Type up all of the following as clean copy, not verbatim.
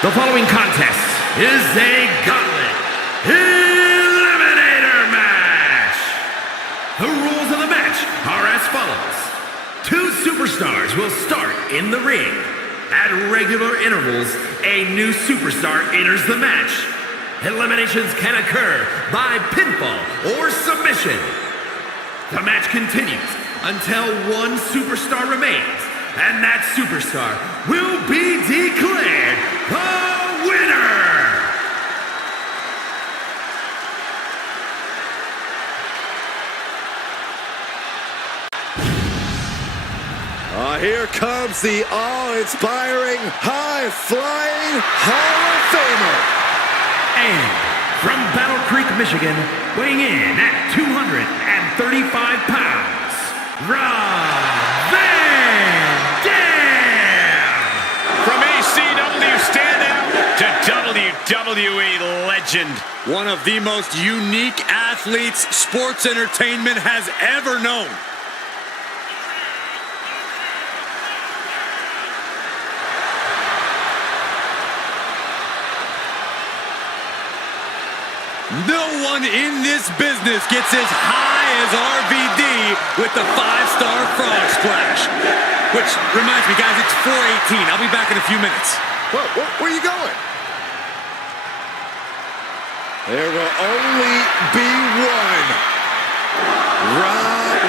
The following contest is a Gauntlet Eliminator match. The rules of the match are as follows. Two superstars will start in the ring. At regular intervals, a new superstar enters the match. Eliminations can occur by pinfall or submission. The match continues until one superstar remains, and that superstar will be declared the winner! Here comes the awe-inspiring, high-flying Hall of Famer. And from Battle Creek, Michigan, weighing in at 235 pounds, Rob Van Dam! From ECW standout to WWE legend. One of the most unique athletes sports entertainment has ever known. No one in this business gets as high as RVD with the 5-star frog splash. Which reminds me, guys, it's 4:18. I'll be back in a few minutes. Where are you going? There will only be one. Rob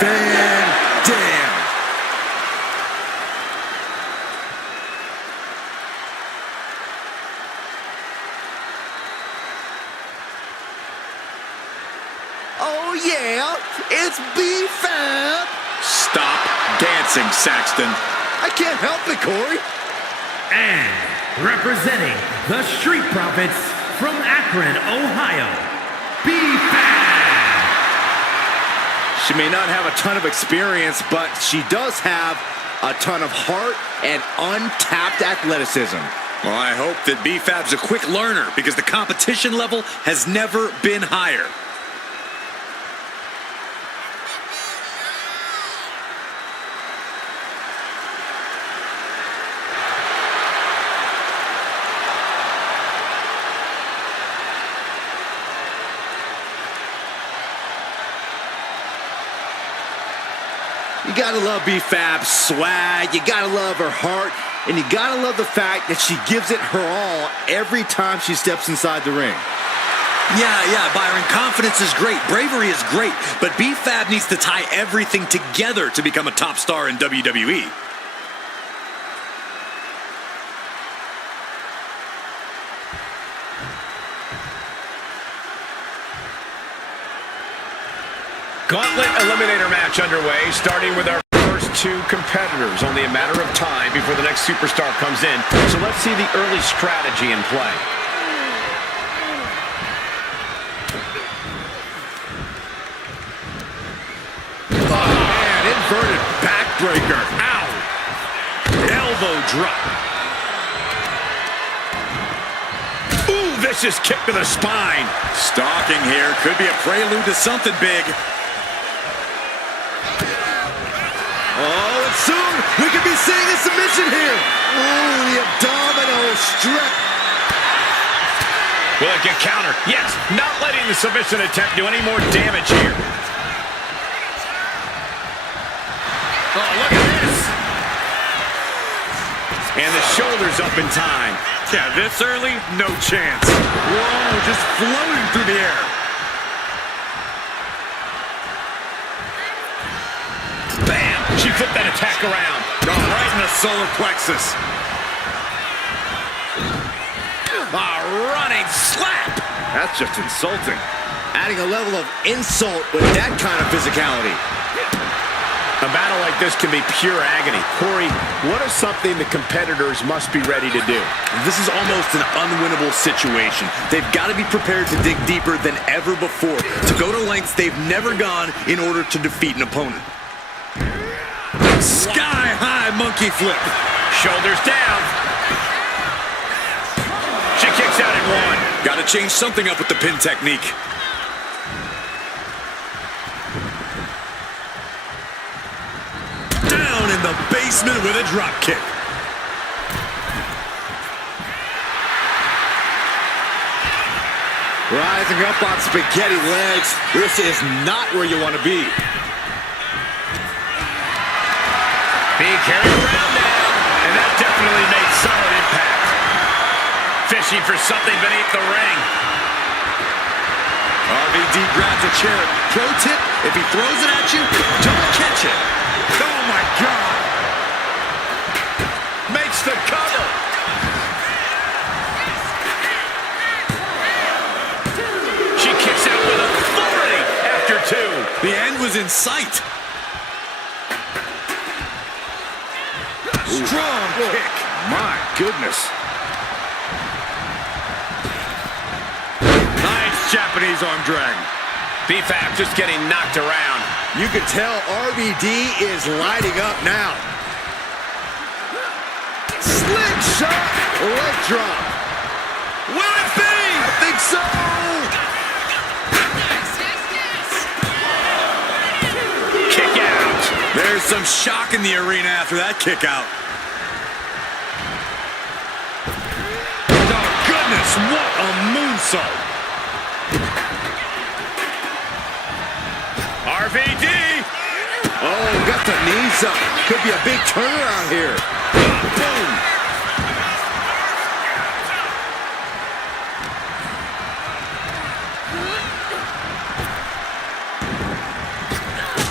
Van Dam. Oh yeah, it's B-Fab. Stop dancing, Saxton. I can't help it, Corey. And representing the Street Profits from Akron, Ohio, B-Fab. She may not have a ton of experience, but she does have a ton of heart and untapped athleticism. Well, I hope that B-Fab's a quick learner because the competition level has never been higher. You gotta love B-Fab's swag, you gotta love her heart, and you gotta love the fact that she gives it her all every time she steps inside the ring. Yeah, Byron, confidence is great, bravery is great, but B-Fab needs to tie everything together to become a top star in WWE. Gauntlet Eliminator match underway, starting with our first two competitors. Only a matter of time before the next superstar comes in. So let's see the early strategy in play. Oh man, inverted backbreaker. Ow! Elbow drop. Ooh, vicious kick to the spine. Stalking here could be a prelude to something big. Oh, and soon we could be seeing a submission here. Ooh, the abdominal stretch. Will it get countered? Yes, not letting the submission attempt do any more damage here. Oh, look at this. And the shoulders up in time. Yeah, this early, no chance. Whoa, just floating through the air. Bam! She flipped that attack around. Oh, right in the solar plexus. A running slap. That's just insulting. Adding a level of insult with that kind of physicality. A battle like this can be pure agony. Corey, what is something the competitors must be ready to do? This is almost an unwinnable situation. They've got to be prepared to dig deeper than ever before, to go to lengths they've never gone in order to defeat an opponent. Sky-high monkey flip. Shoulders down. She kicks out at one. Got to change something up with the pin technique. Down in the basement with a drop kick. Rising up on spaghetti legs. This is not where you want to be. Being carried around now, and that definitely made solid impact. Fishing for something beneath the ring. RVD grabs a chair. Pro tip, if he throws it at you, don't catch it. Oh, my God. Makes the cover. She kicks out with authority after two. The end was in sight. Strong kick. My goodness. Nice Japanese arm drag. BFAB just getting knocked around. You can tell RVD is lighting up now. Slingshot leg drop. Will it be? I think so. Kick out. There's some shock in the arena after that kick out. Oh, goodness, what a moonsault. RVD. Oh, got the knees up. Could be a big turnaround here. Boom.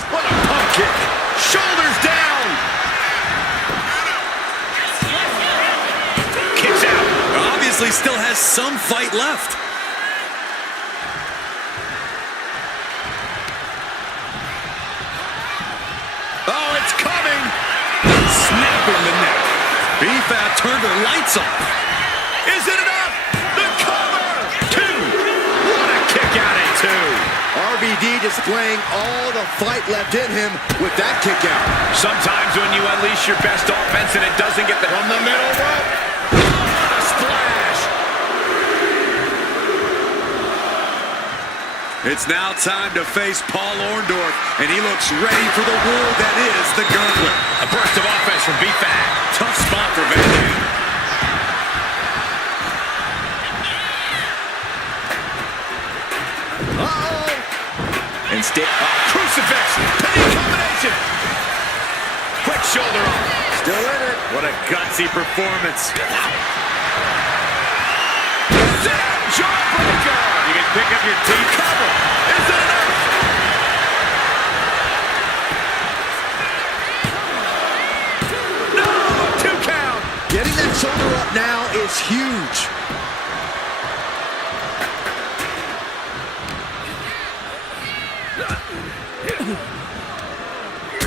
What a pump kick. Shoulders down. Kicks out. Obviously still has some fight left. Oh, it's coming. Snapping the neck. BFAB turned her lights off. Is it enough? The cover. Two. What a kick out at two. RVD displaying all the fight left in him with that kick out. Sometimes when you unleash your best offense and it doesn't get the... From the middle rope. What a splash. It's now time to face Paul Orndorff, and he looks ready for the war that is the Gauntlet. A burst of offense from BFAB. Tough spot for Van. And Crucifix. Penny combination. Quick shoulder up. still in it. What a gutsy performance. Jawbreaker. You can pick up your teeth. Cover. Is it enough? No. 2 count. Getting that shoulder up now is huge.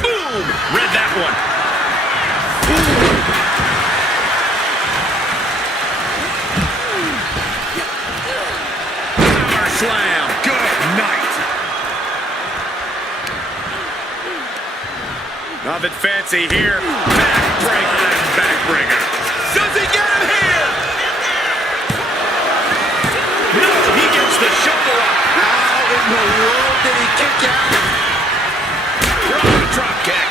Boom. Read that one. Power slam. Good night. Nothing fancy here. Backbreaker. Backbreaker. Does he get him here? No, he gets the shoulder up. How in the world did he kick out? Drop kick.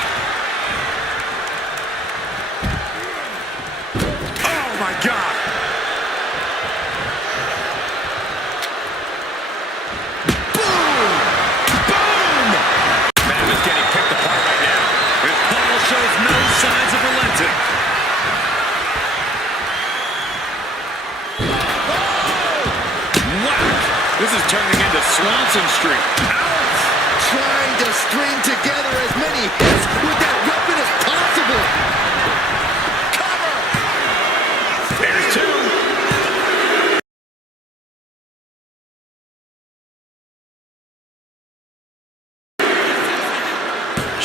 Bronson Street. Trying to string together as many hits with that weapon as possible. Cover! There's two.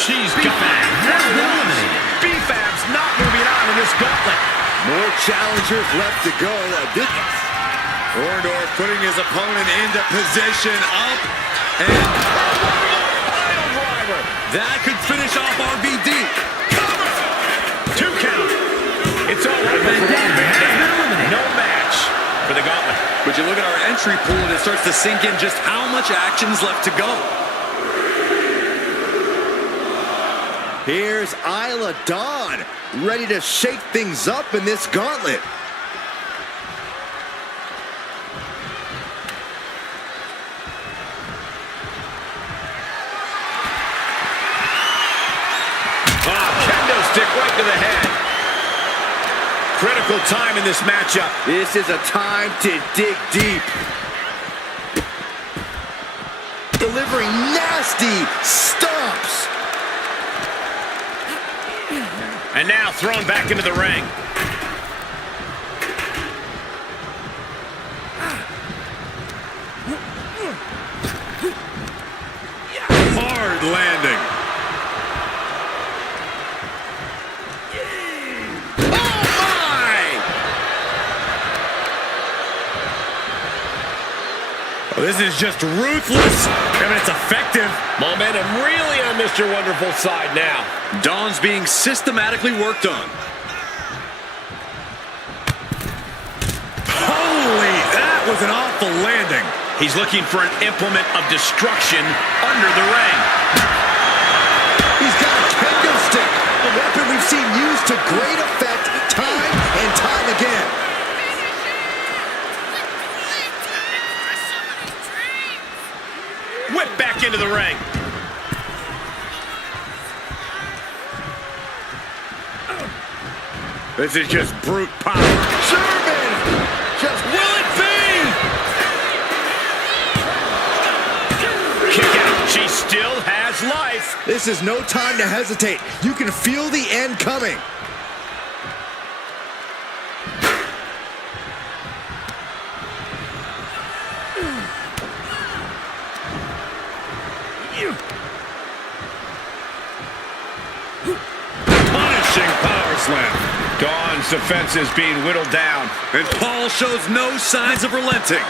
She's gone. B-Fab's not moving on in this gauntlet. More challengers left to go. Orndorff putting his opponent into position, up, and Driver. that could finish off RVD. Cover! 2 count. It's all over for one man. No match for the gauntlet. But you look at our entry pool and it starts to sink in just how much action is left to go. Here's Isla Dawn, ready to shake things up in this gauntlet. Kendo stick right to the head. Critical time in this matchup. This is a time to dig deep. Delivering nasty stomps. And now thrown back into the ring. Hard landing. Oh, this is just ruthless. I mean, it's effective. Momentum really on Mr. Wonderful's side now. Dawn's being systematically worked on. Holy, that was an awful landing. He's looking for an implement of destruction under the ring. He's got a kendo stick, a weapon we've seen used to great effect time and time again. Whip back into the ring. This is just brute power. Sabin! Just will it be? Kick out. She still has life. This is no time to hesitate. You can feel the end coming. Punishing power slam. Dawn's defense is being whittled down. And Paul shows no signs of relenting.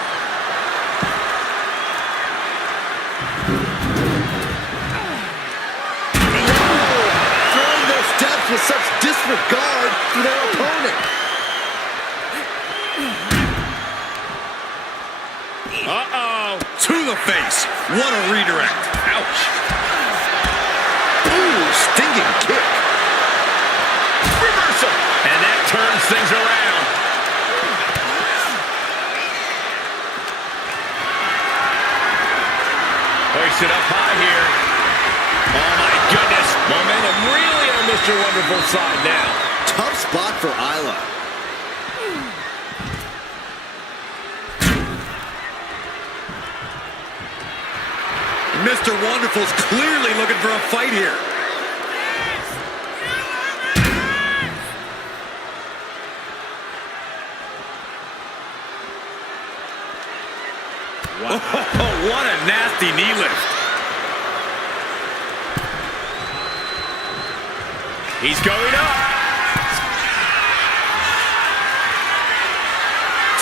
Throwing those steps with such disregard for their opponent. Uh-oh. To the face. What a redirect. Ouch. Ooh, stinging kick. Reversal. And that turns things around. Hoisted up high here. Oh my goodness. Momentum really on Mr. Wonderful's side now. Tough spot for Isla. Mr. Wonderful's clearly looking for a fight here. Wow. Oh, what a nasty knee lift. He's going up.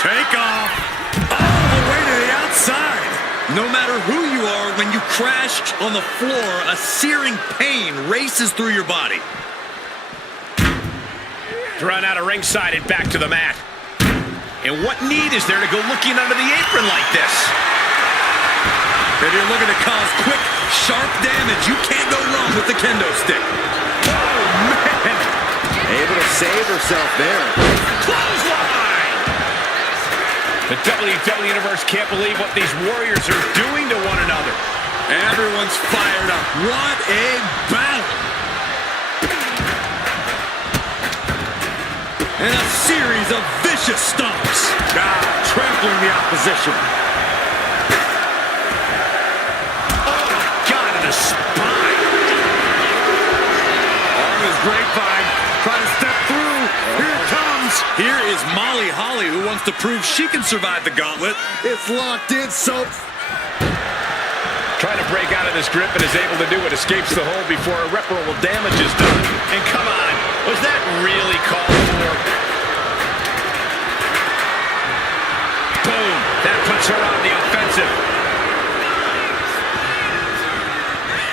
Take off. All the way to the outside. No matter who you are, when you crash on the floor, a searing pain races through your body. Thrown out of ringside and back to the mat. And what need is there to go looking under the apron like this? If you're looking to cause quick, sharp damage, you can't go wrong with the kendo stick. Oh, man. Able to save herself there. Clothesline! The WWE Universe can't believe what these warriors are doing to one another. Everyone's fired up. What a battle! And a series of vicious stomps. Trampling the opposition. Molly Holly, who wants to prove she can survive the gauntlet. It's locked in, so... Trying to break out of this grip and is able to do it. Escapes the hold before irreparable damage is done. And come on, was that really called for? Boom, that puts her on the offensive.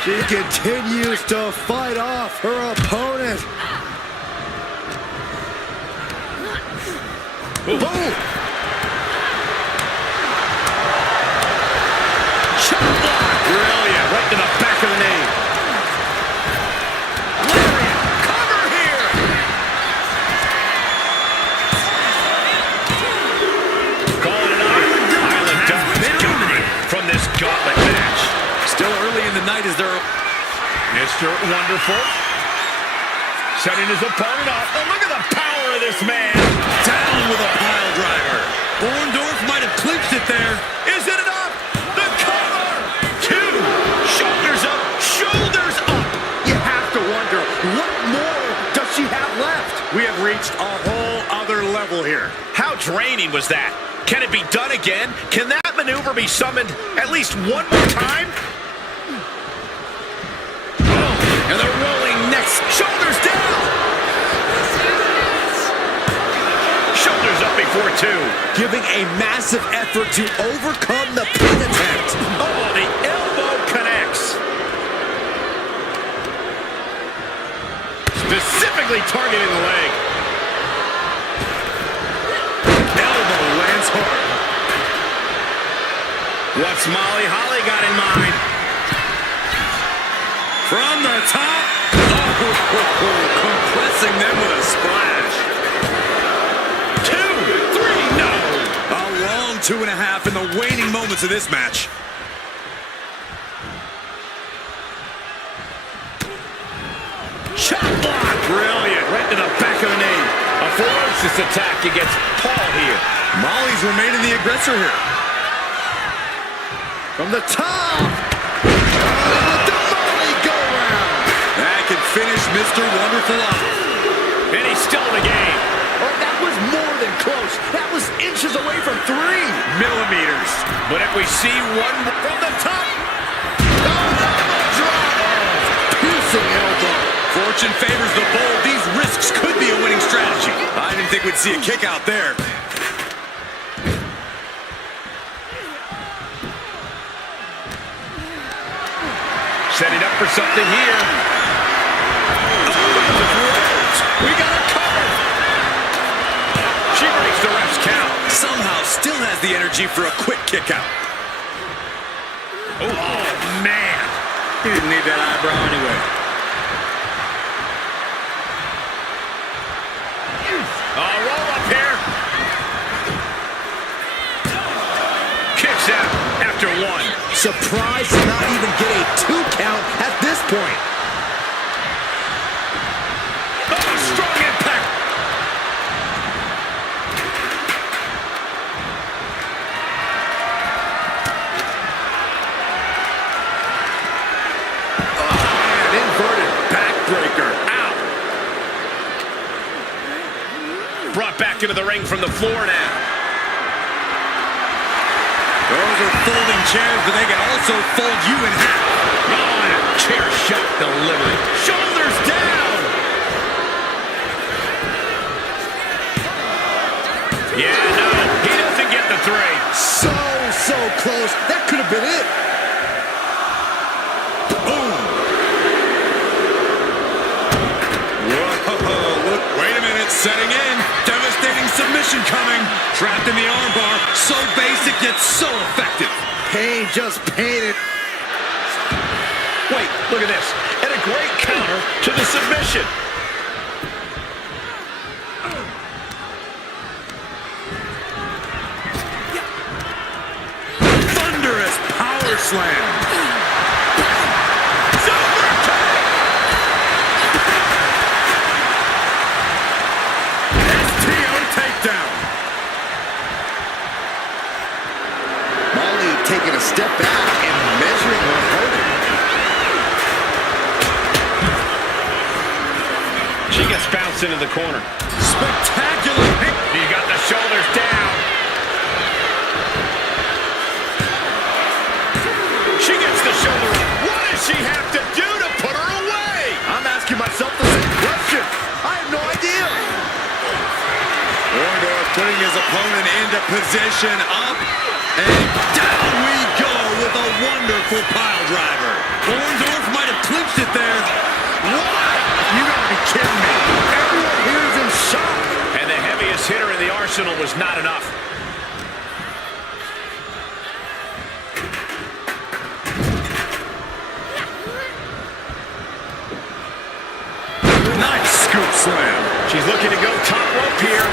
She continues to fight off her opponent. Boom! Brilliant, right to the back of the knee. Lariat, cover here. Calling it off. Island dominated from this gauntlet match. Still early in the night as they're... Mr. Wonderful. Setting his opponent up. Oh, look at the power of this man. Down with a pile driver. Orndorff might have clinched it there. Is it enough? The cover. 2. Shoulders up. Shoulders up. You have to wonder, what more does she have left? We have reached a whole other level here. How draining was that? Can it be done again? Can that maneuver be summoned at least one more time? Oh, and the rolling next. Shoulders down. Shoulders up before 2. Giving a massive effort to overcome the pin attempt. Oh, the elbow connects. Specifically targeting the leg. Elbow lands hard. What's Molly Holly got in mind? From the top. Oh, compressing them with a splash. 2, 3, no. A long 2.5 in the waning moments of this match. Chop block. Brilliant. Right to the back of the knee. A ferocious attack against Paul here. Molly's remaining the aggressor here. From the top. With the Molly go-round. That can finish Mr. Wonderful off. And he's still in the game. Oh, that was more than close. That was inches away from 3 millimeters. But if we see one from the top. Piercing elbow. Fortune favors the bold. These risks could be a winning strategy. I didn't think we'd see a kick out there. Setting up for something here. Oh, we got a cover. She breaks the ref's count. Somehow still has the energy for a quick kick out. Oh, man. He didn't need that eyebrow anyway. Roll up here. Kicks out after 1. Surprised to not even get a 2 count at this point. Oh, strong impact. Oh, an inverted backbreaker. Ow. Brought back into the ring from the floor now. Those are folding chairs, but they can also fold you in half. Oh, and a chair shot delivery. Shoulders down. Yeah, no, he doesn't get the 3. So close. That could have been it. Boom. Whoa, look, wait a minute, setting in. Devastating submission coming. Trapped in the armbar. So basic yet so effective. Pain just painted. Wait, look at this. And a great counter to the submission. Thunderous power slam. STO takedown. Molly taking a step back and measuring her opponent. She gets bounced into the corner. Spectacular hit. You got the shoulders down. She gets the shoulder up. What does she have to do to put her away? I'm asking myself the same question. I have no idea. Orndorff putting his opponent into position, up, and down we go with a wonderful pile driver. Orndorff might have clinched it there. What? You gotta be kidding me. Everyone here is in shock. And the heaviest hitter in the arsenal was not enough. Nice scoop slam. She's looking to go top rope here.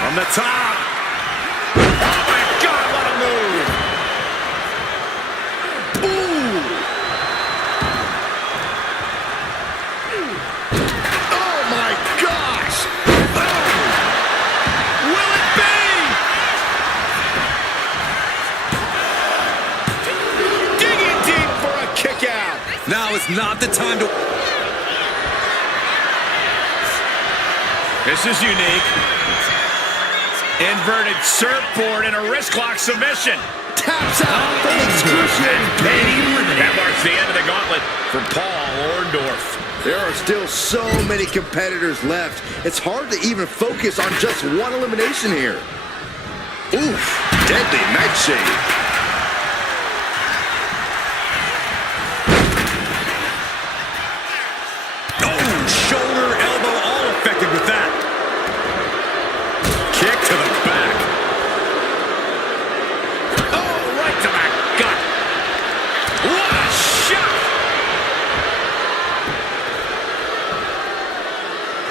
From the top. Oh my God, what a move. Ooh. Oh my gosh. Will it be? Digging deep for a kick out. Now is not the time to... This is unique. Inverted surfboard and a wrist lock submission. Taps out from excruciating pain. That marks the end of the gauntlet for Paul Orndorff. There are still so many competitors left. It's hard to even focus on just one elimination here. Oof, deadly nightshade.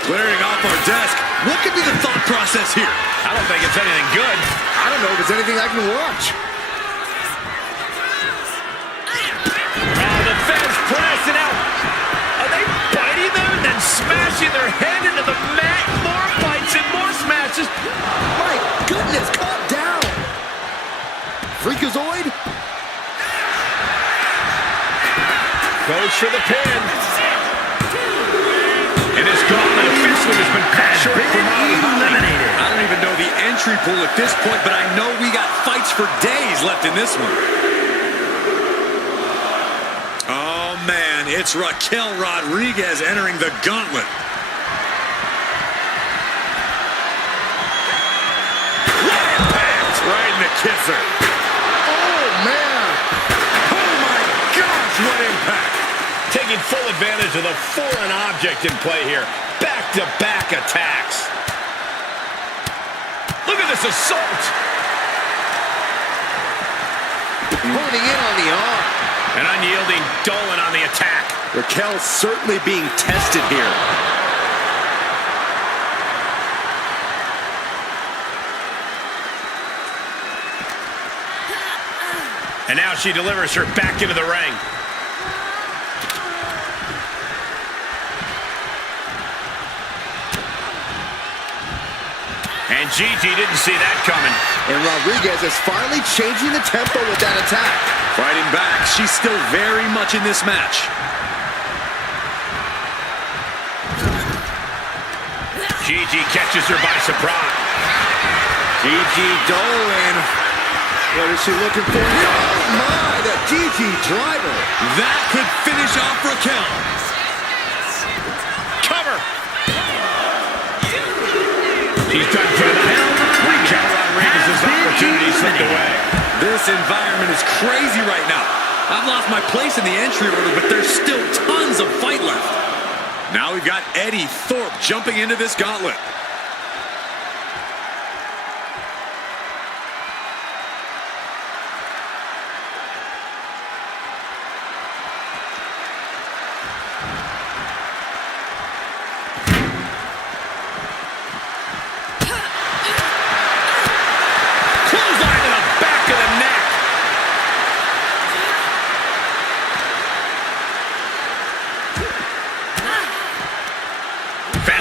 Clearing off our desk. What could be the thought process here? I don't think it's anything good. I don't know if it's anything I can watch. The fans pressing out. Are they biting them and then smashing their head into the mat? More bites and more smashes. My goodness, calm down. Freakazoid? Goes for the pin. And this gauntlet officially has been cut short from eliminated. I don't even know the entry pool at this point, but I know we got fights for days left in this one. Oh, man, it's Raquel Rodriguez entering the gauntlet. What impact! Right in the kisser. Oh, man. Oh, my gosh, what impact. Taking full advantage of the foreign object in play here. Back-to-back attacks. Look at this assault. Honing in on the arm. An unyielding Dolan on the attack. Raquel certainly being tested here. And now she delivers her back into the ring. And Gigi didn't see that coming. And Rodriguez is finally changing the tempo with that attack. Fighting back, she's still very much in this match. Gigi catches her by surprise. Gigi Dolan. What is she looking for? Oh my, the Gigi driver. That could finish off Raquel. Cover. She's done for the night. Raquel Rodriguez's opportunity slipped away. This environment is crazy right now. I've lost my place in the entry order, but there's still tons of fight left. Now we've got Eddie Thorpe jumping into this gauntlet.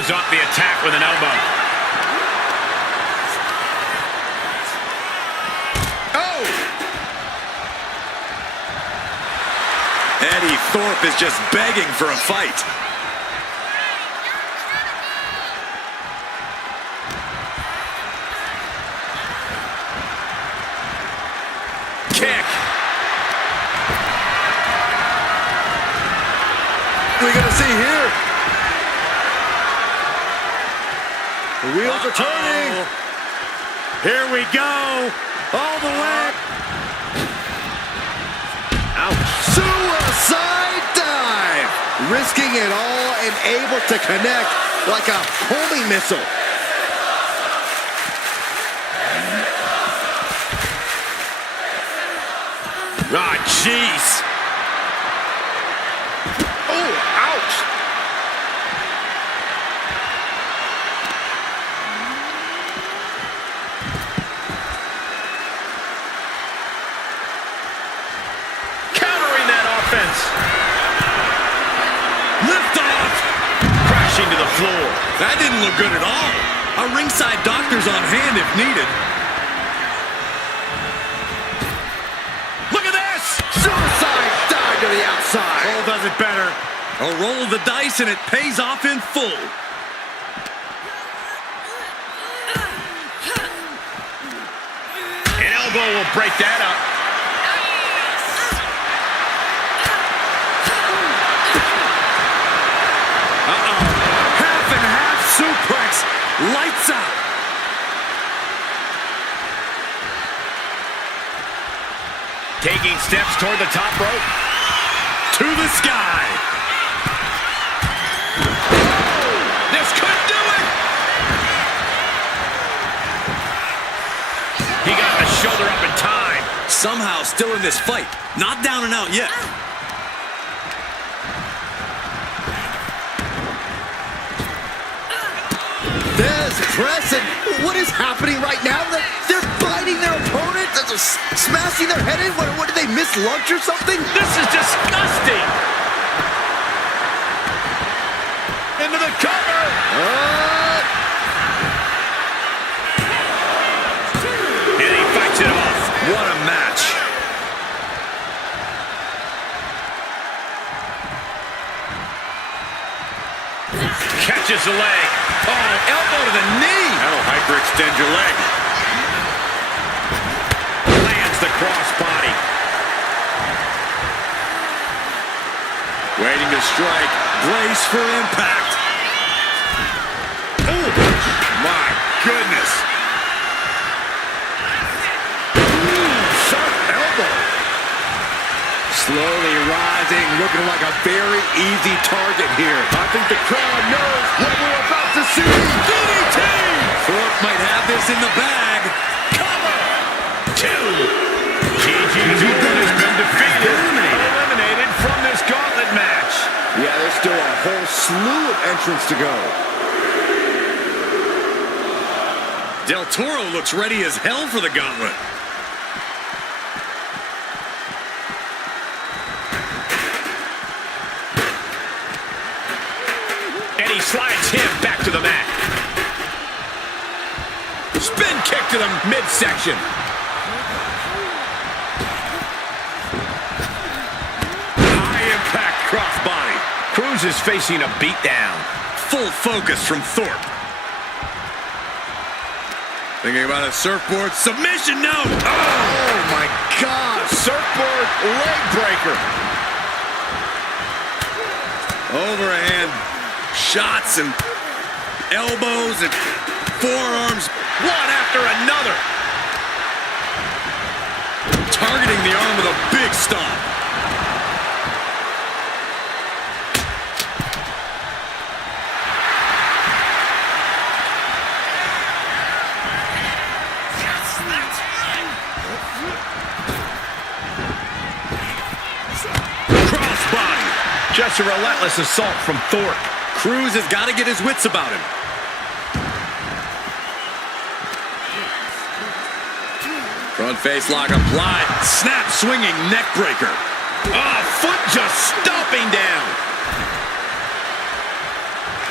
Off the attack with an elbow. Oh! Eddie Thorpe is just begging for a fight. are we going to see here? The wheels are turning. Here we go. All the way. Ouch. Suicide dive. Risking it all and able to connect like a homing missile. Ah, jeez. Oh, ouch. Countering that offense. Lift off. Crashing to the floor. That didn't look good at all. A ringside doctor's on hand if needed. Look at this. Suicide dive to the outside. Roll does it better. A roll of the dice and it pays off in full. An elbow will break that up. Uh-oh. Half and half suplex. Lights out. Taking steps toward the top rope. To the sky. This could do it. He got the shoulder up in time. Somehow still in this fight. Not down and out yet. This pressing. What is happening right now? They're biting their opponent. They're just smashing their head in. What did they miss lunch or something? This is disgusting. Into the cover. And he fights it off. What a match. Catches the leg. Oh, elbow to the knee. That'll hyperextend your leg. Lands the crossbody. Waiting to strike. Brace for impact. Oh, my goodness. Sharp elbow. Slowly rising, looking like a very easy target here. I think the crowd knows what we're about to see. DDT! Thorpe might have this in the bag. Cover. 2. Gigi has been defeated. Eliminated from this gauntlet match. Yeah, there's still a whole slew of entrants to go. Del Toro looks ready as hell for the gauntlet. And he slides him back to the mat. Spin kick to the midsection. High impact crossbody. Cruz is facing a beatdown. Full focus from Thorpe. Thinking about a surfboard submission, no. Oh my God. Surfboard leg breaker. Overhand shots and elbows and forearms. One after another. Targeting the arm with a big stomp. Crossbody. Just a relentless assault from Thorpe. Cruz has got to get his wits about him. Front face lock applied. Snap swinging neck breaker. Oh, foot just stomping down.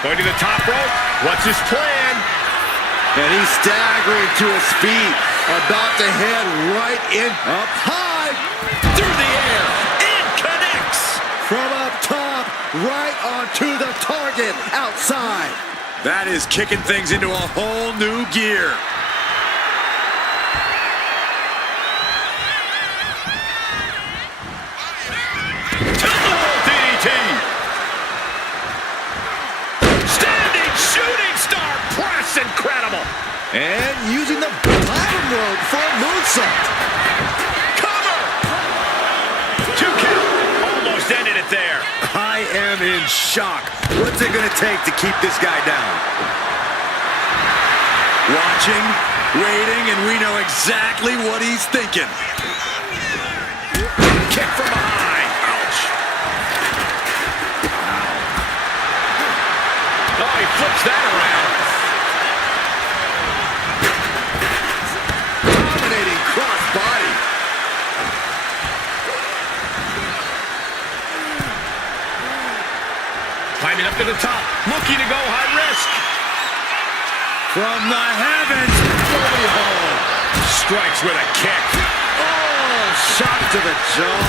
Going to the top rope. What's his plan? And he's staggering to his feet. About to head right in. Up high. Through the air. It connects. From up top. Right onto the target. Outside. That is kicking things into a whole new gear. And using the bottom rope for a moonsault. Cover! 2 count. Almost ended it there. I am in shock. What's it going to take to keep this guy down? Watching, waiting, and we know exactly what he's thinking. Kick from behind. Ouch. Oh, he flips that around. Dominating cross body. Climbing up to the top, looking to go high risk. From the heavens, glory hole. Strikes with a kick. Oh, shot to the jaw.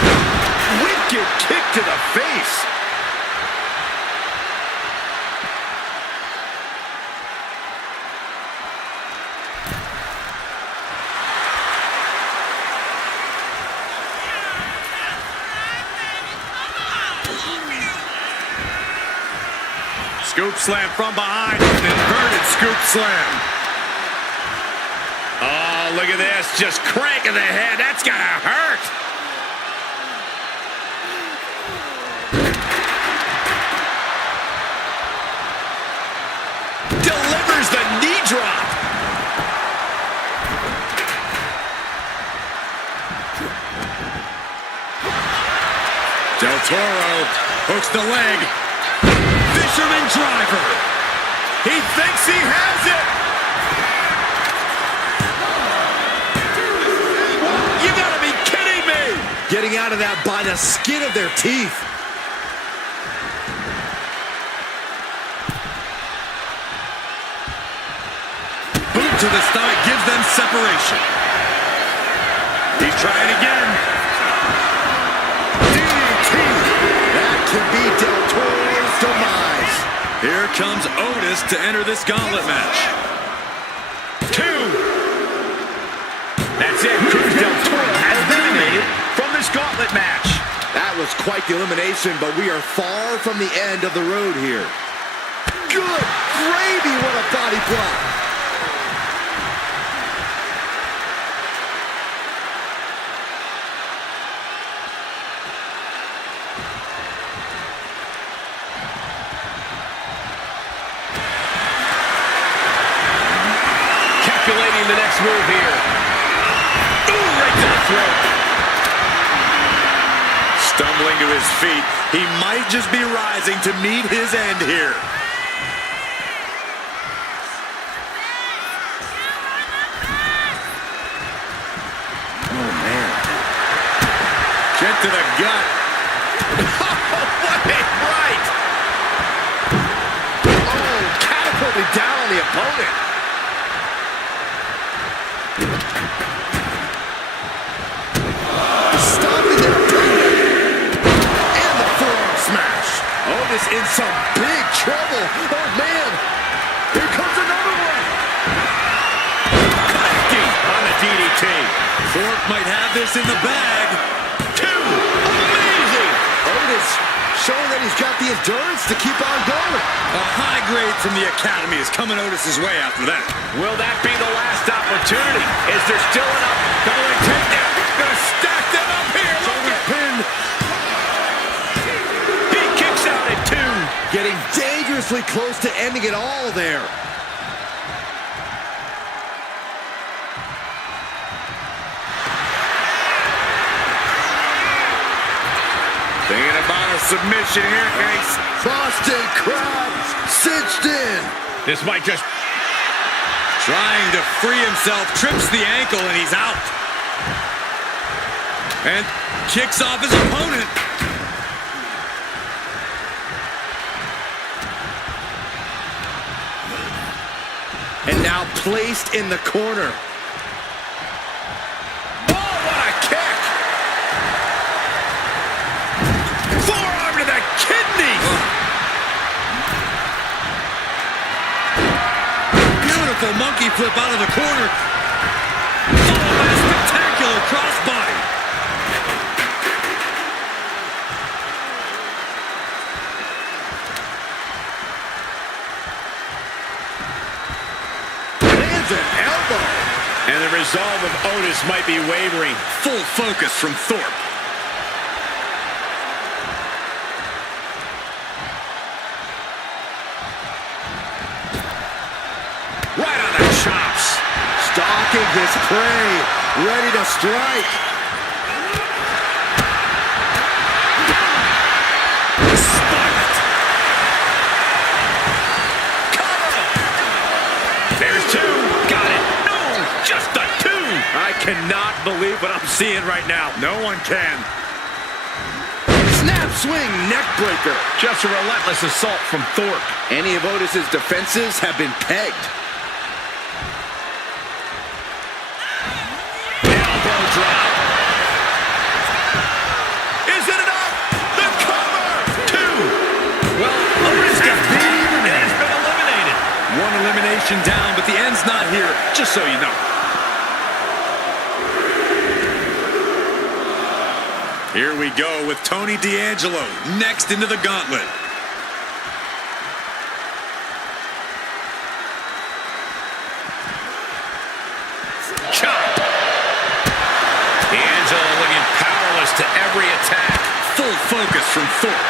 Wicked kick to the face. Scoop slam from behind. An inverted scoop slam. Oh, look at this. Just cranking the head. That's going to hurt. Delivers the knee drop. Del Toro hooks the leg. Fisherman driver. He thinks he has it. You gotta be kidding me. Getting out of that by the skin of their teeth. Boot to the stomach gives them separation. He's trying again. DDT. That could be Del Toro's demise. Here comes Otis to enter this gauntlet match. 2. That's it. Cruz Del Toro has eliminated from this gauntlet match. That was quite the elimination, but we are far from the end of the road here. Good gravy, what a body block. Calculating the next move here. Ooh, right to the throat. Stumbling to his feet. He might just be rising to meet his end here. Oh, man. Kick to the gut. What a right. Oh, catapulted down on the opponent. Stopping their opponent. And the forearm smash. Otis in some big trouble. Oh, man. Here comes another one. On the DDT. Fork might have this in the bag. 2. Amazing. Otis showing that he's got the endurance to keep on going. A high grade from the Academy is coming Otis's way after that. Will that be the last opportunity? Is there still enough? Going to take that. Going to stack them up here. Look at Pin He kicks out at 2. getting dangerously close to ending it all there. Thinking about a submission here, Case. Boston Crab cinched in. This might just... Trying to free himself, trips the ankle, and he's out. And kicks off his opponent. And now placed in the corner. Oh, what a kick. Forearm to the kidney. Beautiful monkey flip out of the corner. Followed by a spectacular crossbody. Lands an And the resolve of Otis might be wavering. Full focus from Thorpe. Right on the chops. Stalking his prey, ready to strike. Spiked. Cover. There's two. Got it. No, just a two. I cannot believe what I'm seeing right now. No one can. Snap swing, neck breaker. Just a relentless assault from Thorpe. Any of Otis's defenses have been pegged. Elbow drop. Is it enough? The cover. Two. Well, Otis got beat and has been eliminated. One elimination down, but the end's not here, just so you know. Here we go with Tony D'Angelo next into the Gauntlet. Chop. D'Angelo looking powerless to every attack. Full focus from Thorpe.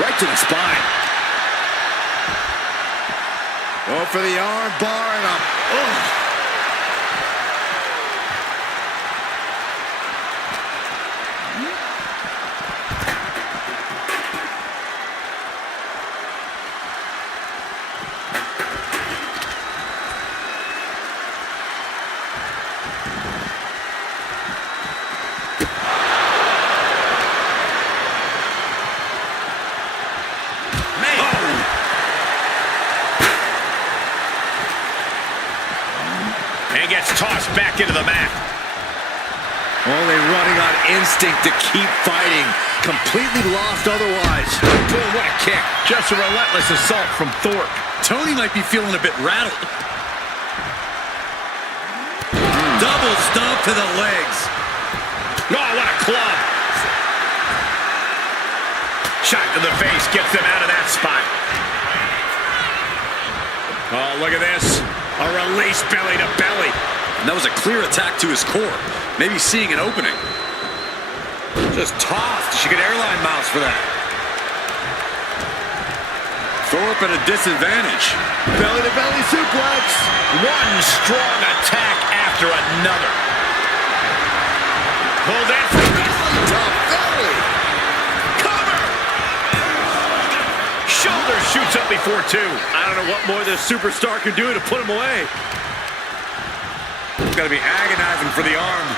Right to the spine. Go for the arm bar and a... Oh. And gets tossed back into the mat. Only running on instinct to keep fighting. Completely lost otherwise. Boom, what a kick. Just a relentless assault from Thorpe. Tony might be feeling a bit rattled. Double stomp to the legs. Oh, what a club. Shot to the face gets them out of that spot. Oh, look at this. A release belly to belly. And that was a clear attack to his core. Maybe seeing an opening. Just tossed. She could airline miles for that. Thorpe at a disadvantage. Belly-to-belly suplex. One strong attack after another. Hold in for Belly. cover. Shoulder shoots up before two. I don't know what more this superstar can do to put him away. It's got to be agonizing for the arm.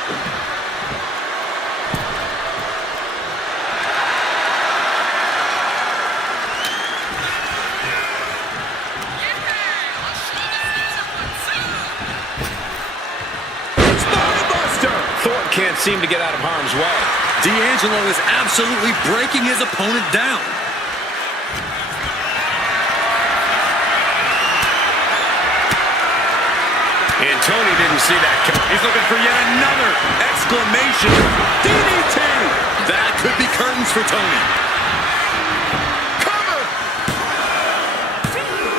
Thorpe can't seem to get out of harm's way. D'Angelo is absolutely breaking his opponent down. And Tony didn't see that. He's looking for yet another exclamation. DDT! That could be curtains for Tony. Cover!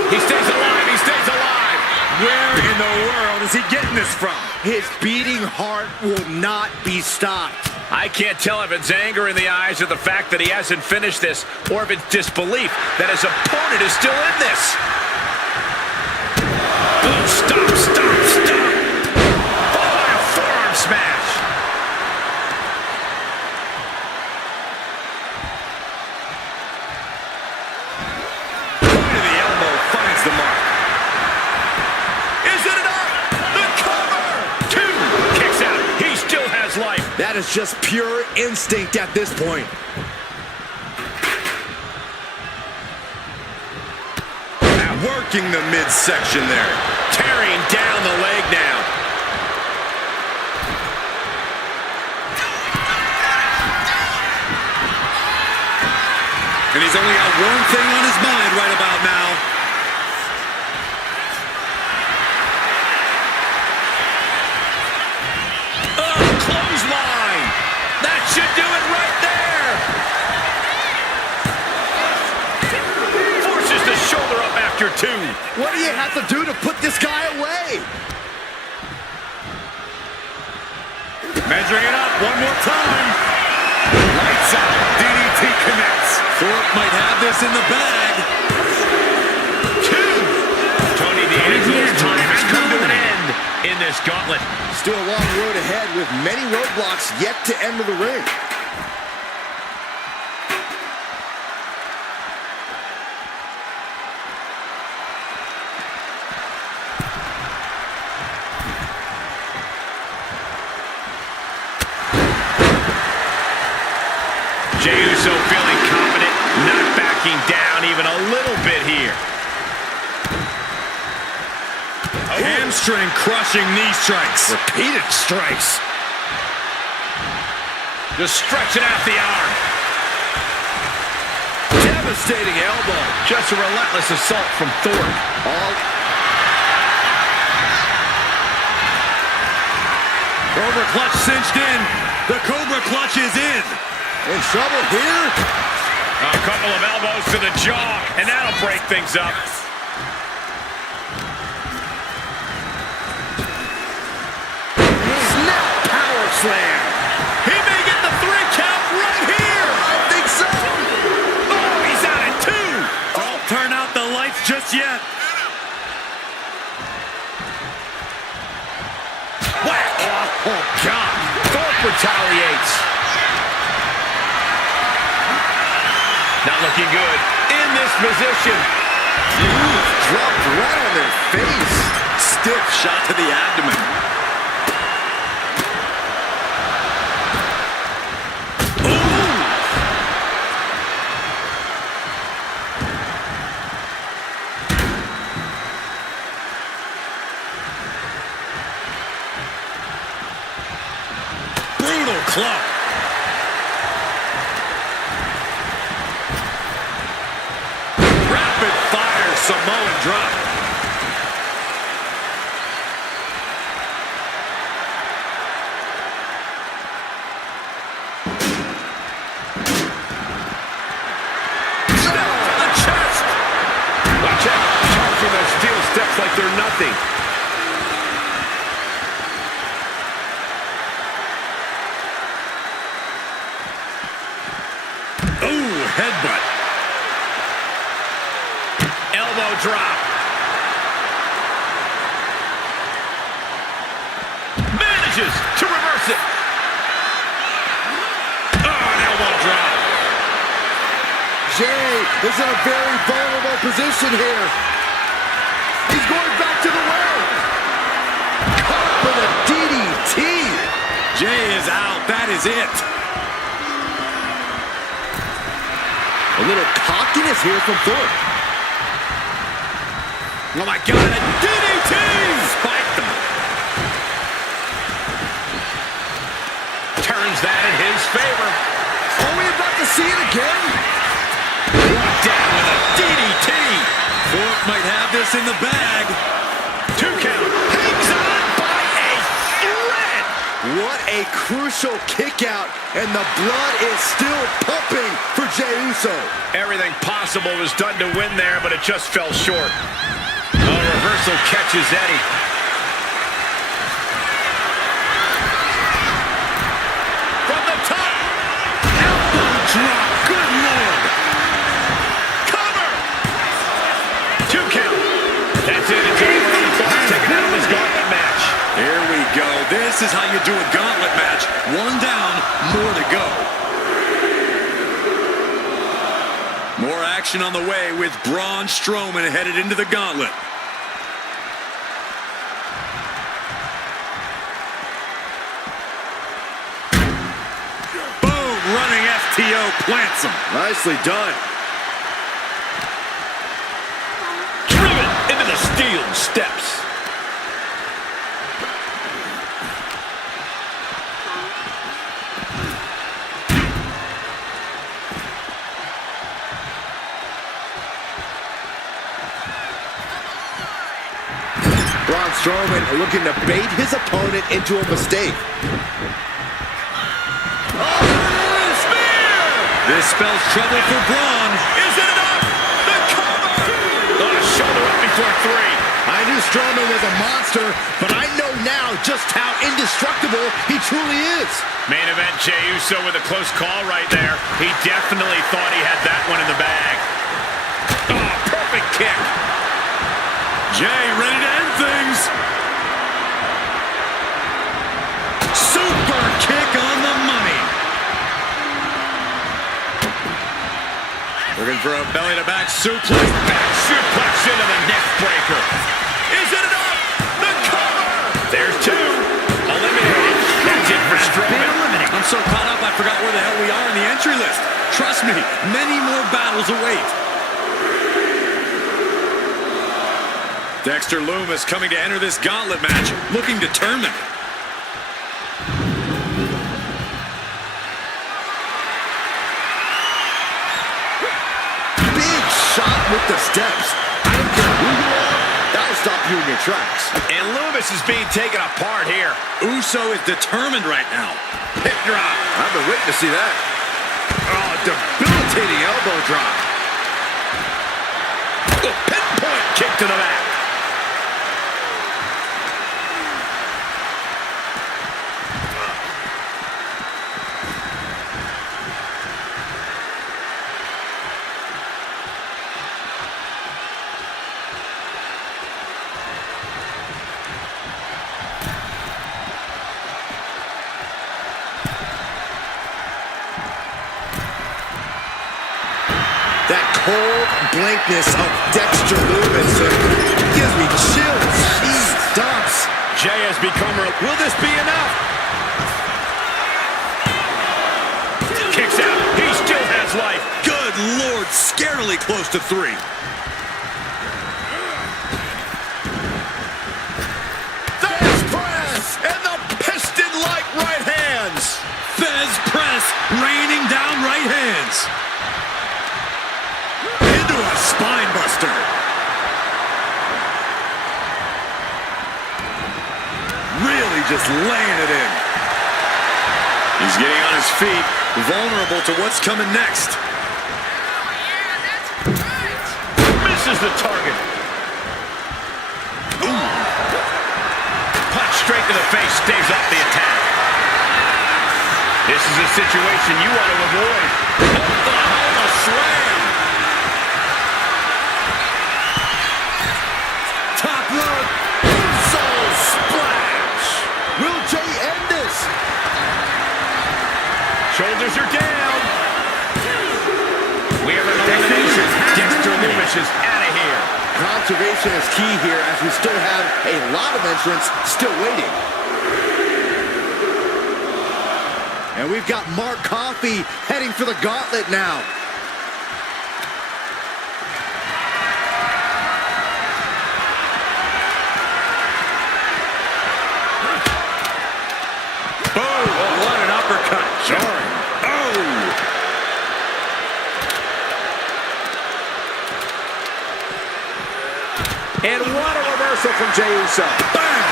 He stays alive. He stays alive. Where in the world is he getting this from? His beating heart will not be stopped. I can't tell if it's anger in the eyes or the fact that he hasn't finished this, or if it's disbelief that his opponent is still in this. Oh, stop, stop, stop. Followed by a forearm smash. Point of the elbow finds the mark. Is it enough? The cover. Two. Kicks out. He still has life. That is just pure instinct at this point. Working the midsection there. Tearing down the leg now. And he's only got one thing on his mind right about now. Oh, clothesline. That should do it right there. Forces the shoulder up after two. What do you have to do to put this guy away? Measuring it up one more time. Lights out. DDT connects. Thorpe might have this in the bag. Two. Tony D'Angelo's time has come to an end in this gauntlet. Still a long road ahead with many roadblocks yet to enter the ring. Jey Uso feeling confident, not backing down even a little bit here. Hamstring crushing knee strikes. Repeated strikes. Just stretching out the arm. Devastating elbow. Just a relentless assault from Thorpe. Cobra clutch cinched in. The Cobra clutch is in. In trouble here. A couple of elbows to the jaw, and that'll break things up. Snap power slam. He may get the 3 count right here. I think so. Oh, he's out at 2. Don't turn out the lights just yet. Whack. Oh, God. Thorpe retaliates. Not looking good in this position. Dropped right on their face. Stiff shot to the abdomen. Brutal club. Rapid fire Samoan drop. Step to the chest. Watch out. Charging those steel steps like they're nothing. Ooh, headbutt. Elbow drop. Manages to reverse it. Oh, an elbow drop. Jey is in a very vulnerable position here. He's going back to the well. Caught with a DDT. Jey is out. That is it. A little cockiness here from Thorpe. Oh my God, a DDT! Spiked them. Turns that in his favor. Are we about to see it again? Brought down with a DDT. Thorpe might have this in the bag. 2 count. Hangs on by a thread. What a crucial kick out, and the blood is still pumping for Jey Uso. Everything possible was done to win there, but it just fell short. A reversal catches Eddie. From the top. Elbow drop. Good Lord. Cover. 2 count. That's it. It's over. Thorpe's taken out of this gauntlet match. Here we go. This is how you do a gauntlet match. 1 down, more to go. More action on the way with Braun Strowman headed into the gauntlet. Boom! Running FTO plants him. Nicely done. Driven into the steel steps. Braun Strowman looking to bait his opponent into a mistake. This spells trouble for Braun. Is it enough? The cover! On a shoulder up before 3. I knew Strowman was a monster, but I know now just how indestructible he truly is. Main event, Jey Uso with a close call right there. He definitely thought he had that one in the bag. Oh, perfect kick. Jey ready to end things. Super kick on the money. Looking for a belly-to-back suplex. Back suplex into the neck breaker. Is it enough? The cover. There's two. Eliminated. That's it for Strowman. I'm so caught up I forgot where the hell we are in the entry list. Trust me, many more battles await. Dexter Lumis coming to enter this gauntlet match, looking determined. Big shot with the steps. I don't care who you are, that'll stop you in your tracks. And Lumis is being taken apart here. Uso is determined right now. Hip drop. I've been waiting to see that. Oh, debilitating elbow drop. The pinpoint kick to the back. That cold blankness of Dexter Lumis gives me chills. Jeez, dumps. Jey has become her. Will this be enough? Kicks out. He still has life. Good Lord, scarily close to 3. Fez press and the piston-like right hands. Fez press, raining down right hands. Into a spine buster. Really just laying it in. He's getting on his feet, vulnerable to what's coming next. Misses the target. Ooh. Punch straight to the face, staves off the attack. This is a situation you want to avoid. Oklahoma slam. Top rope. Soul splash. Will Jey end this? Shoulders are down. We have an elimination. Dexter Lumis is out of here. Conservation is key here as we still have a lot of entrants still waiting. And we've got Mark Coffey heading for the gauntlet now. Boom! Oh, what an uppercut. Jarring. Oh! And what a reversal from Jey Uso. Bang!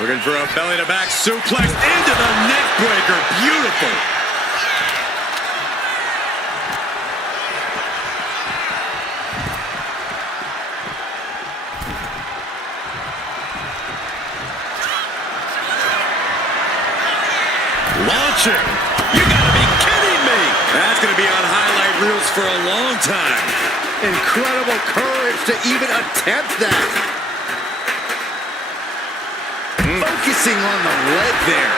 Looking for a belly-to-back suplex into the neck breaker. Beautiful. Launching. You gotta be kidding me. That's gonna be on highlight reels for a long time. Incredible courage to even attempt that. Focusing on the leg there.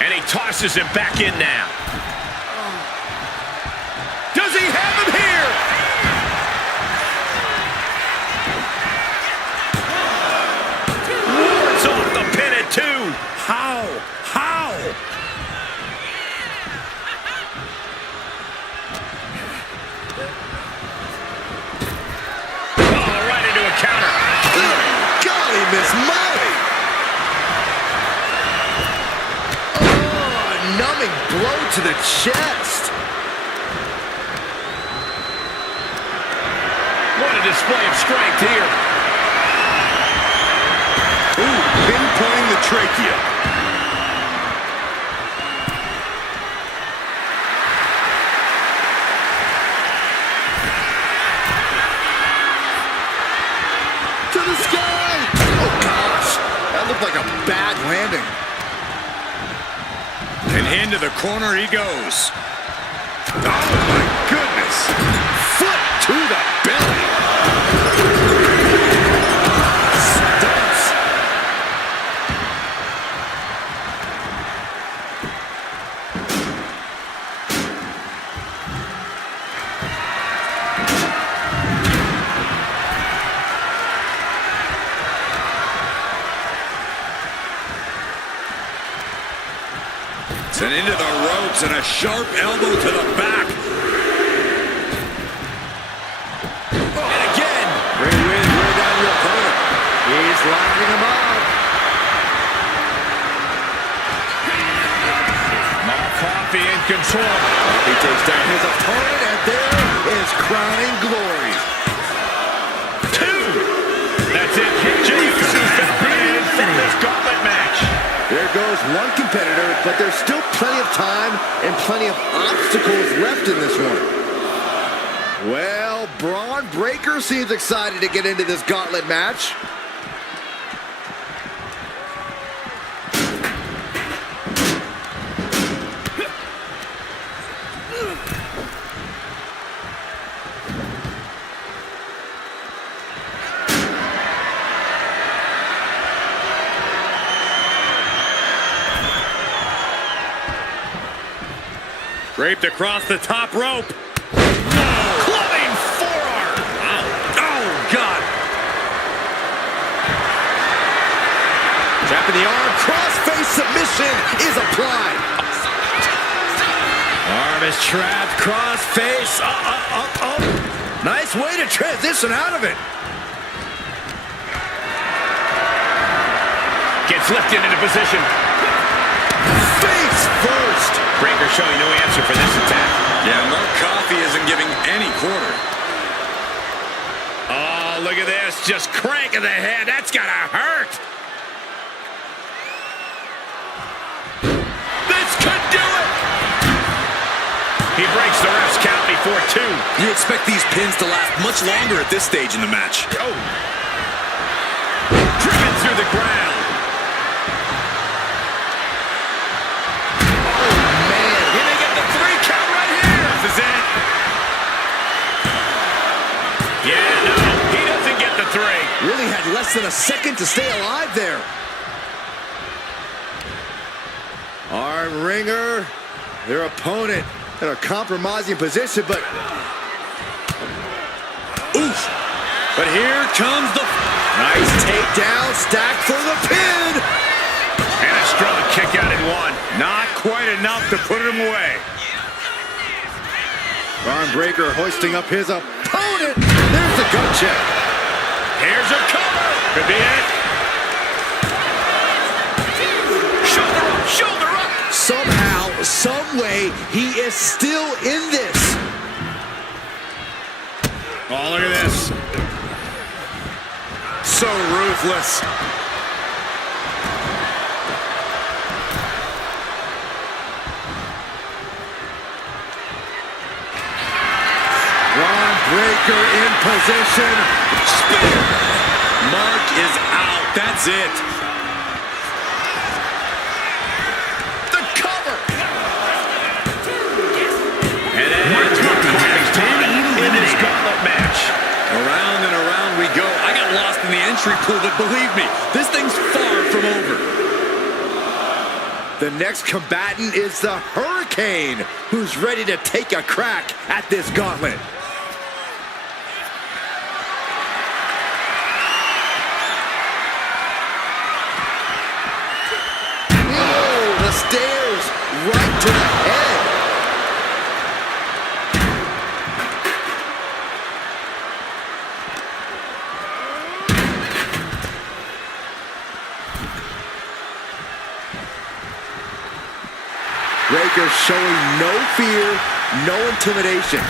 And he tosses him back in now. Does he have him here? Wards off the pin at 2. How? How? Oh, right into a counter. Golly, Miss Molly. Oh, a numbing blow to the chest. What a display of strength here. Ooh, pinpointing the trachea. Into the corner he goes. Oh, my goodness. Foot to the belly. Stunts. And into the ropes and a sharp elbow to the back. And again. Great wind, wear down your opponent. He's lining him up. More coffee in control. He takes down his opponent, and there is crowning glory. 2. That's it. Jesus is defeated from this gauntlet match. There goes one competitor, but there's still plenty of time and plenty of obstacles left in this one. Well, Braun Breaker seems excited to get into this gauntlet match. Draped across the top rope. Clubbing forearm. Oh, God. Trapping the arm, cross-face submission is applied. Arm is trapped, cross-face. Nice way to transition out of it. Gets lifted into position. Face first. Breaker showing no answer for this attack. Yeah, Mark Coffey isn't giving any quarter. Oh, look at this. Just cranking the head. That's got to hurt. This could do it. He breaks the ref's count before 2. You expect these pins to last much longer at this stage in the match. Oh. Driven through the ground. Yeah, no, he doesn't get the 3. Really had less than a second to stay alive there. Arm wringer, their opponent in a compromising position, but Oof. But here comes the nice takedown, stacked for the pin. And a strong kick out in 1. not quite enough to put him away. Braun Breaker hoisting up his opponent. There's the gut check. Here's a cover. Could be it. Shoulder up, shoulder up. Somehow, some way, he is still in this. Oh, look at this. So ruthless. Braun Breaker in position. Spear. Mark is out. That's it. The cover. And then Mark's in this gauntlet match. Around and around we go. I got lost in the entry pool, but believe me, this thing's far from over. The next combatant is the Hurricane, who's ready to take a crack at this gauntlet. Whoa, the stairs right to the head. Breaker showing no fear, no intimidation.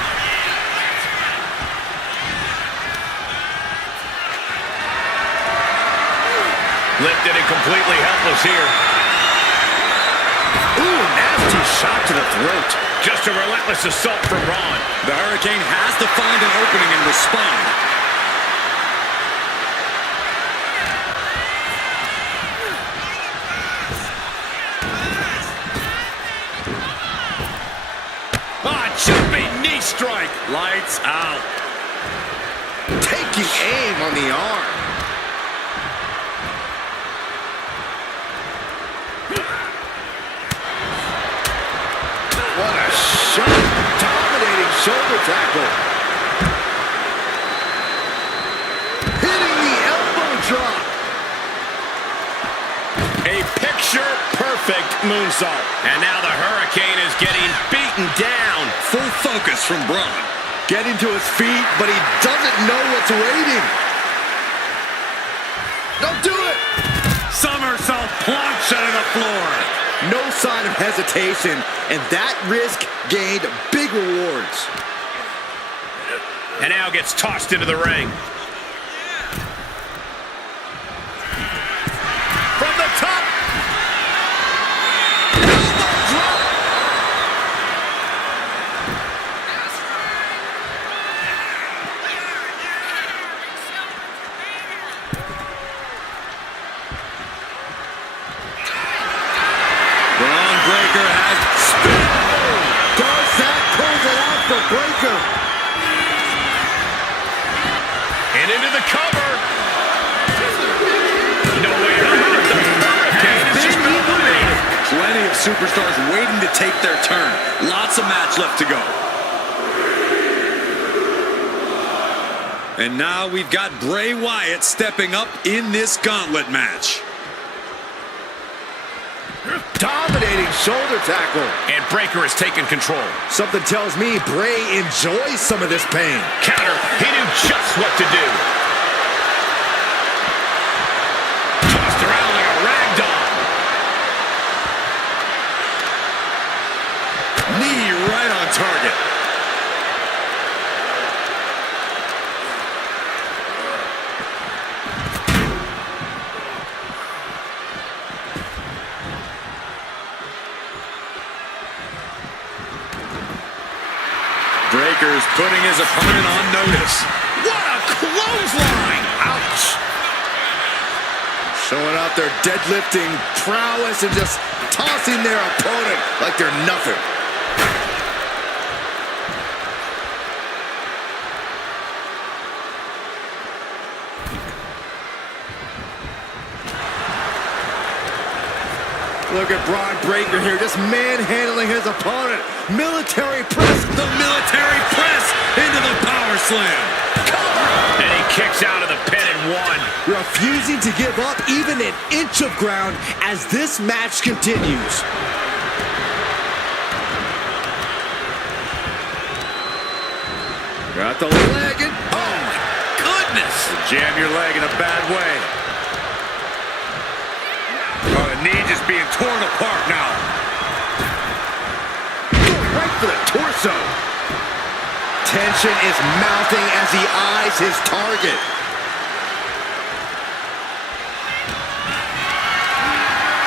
Lifted and completely helpless here. Ooh, nasty shot to the throat. Just a relentless assault from Braun. The Hurricane has to find an opening and respond. Ah, jumping knee strike. Lights out. Taking aim on the arm. What a shot. Dominating shoulder tackle. Hitting the elbow drop. A picture-perfect moonsault. And now the Hurricane is getting beaten down. Full focus from Braun. Getting to his feet, but he doesn't know what's waiting. Don't do it! Somersault plunge onto the floor. No sign of hesitation, and that risk gained big rewards. And now gets tossed into the ring. From the top. Elbow drop. Braun Breaker has spin. Does that pulls it out for Breaker? And into the cover. No way around it. The Hurricane has just been eliminated. Plenty of superstars waiting to take their turn. Lots of match left to go. And now we've got Bray Wyatt stepping up in this gauntlet match. Dominating shoulder tackle. And Breaker has taken control. Something tells me Bray enjoys some of this pain. Counter. He knew just what to do. Tossed around like a rag doll. Knee right on target. Breaker's putting his opponent on notice. What a clothesline! Ouch! Showing out their deadlifting prowess and just tossing their opponent like they're nothing. Look at Braun Breaker here, just manhandling his opponent. Military press. The military press into the power slam. And he kicks out of the pin and one. Refusing to give up even an inch of ground as this match continues. Got the leg in. Oh my goodness! Jam your leg in a bad way. Oh, the knee just being torn apart now. Going right for the torso. Tension is mounting as he eyes his target.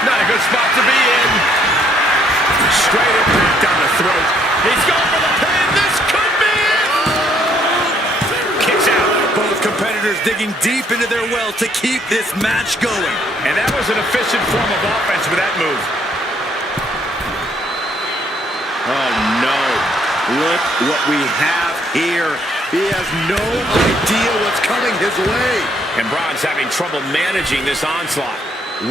Not a good spot to be in. Straight impact down the throat. He's going for the pin. This could be it. Kicks out. Both competitors digging deep into their well to keep this match going. And that was an efficient form of offense with that move. Oh no. Look what we have here. He has no idea what's coming his way. And Braun's having trouble managing this onslaught.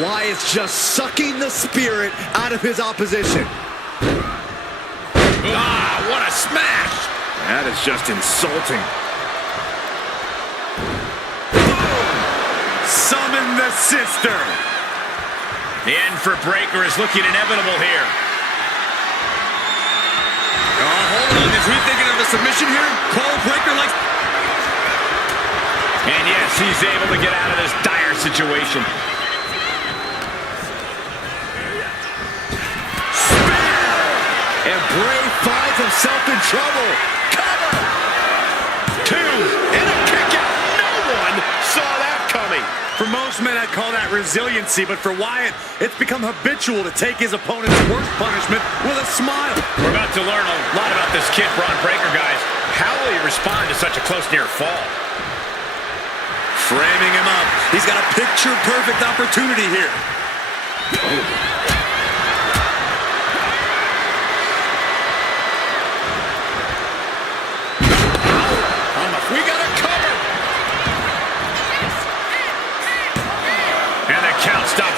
Wyatt's just sucking the spirit out of his opposition. Ah, what a smash! That is just insulting. Summon the sister. The end for Breaker is looking inevitable here. Oh, hold on. Is we thinking of a submission here? Cole Breaker likes... And yes, he's able to get out of this dire situation. And Bray finds himself in trouble. Cover! Two, and a kick out. No one saw that coming. For most men, I'd call that resiliency, but for Wyatt, it's become habitual to take his opponent's worst punishment with a smile. We're about to learn a lot about this kid, Braun Breaker, guys. How will he respond to such a close near fall? Framing him up. He's got a picture-perfect opportunity here.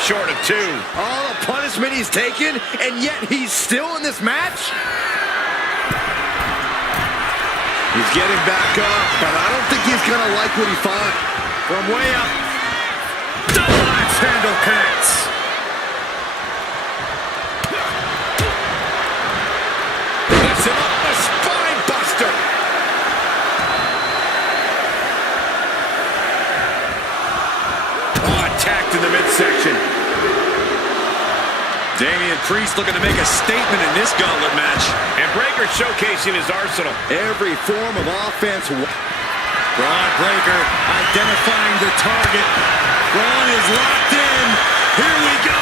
short of 2. All the punishment he's taken, and yet he's still in this match? He's getting back up, but I don't think he's gonna like what he finds. From way up. Double axe handle connects. That's him up. A spine buster. Oh, attacked in the midsection. Damian Priest looking to make a statement in this gauntlet match. And Breaker showcasing his arsenal. Every form of offense. Braun Breaker identifying the target. Braun is locked in. Here we go.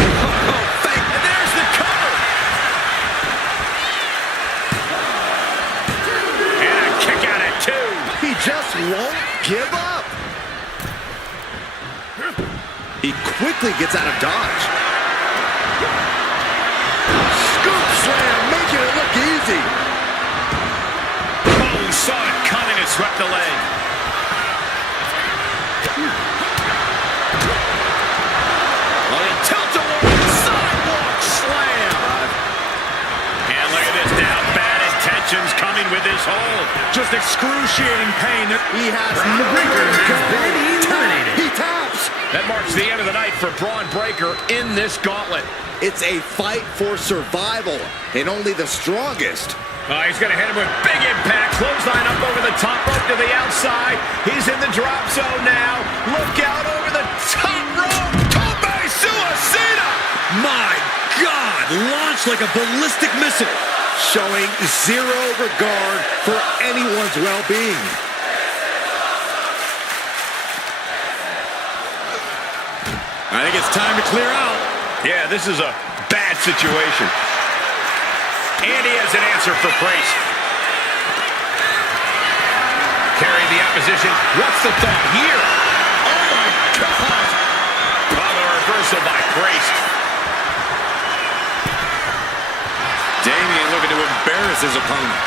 Oh, fake. And there's the cover. And a kick out at 2. He just won't give up. He quickly gets out of dodge. Scoop slam, making it look easy. Oh, he saw it coming and swept the leg. Oh, he tilts away. Sidewalk slam. And look at this now. Bad intentions coming with this hold. Just excruciating pain. He has Braun Breaker has been eliminated. He taps. That marks the end of the night for Braun Breaker in this gauntlet. It's a fight for survival, and only the strongest. He's going to hit him with big impact. Clothesline up over the top rope to the outside. He's in the drop zone now. Look out over the top rope. Tope Suicida. My God, launched like a ballistic missile. Showing zero regard for anyone's well-being. I think it's time to clear out. Yeah, this is a bad situation. And he has an answer for Priest. Carrying the opposition. What's the thought here? Oh, my God. Oh, the reversal by Priest. Damian looking to embarrass his opponent.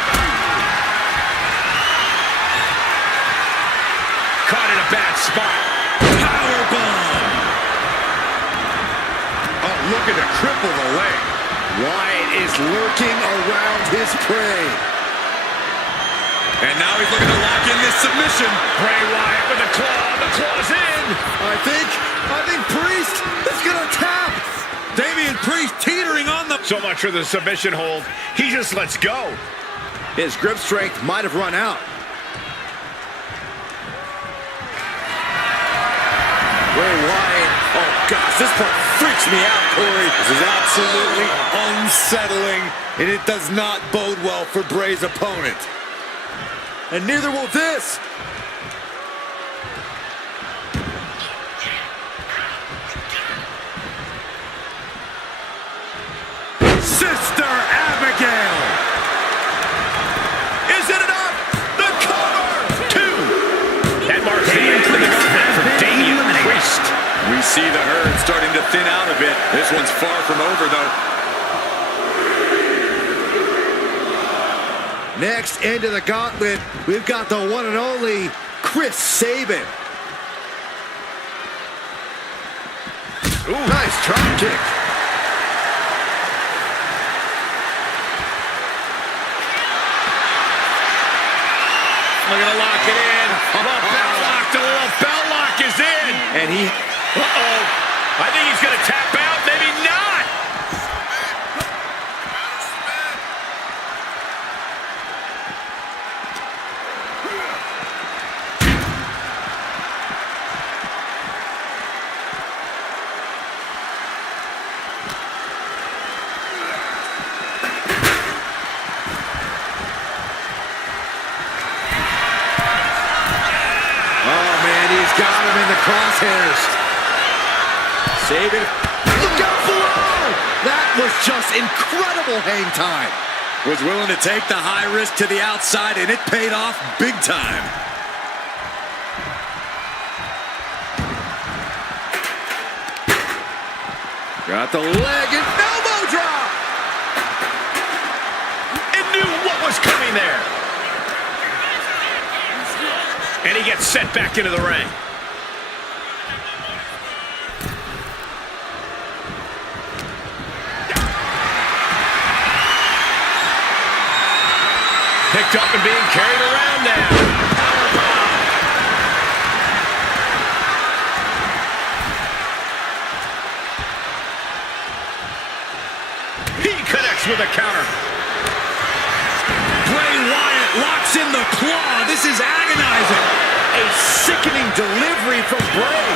Caught in a bad spot. Powerbomb. Oh, looking to cripple the leg. Wyatt is lurking around his prey. And now he's looking to lock in this submission. Bray Wyatt with a claw. The claw's in. I think Priest is gonna tap. Damian Priest teetering on the... So much for the submission hold. He just lets go. His grip strength might have run out. Bray Wyatt. Oh, gosh, this part freaks me out, Corey. This is absolutely unsettling, and it does not bode well for Bray's opponent. And neither will this. Sister Abigail. Is it enough? The cover. 2. That marks the end of the gauntlet for Damian Priest. We see the herd starting to thin out a bit. This one's far from over, though. Next into the gauntlet, we've got the one and only Chris Sabin. Ooh. Nice drop kick. Look at lock it in. The bell lock is in. And he... Uh-oh. I think he's going to tap out. Maybe not. Got him in the crosshairs. Sabin. Look out below! That was just incredible hang time. Was willing to take the high risk to the outside, and it paid off big time. Got the leg and elbow drop. And knew what was coming there. And he gets sent back into the ring. picked up and being carried around now. He connects with a counter. Bray Wyatt locks in the claw. This is agonizing. A sickening delivery from Bray.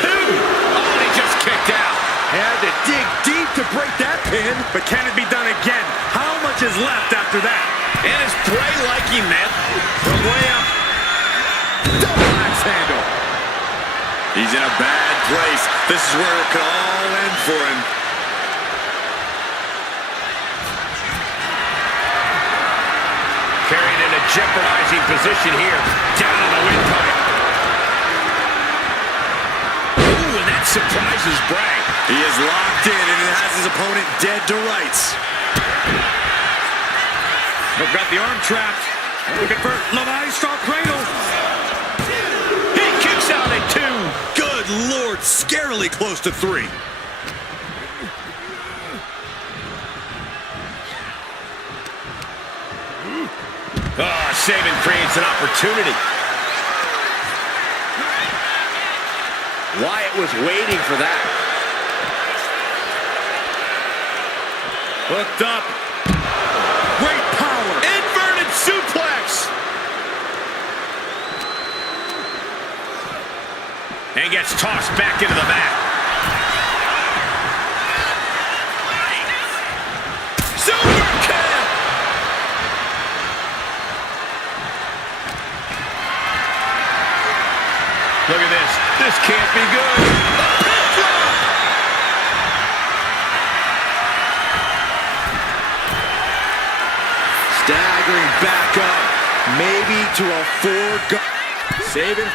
2. Oh, and he just kicked out. Had to dig deep to break that pin. But can it be done again? How much is left after that? And is Bray liking that? From way up. Double axe handle. He's in a bad place. This is where it could all end for him. Carried in a jeopardizing position here. Down on the windpipe. Ooh, and that surprises Bray. He is locked in and has his opponent dead to rights. They've got the arm trapped. Looking for the Maestro Cradle. He kicks out at 2. Good Lord, scarily close to 3. Oh, Sabin creates an opportunity. Wyatt was waiting for that. Hooked up. Great power. Inverted suplex. And gets tossed back into the mat. Super kick. Look at this. This can't be good. A pin drop. Staggering back up. Maybe to a 4. Sabin,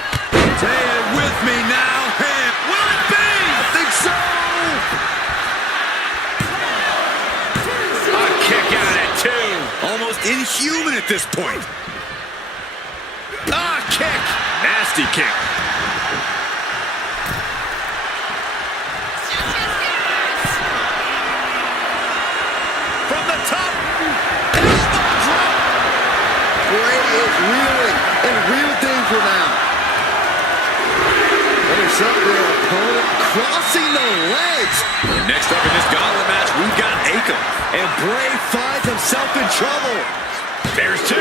say it with me now. Hey, Will it be? I think so. A kick out at 2. almost inhuman at this point. Ah, kick. Nasty kick. From the top. Elbow drop. Bray is reeling, and real danger now. There's up their opponent crossing the legs. Next up in this gauntlet match, we've got Akam. And Bray finds himself in trouble. There's 2.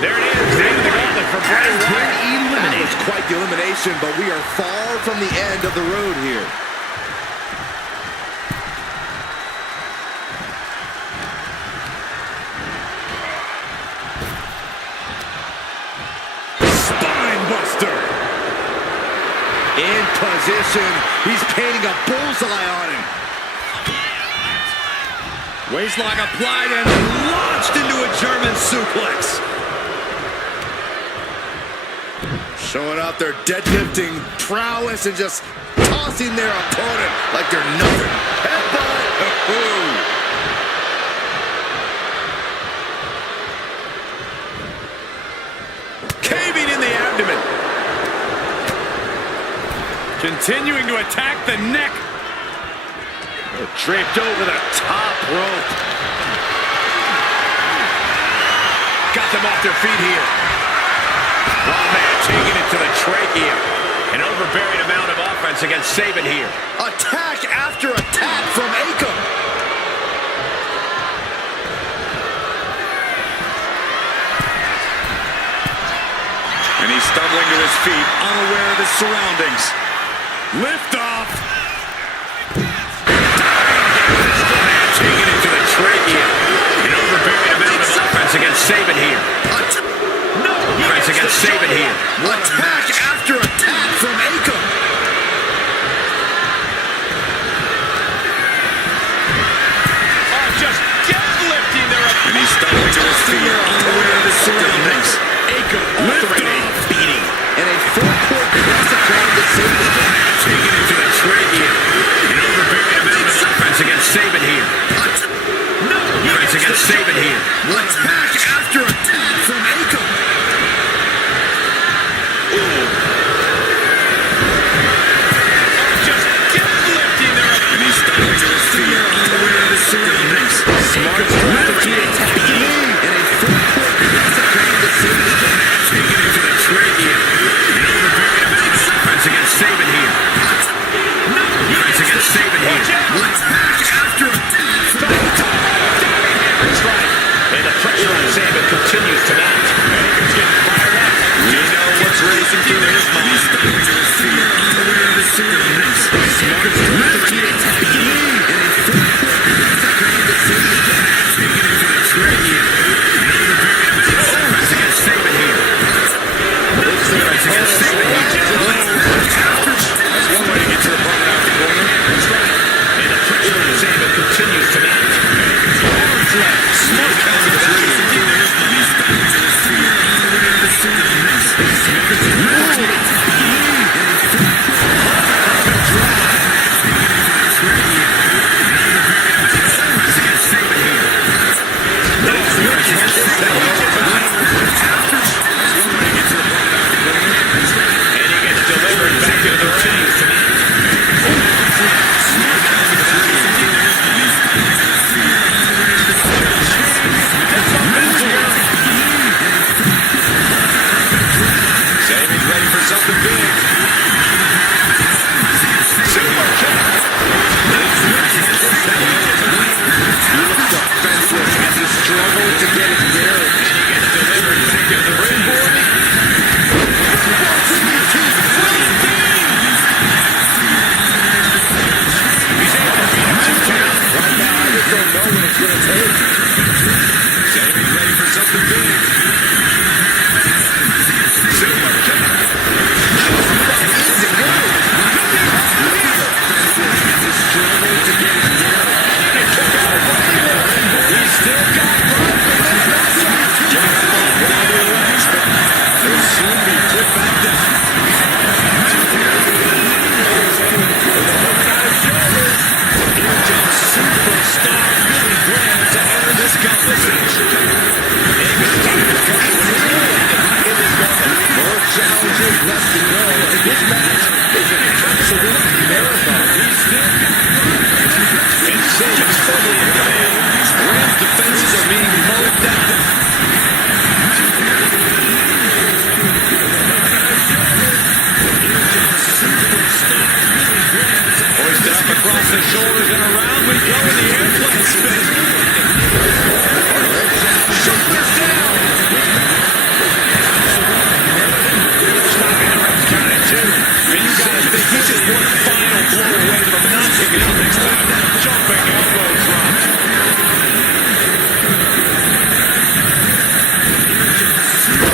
There it is. The end of the gauntlet for Bray Wyatt. That was quite the elimination, but we are far from the end of the road here. Spine buster. In position, he's painting a bullseye on him. Waistlock applied and launched into a German suplex. Showing off their deadlifting prowess and just tossing their opponent like they're nothing. Headbutt! Caving in the abdomen. Continuing to attack the neck. Draped over the top rope. Got them off their feet here. Oh, man, taking it to the trachea. An overbearing amount of offense against Sabin here. Attack after attack from Akam. And he's stumbling to his feet, unaware of his surroundings. Lift off. Taking it to the trachea. An overbearing amount of offense against Sabin here. Offense against Sabin here. Attack after attack from Akam. Oh, just deadlifting their opponent. And he's stumbling to his feet, unaware of his surroundings. Akam offering a beating. And a full-court press upon the Sabin. Taking it to the trachea. An overbearing amount of offense against Sabin here. Offense against Sabin here. Attack after attack from Akam. Just deadlifting their opponent. And he's stumbling to his feet, unaware of his surroundings. Smart strategy attacking. And a full That's right. And the pressure on Sabin continues to mount. Baker's getting fired up. We know what's racing through his mind. That's one way to get your opponent out the corner. That's right. And the pressure on Sabin continues to mount. Smart counter. And he gets delivered back into the ring. Sabin's ready for something big. Super kick. He looks defenseless as he struggles to get his bearings. And he gets delivered back into the ring, boy. He's able to beat him 2 count. Right now, I just don't know what it's going to take. Sabin's ready for something big. Super kick. He's still got love for this match. Just about one of the legs, but he'll soon be put back down. Here comes superstar Billy Graham to enter this gauntlet match. More challenges left to go, and this match is an absolute marathon. He's still and Sabin's firmly in command. Graham's defenses are being mowed down. Hoisted up across the shoulders and around we go in the airplane spin. Shoulders down. Stopping the ref counted 2. And you gotta think he's just one final blow away from not picking up next time. Jumping elbow drop.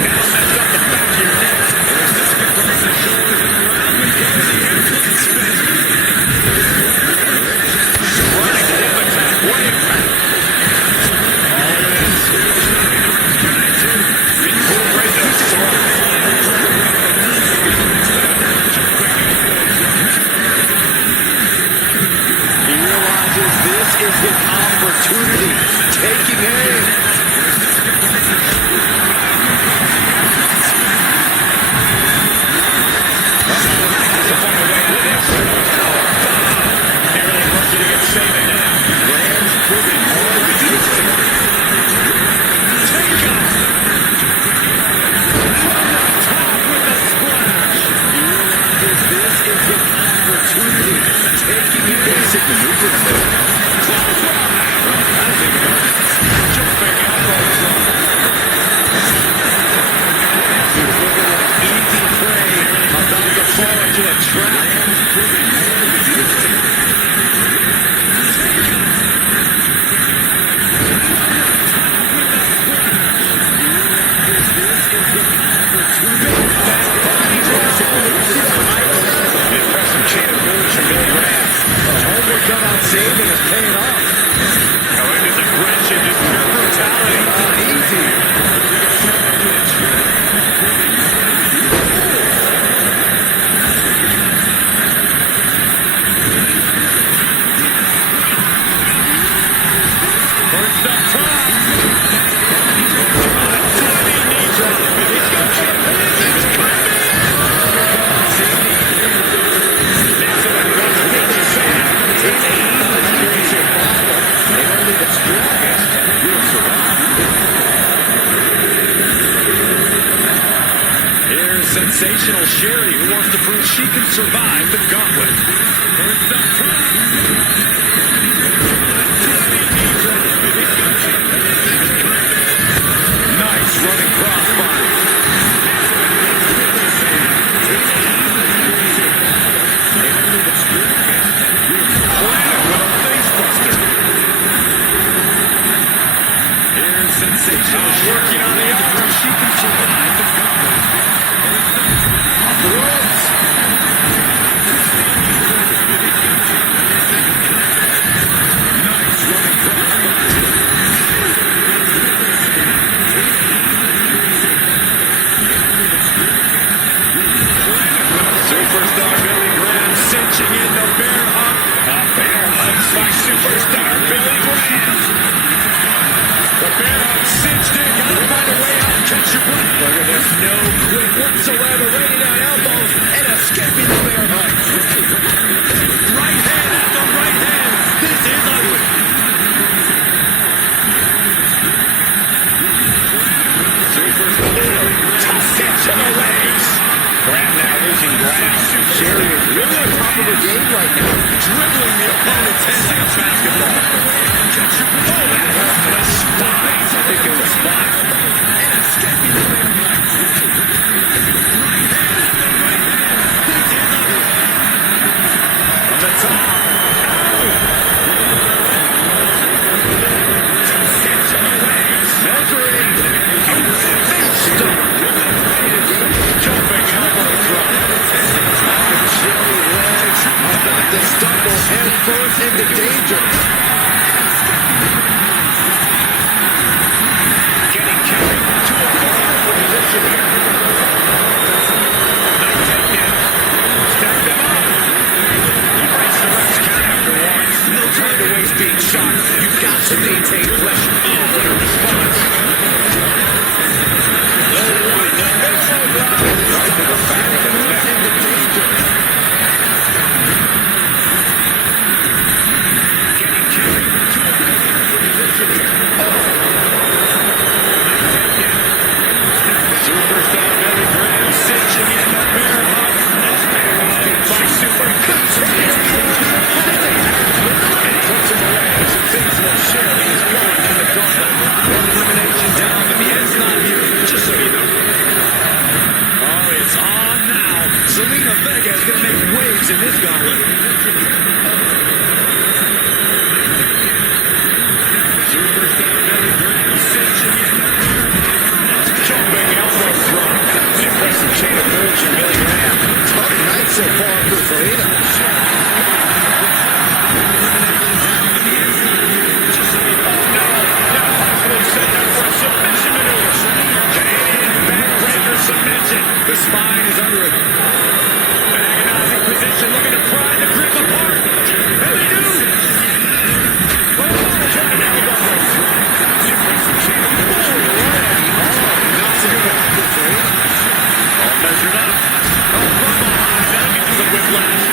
That'll mess up the back of your neck. Hoisted up across the shoulders and around we go in the airplane spin. Running to hip attack. Way back. Pull right to the throat. He realizes this is his opportunity. Taking aim. To find a way out of this. Nearly lucky to get Sabin now. Graham's proving hard to beat. Take off. Top with a splash. He realizes this is his opportunity. Taking aim. Basic maneuver. Jumping elbow drop. Looking like easy prey. About to fall into a trap. Impressive chain of moves from Billy Graham. Homework done on Sabin is paying off. Tremendous aggression, just pure brutality. Not easy. First up top. Diving knee drop. He's got the finish. It's coming. Next up, goes to Bate and Penta. It's a huge survival, and only the strongest will survive. Here's sensational Sherry, who wants to prove she can survive the gauntlet. First up top. Diving knee drop. He's got the finish. no quit whatsoever. Raining down elbows and escaping the bear hug. Right hand after right hand. This is ugly. Tossed into the legs. Graham now losing ground. Sherry is really on top of her game right now. Dribbling the opponent's head like a basketball. Oh, that hurt to the spine. I think it was spine. And escaping the bear hug. Right hand after right hand. This is ugly. From the top. Tossed into the legs. Measuring. Stop. Jumping elbow drop. Sherry legs about to stumble head first into danger. Getting carried to a vulnerable position here. Nice takedown. Step them up. He breaks the ref's count after one. No time to waste being shot. You've got to maintain pressure. Oh, what a response. Right to the back of the neck. Into danger. Getting carried to a vulnerable position here. Superstar Billy Graham cinching in the bear hug. By Super continues. And puts him away. Things look Sherry is going to the Gauntlet. One elimination down, but the end's not here. Just so you know. Oh, it's on now. Zelina Vega is going to make waves in this gauntlet. Superstar Billy Graham cinching in the bear hug. Jumping elbow drop. An impressive chain of moves from Billy Graham. Tough night so far for Zelina. The spine is under it. An agonizing position, looking to pry the grip apart. And they do. Oh, an elbow drop. Impressive chain of moves from Billy Graham. Knocking it back to Zelina. All measured up. Oh, from behind. That'll get to the whiplash.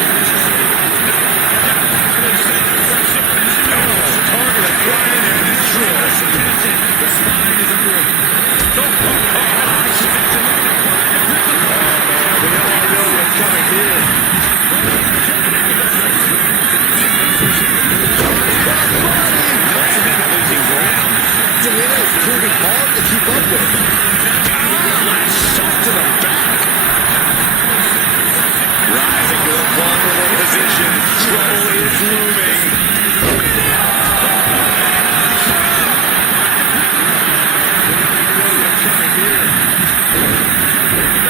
Targeted right in and destroyed. The spine is under it. Zelina is proving hard to keep up with. Shot to the back. Rising to a vulnerable position. Trouble is looming.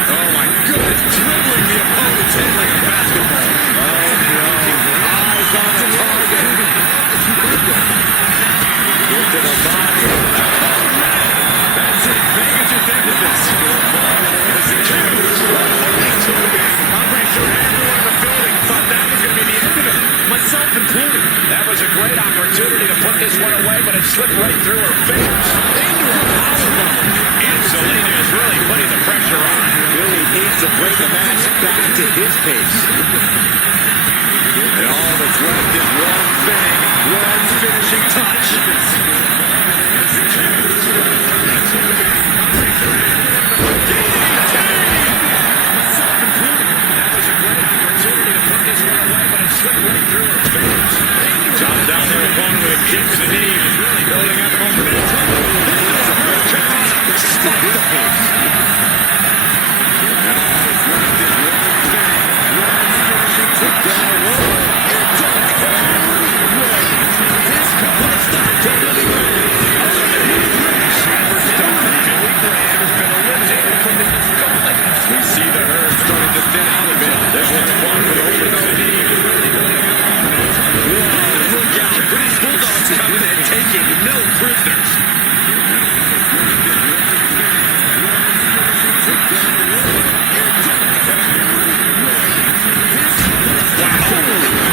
Oh my goodness, dribbling the opponent's head like a basketball. Oh no. Eyes on the target. Get to the body. That's it. Vegas is into this. I'm pretty sure everyone in the building thought that was going to be the end of it. Myself included. That was a great opportunity to put this one away, but it slipped right through her fingers. Into a powerbomb. And Zelina is really putting the pressure on. Billy needs to break the match back to his pace. And all that's left is one thing, one finishing touch. John down their opponent with a kick to the knee. Building up momentum. Spike the pace. This could put a stop to Billy Graham. Billy Graham has been eliminated from the Gauntlet. We see the herd starting to thin out a bit. This one's fun for the open to the knee. Whoa, look out. British Bulldogs coming and taking no prisoners.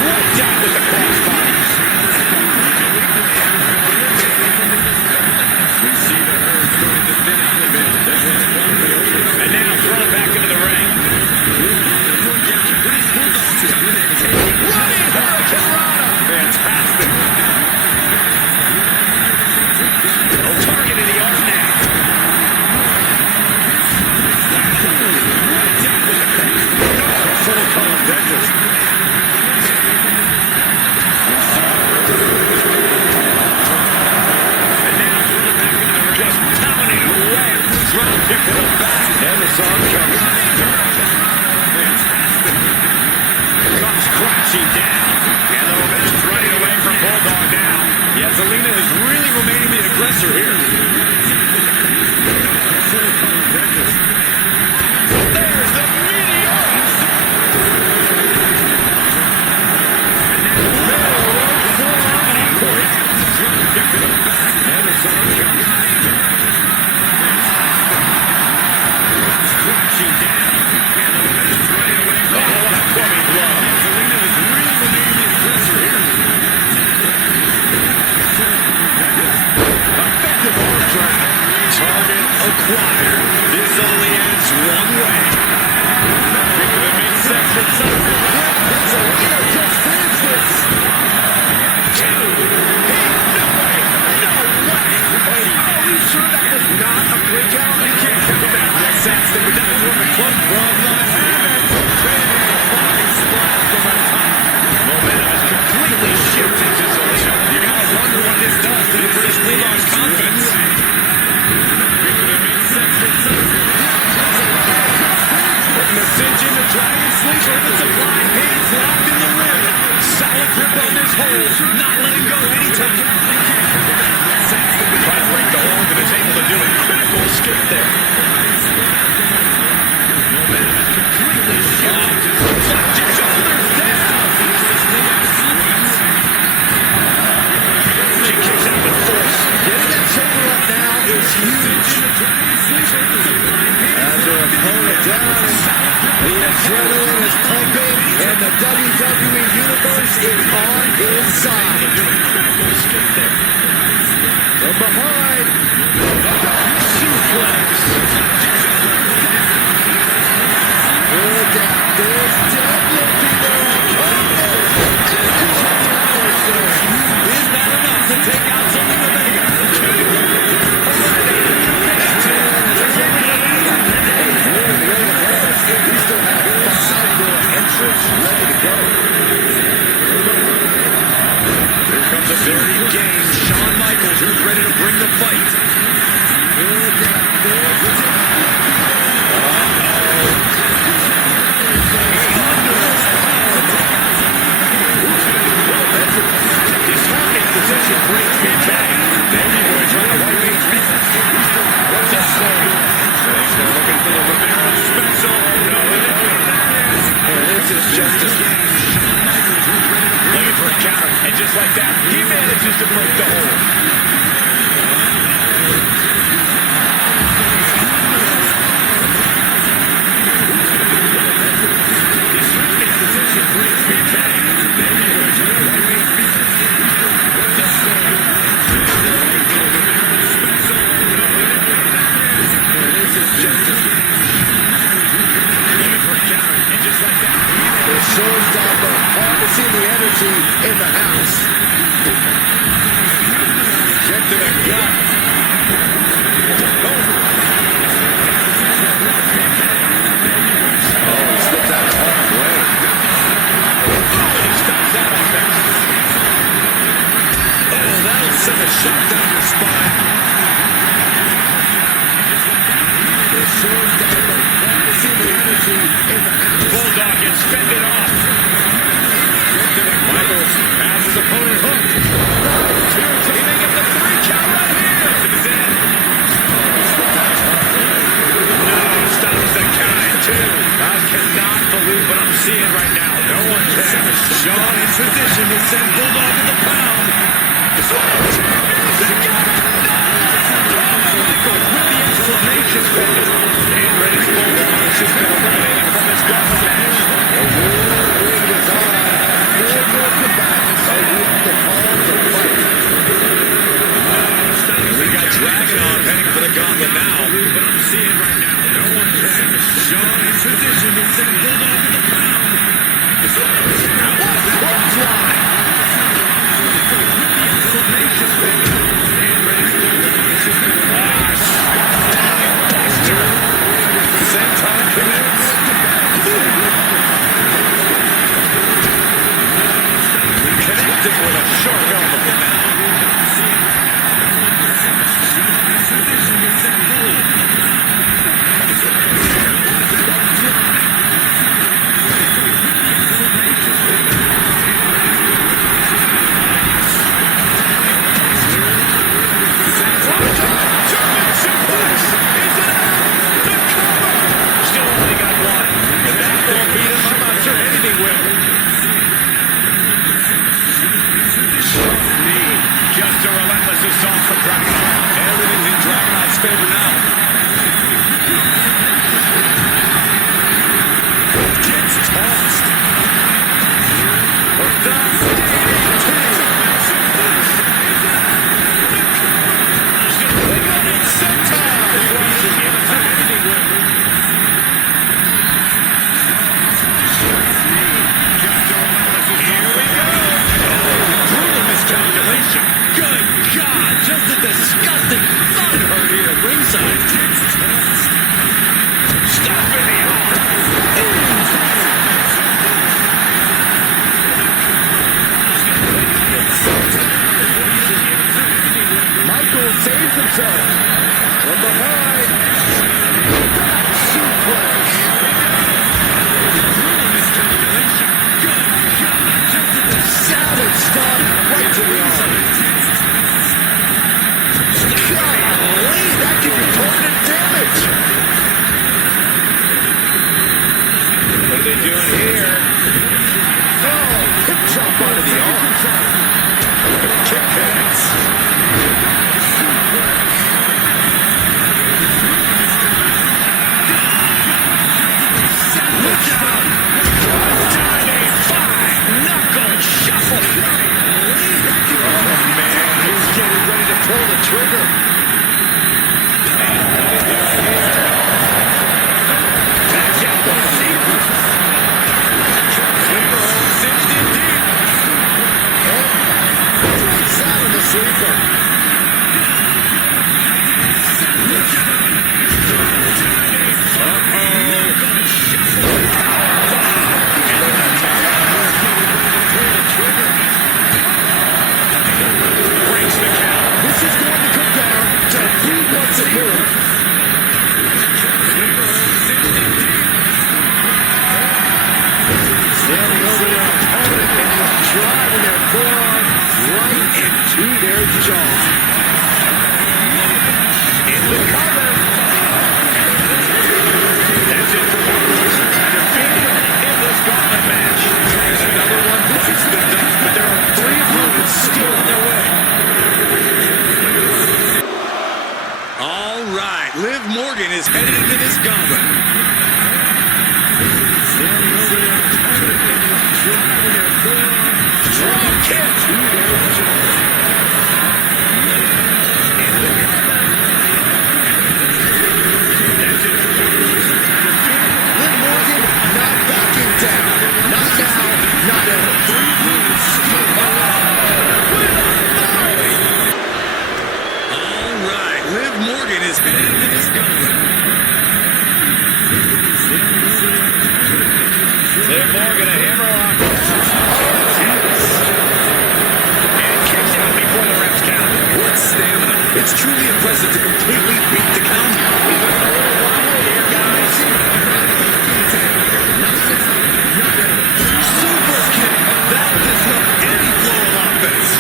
Right down with the crossbodies. We see the herd starting to thin out a bit. This one's fun for the open. And now is really remaining the aggressor here. There's the meteor. Target acquired. This only ends one way. Kick to the midsection. Selena just finished this. Two. No way. No way. Wait, are you sure that was not a breakout? You can't count that, Rex Saxton, but that was one of the club bloodlines. Body splash from the top. Momentum is completely shifted to Zelina. You gotta wonder what this does to the British Bulldog's confidence. Ascension, the Dragon Sleeper, it's a blind hands locked in the ring. Solid grip on this hold, not letting go anytime. Saxton trying to break the hold and is able to do it. Critical escape there. Momentum is completely shifted. Deflected, shoulders down. She kicks out with force. Getting that shoulder up now is huge. As her opponent down, the adrenaline is pumping, and the WWE Universe is on his side. From behind, suplex. Good down. There's deadlifting there. Is that enough to take out Zelina Vega? We still have 5 more entrants ready to go. Here comes a dirty game. Shawn Michaels, who's ready to bring the saves himself. From behind. Suplex. Savage stop right to the arm. Golly, that can be permanent damage. What are they doing here? Oh, hip drop onto the arm. Kick connects. Look out! Diving 5-knuckle shuffle. Oh, man, he's getting ready to pull the trigger. Back elbow sleeper. Sleeper hold cinched in deep. Breaks out of the sleeper. Breaks the count. This is going to come down to who wants it more. Standing over their opponent and just driving their forearm right into their jaw. In the cover. That's it for one person. Defeated in this gauntlet match. Another one bites the dust, but there are 3 opponents still on their way. All right, Liv Morgan is headed into this gauntlet. Standing over their opponent and just driving their forearm Drop kick. to their jaw. That's it for one person. Defeated. Liv Morgan not backing down. Not now, not ever. All right, Liv Morgan is headed into this gauntlet. Liv Morgan, a hammerlock. And kicks out before the ref's count. What stamina. It's truly impressive to completely beat the count. We've got a little wobbly here, guys. Super kick. That disrupt any flow of offense.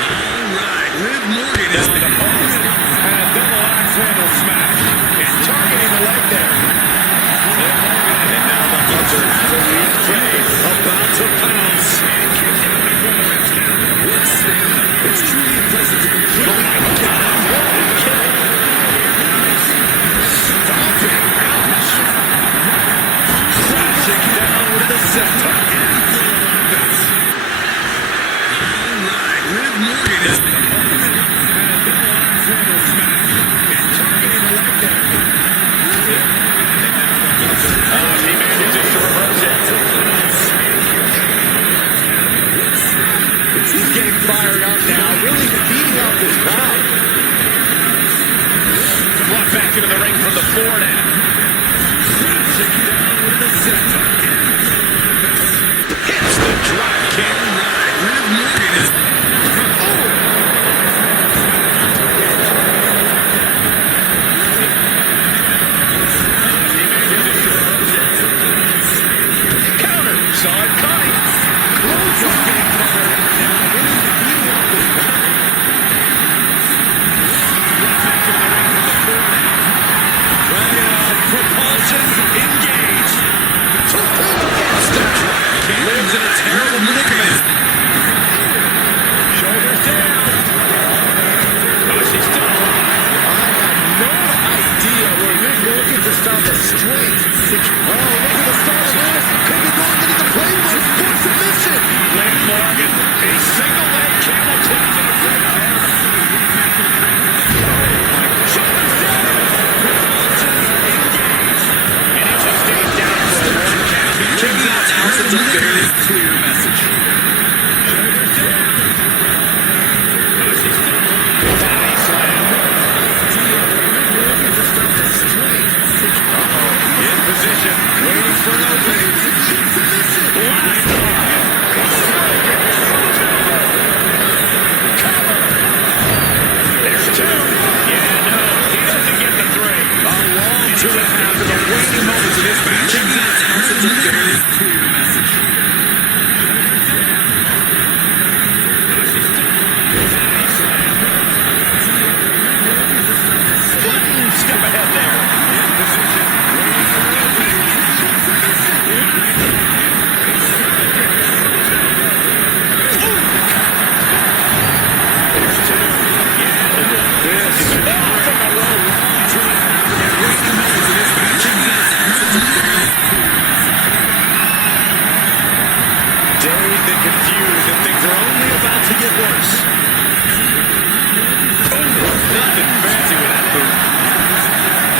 All right, Liv Morgan is Down the post. And a double axe handle smash. And targeting the leg there. Liv Morgan, and now the Hunter fully face. about to pounce. And kicks out before the ref's count. What stamina. It's truly impressive to completely Oh my God, what a kick. stomping. Ouch. Crashing down with the senton. All right, Liv Morgan is Step ahead there. In position. There's two. This is from the rope. Dazed and confused, and things are only about to get worse. Oh, nothing fancy with that boot.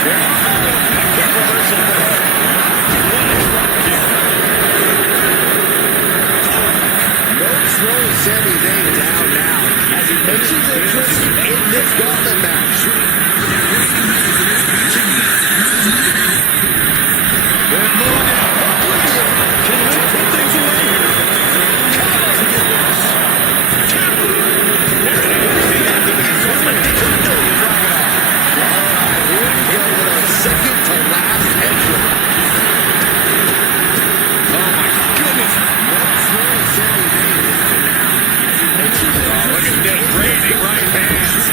A quick reversal for her. What a drop kick. No slowing Sami Zayn down now as he mentions interest in this gauntlet match. Good move now. Can we put things away here? About to get worse. There it is. The end of this one. Here we go with our second to last entrant. Oh, my goodness. No slowing Sami Zayn down now as he mentions Oh, look at this. Raining right hands.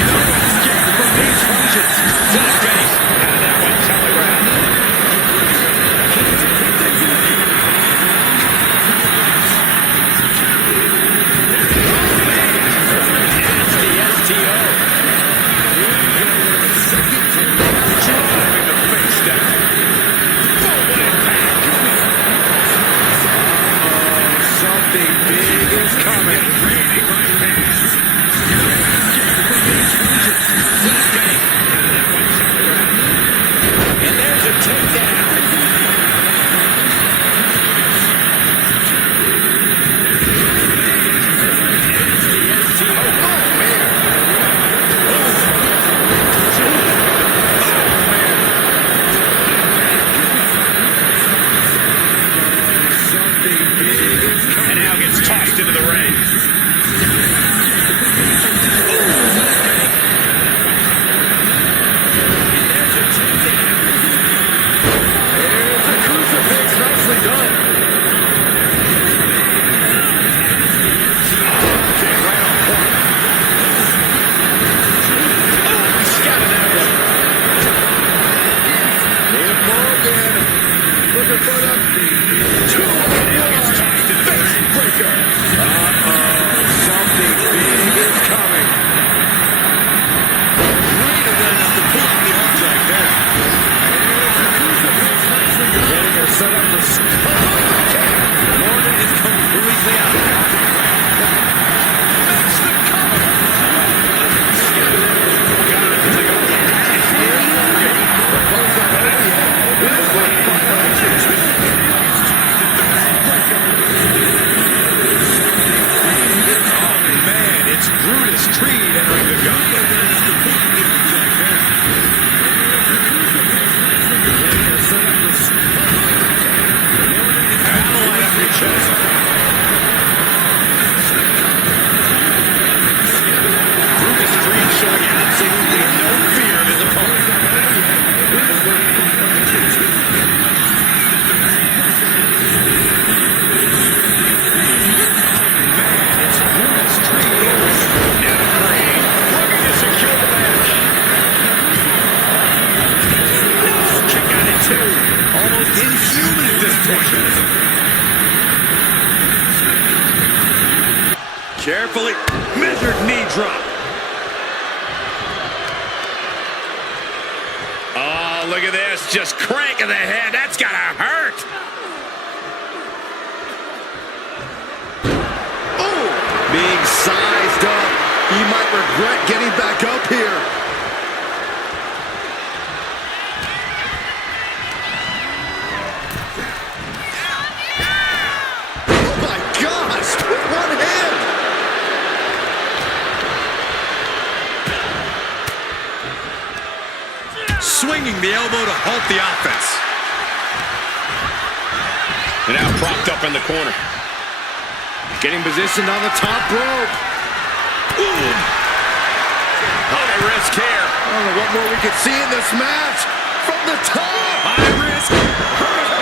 No escape from these punches. Flashbang. Had that one telegraphed. Something big is coming. And there's a takedown. And now gets tossed into the ring. There's a crucifix, nicely done. Okay, right on point. Oh, he scattered that one. Liv Morgan looking for the 2 And now gets tossed into the ring. breaker. Something big is coming. Great awareness to pull out the arm drag there. Getting her set up for... Morgan is completely out of it. Makes the cover. Got it. It's like, okay, it's in the ring. The ball's not over yet. This is like final entrance. Oh, man, it's Brutus Creed entering the Gauntlet. Ally up your chest. Brutus Creed showing absolutely no fear of his opponent. Man, it's Brutus Creed in the ring, looking to secure the match. Oh, kick out at two. Almost inhuman at this point. Carefully measured knee drop. Oh, look at this. Just cranking the head. That's got to hurt. Oh, being sized up. He might regret getting back up here. Oh my gosh, with one hand. Swinging the elbow to halt the offense. And now propped up in the corner. Getting positioned on the top rope. Ooh. High risk here. I don't know what more we could see in this match. From the top. High risk. Hurrah.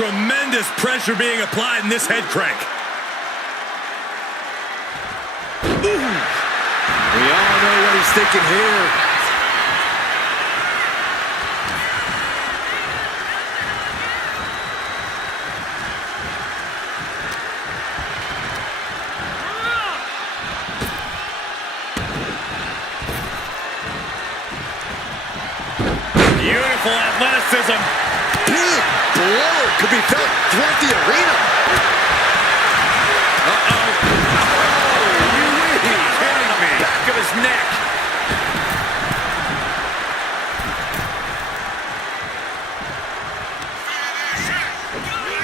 Tremendous pressure being applied in this head crank. We all know what he's thinking here. Beautiful athleticism. Big blow could be felt throughout the arena. Back of his neck.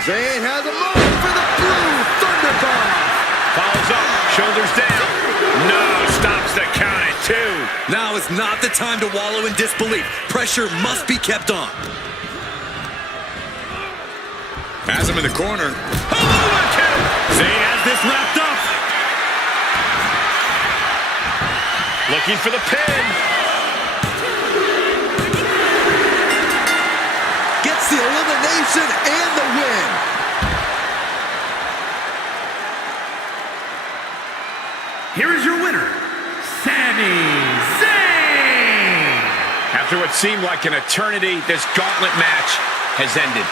Zayn has a moment for the blue Thunderbomb. Follows up, shoulders down. No, stops the count at 2. Now is not the time to wallow in disbelief. Pressure must be kept on. Has him in the corner. Oh, 2. Zayn has this wrapped up. Looking for the pin. Gets the elimination and the win. Here is your winner, Sami Zayn. After what seemed like an eternity, this gauntlet match has ended.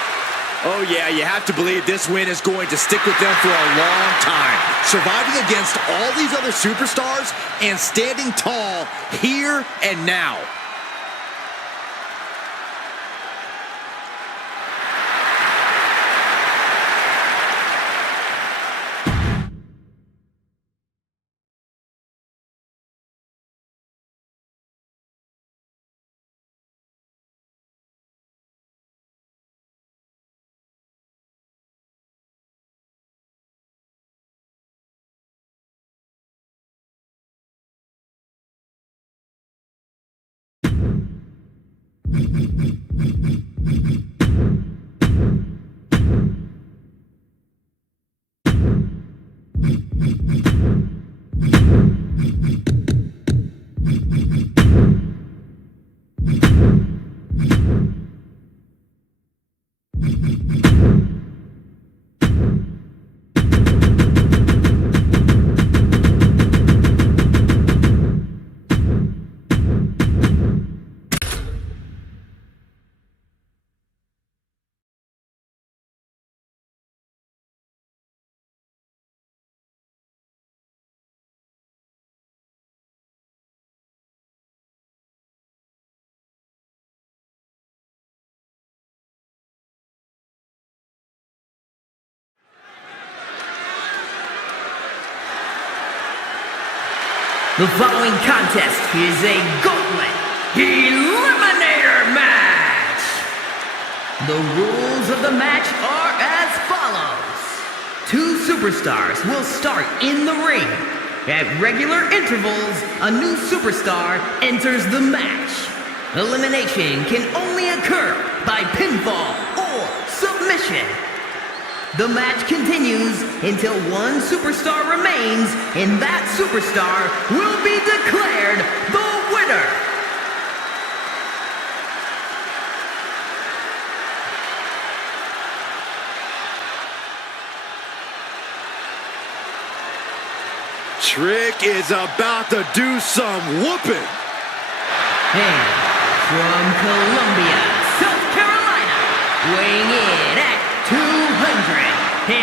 Oh yeah, you have to believe this win is going to stick with them for a long time. Surviving against all these other superstars and standing tall here and now. The following contest is a Gauntlet Eliminator match. The rules of the match are as follows. 2 superstars will start in the ring. At regular intervals, a new superstar enters the match. Elimination can only occur by pinfall or submission. The match continues until one superstar remains, and that superstar will be declared the winner. Trick is about to do some whooping. And from Columbia, South Carolina, weighing in at 205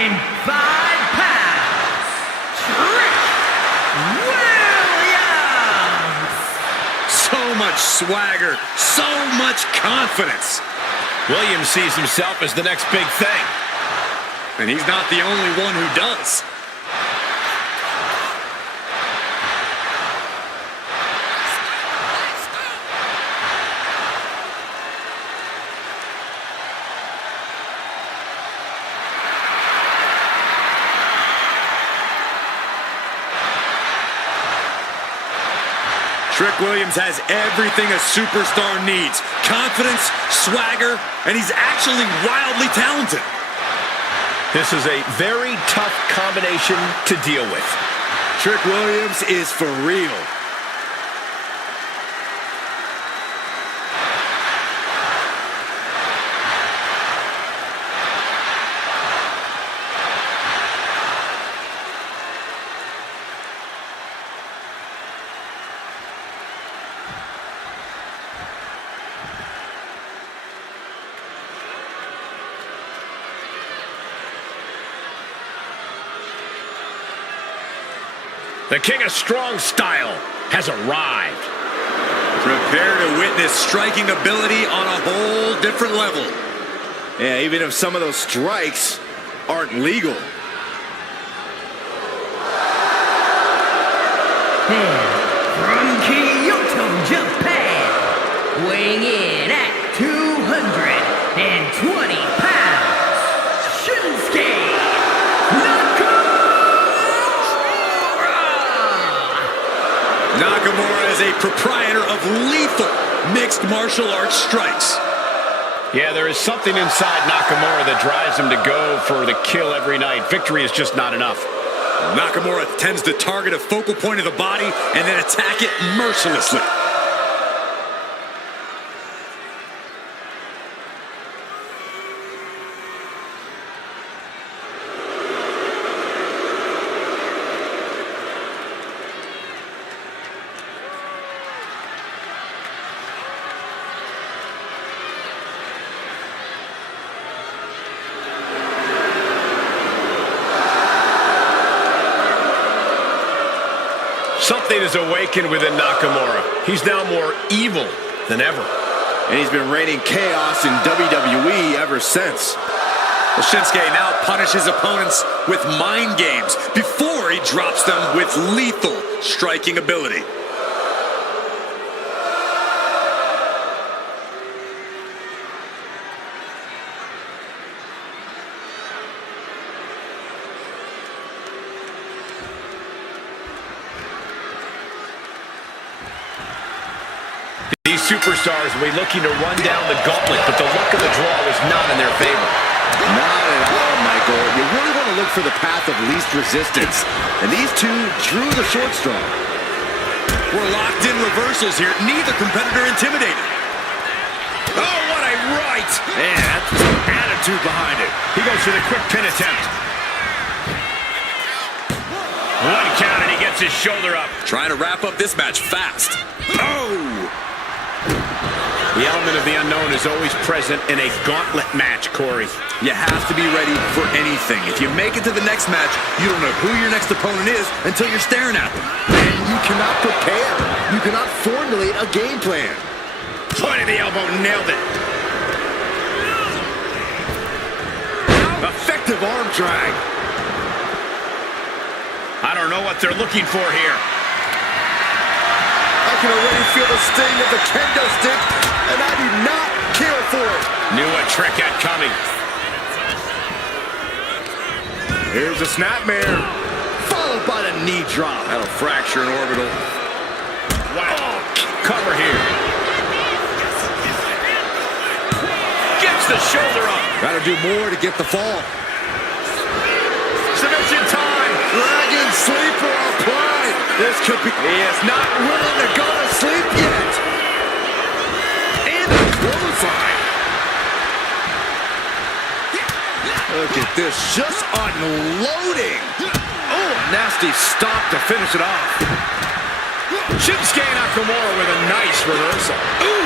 pounds, Trick Williams. So much swagger, so much confidence. Williams sees himself as the next big thing. And he's not the only one who does. Trick Williams has everything a superstar needs. Confidence, swagger, and he's actually wildly talented. This is a very tough combination to deal with. Trick Williams is for real. The King of Strong Style has arrived. Prepare to witness striking ability on a whole different level. Yeah, even if some of those strikes aren't legal. From Kyoto, Japan, weighing in at 220 pounds, Shinsuke Nakamura! Nakamura is a proprietor of lethal mixed martial arts strikes. Yeah, there is something inside Nakamura that drives him to go for the kill every night. Victory is just not enough. Nakamura tends to target a focal point of the body and then attack it mercilessly. Something is awakened within Nakamura. He's now more evil than ever. And he's been reigning chaos in WWE ever since. Well, Shinsuke now punishes opponents with mind games before he drops them with lethal striking ability. These superstars will be looking to run down the gauntlet, but the luck of the draw was not in their favor. Not at all, Michael. You really want to look for the path of least resistance. And these two drew the short straw. We're locked in reversals here. Neither competitor intimidated. Oh, what a right! Man, that's some attitude behind it. He goes for the quick pin attempt. One count and he gets his shoulder up. Trying to wrap up this match fast. Oh! The element of the unknown is always present in a gauntlet match, Corey. You have to be ready for anything. If you make it to the next match, you don't know who your next opponent is until you're staring at them. And you cannot prepare. You cannot formulate a game plan. Point of the elbow, nailed it. Effective arm drag. I don't know what they're looking for here. I can already feel the sting of the kendo stick, and I do not care for it. Knew a trick had coming. Here's a snapmare, followed by the knee drop. That'll fracture an orbital. Wow. Cover here. Gets the shoulder up. Gotta do more to get the fall. Submission time. Dragon sleeper applied. This could be. He is not willing to go to sleep yet. And a clothesline. Look at this, just unloading. Oh, a nasty stop to finish it off. Shinsuke Nakamura with a nice reversal. Ooh.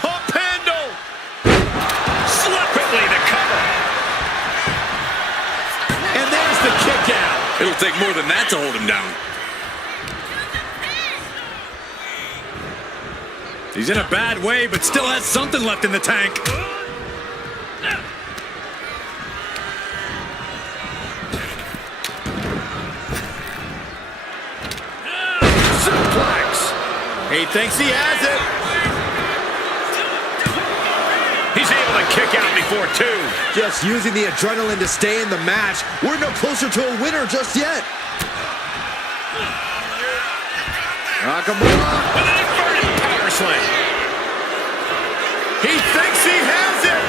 Pump handle. Slip quickly to cover. And there's the kick out. It'll take more than that to hold him down. He's in a bad way, but still has something left in the tank. Suplex. He thinks he has it. He's able to kick out before two. Just using the adrenaline to stay in the match. We're no closer to a winner just yet. Nakamura. With an inverted power slam. He thinks he has it.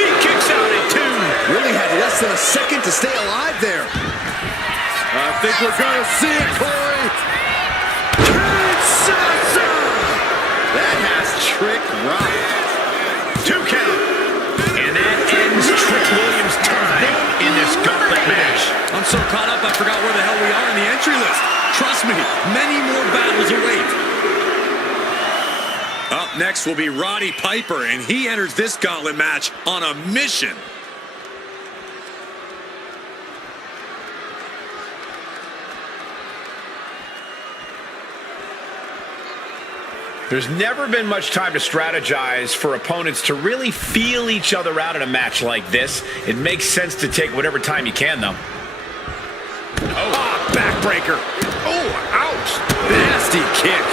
He kicks out at two. Really had less than a second to stay alive there. I think we're going to see it, Corey. That has Trick rocked. 2 count. And that ends Trick Williams' time in this gauntlet match. I'm so caught up, I forgot where the hell we are in the entry list. Trust me, many more battles await. Up next will be Roddy Piper, and he enters this gauntlet match on a mission. There's never been much time to strategize for opponents to really feel each other out in a match like this. It makes sense to take whatever time you can, though. Oh, backbreaker. Oh, ouch. Nasty kick.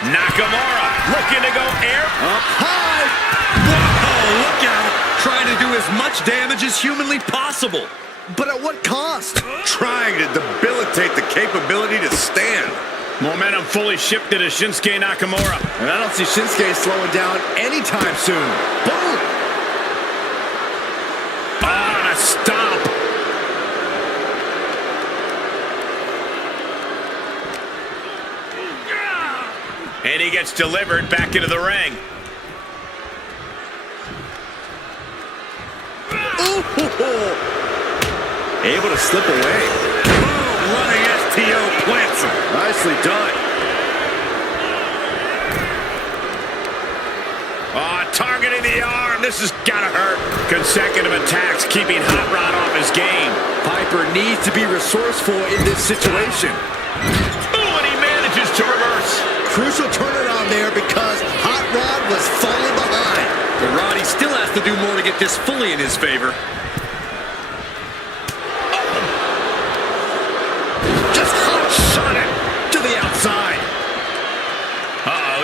Nakamura looking to go air. Up high. Whoa, look out. Trying to do as much damage as humanly possible. But at what cost? Trying to debilitate the capability to stand. Momentum fully shifted to Shinsuke Nakamura. And I don't see Shinsuke slowing down anytime soon. Boom! On a stomp. And he gets delivered back into the ring. Ooh! Able to slip away. Boom, running STO plants him. Nicely done. Targeting the arm. This has got to hurt. Consecutive attacks keeping Hot Rod off his game. Piper needs to be resourceful in this situation. Ooh, and he manages to reverse. Crucial turnaround there because Hot Rod was falling behind. But Roddy still has to do more to get this fully in his favor.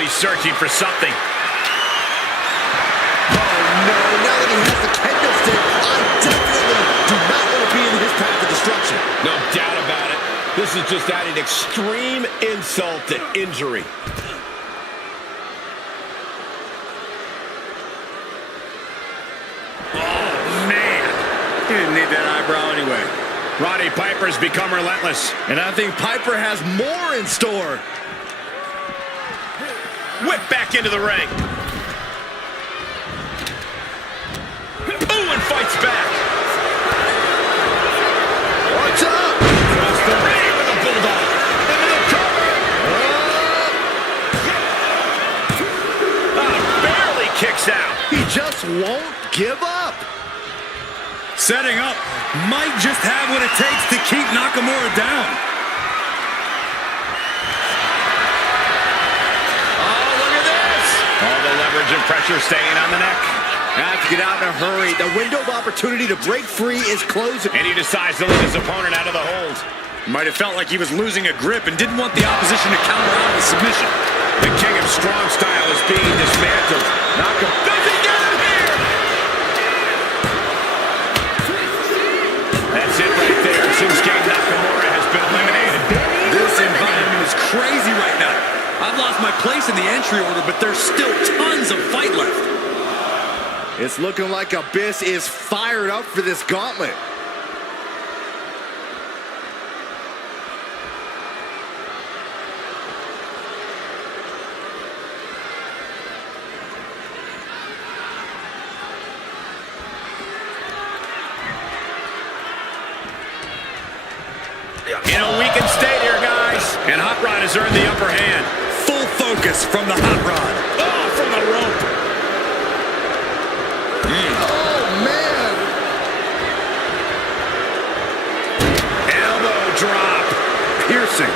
Searching for something. Oh no, now that he has the kendo stick, I definitely do not want to be in his path of destruction. No doubt about it. This is just adding extreme insult to injury. Oh man. He didn't need that eyebrow anyway. Roddy Piper's become relentless. And I think Piper has more in store. Whip back into the ring. Ooh, and fights back. What's up? Across the ring with a bulldog. Into the cover. Barely kicks out. He just won't give up. Setting up. Might just have what it takes to keep Nakamura down. And pressure staying on the neck. Have to get out in a hurry. The window of opportunity to break free is closing. And he decides to let his opponent out of the hold. Might have felt like he was losing a grip and didn't want the opposition to counter out with submission. The king of strong style is being dismantled. Nakamura doesn't get him here. That's it right there. Shinsuke Nakamura has been eliminated. This environment is crazy right now. I've lost my place in the entry order, but there's still tons of fight left. It's looking like Abyss is fired up for this gauntlet. In a weakened state here, guys. And Hot Rod has earned the upper hand. Full focus from the Hot Rod. Oh, from the rope. Oh, man. Elbow drop. Piercing.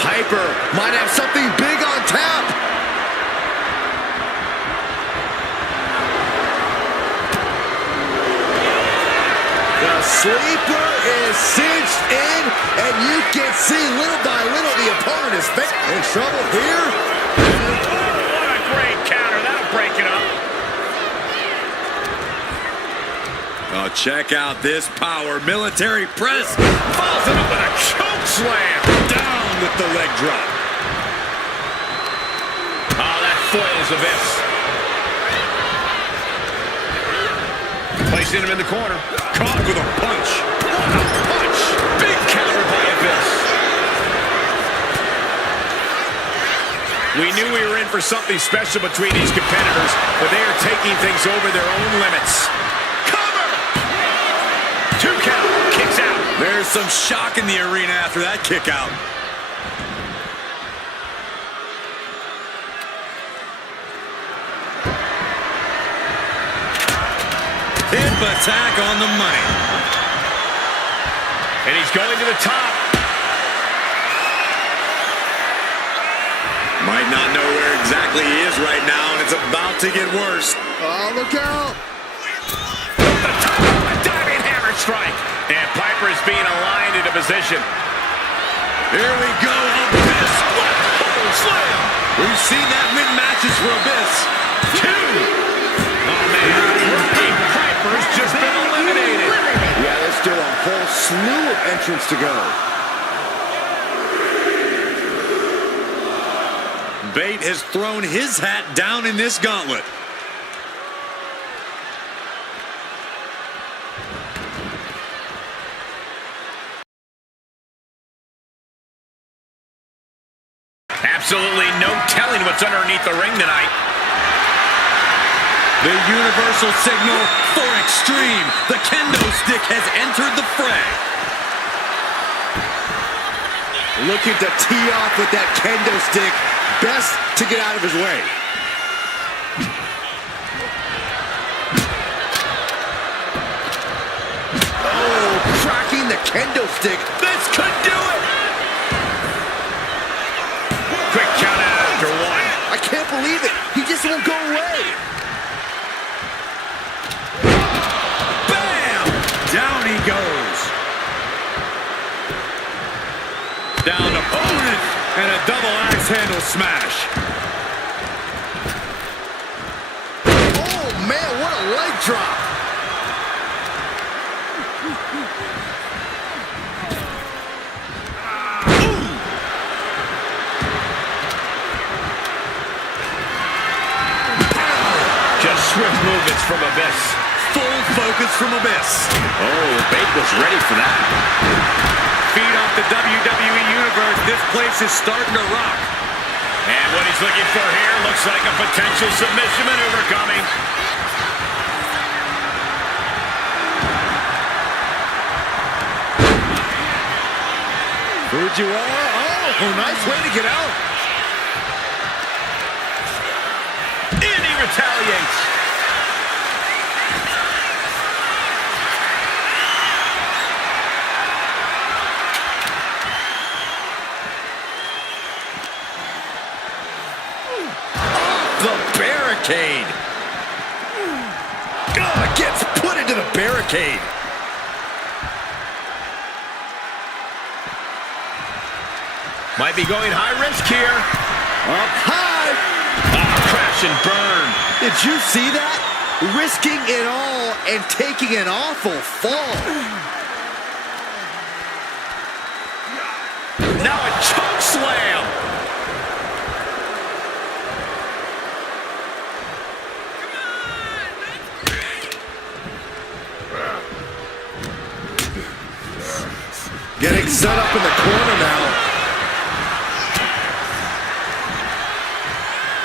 Piper might have something big on tap. The sleeper is cinched in, and you can see little by little the opponent is in trouble here. Oh, what a great counter. That'll break it up. Oh, check out this power. Military press. Follows it up with a choke slam. Down with the leg drop. Oh, that foils Abyss. Placing him in the corner. Caught with a punch. What a punch. Big counter by Abyss. We knew we were in for something special between these competitors, but they are taking things over their own limits. Cover! 2 count. Kicks out. There's some shock in the arena after that kick out. attack on the money. And he's going to the top. Might not know where exactly he is right now, and it's about to get worse. Oh, look out. The top of a diving hammer strike. And Piper is being aligned into position. Here we go, Abyss. Oh, slam. We've seen that win matches for Abyss. 2. Oh, man. Roddy Piper's just been eliminated. Yeah, there's still a whole slew of entrants to go. Bate has thrown his hat down in this gauntlet. Absolutely no telling what's underneath the ring tonight. The universal signal for extreme. The kendo stick has entered the fray. Looking to tee off with that kendo stick. Best to get out of his way. Oh, cracking the kendo stick. This could do it. Quick count out after 1. I can't believe it. He just won't go away. Bam! Down he goes. Down opponent. And a double axe handle smash. Oh, man, what a leg drop. Just swift movements from Abyss. Full focus from Abyss. Oh, Bate was ready for that. Feed off the WWE Universe. This place is starting to rock. And what he's looking for here looks like a potential submission maneuver coming. Fujiwara. Oh, nice way to get out. And he retaliates. The barricade. Gets put into the barricade. Might be going high risk here. Up high. Crash and burn. Did you see that? Risking it all and taking an awful fall. Now a choke slam. Getting set up in the corner now.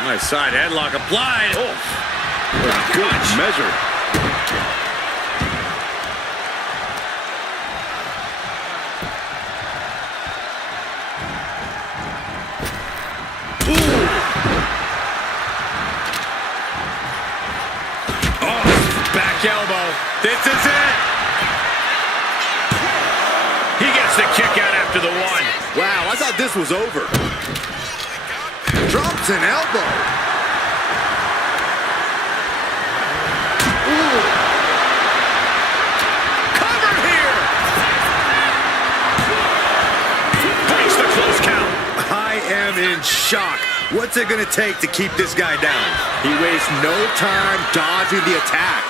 Nice side headlock applied. Oh, Good measure. back elbow. This is it. He gets the kick out after the 1. Wow, I thought this was over. Drops an elbow. Ooh. Cover here. Breaks the close count. I am in shock. What's it going to take to keep this guy down? He wastes no time dodging the attack.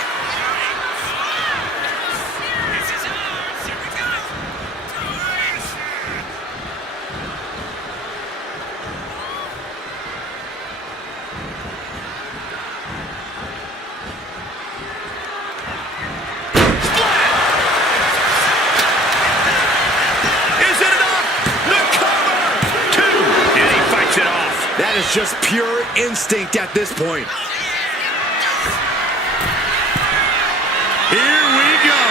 That is just pure instinct at this point. Here we go.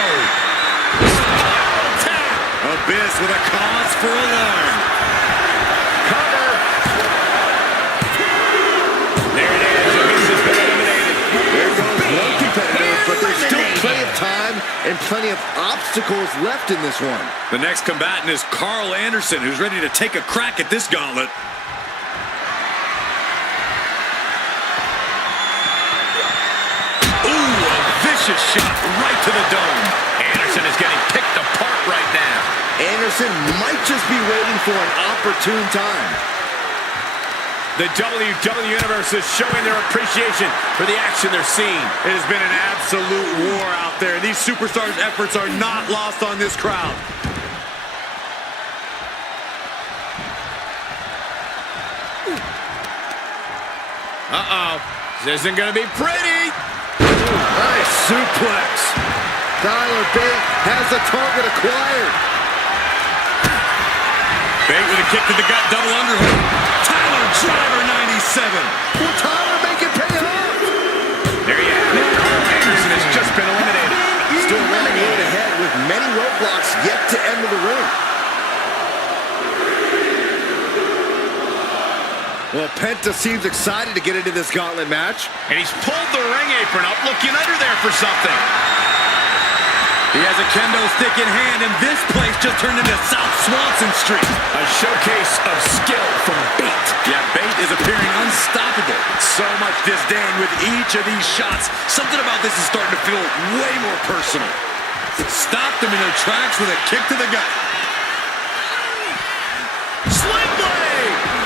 Abyss with a cause for alarm. Cover. There it is. Abyss has been eliminated. There goes one competitor, but there's still plenty of time plenty of obstacles left in this one. The next combatant is Carl Anderson, who's ready to take a crack at this gauntlet. Ooh, a vicious shot right to the dome. Anderson is getting picked apart right now. Anderson might just be waiting for an opportune time. The WWE Universe is showing their appreciation for the action they're seeing. It has been an absolute war out there. These superstars' efforts are not lost on this crowd. Uh-oh. This isn't going to be pretty. Nice suplex. Tyler Bate has the target acquired. Bate with a kick to the gut, double underhook. Tyler Driver 97. Will Tyler make it pay off? There you have it. Carl Anderson has just been eliminated. Still a long road ahead with many roadblocks yet to enter the ring. Well, Penta seems excited to get into this gauntlet match. And he's pulled the ring apron up, looking under there for something. He has a kendo stick in hand, and this place just turned into South Swanson Street. A showcase of skill from Bate. Yeah, Bate is appearing unstoppable. So much disdain with each of these shots. Something about this is starting to feel way more personal. Stopped them in their tracks with a kick to the gut. Sling blade!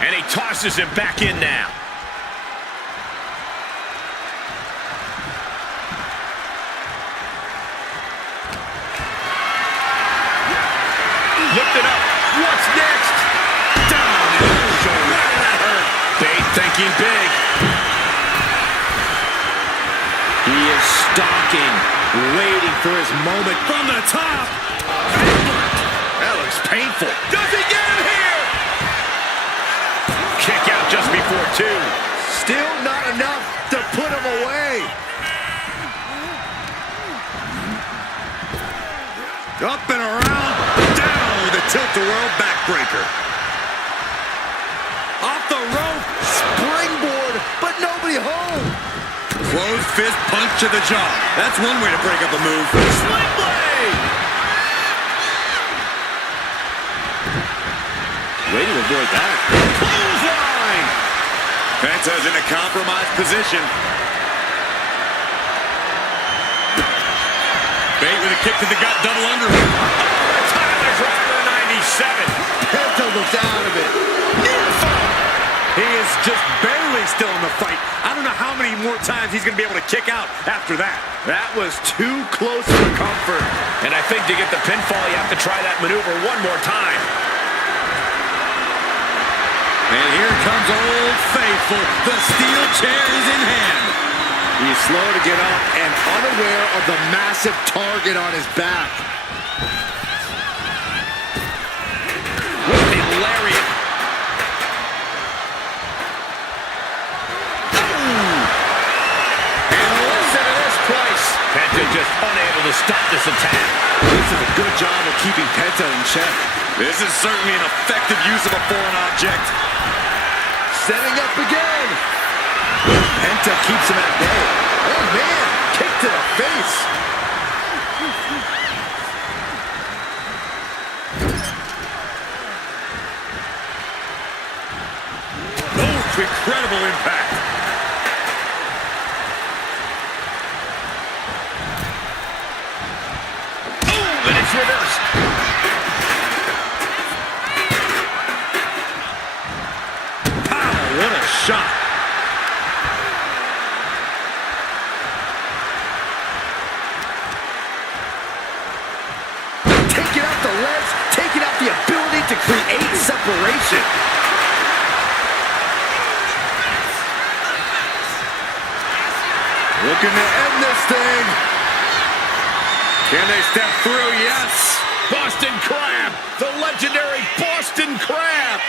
And he tosses him back in now. Lift it up. What's next? Down and shoulder. Wow, that hurt. Bate thinking big. He is stalking, waiting for his moment from the top. That looks painful. Does he get him here? Kick out just before two. Still not enough to put him away. Up and around, down with a tilt-a-whirl backbreaker. Off the rope, Springboard, but nobody home. closed fist punch to the jaw. That's one way to break up a move. Sling blade! Way to avoid that. Clothesline! Penta's in a compromised position. Bate with a kick to the gut, double underhook. Tyler Driver 97. Penta looks out of it. He is just barely still in the fight. I don't know how many more times he's going to be able to kick out after that. That was too close for comfort. And I think to get the pinfall, you have to try that maneuver one more time. And here comes Old Faithful. The steel chair is in hand. He's slow to get up and unaware of the massive target on his back. With the lariat. And listen to this place. Penta just unable to stop this attack. This is a good job of keeping Penta in check. This is certainly an effective use of a foreign object. Setting up again. Penta keeps him at bay. Oh, man. Kick to the face. Oh, incredible impact. Oh, and it's reversed. Pow, what a shot. Taking out the legs, taking out the ability to create separation. Looking to end this thing. Can they step through? Yes. Boston Crab, the legendary Boston Crab.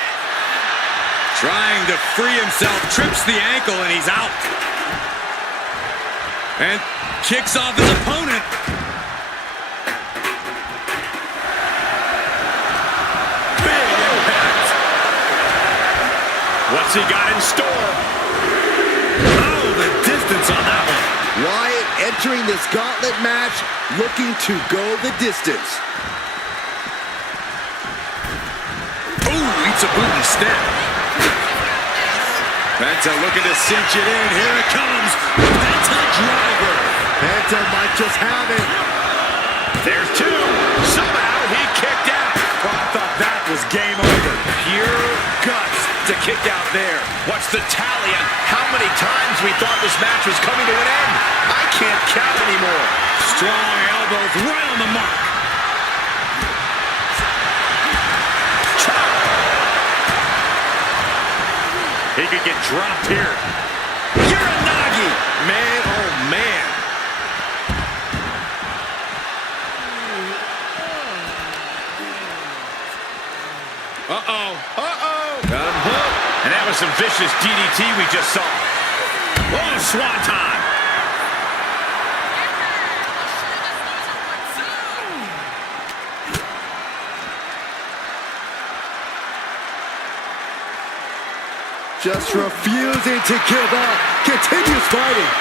Trying to free himself, trips the ankle, and he's out. And kicks off his opponent. Big impact. What's he got in store? Oh, the distance on that one. Wyatt entering this gauntlet match looking to go the distance. Ooh, eats a boot instead. Penta looking to cinch it in. Here it comes. Penta driver. Penta might just have it. There's two. Somehow he kicked out. Oh, I thought that was game over. Pure guts to kick out there. What's the tally on how many times we thought this match was coming to an end? I can't count anymore. Strong elbows right on the mark. He could get dropped here. Uranagi! Man, oh man. Uh-oh. Uh-oh. Got him hooked. And that was some vicious DDT we just saw. Oh, swanton. Just refusing to give up. Continues fighting.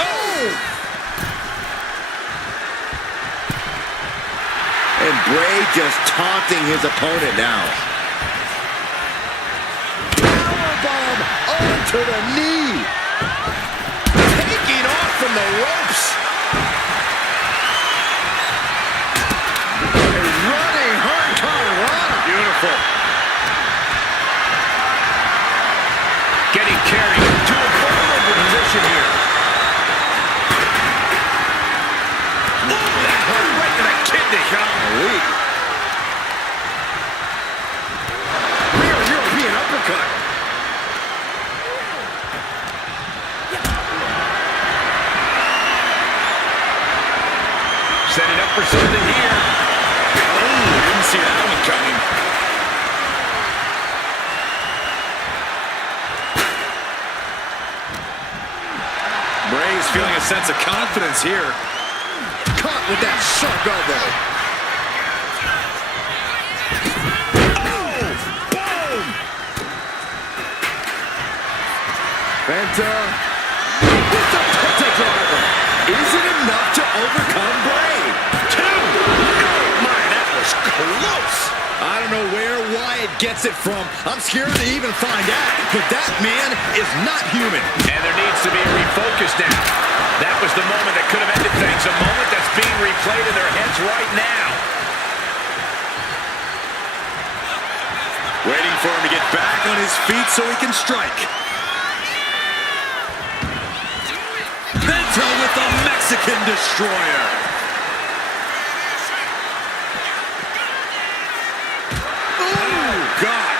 Oh! And Bray just taunting his opponent now. Powerbomb onto the knee. Taking off from the ropes. Beautiful. Getting carried to a vulnerable position here. Oh, that hurt right to the kidney. Golly. Real European uppercut. Setting up for something here. Oh, didn't see that one coming. Bray's feeling a sense of confidence here. Caught with that sharp elbow. Oh, boom! Penta with the Penta driver. Is it enough to overcome Bray? Two! Oh my, that was close! I don't know where Wyatt gets it from. I'm scared to even find out, but that man is not human. And there needs to be a refocus now. That was the moment that could have ended things. A moment that's being replayed in their heads right now. Waiting for him to get back on his feet so he can strike. Penta with the Mexican Destroyer. Oh, God.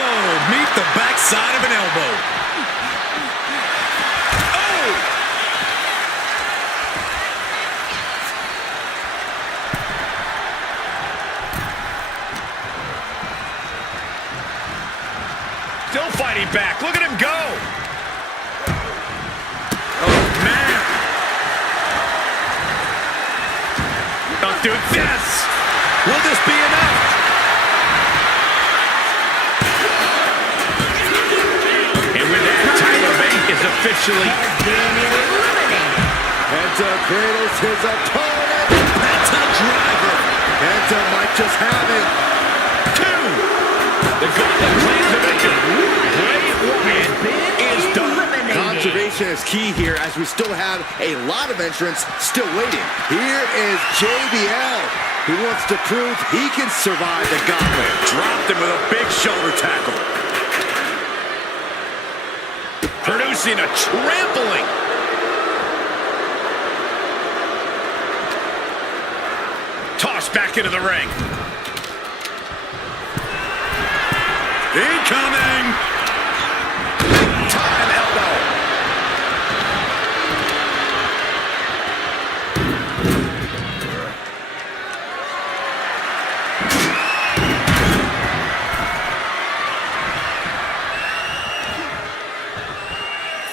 Oh, meet the backside of an elbow. Oh! Still fighting back. Look at him go. Oh, man. Don't do this. Will this be enough? And with that, Tyler Bate is officially Penta cradles his opponent. Penta driver. Penta might just have it. two. The Gauntlet claims the victory. Bray Wyatt is done. Conservation is key here as we still have a lot of entrants still waiting. Here is JBL, who wants to prove he can survive the Gauntlet. Dropped him with a big shoulder tackle. Producing a trampling. Tossed back into the ring. Incoming. Time elbow.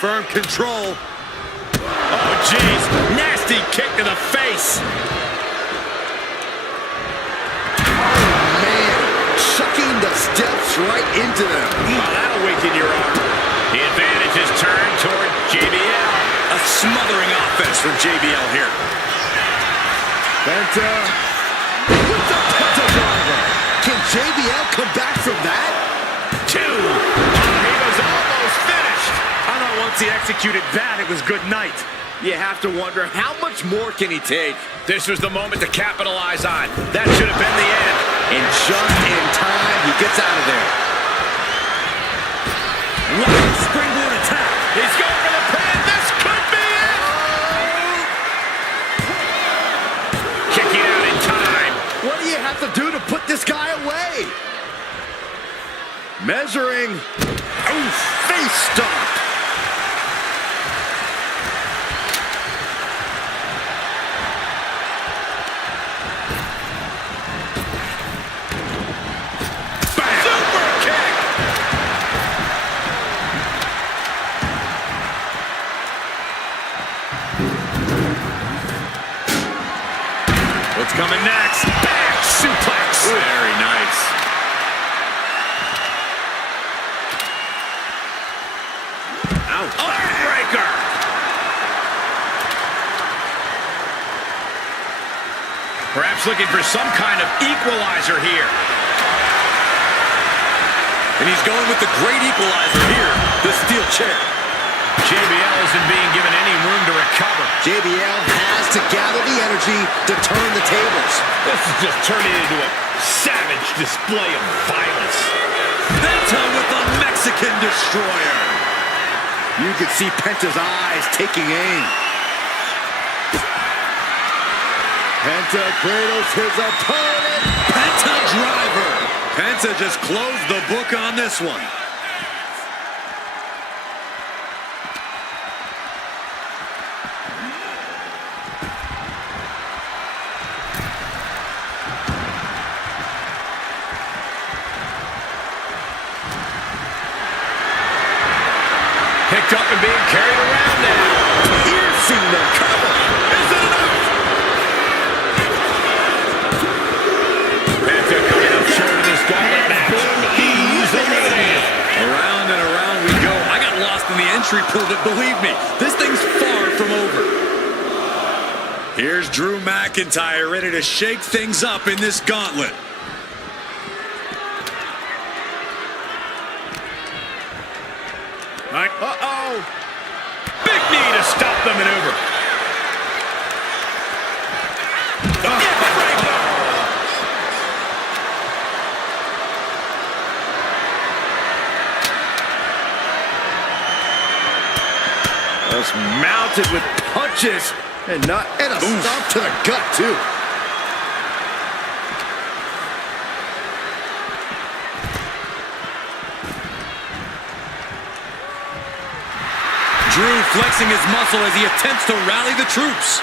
firm control. Oh, jeez. Nasty kick to the face. Chucking the steps right into them. Oh, that'll weaken your arm. The advantage is turned toward JBL. A smothering offense from JBL here. Penta with the Penta driver. Can JBL come back from that? 2. Oh, he was almost finished. I thought once he executed that, it was good night. You have to wonder, how much more can he take? This was the moment to capitalize on. That should have been the end. And just in time, he gets out of there. Wild springboard attack. He's going for the pin. This could be it. Kicking out in time. What do you have to do to put this guy away? Measuring. Oh, face stomp. What's coming next? Back suplex. Very nice. Ouch. Breaker. Perhaps looking for some kind of equalizer here. And he's going with the great equalizer here, the steel chair. JBL isn't being given any room to recover. JBL has to gather the energy to turn the tables. This is just turning into a savage display of violence. Penta with the Mexican destroyer. You can see Penta's eyes taking aim. Penta cradles his opponent. Penta driver. Penta just closed the book on this one. Picked up and being carried around now. Piercing the cover. Is it enough? Penta coming up short in this gauntlet match. He's eliminated. Around and around we go. I got lost in the entry pool, but believe me, this thing's far from over. Here's Drew McIntyre ready to shake things up in this gauntlet. Uh-oh. Big knee to stop the maneuver. Just mounted with punches and a stomp to the gut too. Drew flexing his muscle as he attempts to rally the troops.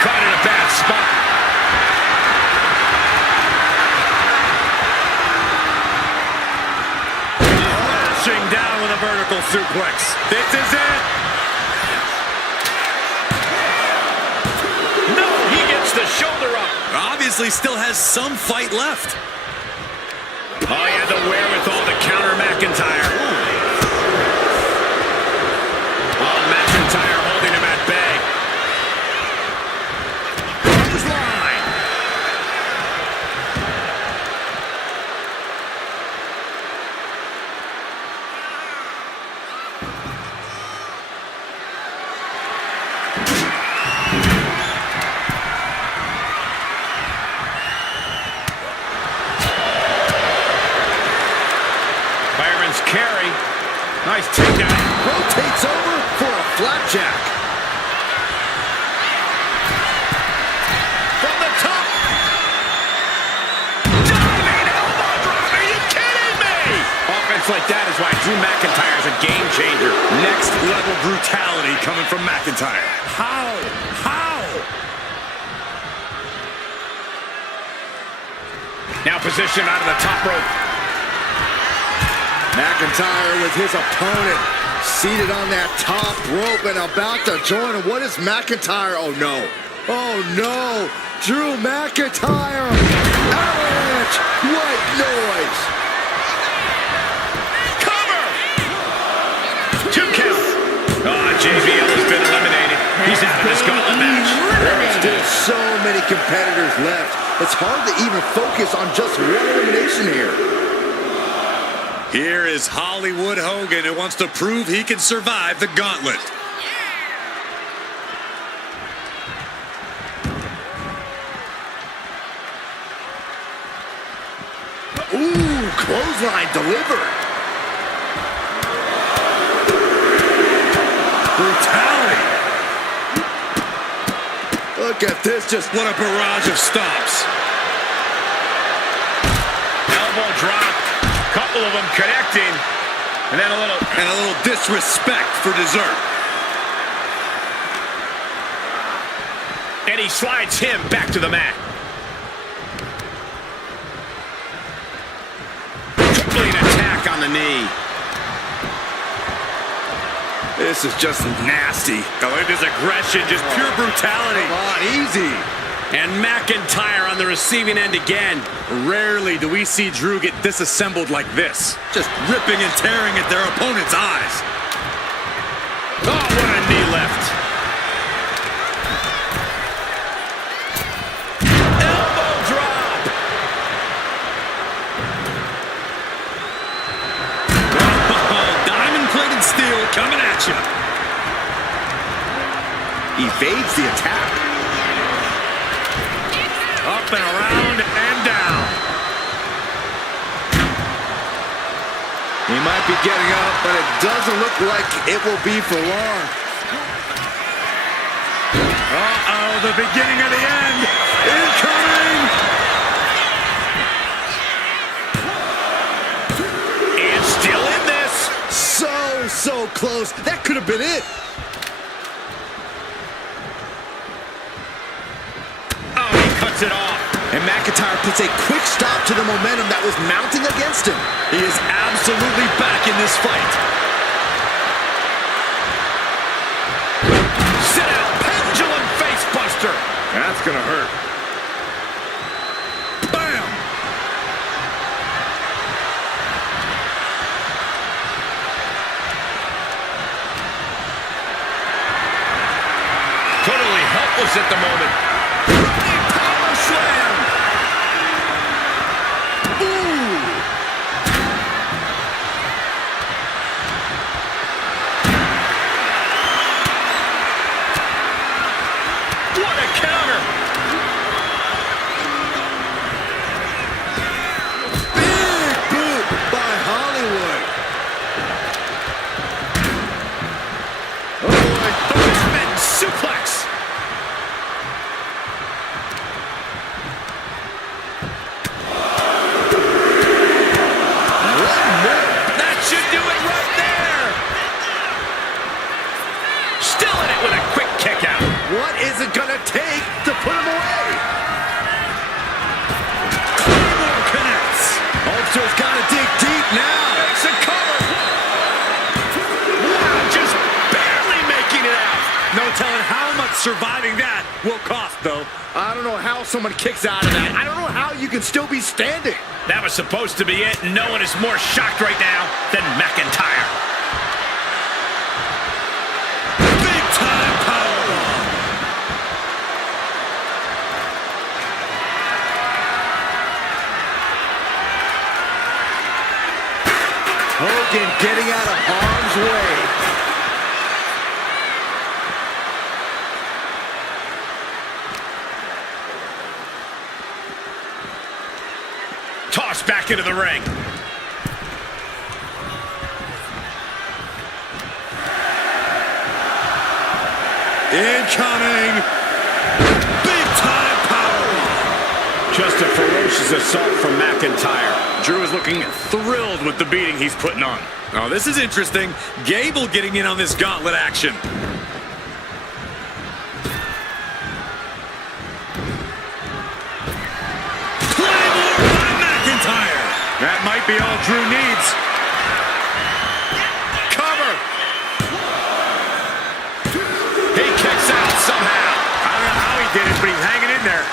Caught in a bad spot. Crashing down with a vertical suplex. This is it. No, he gets the shoulder up. Obviously still has some fight left. Oh, he had the wherewithal to counter McIntyre. Oh, McIntyre holding him at bay. Clothesline. Fireman's carry. Nice takedown. Rotates over for a flapjack. From the top. Diving elbow drop. Are you kidding me? Offense like that is why Drew McIntyre is a game changer. Next level brutality coming from McIntyre. How? Now positioned out of the top rope. McIntyre with his opponent seated on that top rope and about to join him. What is McIntyre? Oh, no. Oh, no. Drew McIntyre. Avalanche. What noise. Cover. 2 count. Oh, JBL has been eliminated. He's out of this gauntlet match. There are still so many competitors left. It's hard to even focus on just one elimination here. Here is Hollywood Hogan, who wants to prove he can survive the gauntlet. Ooh, clothesline delivered. Brutality. Look at this, just What a barrage of stops. Elbow drop. Couple of them connecting. And then a little disrespect for dessert. And he slides him back to the mat. Clean attack on the knee. This is just nasty. Oh, look at this aggression, just pure brutality. come on, easy. And McIntyre on the receiving end again. Rarely do we see Drew get disassembled like this. Just ripping and tearing at their opponent's eyes. Oh, what a knee left. Elbow drop. Diamond-plated steel coming at you. Evades the attack. Up and around and down. He might be getting up, but it doesn't look like it will be for long. Uh-oh, the beginning of the end. Incoming! And still in this. So close. That could have been it. Oh, he cuts it off. And McIntyre puts a quick stop to the momentum that was mounting against him. He is absolutely back in this fight. Sit out. Pendulum face buster. That's gonna hurt. Bam! Totally helpless at the moment. Running power slam. What a counter. Big boot by Hollywood. Oh boy. German suplex. That should do it right there. Still in it with a quick kick out. What is it gonna take to put him away? Claymore connects. Ulster's gotta dig deep now. Makes a cover. Wow, just barely making it out. No telling how much surviving that will cost, though. I don't know how someone kicks out of that. I don't know how you can still be standing. That was supposed to be it. No one is more shocked right now than McIntyre. Big time powerbomb. Hogan getting out of harm's way. Tossed back into the ring. Incoming. Big time powerbomb. Just a ferocious assault from McIntyre. Drew is looking thrilled with the beating he's putting on. Oh, this is interesting. Gable getting in on this gauntlet action. Claymore by be all Drew needs. Cover. He kicks out somehow. I don't know how he did it, but he's hanging in there.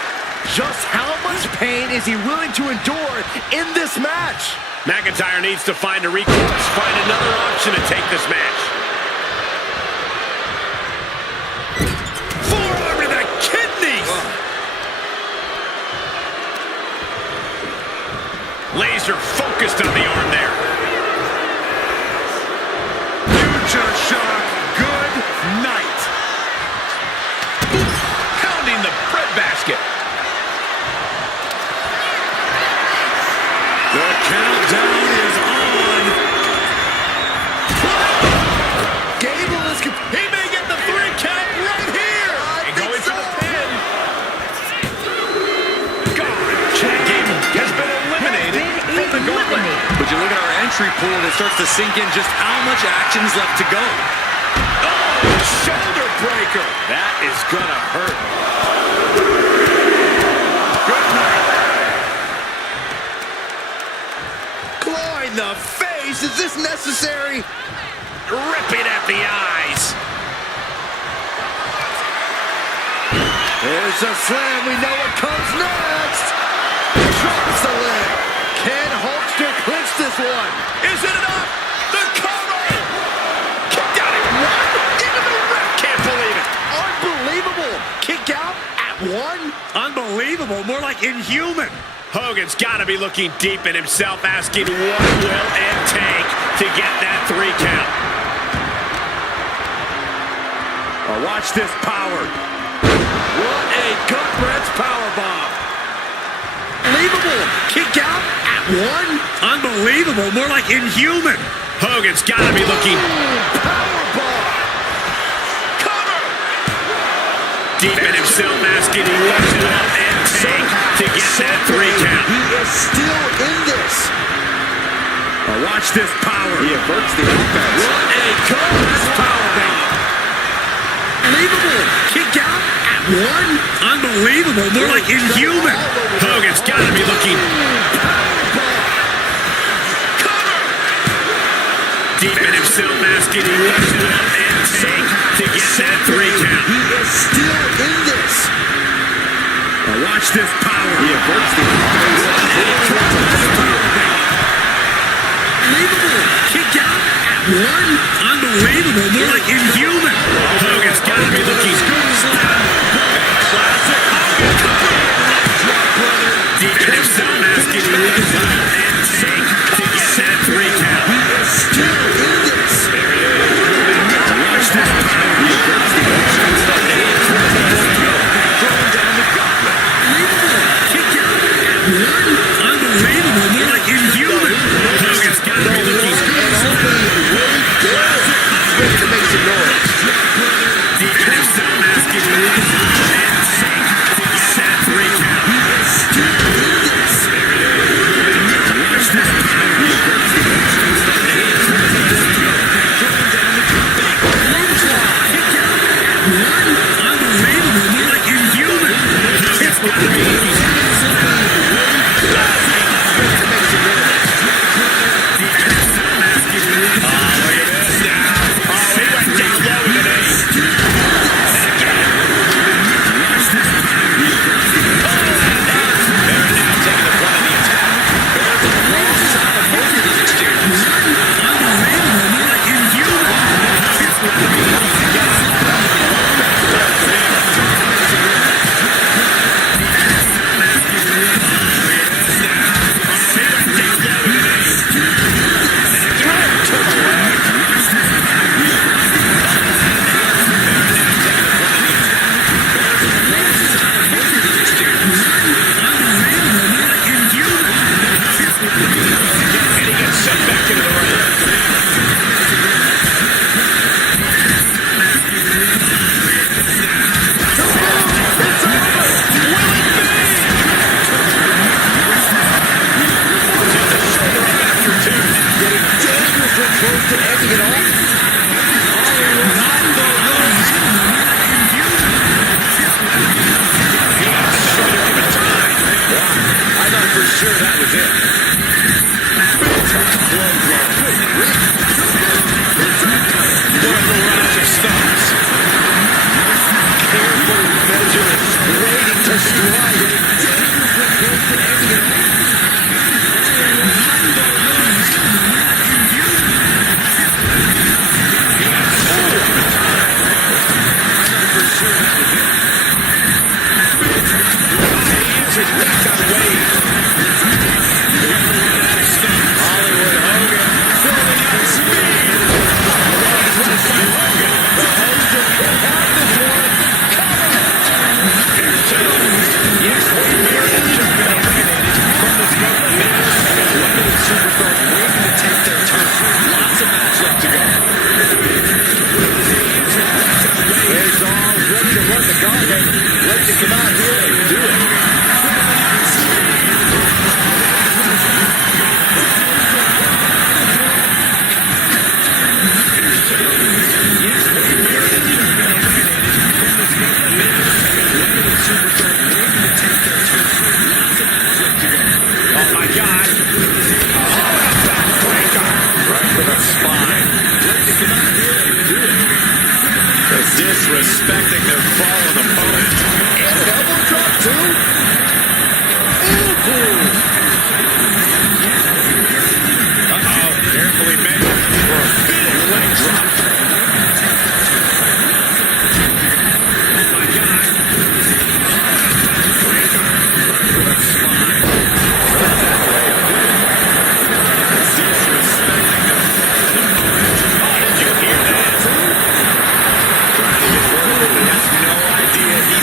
Just how much pain is he willing to endure in this match? McIntyre needs to find a recourse, find another option to take this match. Forearm to the kidneys. Laser focused on the arm there. Future shock. Good night. Pounding the breadbasket. The countdown is on. Gable is... He may get the 3 count right here. And going for the pin. Gone. Chad Gable has been eliminated from the Gauntlet. But you look at our entry pool and it starts to sink in just how much action is left to go. Oh, shoulder breaker. That is gonna hurt. Good night. Claw in the face. Is this necessary? Ripping at the eyes. There's a slam. We know what comes next. Drops the leg. Can Hulkster clinch this one? Is it enough? The cover. Kicked out at 1. Even the ref can't believe it. Unbelievable. Kick out at 1. Unbelievable, more like inhuman. Hogan's got to be looking deep in himself, asking what will it take to get that 3 count. Oh, watch this power. What a gut-wrench powerbomb. Unbelievable. Kick out at 1. Unbelievable, more like inhuman. Hogan's got to be looking Powerbomb. cover. Deep in himself, asking what will it take to get that 3 count. He is still in this. Oh, watch this power. He averts the offense. What a gut-wrench powerbomb. Unbelievable. Kick out at 1. Unbelievable, more like inhuman. Hogan's got to be looking cover. Deep in himself, asking what will it take to get that 3 count. He is still in this. Oh, watch this power. He averts the offense. Unbelievable. Kick out at 1. Unbelievable, more like inhuman. Hogan's got to be looking classic Hogan cover. Deep in himself, asking what will it take to get that 3 count. He is still in this. Watch this power. He averts the offense. Throwing down the gauntlet. Unbelievable. Kick out at 1. Unbelievable, more like inhuman. Hogan's got to be looking Ready to make some noise. deep in himself, asking what will it take to get that 3 count. He is still in this. Watch this power. Unbelievable, more like inhuman. Hogan's got to be looking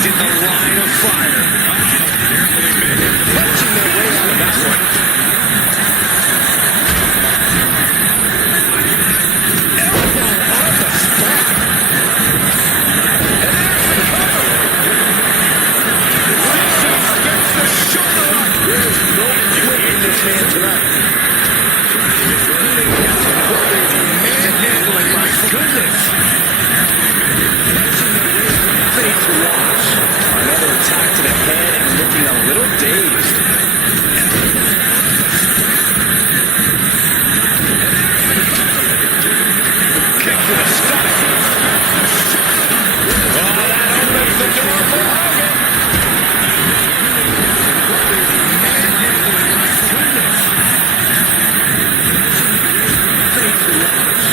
in the line of fire. Punching their way out of that one. Elbow on the spot. And there's the cover. Gets the shoulder up. There's no quitting this man tonight. Manhandling, my goodness. Fate to watch. Another attack to the head and looking a little dazed. Kick to the stomach. Oh, that opens the door for Hogan. Manhandling, my goodness. Fate to watch.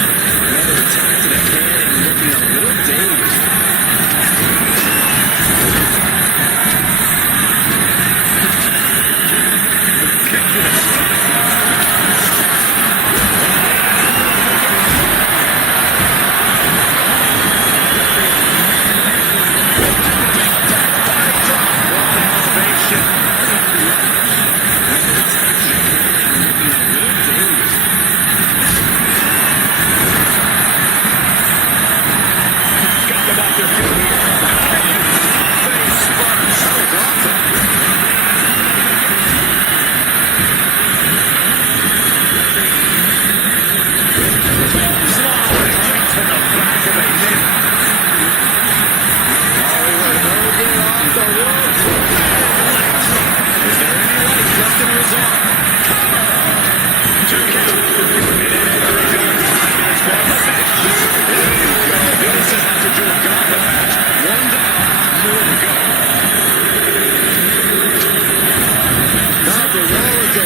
Another attack to the head and looking a little dazed.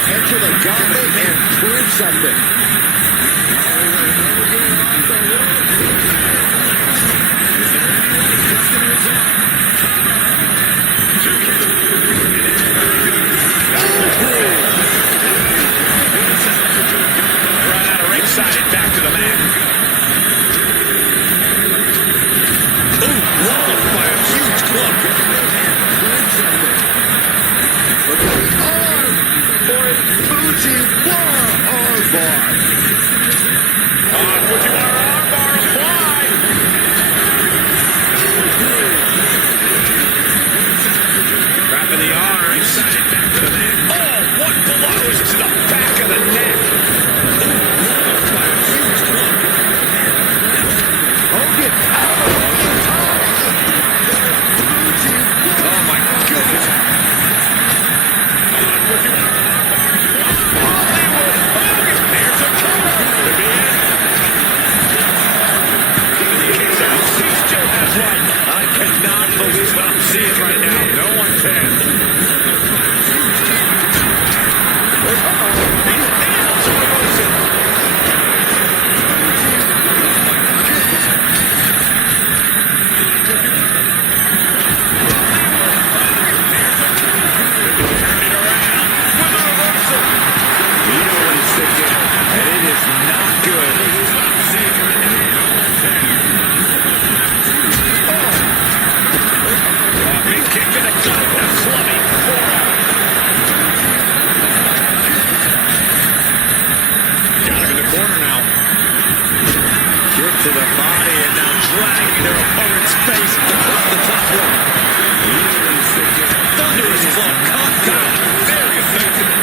Enter the Gauntlet and prove something. Right out of ringside and back to the mat. Ooh, walloped by a huge club. Look at the arm. Boy, Fujiwara armbar. Fujiwara armbar applied. Wrapping the arm inside and back to the mat. Oh, what blows to the back of the neck. Walloped by a huge club. Hogan out of the top. Oh, my goodness. Hollywood Hogan. There's a cover. Could be it. Kicks out. He still has one. I cannot believe what I'm seeing right now. No one can. He's able to reverse it. Turn it around with a reversal. You know what he's thinking, and it is not good. I'm seeing right now. No one can. Oh, big kick to the gut. A clubbing forearm. Got him in the corner now. Kick to the body and now dragging their opponent's face across the top rope. Thunderous club caught down. Very effective.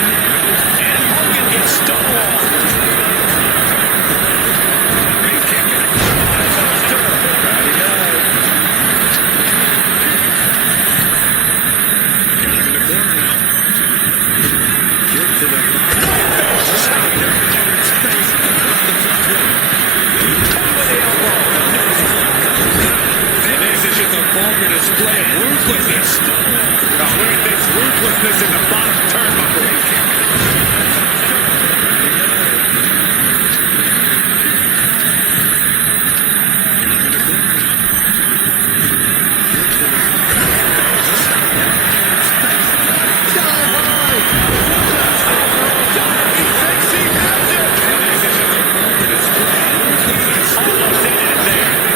And Hogan gets stonewalled. Big kick. Right down. Got him in the corner now. Kick to the body. Shot their opponent's face across the top rope. Top of the elbow. And this is just a vulgar display of ruthlessness. Now look at this ruthlessness in the bottom turnbuckle.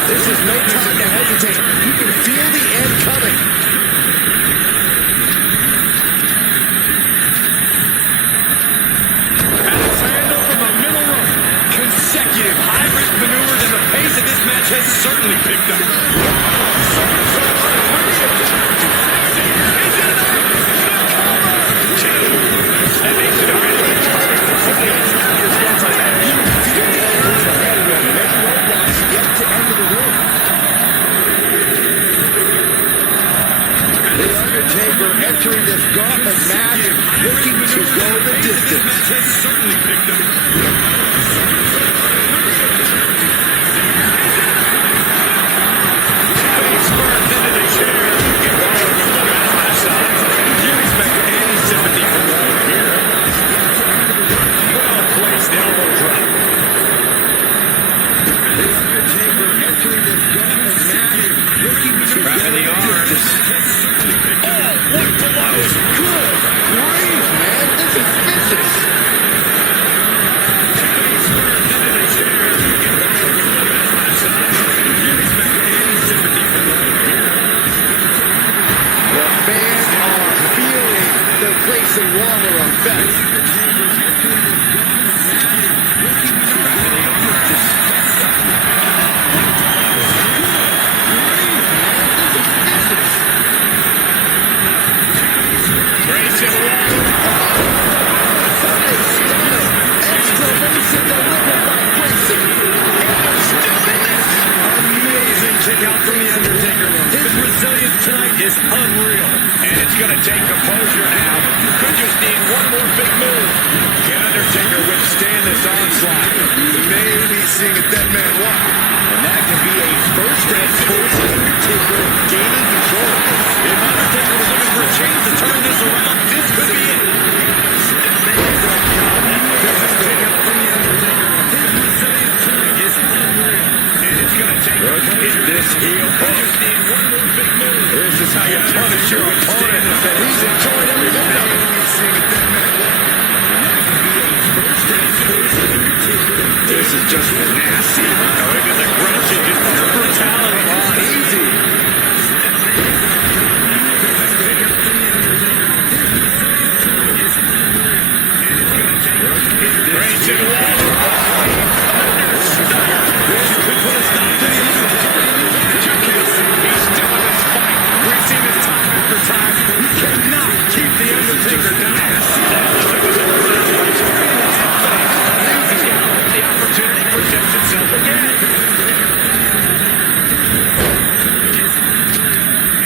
This is no time to hesitate. You can feel the end coming. Undertaker entering this Gauntlet match looking to go the distance. Face first into the chair. And Waller with momentum on his side. You expect any sympathy from Waller here. Well placed elbow drop. Undertaker entering this Gauntlet match looking to go Wrapping the the arms. distance. Oh, what blows. Good grief, man. This is vicious. Face first into the chair. And Waller with momentum on his side. You expect any sympathy from Waller here. The fans are feeling the Grayson Waller effect. Grayson Waller. Exclamation delivered by Grayson. Amazing kick out from The Undertaker. His resilience tonight is unreal. And it's going to take composure now. Could just need one more big move. Can Undertaker withstand this onslaught? Maybe seeing a dead man walk. And that can be a first step towards Undertaker gaining control. If Undertaker was looking for a chance to turn this around, this could be it. And it's going to take This heel hook. This is how you punish your opponent. He's enjoying every minute. This is just nasty. Look at the aggression, just pure brutality. Easy. Grayson Waller. This could put a stop to the He's still in this fight. We've seen this time after time. You cannot keep The Undertaker down. The opportunity presents itself again.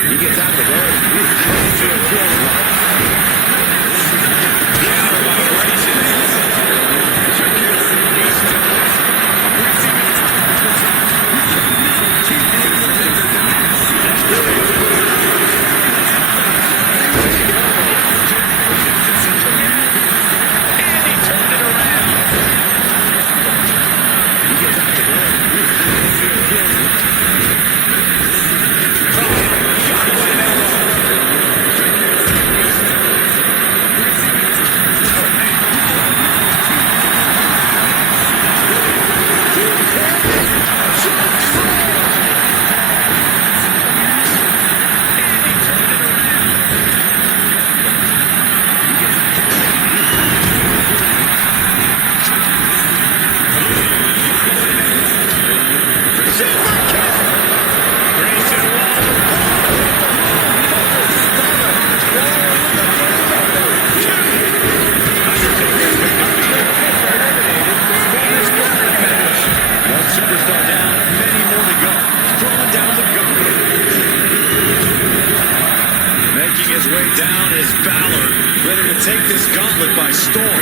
He gets out the way. Take this gauntlet by storm. And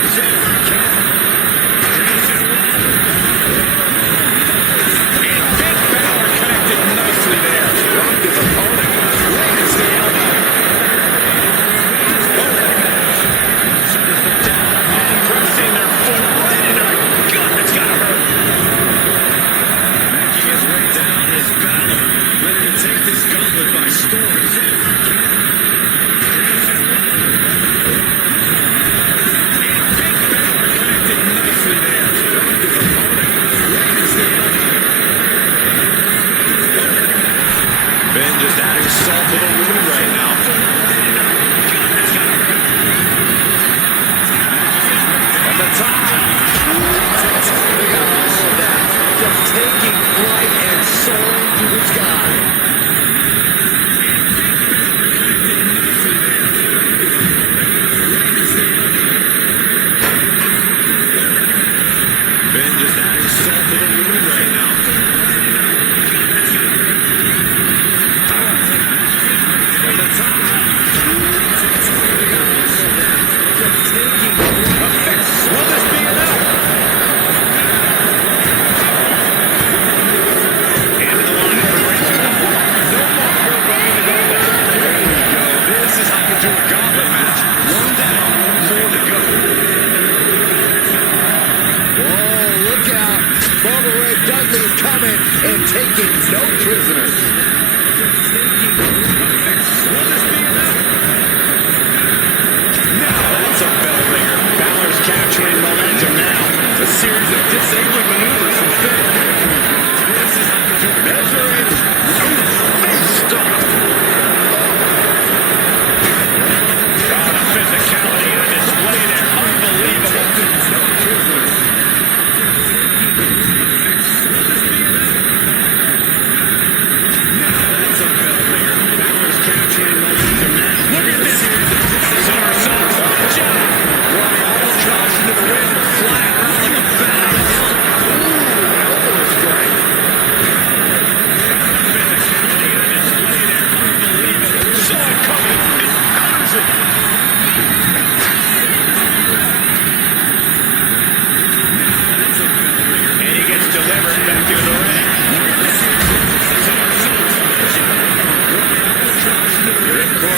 Finn Balor connected nicely there. Rocked his opponent. Right as the elbow. Pressing their foot right into the gut. That's gotta hurt. Making his way down is Balor. Ready to take this gauntlet by storm. Ben just adding salt to the wound right now. From the top. We got all of that. Just taking flight and soaring through the sky. Ben just adding salt to the wound right now. From the top.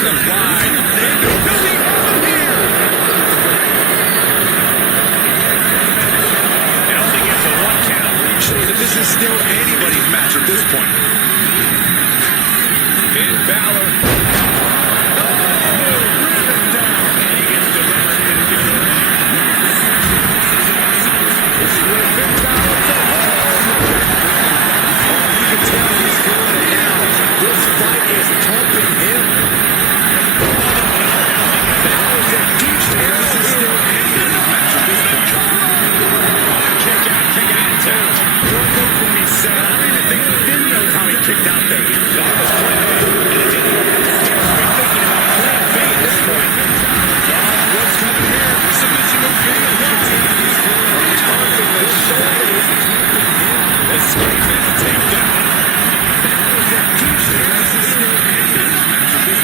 is applied. Does he have him here? It only gets a 1 count. Shows that this is still anybody's match at this point. Finn Balor. Kicked out there. That was planned. And it didn't work. He's thinking about playing B at this point. What's coming here? Submission move being applied. Tossing the shoulders. Escaping takedown.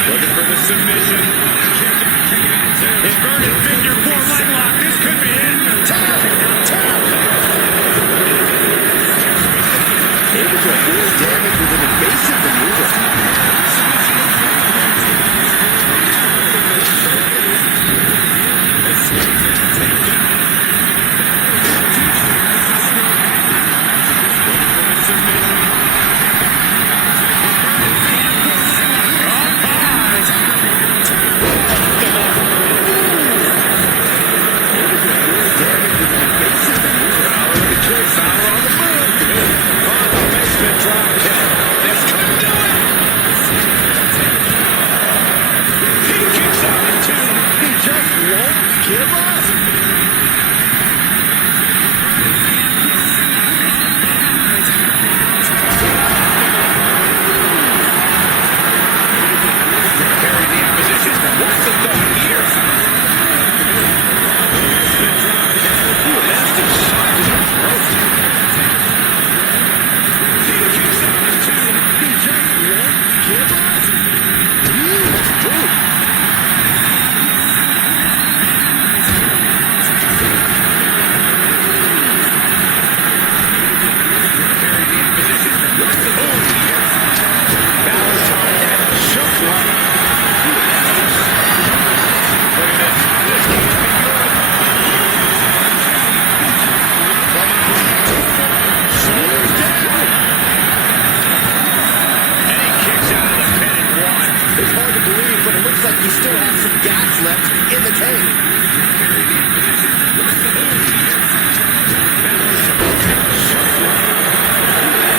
Looking for the submission. Inverted figure 4 leg lock. This could be it. Tap. Able to avoid damage with an evasive maneuver. He still has some gas left in the tank.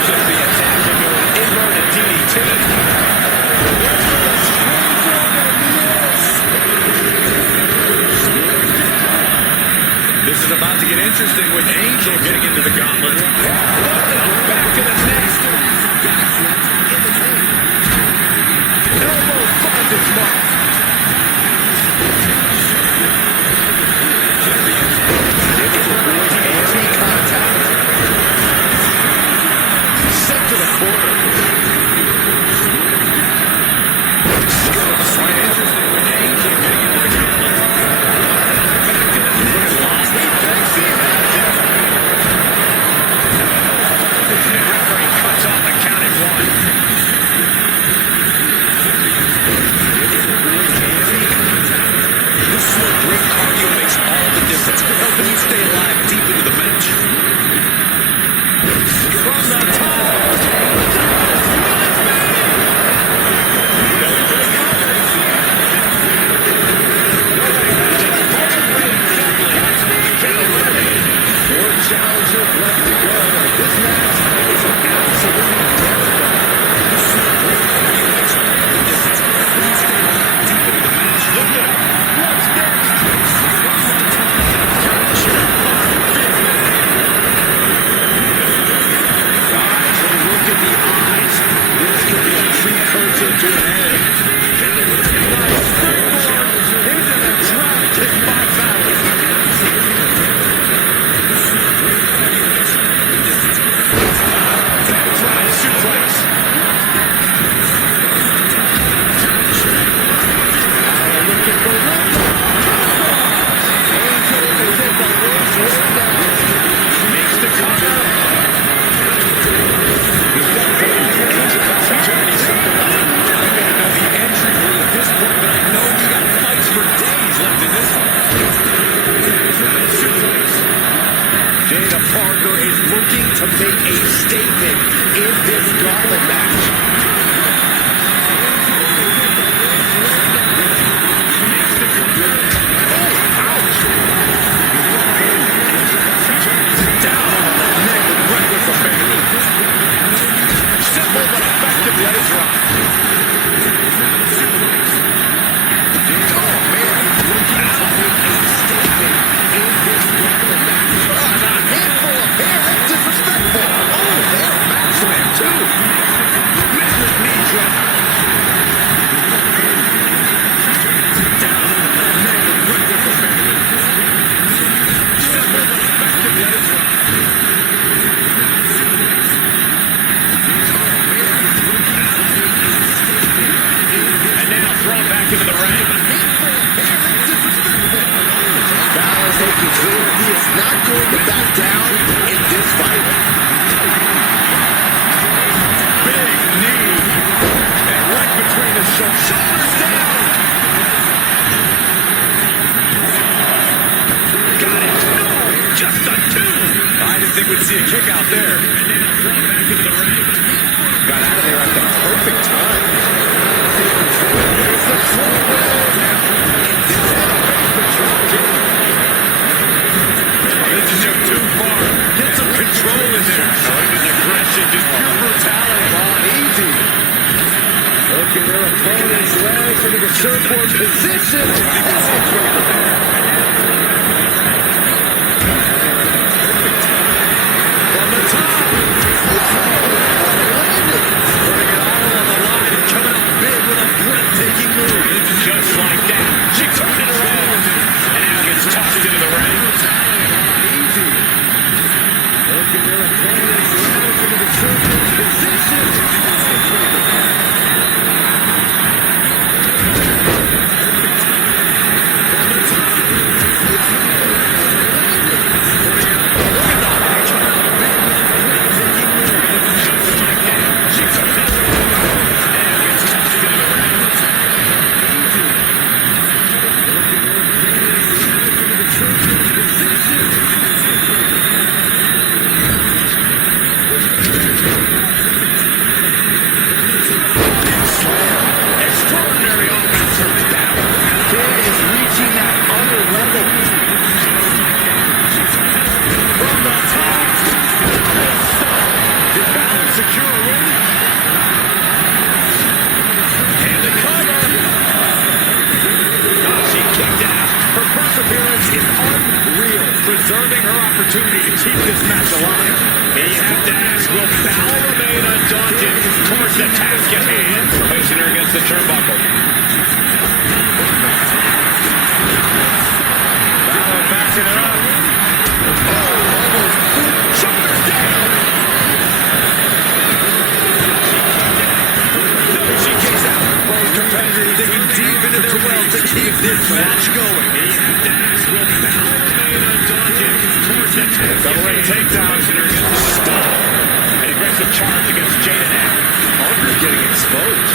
Should be attacking with an inverted DDT. This is about to get interesting with Angel getting into the gauntlet. Back to the neck. Elbow finds its mark. Sent to the corner. Quite interesting with Angel getting into the gauntlet. Back to the neck. He thinks he has it. And referee cuts off the count at 1. see a kick out there. Got out of there at the perfect time. There's the This is just too far. Get some control in there. Even aggression, just pure brutality. on easy. Looking their opponent's legs into the surfboard position. From the top. Putting it all on the line and coming up big with a breathtaking move. Just like that. She turned it around. And now gets tossed into the ring. Easy. Looking their opponent's legs into the surfboard position. Extraordinary offense from the down. Kid is reaching that other level. From the top. Did Balor secure a win? And the cover. Oh, she kicked out. Her perseverance is unreal, preserving her opportunity to keep this match alive. And you have to ask, will Balor remain undaunted towards the task at hand? Placing her against the turnbuckle. Balor backing it up. Shoulders down. She kicks out. Both competitors digging deep into their well to keep this match going. Will Balor remain undaunted towards the task? Double leg takedown. Stop. An aggressive charge against Jada now. Arthur's getting exposed.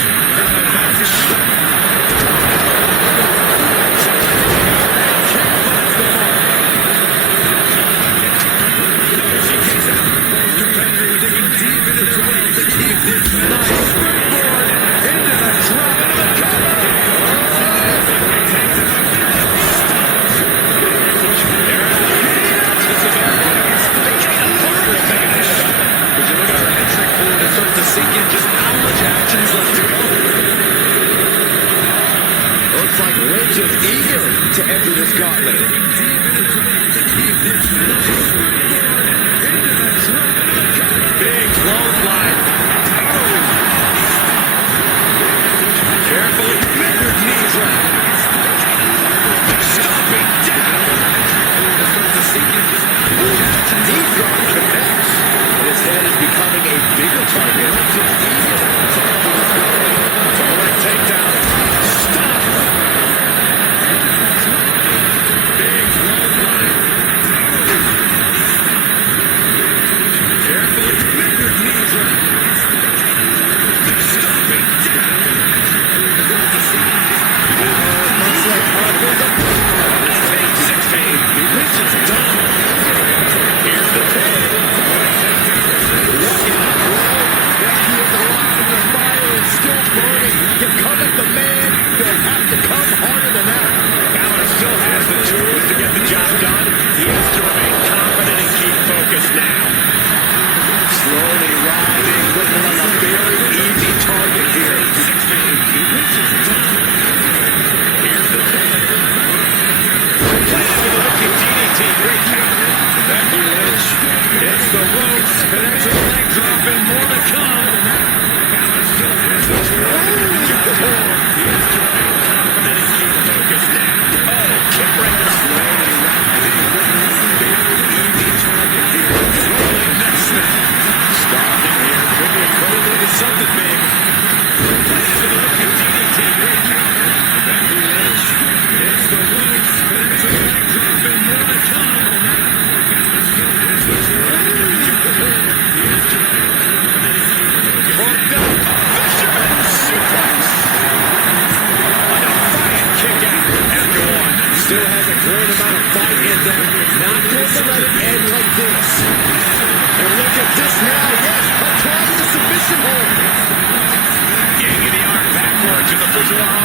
She kicks out. Both competitors digging deep into their well to keep this match. Springboard into the drop into the cover. Would you look at our entry pool and start to sink in just how much action is left to go? Looks like Lynch is eager to enter this gauntlet. Big clothesline. Oh. Carefully measured knee drop. Stomping down. Knee drop connects. His head is becoming a bigger target. Double leg takedown. Stop. Big clothesline.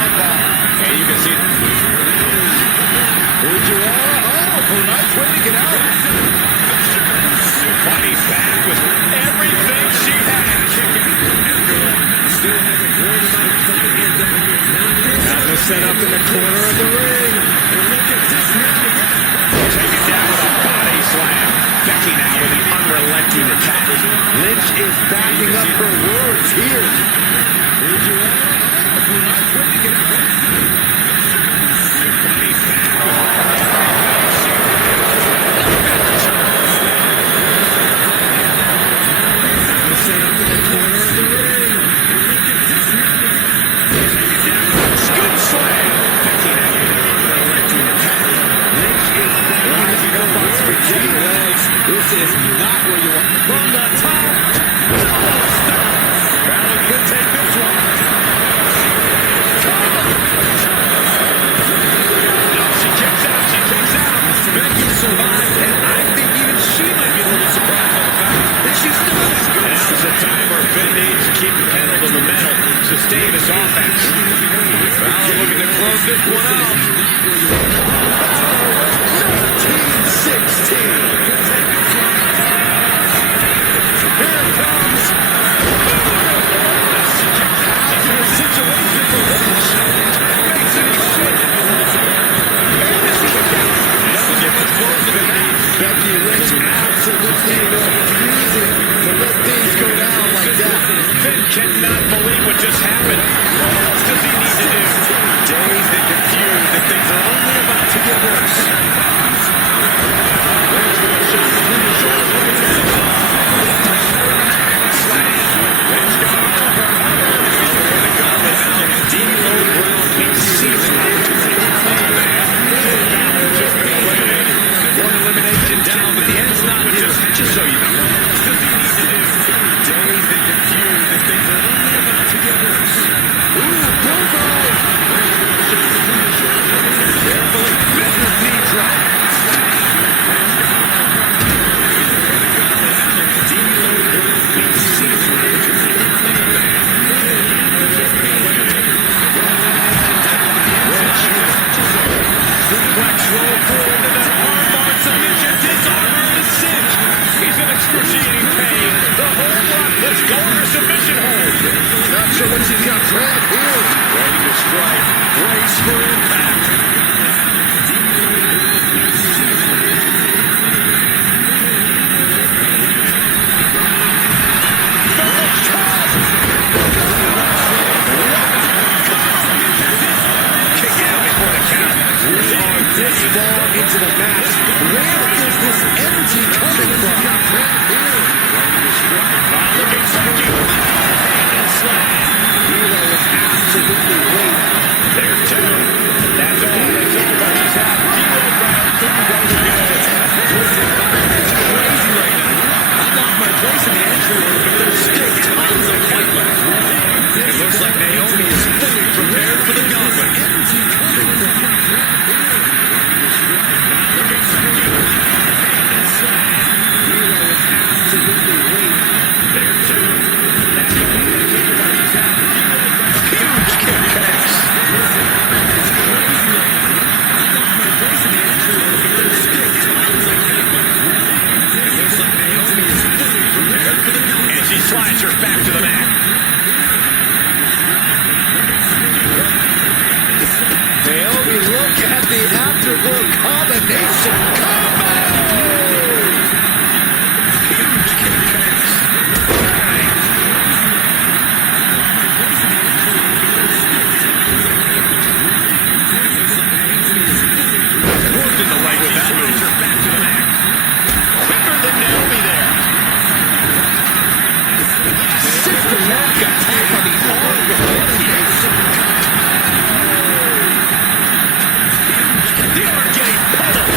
armbar. And you can see... Nice way to get out. Fighting back with everything she has. Still has a great amount of fight in WWE. Got the setup in the corner of the ring. And look at this man again. Taken down with a body slam. Becky now with an unrelenting attack. Lynch is backing up her words here. This is not where you want. From the top. Double stop. Balor could take this one. No, she kicks out. She kicks out. Becky survived, and I think even she might be a little surprised by the fact that she's still in this good. Now's the time where Finn needs to keep the pedal to the metal, sustain his offense. Balor looking to close this one out. 19-16. Becky Lynch absolutely refusing to let things go down like that. Finn cannot believe what just happened. What else does he need to do? Dazed and confused that things are only about to get worse. Lynch with a shot between the shoulders. Slash. Lynch got off her. And the Gauntlet out. D'Angelo Brown meets Sabin. Just been eliminated. One elimination down, but the end's not here. Just so you know. What does he need to do? Dazed and confused that things are only about to get worse. Ooh, bullseye! Carefully, business knee drop. Suplex roll forward into that armbar submission. Disarmer and a cinch. He's in excruciating pain. The whole lot. Let's go under submission hold. Not sure what she's got planned here. Ready to strike. Brace for impact. From the top. Kick out before the count. We are this far into the match. Where is this energy coming from? Looking funky. And slam. Hero is absolutely waiting. There's two. That's all that's over. He's out. Hero back. Ready to go. Listen, it's crazy right now. I've lost my place in the entry room, but there's still tons of fight left. It looks like Naomi is fully prepared for the Gauntlet. Energy coming from. Hero is absolutely waiting. There's two. That's all that's over. He's out. Huge kick connects. And she slides her back to the mat. Naomi, look at the afterglow combination. Combo! Huge kick connects. Worked in the leg with that move. Back to the mat. Quicker than Naomi there. Systematic attack on the arm with elimination. The arm getting pummeled.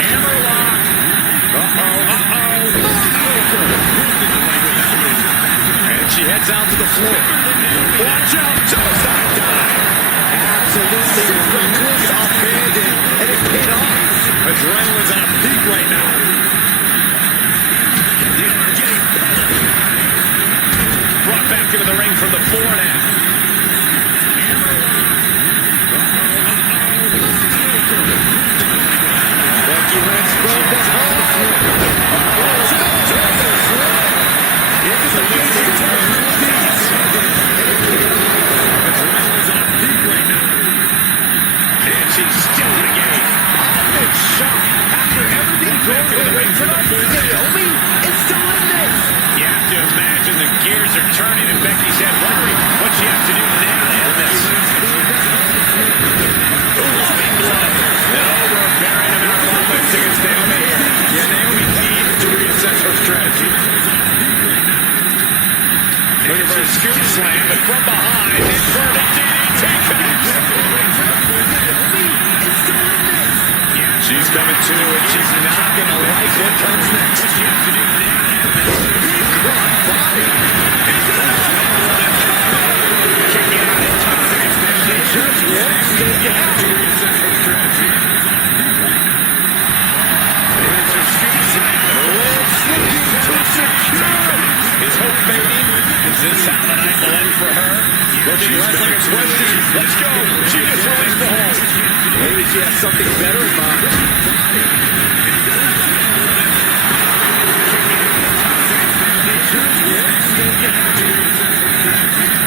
Hammerlock. And she heads out to the floor. Watch out. Suicide dive. Absolutely reckless abandon, and it paid off. Adrenaline's on a peak right now. The arm getting pummeled. back into the ring from the floor now. Becky Lynch broke the And she's still in the game. I'm in shock. After everything going away tonight, Naomi is still in this. You have to imagine the gears are turning in Becky's head, wondering what she has to do now to end this. Loving blow. No, we're bearing amount of offense against Naomi here. Yeah, Naomi needs to reassess her strategy. Looking for a scoop slam, but from behind, inverted DDT connects. Yeah, she's coming to, and she's not going to like what comes next. What she has to do now. Big cross body. Kicking out in time. She just won't stay down. There's her scoop slam. Lips looking to secure. Is hope fading? Is this how the night will end for her? Looking wrestling expressions. Let's go. She just released the hold. Maybe she has something better in mind.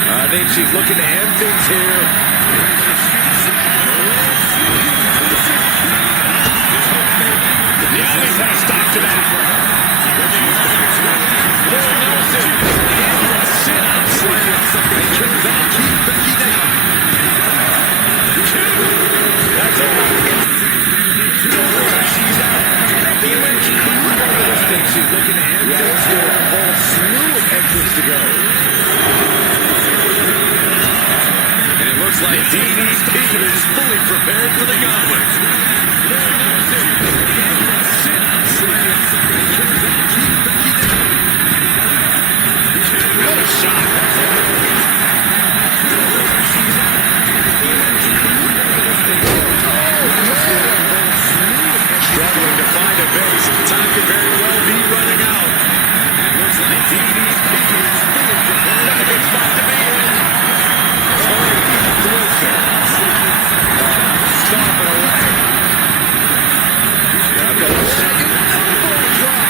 I think she's looking to end things here. Naomi's had a stop to that. Lord Nelson. And a sit-out slam. They cannot keep Becky down. That's all. She's out. Becky Lynch. She's looking to end things here. A whole slew of entrants to go. And it looks like DDP is fully prepared for the Gauntlet. What a shot. Struggling to find a base. Time could very well be running out. Looks like DDP is fully prepared. Not a good spot to be in. Stomping away. Got the second elbow drop.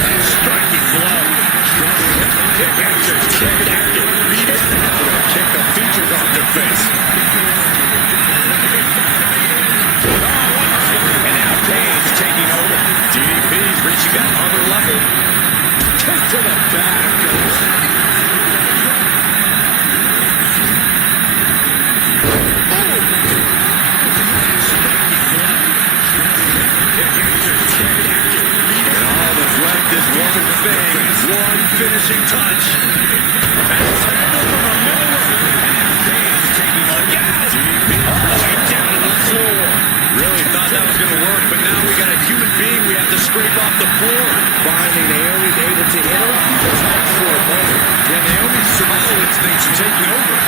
And striking blow. Kick after kick after kick. Kick the features off their face. And now Paige taking over. DDP's reaching that other level. Kick to the back. This one thing, one finishing touch. That's handled from the middle. And now Paige taking a gas. All the way down to the floor. Really thought that was going to work, but now we got a human being we have to scrape off the floor. Finally, Naomi's able to interrupt the attack for a moment. Yeah, Naomi's survival instincts are taking over.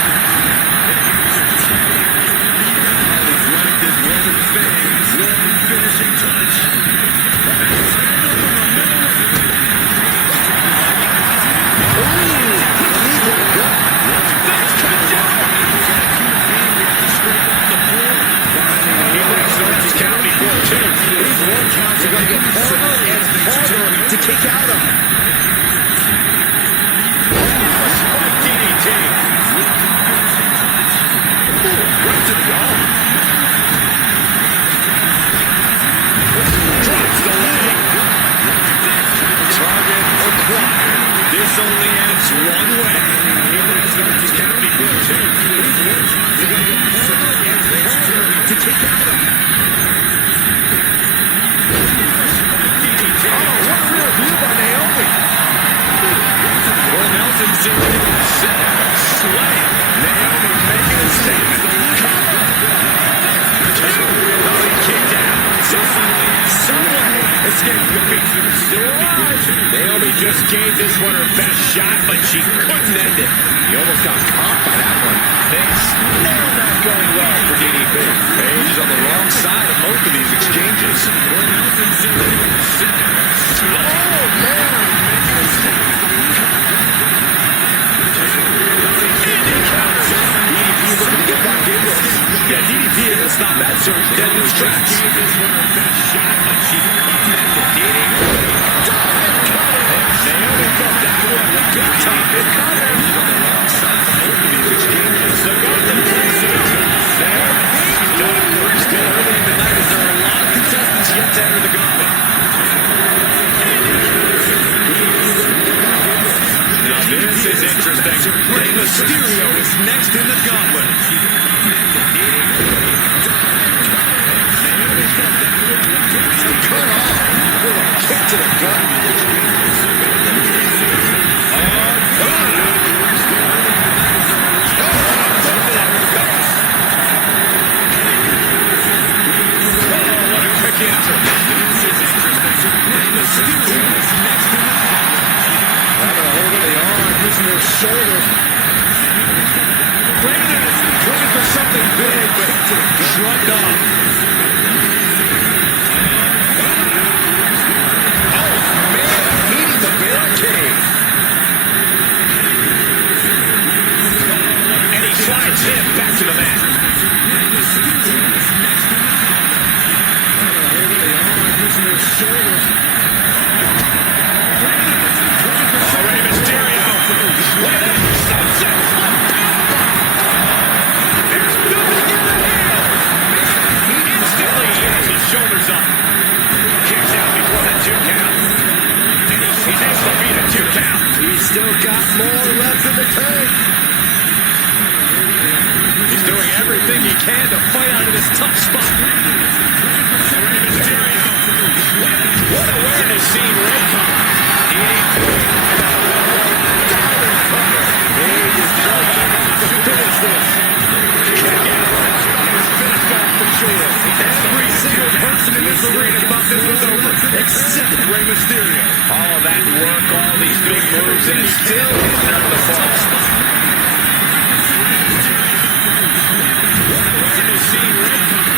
This one thing, one finishing touch. That's handled from the middle. They're going to get harder and harder to kick out of. Spike DDT. Right to the arm. Drops the leg. Target acquired. This only ends one way. He starts his count before two. They're going to get harder and harder to kick out of. Nelson slam. Naomi making a statement. Cover. Two. Oh, he kicked out. Someway escaped the beat. Still alive. Naomi just gave this one her best shot, but she couldn't end it. He almost got caught by that one. Things still not going well for DDP. Paige is on the wrong side of most of these exchanges. Nelson This are deadly threats. Naomi felt that one big time. It caught her. The Gauntlet plays it up. There. She's done it for still early in the night as there are a lot of contestants yet to enter the Gauntlet. Now this is interesting. Rey Mysterio is next in the Gauntlet. Cut off with a kick to the gut. What a quick answer. This is interesting. Rey Mysterio is next in the Gauntlet. Having a hold of the arm, using their shoulder. Brandon is looking for something big, but shrugged off. Oh, man, beating the barricade. And he slides him back to the mat. Using their shoulder. Rey Mysterio. Stops it. There's nothing in the heel. Instantly, he has his shoulders up. Kicks out before the 2 count. He's able to beat a 2 count. He's still got more left in the tank. He's doing everything he can to fight out of this tough spot. Rey Mysterio. What awareness seeing Rey come. Every single person in this arena thought this was over, except Rey Mysterio. All of that work, all these big moves, and it's still hitting out of the fall. What awareness seeing Rey come.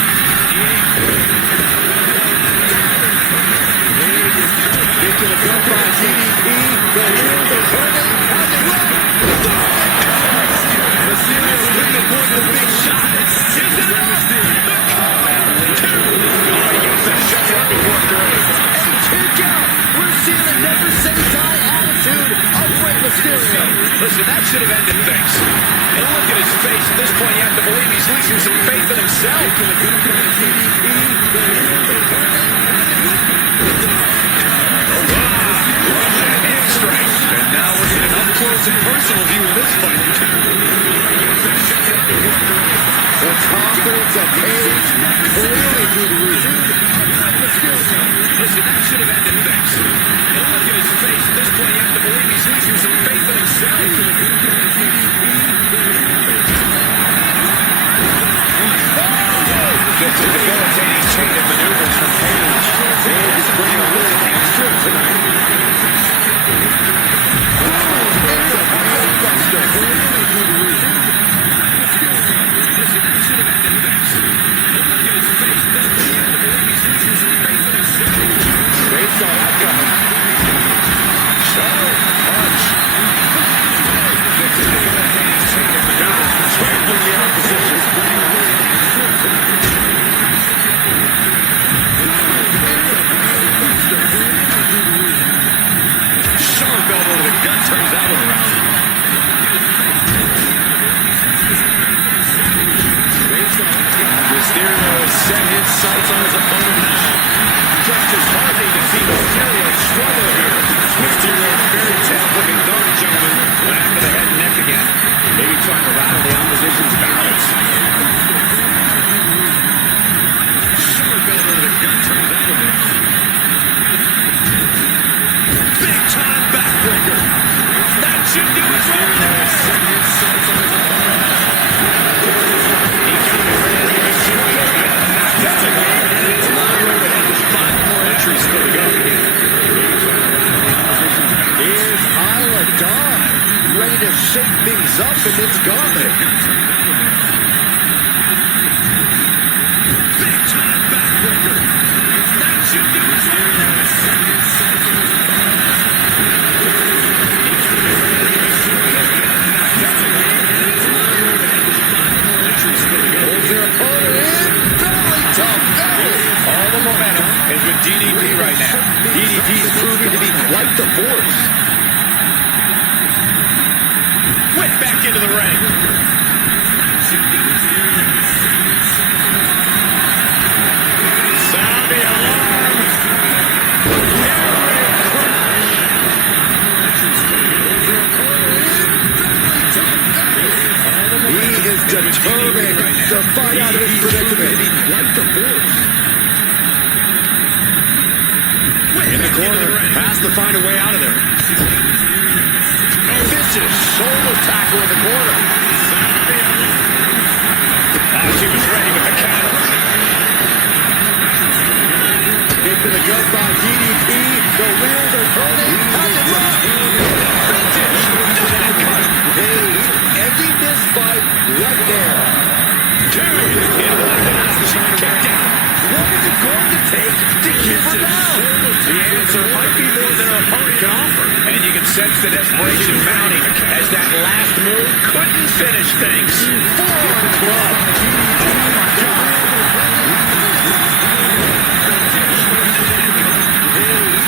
Into the gut by DDP. The wheels are turning. How's it look? Mysterio's leaning for the big shot. Is it enough? The cover. Oh, he gets the shot right before 3. And 2 count. We're seeing a never say die attitude of Rey Mysterio. Listen, that should have ended things. And look at his face. At this point, you have to believe he's losing some faith in himself. And now we're getting an up-close and personal view of this fight. The confidence of Paige clearly through the roof. Listen, that should have ended things. And look at his face. At this point, you have to believe he's losing some faith in himself. Gets a debilitating chain of maneuvers from Paige. Paige is bringing a little extra tonight. Their opponent in, belly back into the ring. Sound the alarm. He is determined to fight out of his predicament. In the corner, has to find a way out of there. Vicious shoulder tackle in the corner. She was ready with the counter. Into the gut by DDP. The wheels are turning. Has it run? Hey, ending this fight right there. What is it going to take to keep her down? The answer might be more than her opponent can offer. And you can sense the desperation mounting as that last move couldn't finish things. Forearm club. Oh my God.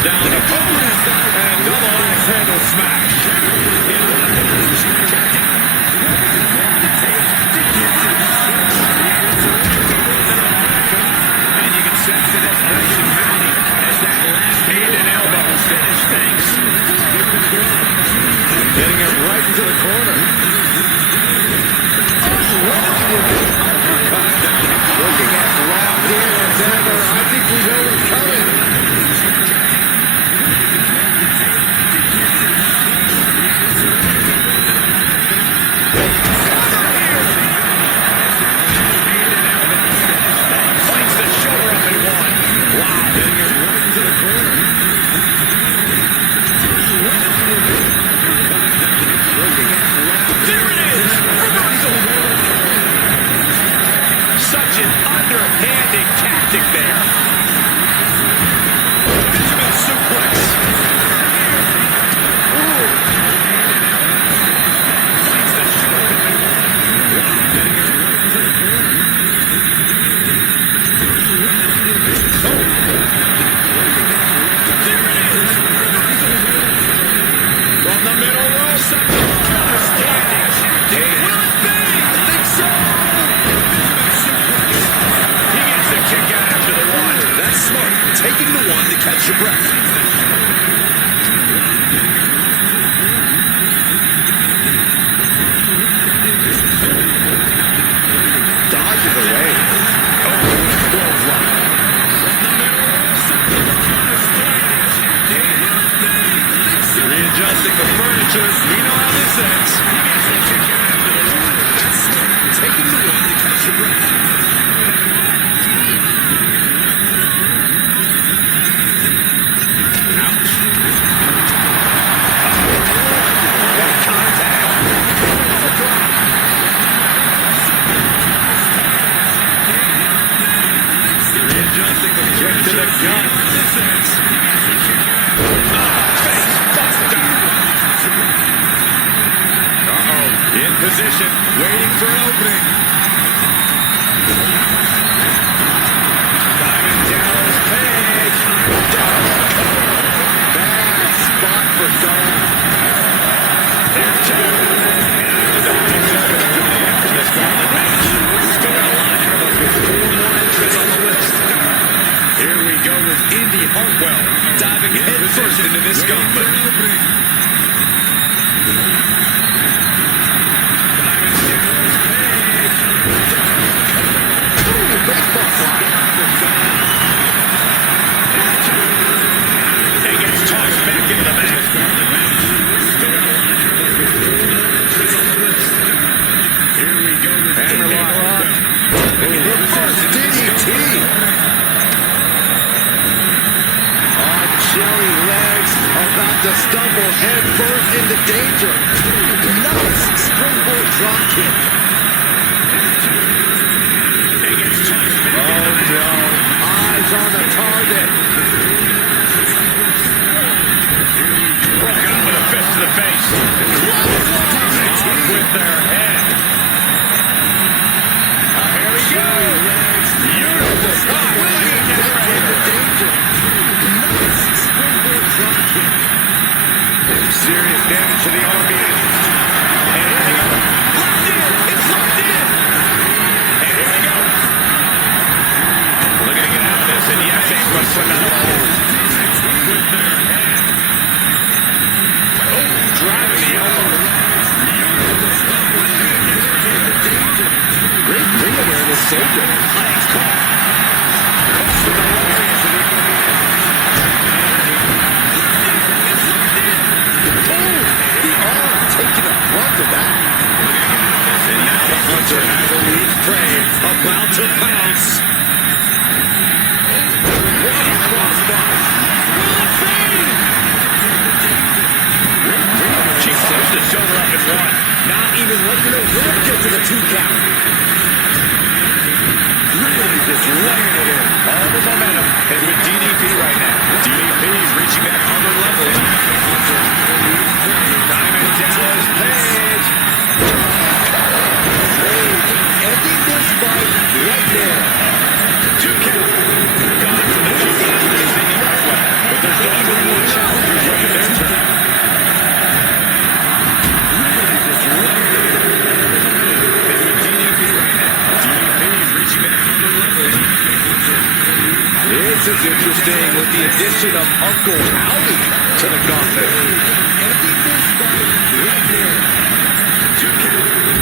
Down the opponent and double axe handle smash. And you can sense the desperation mounting as that last hand and elbow finish things. Getting it right into the corner. Looking at locked in and dagger. I think we know what's coming. Fights the shoulder up and one. Wow. Getting it right into the corner. Looking at locked There it is. Reversal. Such an underhanded tactic there. Benjamin suplex. Fights the shoulder. There it is. From the middle row, standing. Will it be? I think so. He gets the kick out after the one. That's smart. Taking the one to catch your breath. dodges away. Readjusting the furniture. We know how this ends. That's smart. Taking the one to catch your breath. Readjusting the kick to the gut. This ends. Face buster. In position, waiting for an opening. Diamond Dallas Page. Bad spot for Dawn. There two. After this Gauntlet match, still got a lot ahead of us with 4 more entrants on the list. Here we go with Indy Hartwell diving headfirst into this Gauntlet. Baseball fly. And gets tossed back into the match. Here we go with Hammerlock. Reverse DDT. Oh, jelly legs about to stumble head first into danger. Nice springboard drop kick. Oh no, eyes on the target. Broken up with a fist to the face. Off with their head. Here we go. Beautiful spot. Danger. Nice springboard drop kick. Serious damage to the arm being. And interesting with the addition of Uncle Howdy to the Gauntlet.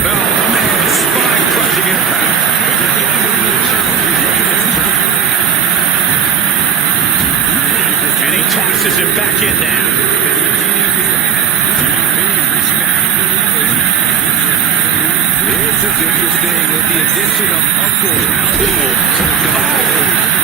Oh, man, spine-crushing impact. And he tosses him back in now. This is interesting with the addition of Uncle Howdy to the Gauntlet.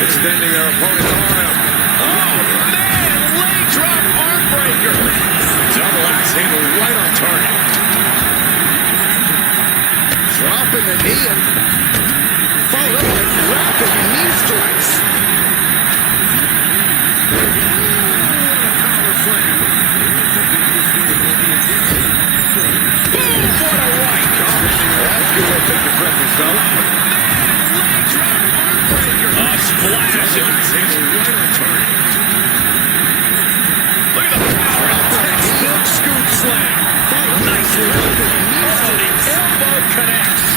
Extending their opponent's arm. Oh, man! Leg drop arm breaker. Double axe handle right on target. Dropping the knee and followed up by rapid knee strikes. Boom! What a right. That's a good way to take the presence, fella. Leg drop arm breaker. A splash. Right on target. Look at the power. Textbook scoop slam. Nice look. Oh, the elbow connects.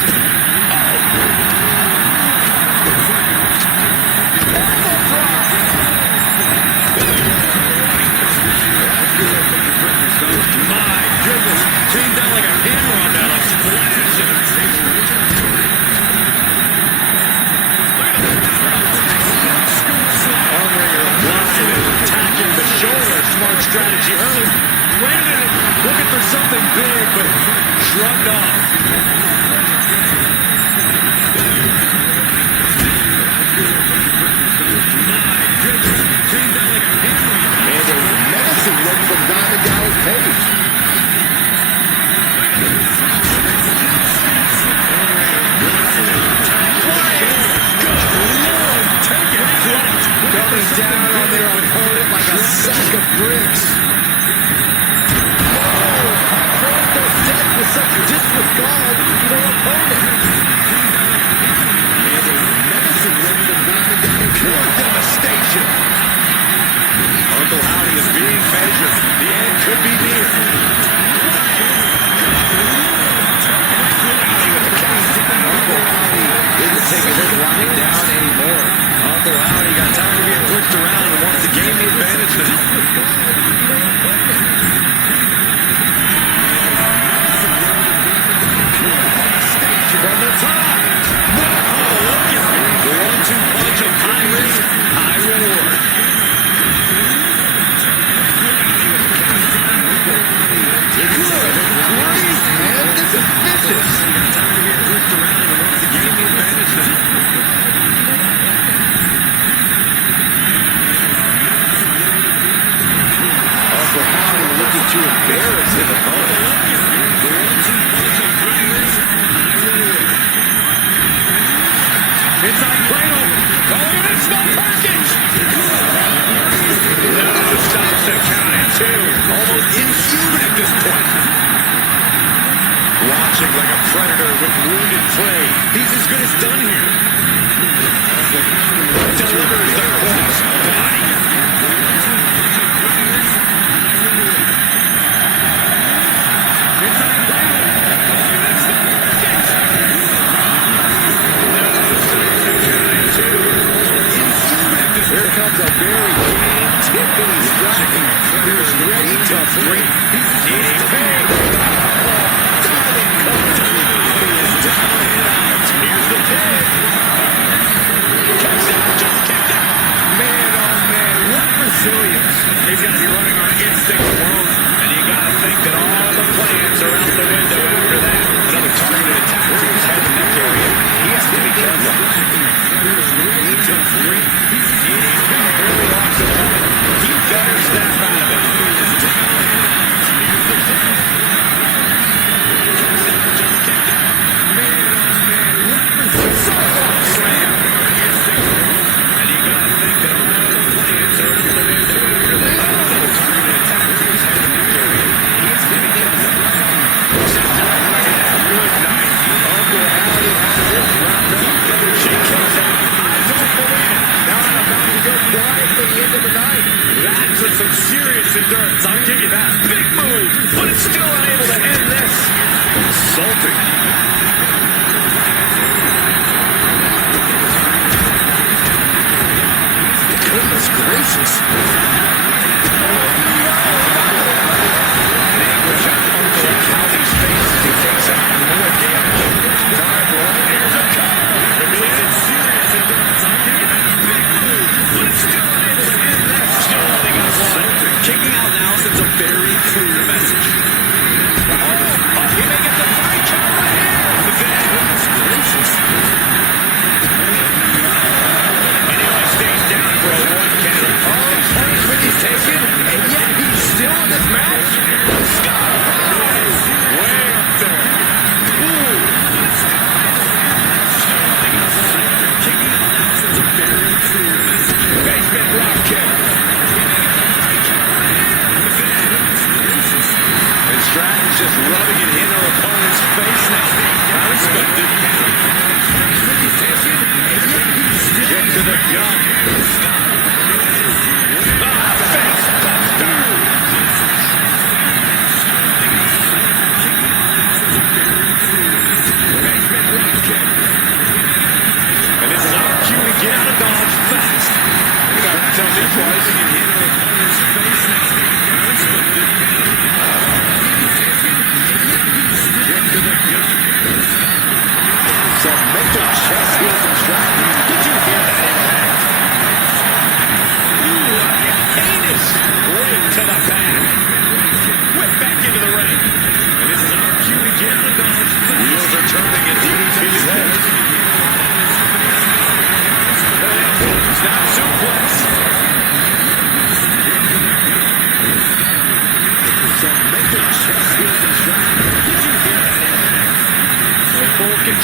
My goodness. Came down like a hammer on that. A splash. Armringer blocking and attacking the shoulder. Smart strategy early. Waited it. Looking for something big, but shrugged off. My goodness. Came down like a hammer. And a menacing look from Diamond Dallas Page. Coming down on their opponent like a sack of bricks. Throwing their dead with such disregard for their opponent. And a menacing look from Diamond Dallas Pure Page. devastation. Uncle Howdy is being measured. The end could be near. Uncle Howdy isn't taking this lying down anymore. Uncle Howdy got tired of being pushed around and wants to gain the advantage now. From the top. Oh, look at the 1-2 punch of high risk, high reward. Man, this is vicious. Uncle Howdy looking to embarrass his opponent. Inside cradle. Going in a small package. No, stops the count at 2. Almost inhuman at this point. Watching like a predator with wounded prey. He's as good as done here. Delivers the cross body. Inside cradle. Going in a small package. No, stops the count at 2. Inhuman at this point. Here comes a very keen tipping strike. He's ready to break. He's paid. Here's the pin. Catch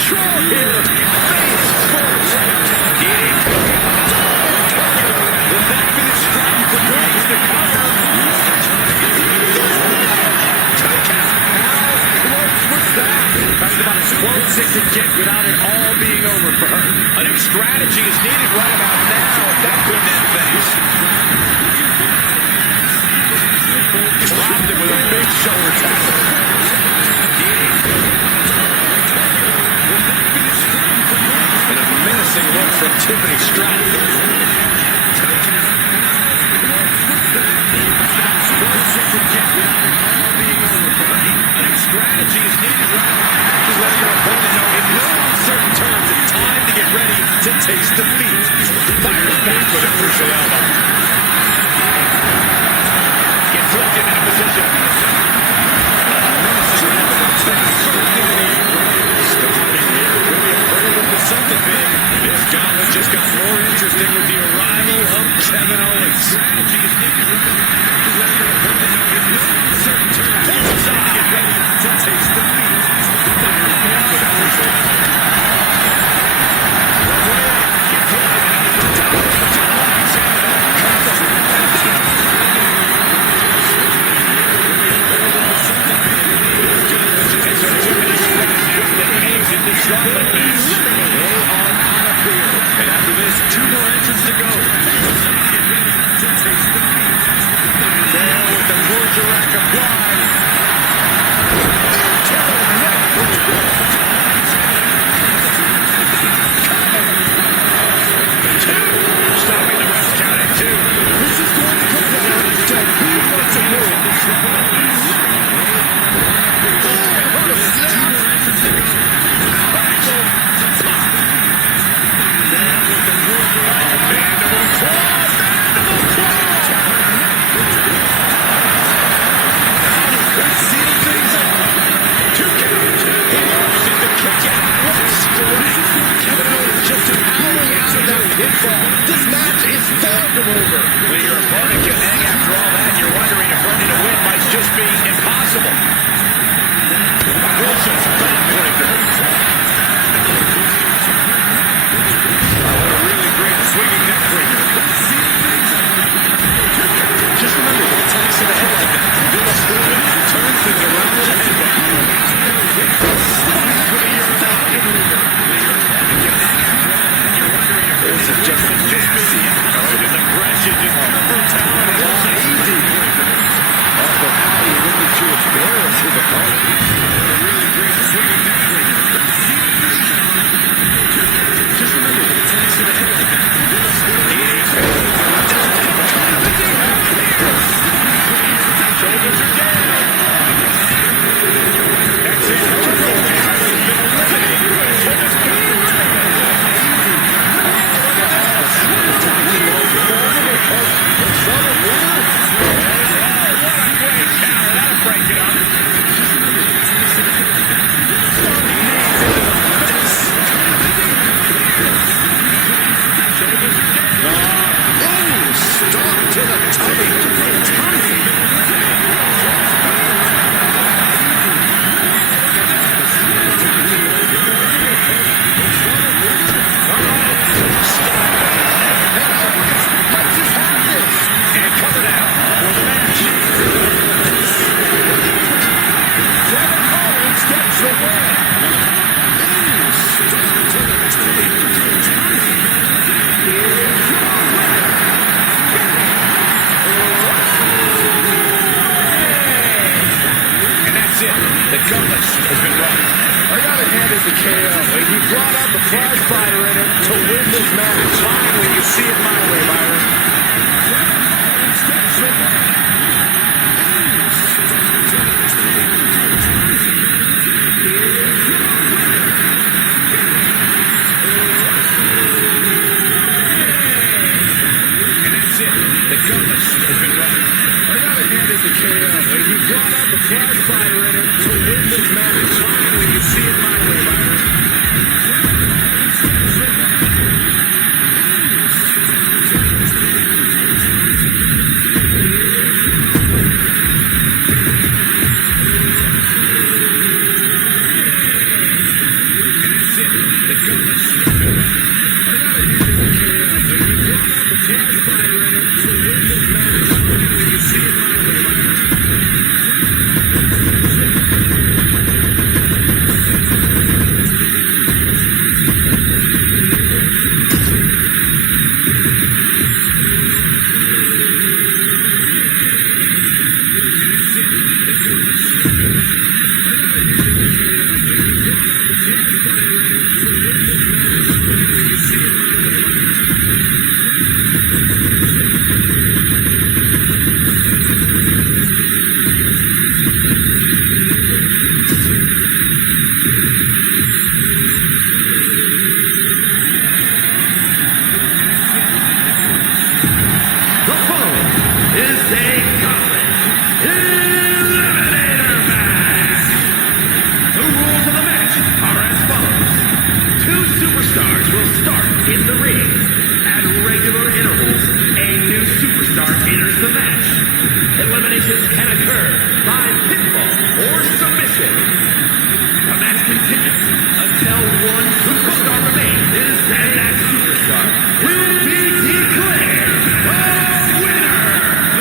control here. Face first. The back of his strike breaks the cover. That's about as close as it could get without it all being over for her. A new strategy is needed right about now if that couldn't end things. Dropped him with a big shoulder tackle. And a menacing look from Tiffany Stratton. A new strategy is needed right now. She's letting her opponent know in no uncertain terms it's time to get ready to taste defeat. Fires back with a crucial elbow. Gets hooked into position. Starting here, could be a prelude to something big. This gauntlet just got more interesting with the arrival of Kevin Owens. Strategy is needed right now. She's letting her opponent know in no uncertain terms it's time to get ready to taste defeat. Fires back with a crucial elbow. Gauntlet match. They are out of here. And after this, 2 more entrants to go. Get ready to taste the meat. There with the torture rack applied. Stopping the ref count at 2. This is going to come down to who wants to move. This match is far from over. When your opponent can hang after all that, you're wondering if running a win might just be impossible. Wilson's backbreaker. What a really great swinging neck breaker. Just remember, when attacks to the head like that, you must turn things around with a headbutt. This is just a nasty. His aggression, just pure brutality. Easy. But how are you looking to embarrass his opponent? Really great swinging neck breaker. Just remember, when attacks to the head like that, you must shoulders are down. The Gauntlet has been run. I gotta hand it to KO. He brought out the prize fighter in him to win this match. Finally, you see it my way, Byron. And that's it. The Gauntlet has been run. I gotta hand it to KO. He brought out the prize fighter in him to win this match. Finally, you see it my way, Byron. superstars will start in the ring. At regular intervals, a new superstar enters the match. Eliminations can occur by pinfall or submission. The match continues until one superstar remains, and that superstar will be declared the winner.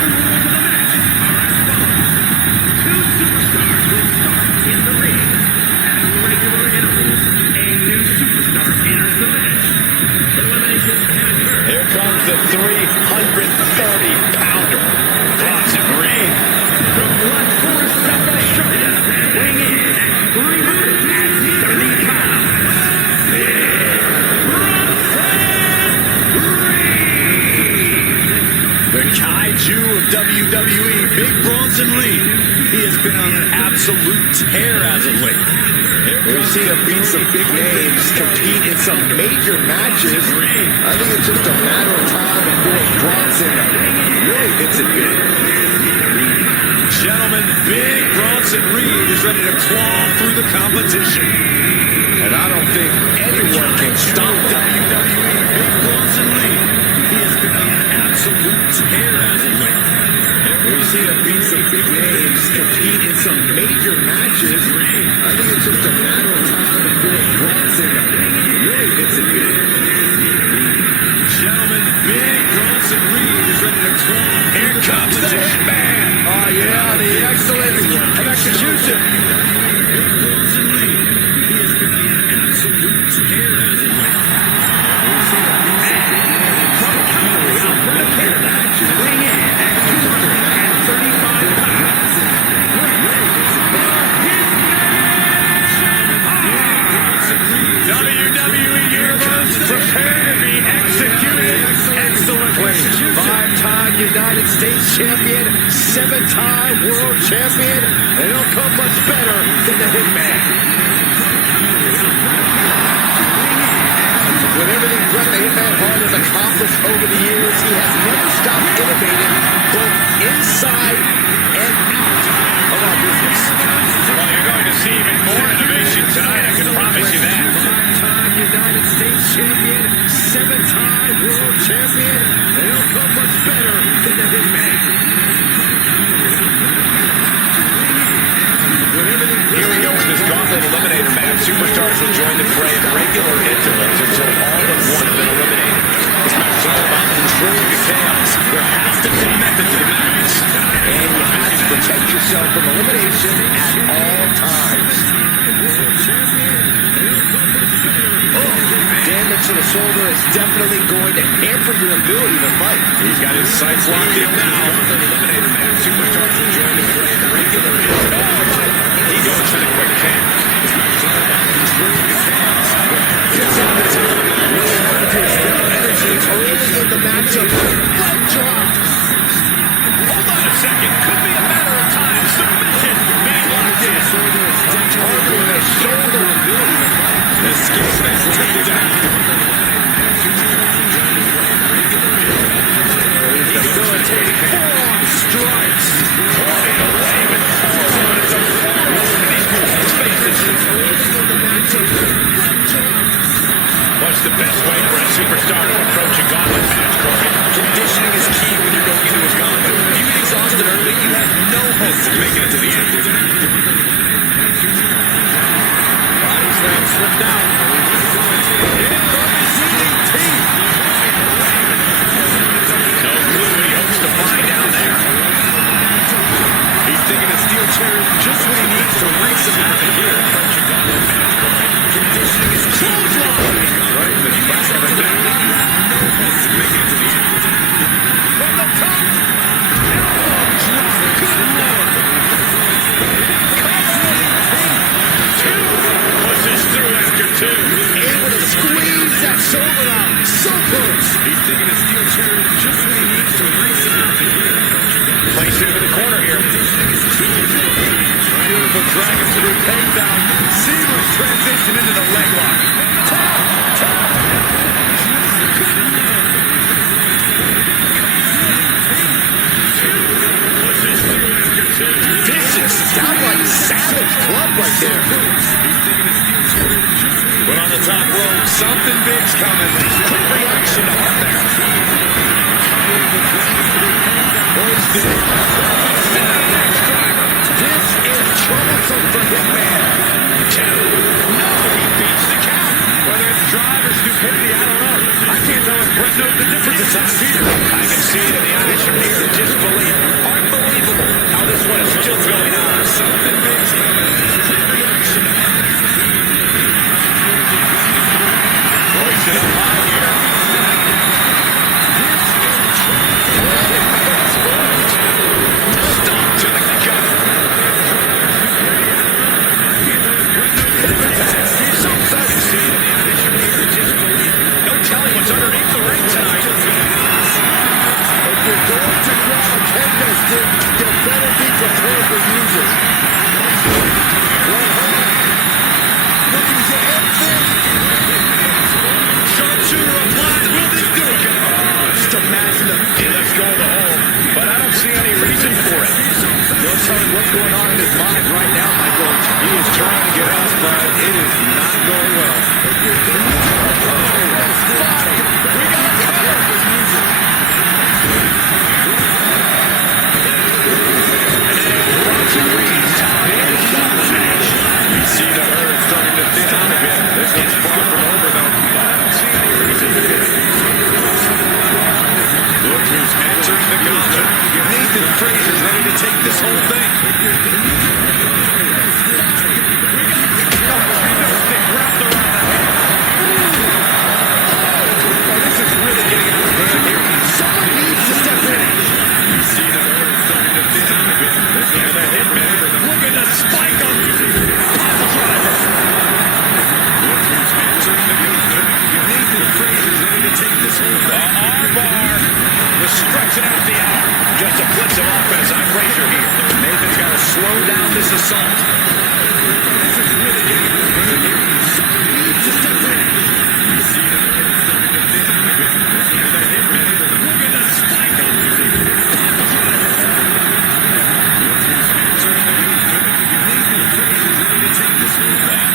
The rules of the match are as follows. Two superstars will start in the ring. At regular intervals, a new superstar enters the match. Eliminations can occur. Here comes the 330-pounder, Bronson Reed. From Blood Force, South Australia, weighing in at 330 pounds, it's Bronson Reed. The kaiju of WWE, Big Bronson Reed. He has been on an absolute tear as of late. We've seen him beat some big names, compete in some major matches. I think it's just a matter of time before Bronson really hits it big. Gentlemen, Big Bronson Reed is ready to claw through the competition. And I don't think anyone can stop WWE, Big Bronson Reed. He has been on an absolute tear as of late. We've seen him beat some big names, compete in some major matches. I think it's just a matter of time before Bronson really hits it big. Gentlemen, Big Bronson Reed is ready to claw. Here comes the Hitman. Oh yeah, the excellence of execution. Big Bronson Reed. He has been on an absolute tear as of late. From Calgary, Alberta, Canada, weighing in at 235 pounds, WWE Universe, prepare to be executed excellently. Five-time United States champion, seven-time world champion. They don't come much better than the Hitman. With everything Bret the Hitman Hart has accomplished over the years, he has never stopped innovating both inside and out of our business. Well, you're going to see even more innovation tonight, I can promise you that. Five-time United States champion, seven-time world champion. They don't come much better than the Hitman. Here we go with this Gauntlet Eliminator match. Superstars will join the fray at regular intervals until all but one have been eliminated. This match is all about controlling the chaos. There has to be a method to the madness. And you have to protect yourself from elimination at all times. Damage to the shoulder is definitely going to hamper your ability to fight. He's got his sights locked in now. Eliminator match. Superstars will join the fray at regular intervals. He goes for the quick pin. This match is all about controlling the chaos. Gets out of time. Really hard to expend energy early in the matchup. Leg drop. Hold on a second. Could be a matter of time. Submission being locked in. Targeting the shoulder ability to fight. The skill man taken down. Facilitating forearm strikes. Walking away with force on his own. What's the best way for a superstar to approach a gauntlet match, Corey? Conditioning is key when you're going into his gauntlet. If you get exhausted early, you have no hope of making it to the end. Body slam slipped out. In from his DDT. No clue what he hopes to find down there. He's thinking a steel chair is just what he needs to wreak some havoc here. Conditioning is clothesline. Right in the back of the neck. No hope of making it to the end. From the top. Elbow drop. Good Lord. Two. Pushes through after two. Able to squeeze that shoulder out. So close. He's thinking a steel chair is just what he needs to wreak some havoc here. Place him in the corner here. Beautiful dragon through takedown. Seamless transition into the leg lock. Vicious, downright savage club right there. But on the top top rope. Something big's coming. Quick reaction to hurt there. This is troublesome for Hitman. 2. No, he beats the count. Whether it's drive or stupidity, I don't know. I can't tell if Brett knows the difference at times either. I can see it in the eyes from here. Disbelief. Unbelievable how this one is still going on. Something big's coming. Hoisted up high here. Stomp to the gut. No telling what's underneath the ring tonight. If you're going to grab a kendo stick, you better be prepared to use it. Looking to end this. Sharpshooter applied. Will this do it? Oh, just imagine him. He lets go of the hole, but I don't see any reason for it. No telling what's going on in his mind right now, Michael. He is trying to get up, but it is not going well. You see the herd starting to thin out a bit. This one's far from over, though. I don't see any reason to do it. Look who's entering the gauntlet. Nathan Frazer's ready to take this whole thing. This is really getting out of hand here. Someone needs to step in. You see the herd starting to thin out a bit. And the Hitman. Look at the spike on pile driver. Look who's entering the gauntlet. Nathan Frazer's ready to take this whole thing. Armbar. Just stretching out the arm. Just a blitz of offense on Frazier here. Nathan's got to slow down this assault. This is really getting out of hand here. Someone needs to step in. You see the herd starting to thin out a bit. And the Hitman. Look at the spike on pile driver. Look who's entering the gauntlet. Nathan Frazer's ready to take this whole thing.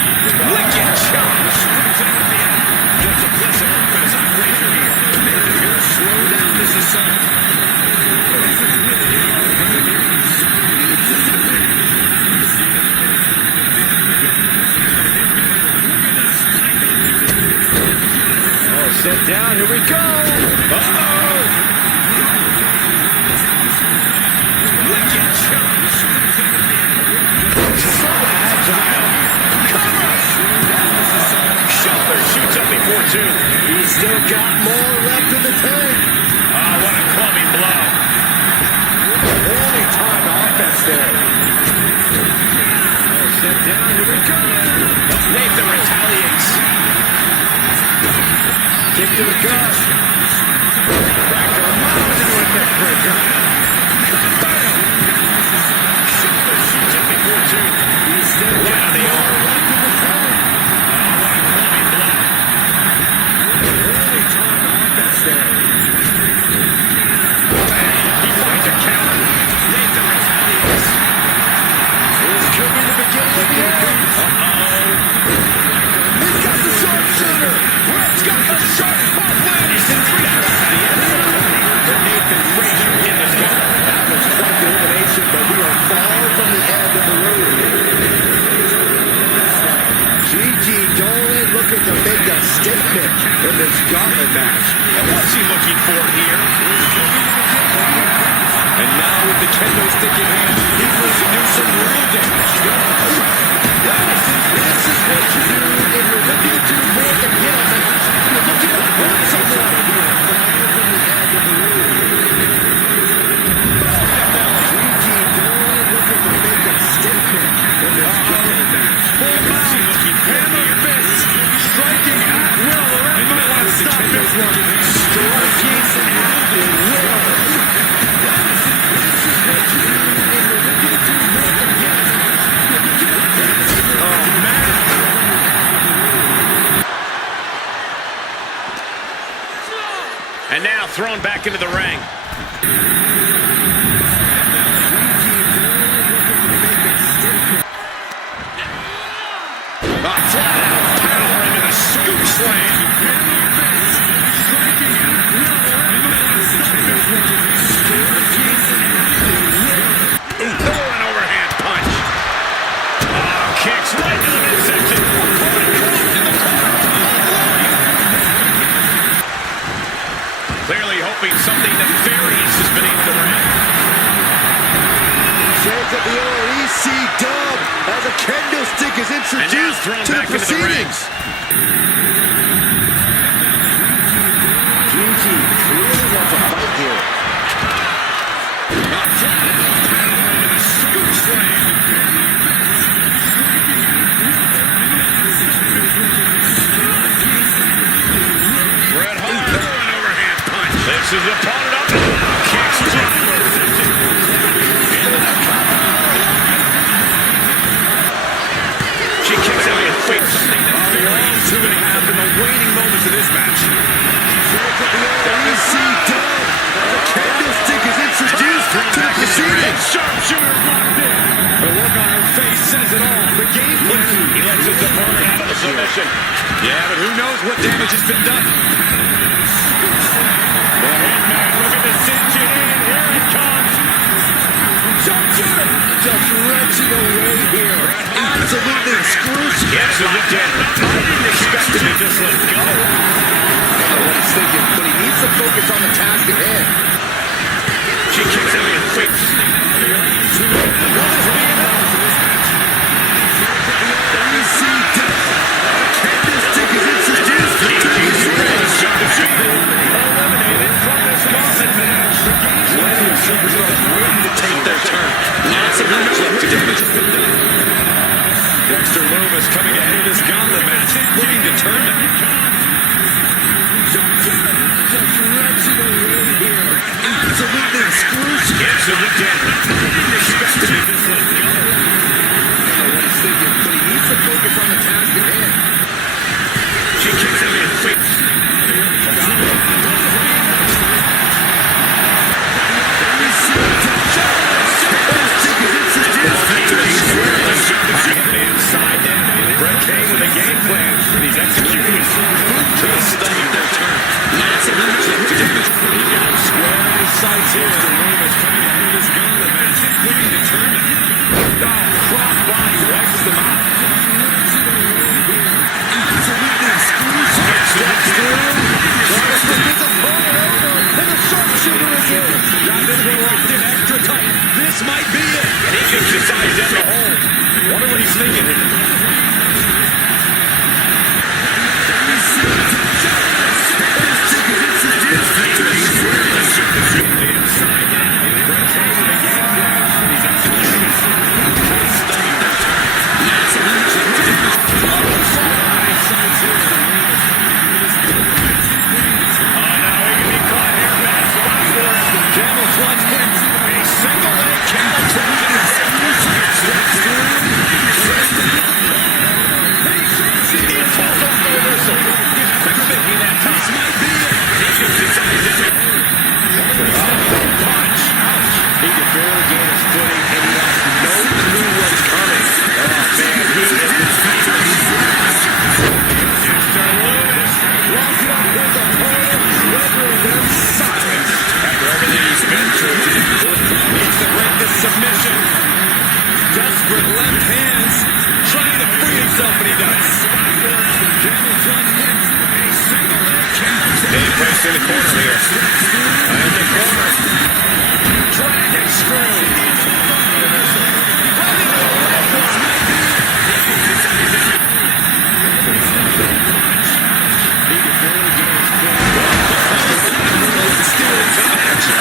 Wicked shot. Stretching out the arm. Just a blitz of offense on Frazier here. Nathan's going to slow down this assault. This is really getting out of hand here. Someone needs to step in. You see the herd starting to thin out a bit. And the Hitman. Look at the spike on Oh, set down. Here we go. Uh-oh! Wicked shot. So agile. Cover! Shoulder shoots up before 2. He's still got more left in the tank. Oh, what a clubbing blow. Only time offense there. Oh, set down. Here we go. Nathan retaliates. Kick to the gut. Backer miles into a neck breaker. Bam! Shoulder shoots up before 2. He's still Right got on the more arm. left in the tank. Oh, what a clubbing blow. Only time offense there. He finds a counter. Nathan retaliates. This could be the beginning of the end. He's got the sharpshooter. Brett's got the sharp spot wins. It's 3 out of the end of the morning for Nathan Frazier in this one. That was quite the elimination, but we are far from the end of the road. Gigi Dolan looking to make a statement in this gauntlet match. And what's he looking for here? And now with the kendo stick in hand, he's looking to do some real damage. This is what you do if you're looking to do more than win a match. You're looking to hurt someone. Gigi Dolan looking to make a statement in this gauntlet match. Full mount, hammer fist, striking at will. The ref might want to stop this one. Striking at will. This is what you do if you're looking to do more than win a match. You're looking to hurt someone. Oh, man. And now thrown back into the ring. Flat out power into the scoop. Mixes the opponent up. Kicks drop. She kicks out his face. Round 2.5 in the waning moments of this match. The candlestick is introduced to the proceedings. Sharpshooter locked in. The look on her face says it all. The game plan. He lets his opponent out of the submission. Yeah, but who knows what damage has been done. Look at the cinch in. Here it comes. Sharpshooter. Just wrenching away here. Absolutely excruciating. Yes, I didn't expect him to just let go. I don't know what he's thinking, but he needs to focus on the task at hand. She kicks out his face. Candlestick is introduced to the proceedings. Eliminated from this gauntlet match. Plenty of superstars waiting to take their turn. Lots of match left to damage has been done. Dexter Lumis coming ahead of this gauntlet match, looking determined. Absolutely excruciating. Yes, so he did. I didn't expect him to just let go. I don't know what he's thinking, but he needs to focus on the task at hand. She kicks out his face. Inside down. Brett came with a game plan, and he's executing it. Just studying their turn. Lots of match left to damage. He got him square in his sights here. Dexter Lumis coming into this gauntlet match, looking determined. Cross body wipes them out. Absolutely excruciating. Steps through. Tries to get the opponent over, and the sharpshooter is in. Got this one locked in extra tight. This might be it. And he just decides down the hole. Wonder what he's thinking here. Inside down. Brett came with a game plan. He's executing it. Studying their turn. Lots of match left to damage. Now he can be caught here. Bad spot for him. Camel clutch hits. A single leg camel clutch. He pulls off the reversal. Quick thinking that time. This might be it. He just decides it. Punch. Ouch. He could barely gain his footing, and he has no clue what's coming. Oh, man, he is Dexter Lumis walks up his opponent, rendering them silent. After everything he's been through, needs to break this submission. Desperate left hands, trying to free himself, and he does. Camel clutch hits. A single leg camel clutch. Being placed in the corner here. In the corner. Dragon screw. Running to the left one. He could barely get his foot. Still in some action.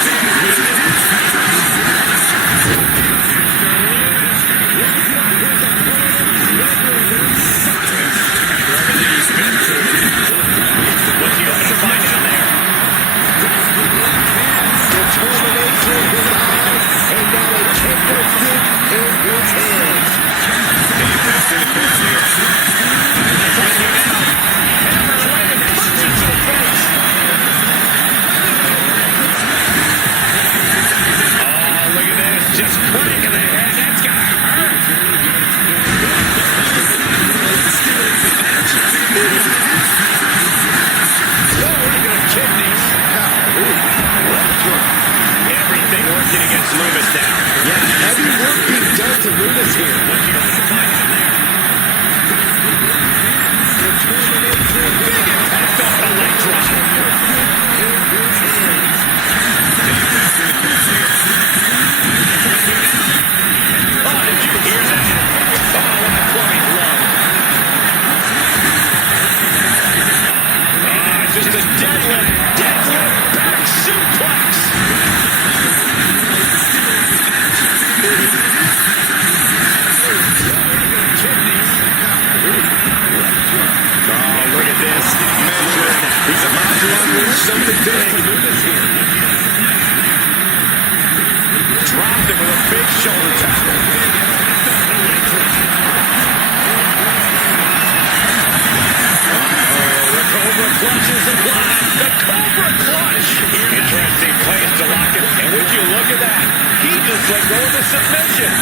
What's he going to find down there? Determination in his eyes, and now a candlestick in his hands. Being placed in the corner here. Fighting now. Hammer away and punches to the face. Oh, look at this. Just breaking the head. That's got to hurt. Oh, look at the kidneys. Everything working against Lumis now. Yeah, heavy work being done to Lumis here. What's he going to find down there? Big impact off the leg drop. Oh, did you hear that? Oh, what a clubbing blow. Just a deadlift back suplex. Oh, look at this. Measured. He's about to unleash something big. shoulder tackle. The Cobra clutch is applied. The Cobra clutch. Interesting place to lock it. And would you look at that? He just let go of the submission.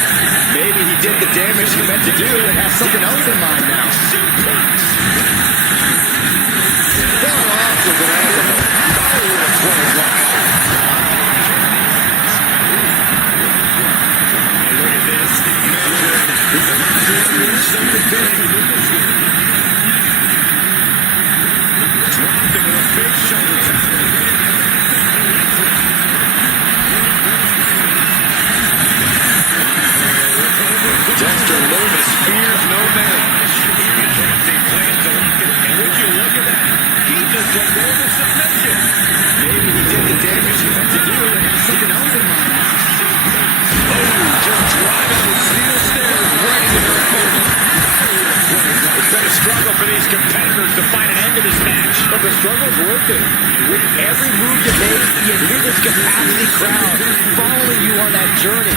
Maybe he did the damage he meant to do and has something else in mind now. Fell off with an elbow. Oh, that's what it was. Look at this. Dropped him with a big shoulder tackle. Dexter Lumis fears no man. Interesting place to lock it. And would you look at that? He just let go of the submission. Maybe he did the damage he meant to do and has something else in mind. Just driving with steel stairs right into their head. It's been a struggle for these competitors to find an end to this match. But the struggle's worth it. With every move you make, you hear this capacity crowd following you on that journey.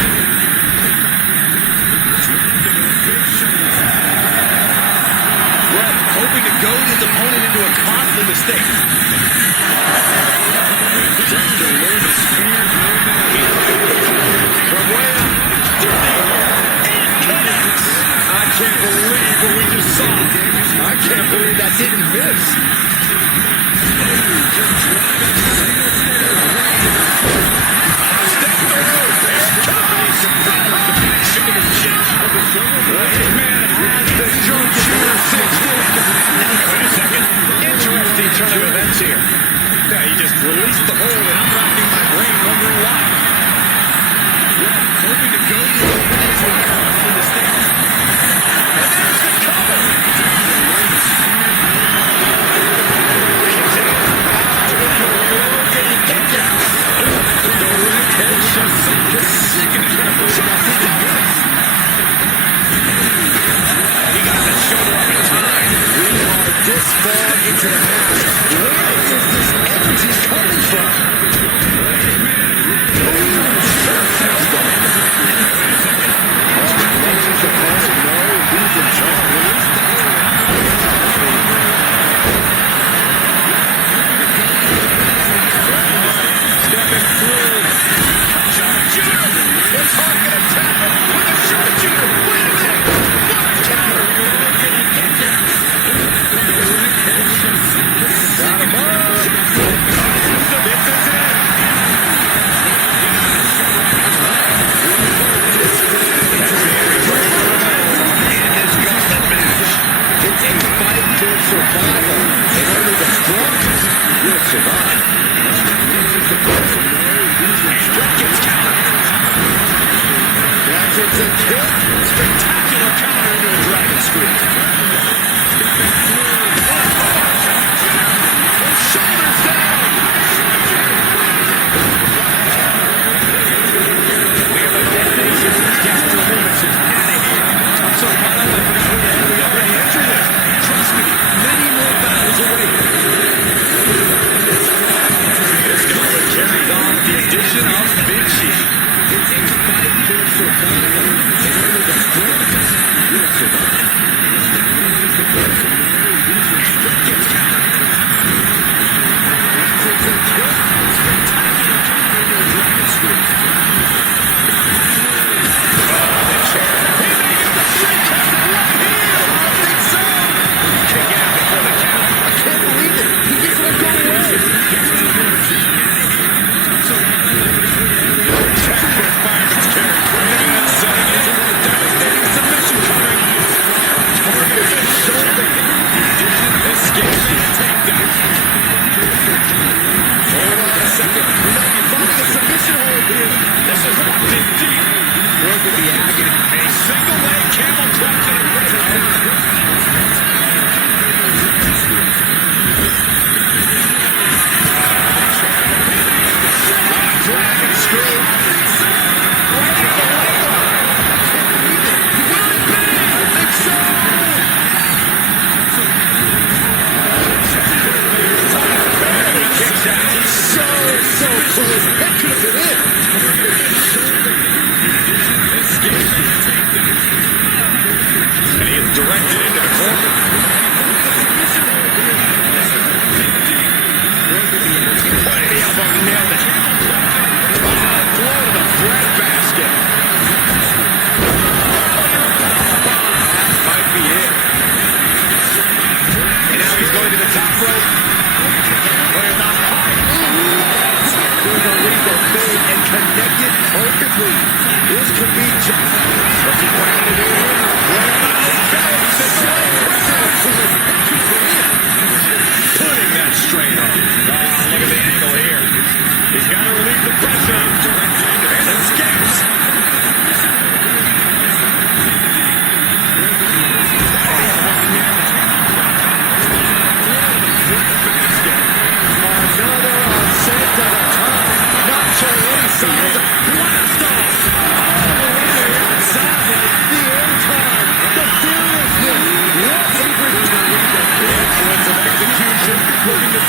Bret hoping to goad his opponent into a costly mistake. Dexter Lumis fears no man. From way up to the and connects. I can't believe what we just saw. I can't believe that didn't miss. Step the rope. Here comes the Hitman has the sharpshooter 16. Wait a second. Interesting turn of events here. Yeah, he just released the hold, and I'm racking my brain wondering why. Hoping to go to the finish with a costly mistake. And there's the cover. Sickening. He got the shoulder up in time. We are this far into the match. Where is this energy coming from? Stepping through. Sharpshooter. It's Hart gonna tap him with a sharpshooter. Wait a minute. What a counter. Got him up. This is it. In his gauntlet match. It's a fight for survival, and only the strongest will survive. And Bret gets countered. That's it, a kick. Spectacular counter into a dragon squeeze. Shoulders down. We have a destination. Dexter Lumis is out of here. I'm so caught up, I forgot who the hell we already entered this. Trust me, many more battles await.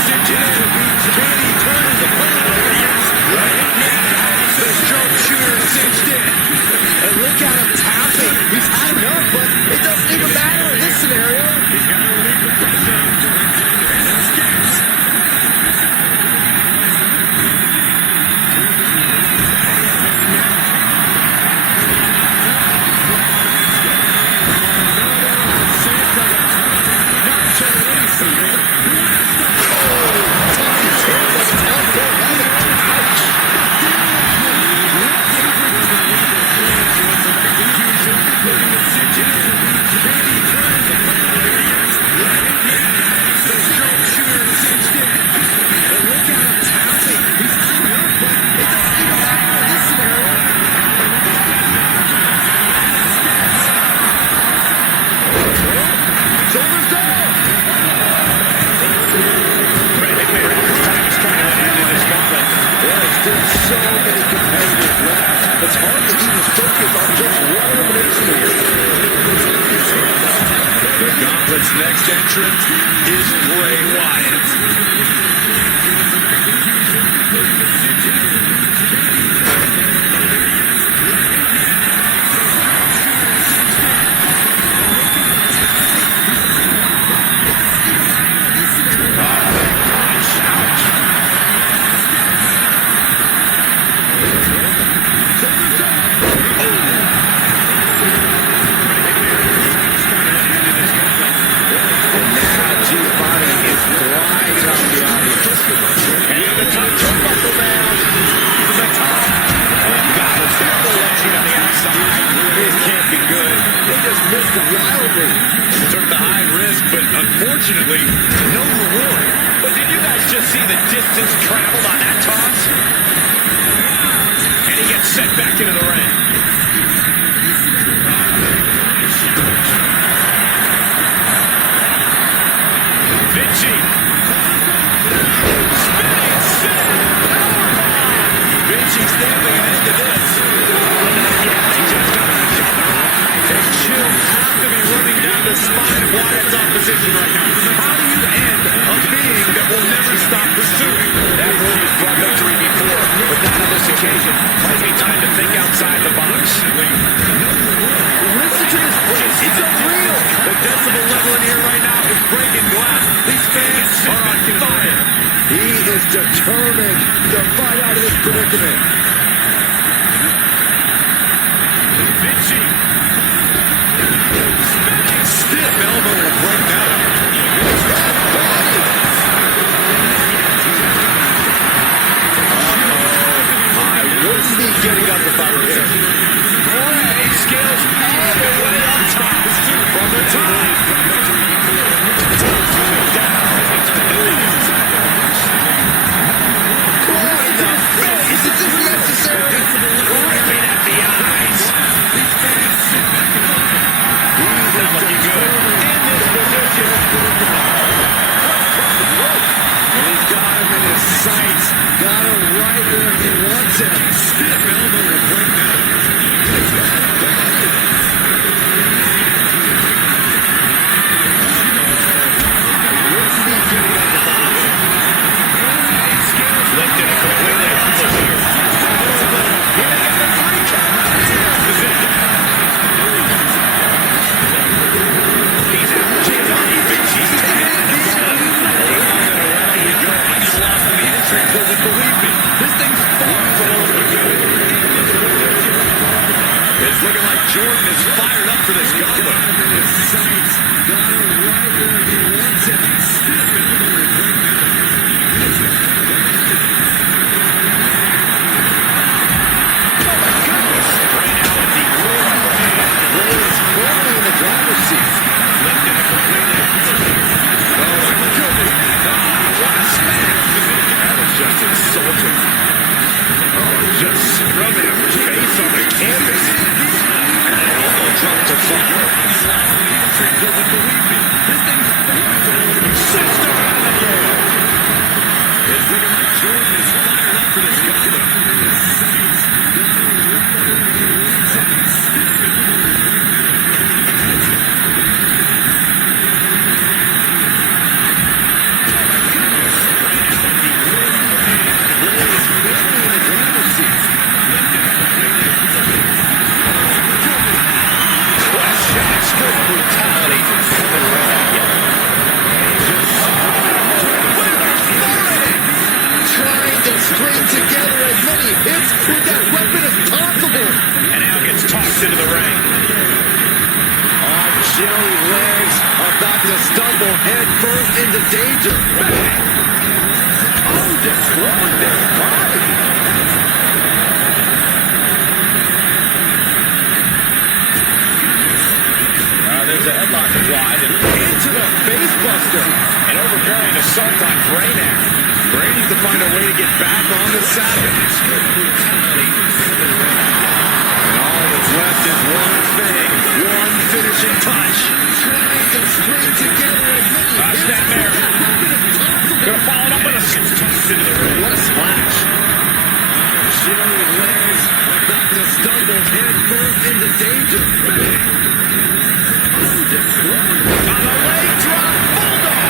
decision. Can he turn his opponent over? Yes. Right now, the sharpshooter cinched in. And look at him tapping. He's had enough, but it doesn't even matter in this scenario. He's got to relieve the pressure. And escapes. So many competitors left. It's hard to even focus on just one elimination here. The Gauntlet's next entrant is Bray Wyatt. Unfortunately, no reward. But did you guys just see the distance traveled on that toss? And he gets sent back into the ring. Vinci. Spinning, spinning, powerbomb. Vinci stamping an end to this. They just got each other. And chills have to be running down the spine of Wyatt's opposition right now. How do you end a being that will never stop pursuing? That move has brought victory before, but not on this occasion. Might be time to think outside the box. Listen to this place. It's unreal. The decibel level in here right now is breaking glass. These fans are on fire. He is determined to fight out of this predicament. Vinci. Stiff elbow will break that up. I wouldn't be getting up if I were him. Bray scales all the way up top. From the top. Is this necessary? Ripping at the eyes. Not looking good. In this position. He's got him in his sights. Got him right where he wants him. Stiff elbow will break that. into danger. Oh, destroyed their body. There's a headlock applied and Into the face buster. an overbearing assault on Bray now. Bray needs to find a way to get back on the saddle. And all that's left is one thing, one finishing touch. Trying to string together as many Snapmare. Gonna follow it up with a toss into the ring. What a splash. Shifting legs, about to stumble head first into danger. On the leg drop, Bulldog.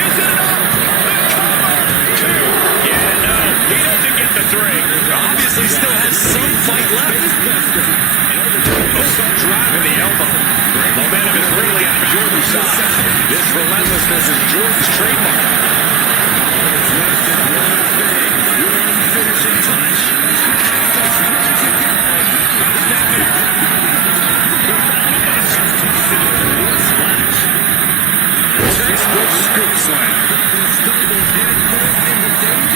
Is it enough? The cover. 2. Yeah, no, he doesn't get the 3. Obviously still has some fight left. Assault driving the elbow. Momentum is really on Jordan's side. This relentlessness is Jordan's trademark. One finishing touch. Facebook scoop slam.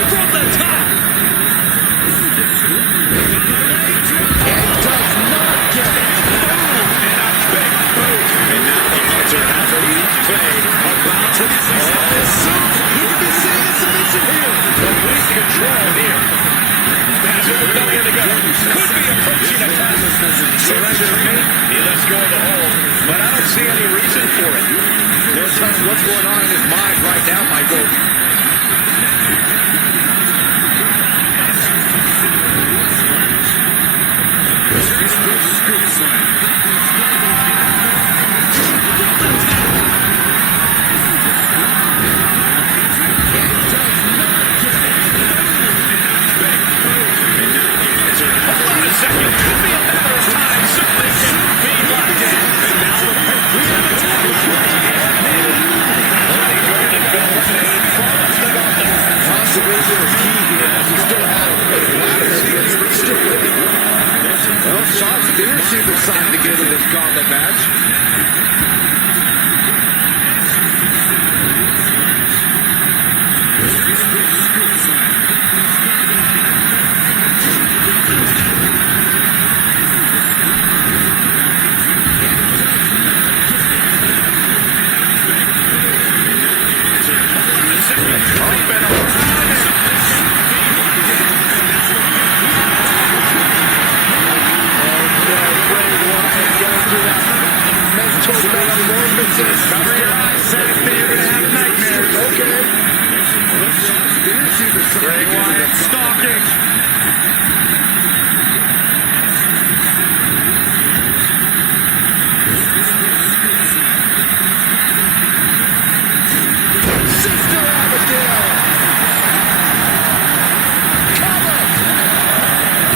From the top. And does not get it. And a big boot. And now the Hunter has a lead play about to be Soon, he could be seeing a submission here. complete control here. Has it with nowhere to go. Could be approaching a touch. Surrender to me. He lets go of the hold, but I don't see any reason for it. Well, tell me what's going on in his mind right now, Michael. Scoop slam. Hold on a second. Could be a matter of time. Submission being locked in. And now the Conservation is key here as we still have ladders against Strickland. Well, Sean Spears seems excited to get in this gauntlet match. Cover your eyes, Satan. You're going to have nightmares. Okay. Bray Wyatt stalking. Sister Abigail.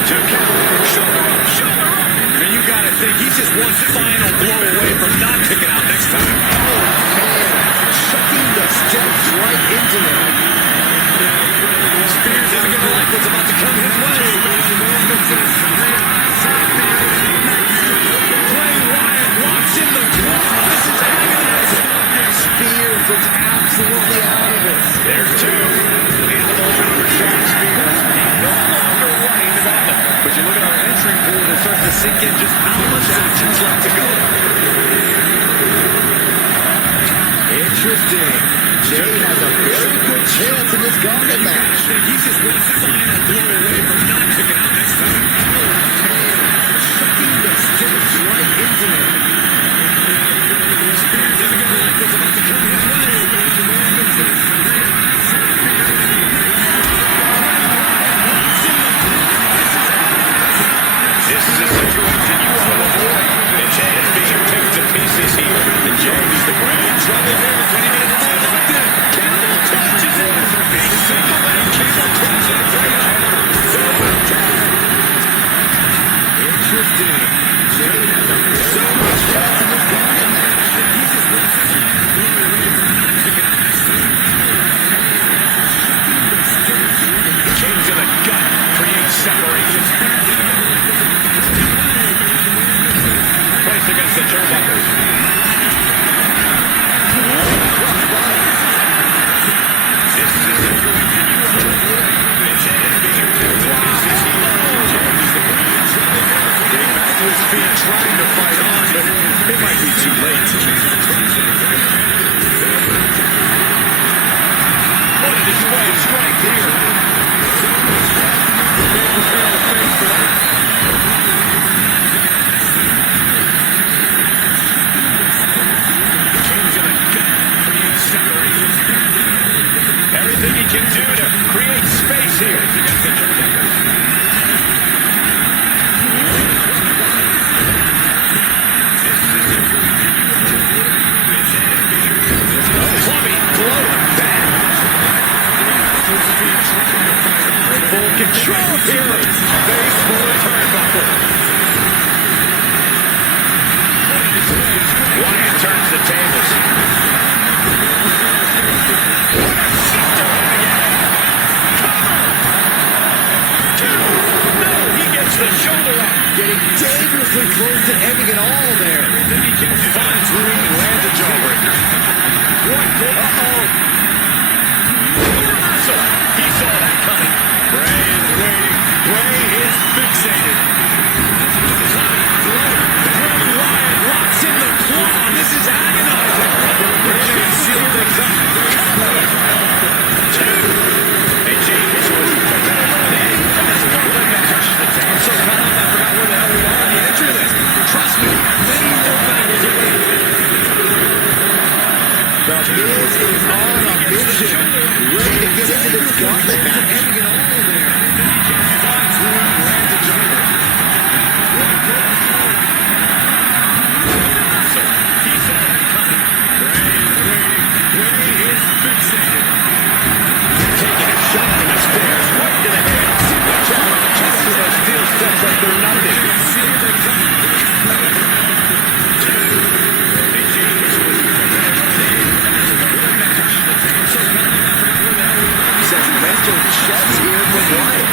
Two count. Shoulder up, shoulder up. And you got to think he's just one final blow away from not kicking out next time. Shucking the steps right into him. Spears isn't going to like what's about to come his way. Bray Wyatt locks in the claw. This is agonizing. Spears looks absolutely out of it. There's 2. And the counter shot Spears. He's no longer running the gauntlet. But you look at our entry pool and it starts to sink in just how much action's left to go. Interesting. Jay has a very good chance in this gauntlet match. He's just one final blow away from not kicking out next time. Shucking the steps right into him. Spears isn't going to like what's about to come his way. This is a situation you want to avoid. And Jay is being picked to pieces here. And Jay is the great trouble here. Can he get it locked in? Cannibal touches it. A single leg think he can do to create space here? Clubbing blow to the back. Full control here. Face for the turnbuckle. Wyatt turns the tables. No, he gets the shoulder up. Getting dangerously close to ending it all there. Finds room and lands a jawbreaker. Uh-oh. Reversal. He saw that coming. Bray is waiting. Bray is fixated. Bray Wyatt locks in the claw. This is agonizing. We're going to see things up. Two. And James was eliminated from this Gauntlet match. I'm so caught up, I forgot where the hell we are on the entry list. Trust me, many more battles away. The Miz is on a mission, ready to get into this Gauntlet match. Taking a shot on the stairs, right to the head. Watch out. Catches those steel steps like they're nothing. Says mental checks here from Wyatt.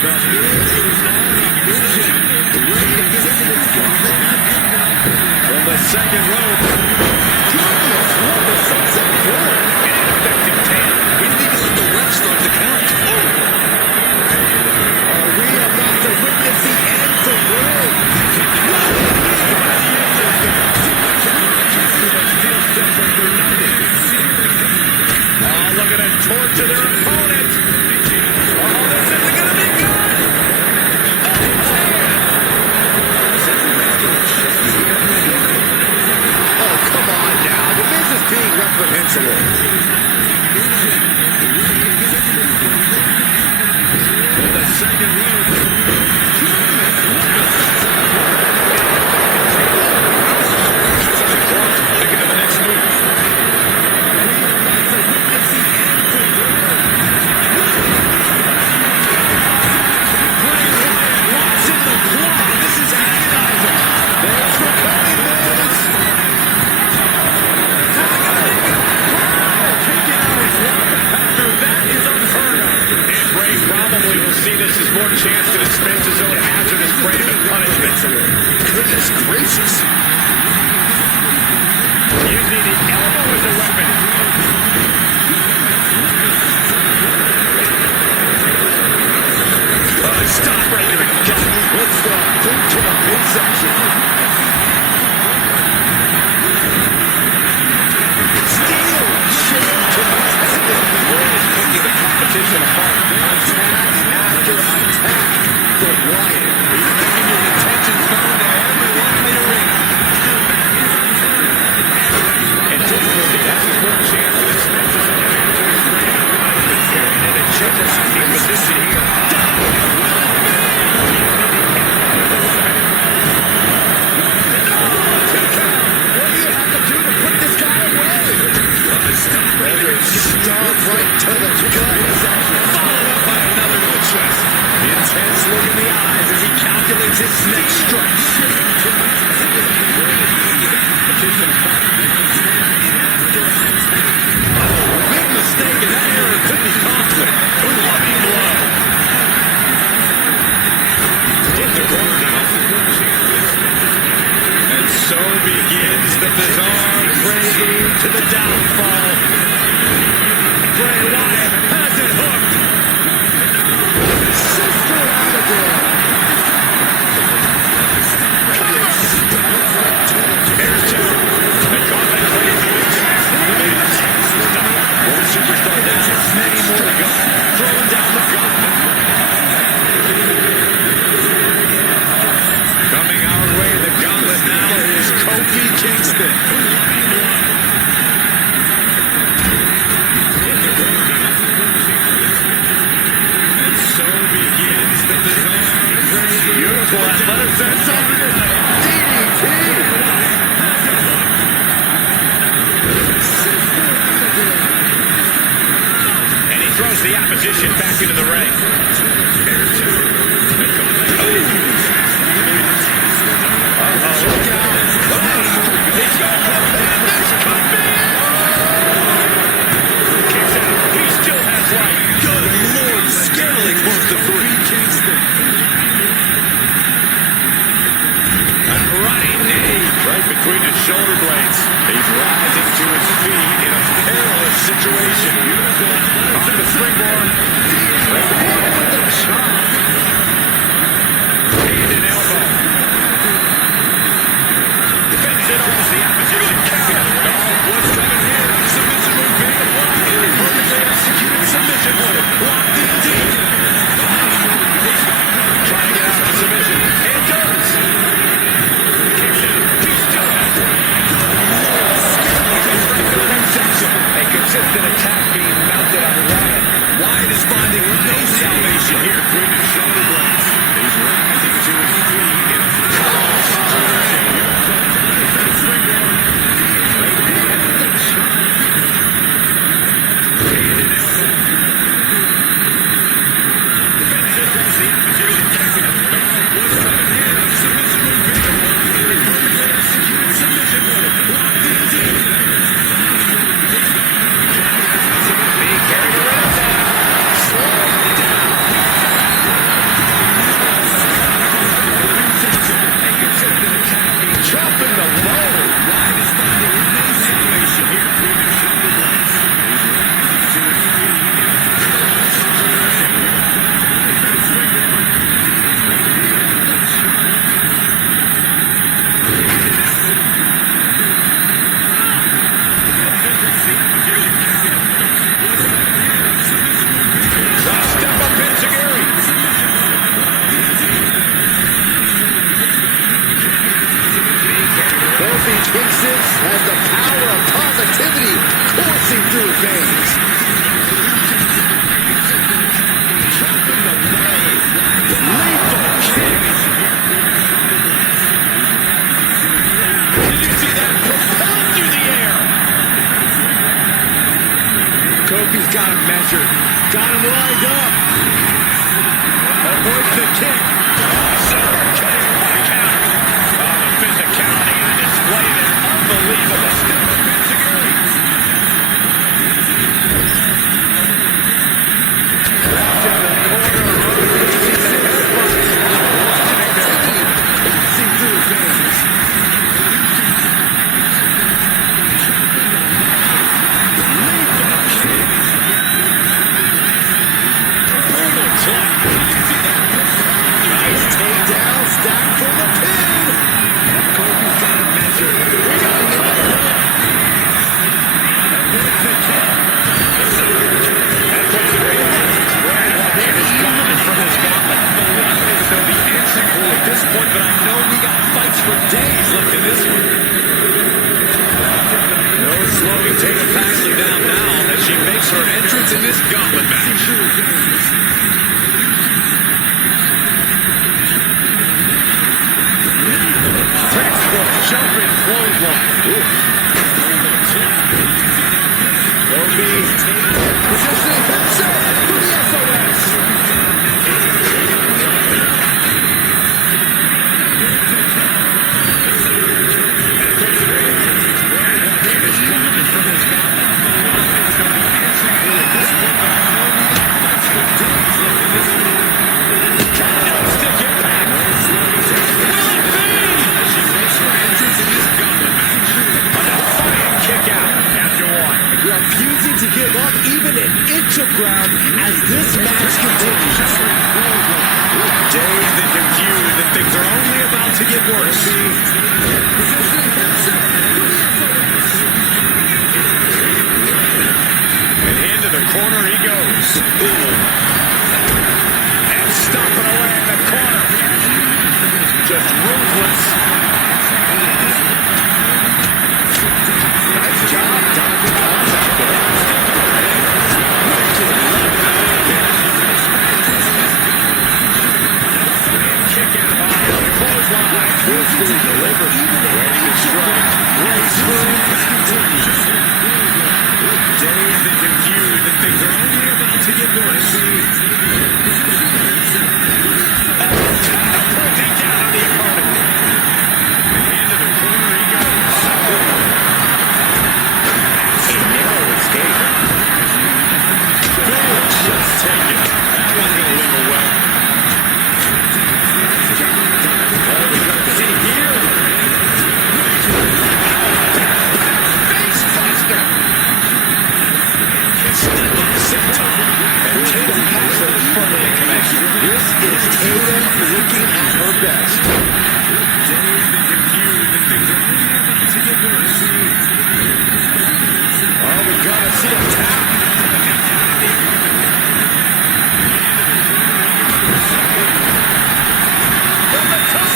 The Miz is on a mission, ready to get into this Gauntlet match. From the second rope. Goodness, what the sunset floor. An ineffective tap. He didn't even let the ref start the count. Are we about to witness the end for Bray? Oh, look at a torture their opponent. Oh, this isn't going to be good. Oh, come on now. The Miz is being reprehensible. From the second rope. Thinking of the next move. Bray Wyatt locks in the claw. This is agonizing. There's the cutting Miz. That is unheard of. And Bray probably will see this as more chance to dispense his own hazardous brand of punishment. Goodness gracious. Using the elbow as a weapon. Stop right here. Let's go. Boot to the midsection. Steel chair to the tendon. Bray is picking the competition apart. Attack after attack for Wyatt. He's making his intentions known to everyone in the arena. And typically, that's his more chance to dispense his own hazardous brand of punishment here. And a gymnast in position here. Stomp right to the gut. Followed up by another to the chest. The intense look in the eyes as he calculates his next strike. Big mistake, and that error could be costly. Loving blow. In the corner now. And so begins the bizarre prelude to the downfall. Bray Wyatt has it hooked. Sister Abigail. Here's two. The Gauntlet crazy. The Miz. One superstar down. Many more to go. Throwing down the Gauntlet. Coming our way, the Gauntlet now is Kofi Kingston. urge the opposition back into the ring. Between his shoulder blades. He's rising to his feet in a perilous situation. Off the springboard. With a chop. Hand and elbow. Fends it off the opposition counter. Oh, what's coming here? Submission move being applied. Perfectly executed submission move. Locked in deep. Trying to get out of the submission. And does. A consistent attack being mounted on Wyatt. Wyatt is finding no salvation here between his shoulder blades. He's rising to his feet in a perilous situation. Has the power of positivity coursing through his veins. Lethal kick. Did you see that? Propelled through the air. Kofi's got him measured. Got him lined up. Avoids the kick. Super kick. What a counter. Oh, the physicality on display there. Unbelievable. In this gauntlet match. Textbook jumping clothesline. Kofi positioning himself for the SOS. Refusing to give up even an inch of ground as this match continues. Dazed and confused, and things are only about to get worse. And into the corner he goes. And stomping away in the corner. Just ruthless. Nice job diving contact there. Kick out on the clothesline. Forcefully delivered. Ready to strike. Graceful. Dazed and confused, and things are only about to get worse. Catapulting down on the opponent. Into the corner he goes. A narrow escape. Good shot taken. That one's going to leave a well. Oh, we're going to see here. Face buster. Step on the senton. And Tatum has her firmly in command. This is Tatum looking at her best. Oh, we're going to see a tap. From the top.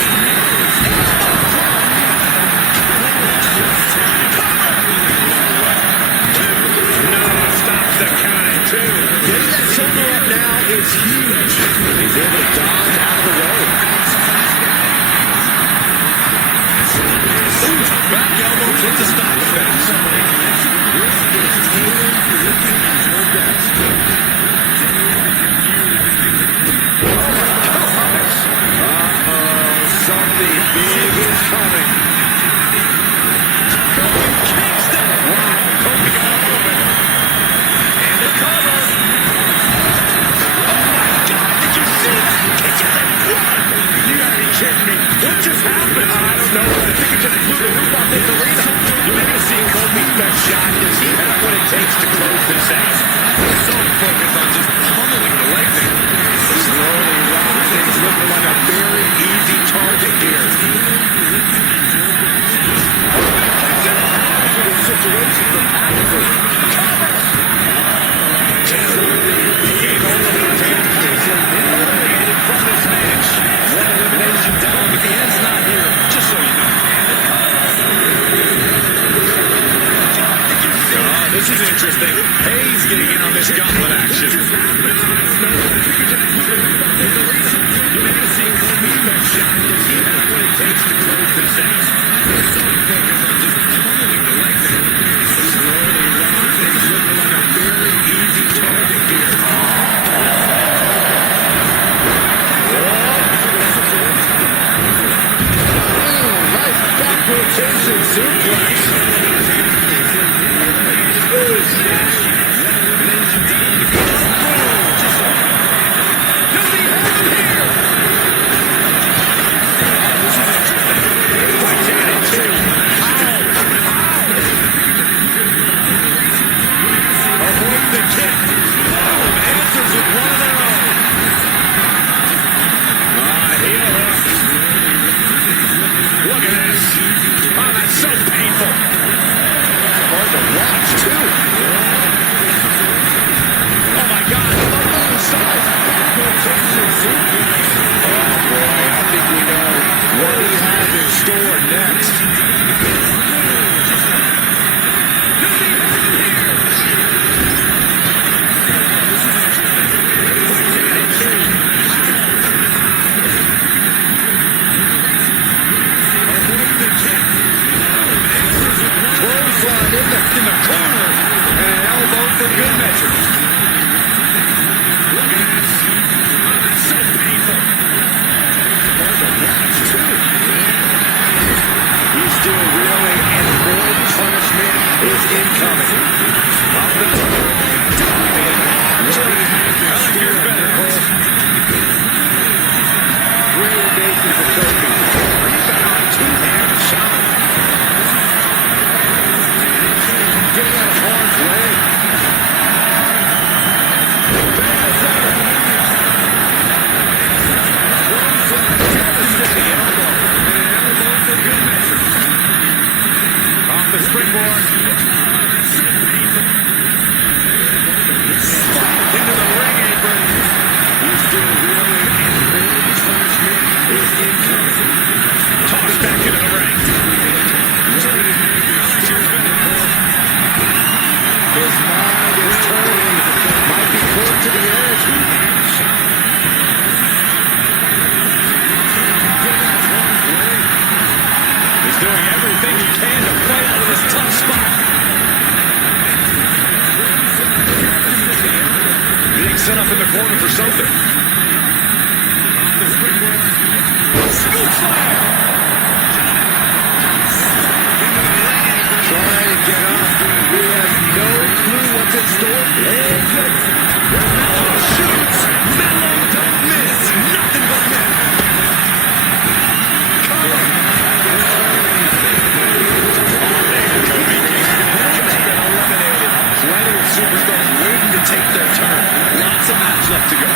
No, stops the count at 2. Getting that shoulder up now is huge. He's able to dodge out of the way. Back elbow hit the stop fence. This is Tatum looking at her best. Something big is coming. Kofi Kingston. Wow, Kofi got up open. And the cover. Oh my God, did you see that? Kitchen and one. You gotta be kidding me. What just happened? I don't know. I think it just blew the roof off this arena. You may have seen Kofi's best shot. Does he have what it takes to close this out? So focused on just pummeling the leg there. Slowly rising. It's looking like a very easy target here. Situation for Patrick. Eliminated from this match. One elimination down, but the end's not here. Just so you know. Oh, this is interesting. Hayes getting in on this gauntlet action. Nice back rotation suplex. Look at this. Oh, that's so painful. Hard to watch, too. Oh, my God. On the wrong side. Oh, boy, I think we know what he has in store next. Clothesline in the corner. And an elbow for good measure. So painful. He's still reeling, and more punishment is incoming. Off the top, diving. I like yours better, Cole. Great engagement for Kofi. Rebound. Two-hand shot. Getting out of harm's way. Devastating elbow. And an elbow for good measure. Off the springboard. Spiked into the ring apron. He's still reeling, and more punishment is incoming. Tossed back into the ring. His mind is turning. Might be close to the edge. He's doing everything he can to play out of this tough spot. The set up in the corner for something. Scoop slam! Trying to get up. He has no clue what's in store. And Shoots! Mellow don't miss! Nothing but net! Cover! Plenty of superstars waiting to take their turn. Lots of match left to go.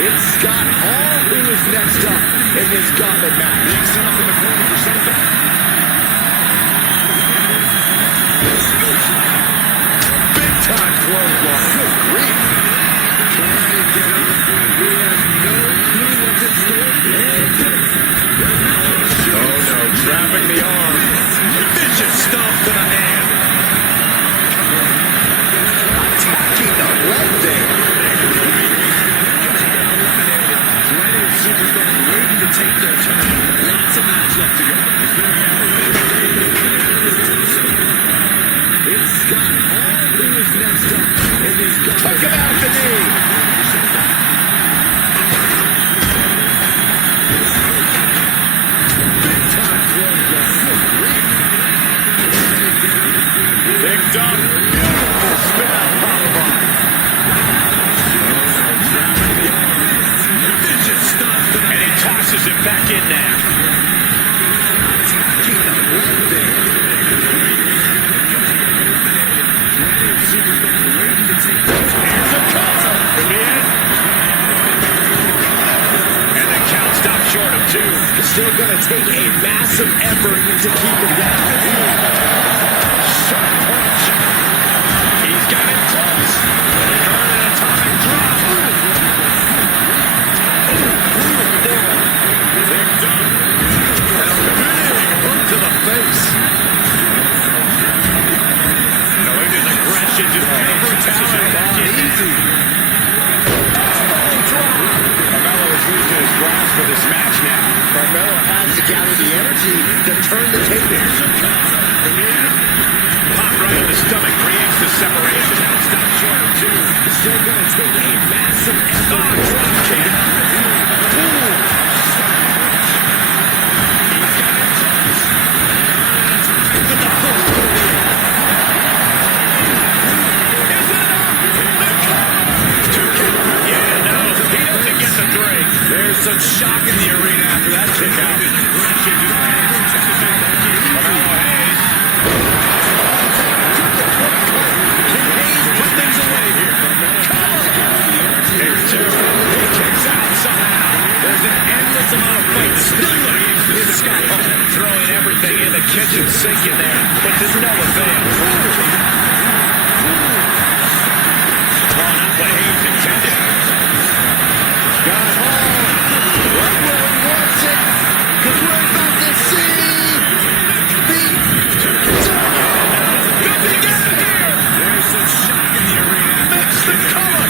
it's Scott Hall who is next up in this gauntlet match. Being set up in the corner for something. Big time clothesline. Good grief. Trying to get up. He has no clue what's in store. Oh no, trapping the arm. Vicious stomp to the hand. Attacking the leg there. Plenty of superstars waiting to take their turn. Lots of match left to go. It's Scott Hall who is next up in this gauntlet. Took him out the knee. Big time clothesline. Good grief. Picked up. Beautiful spin out powerbomb. Vicious stomp to the hand. And he tosses it back in now. Attacking the leg there. Here's a cover. In. And the count stopped short of 2. It's still going to take a massive effort to keep him down. Sharp punch. He's got it close. Earned an atomic drop. Picked up. And a big hook to the face. Showing his aggression, just brutality. Easy. Carmelo is losing his grasp for this match now. Carmelo has to gather the energy to turn the tables. Pop right in the stomach creates the separation. Stop short of 2. It's still going to take a massive effort. Oh, drop kick. There's some shock in the arena after that kick out. Hayes put things away here. Here's 2. He kicks out somehow. There's an endless amount of fight still left. It's Scott Hall throwing everything in the kitchen sink in there, but to no avail. Oh, not what Hayes intended. Scott Hall, right where he wants it, because we're about to see the Nothing out of here. There's some shock in the arena. Makes the cover.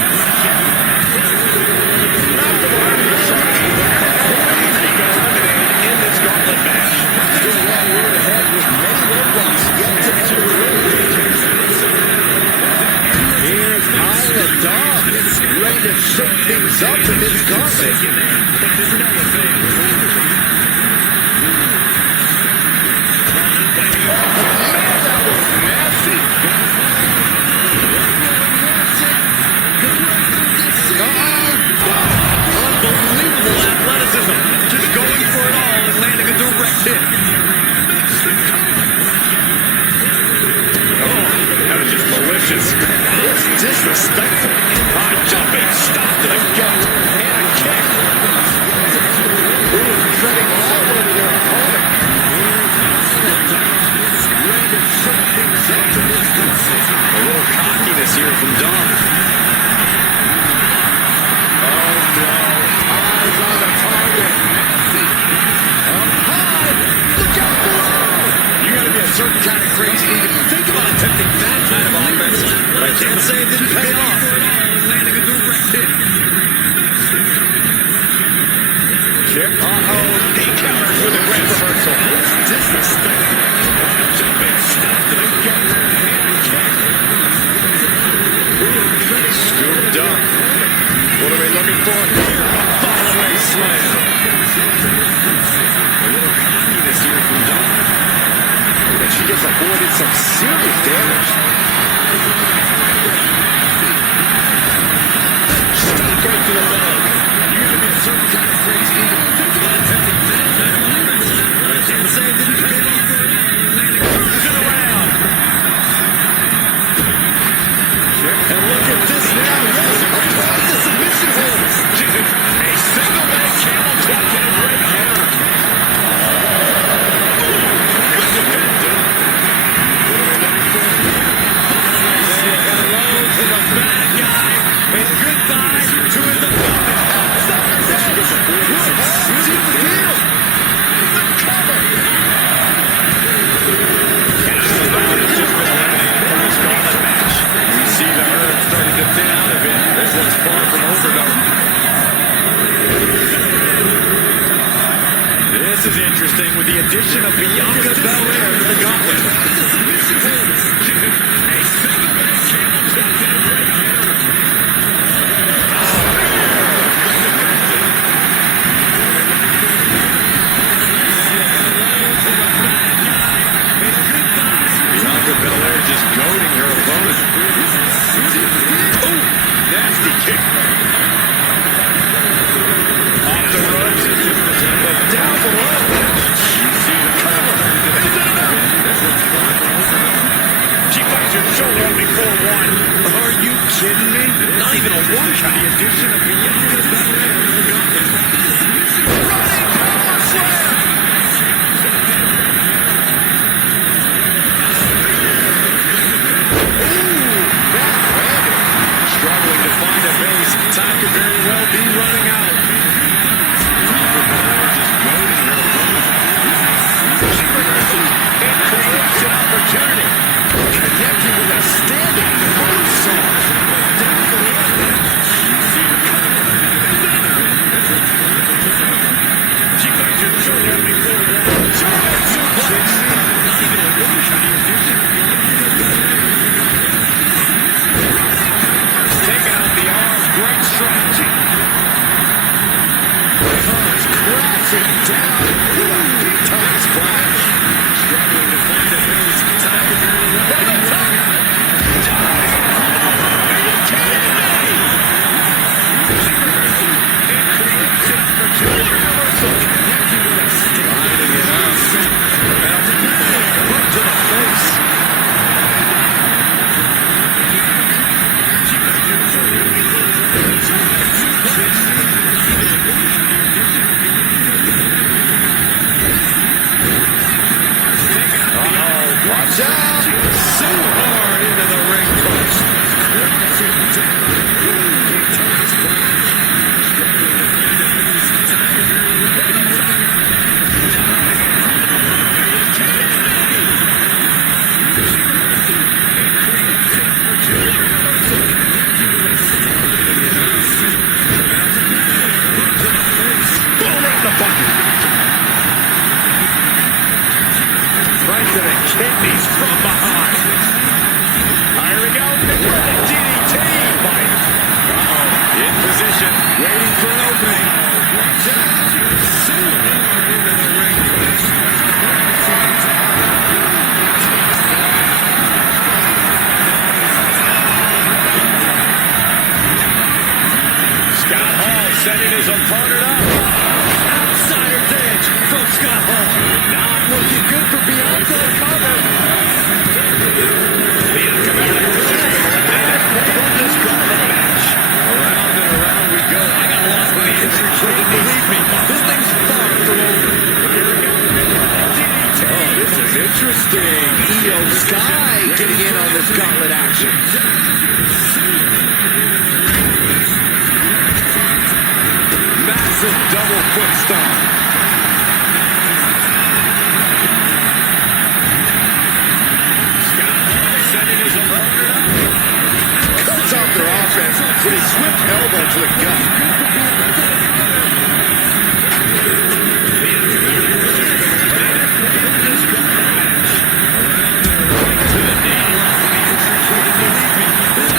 In this gauntlet match. still a long road ahead with many roadblocks yet to enter the ring. Here's Isla Dog, ready to shake things up in this gauntlet. Unbelievable athleticism. Just going for it all and landing a direct hit. Oh, that was just malicious. It's disrespectful. Jumping stop to the gut. And a kick. Treading all over their opponent. A little cockiness here from Dom. Oh no, eyes on the target. Up high, look out below. You gotta be a certain kind of crazy to even think about attempting that kind of offense. But I can't say it didn't pay off. Landing a direct hit. Chip. He counters with a great reversal. Disrespectful. Jumping stop to the gut. And kick. for here. A fallaway slam. A little cockiness here from Dawn. And she just avoided some serious damage. Stop right to the bug. You gotta be a certain kind of crazy. I can't say it didn't pay off. Cruising around. And look at this now. Yes, applying the submission holds. A single leg camel clutch and right here. Hello to the bad guy, and goodbye to his opponent. Seal the deal. The cover. It's just been eliminated from this gauntlet match. We see the herd starting to thin out a bit. This one's far from over, though. This is interesting with the addition of Bianca Belair to the gauntlet. Bianca Belair just goading her opponent. Ooh, nasty kick. Off the ropes, but down below. You see the cover. Is it enough? She finds her shoulder up before one. Are you kidding me? Not even a one count. The addition of Bianca Belair to the gauntlet. Running power slam. Struggling to find a base. Time could very well be running out. Just goading her opponent. She reverses and creates an opportunity. Connecting with a standing moonsault. She finds her shoulder before one. German suplex. Not even a one taking out the arm. Great strategy. Comes crashing down with a big-time splash. Struggling to find a base. Time to very well. Are you kidding me? She reverses and creates an opportunity. Reversal. Connecting with a stick. Lining it up. Right to the face. Watch out! So hard into the ring post. Boom right in the button. Right to the kidneys from behind. Here we go. DDT. Mike. In position. Waiting for an opening. Watch out. So hard into the ring. Scott Hall setting his opponent up. Outsider's edge from Scott Hall. Not looking good for Bianca. Cover. Bianca Belair from this gauntlet match. Around and around we go. I got lost in the injury train. Believe me, this thing's far from over. Oh, this is interesting. Io Sky getting in on this gauntlet action. Massive double foot stomp. Cuts off their offense with a swift elbow to the gut.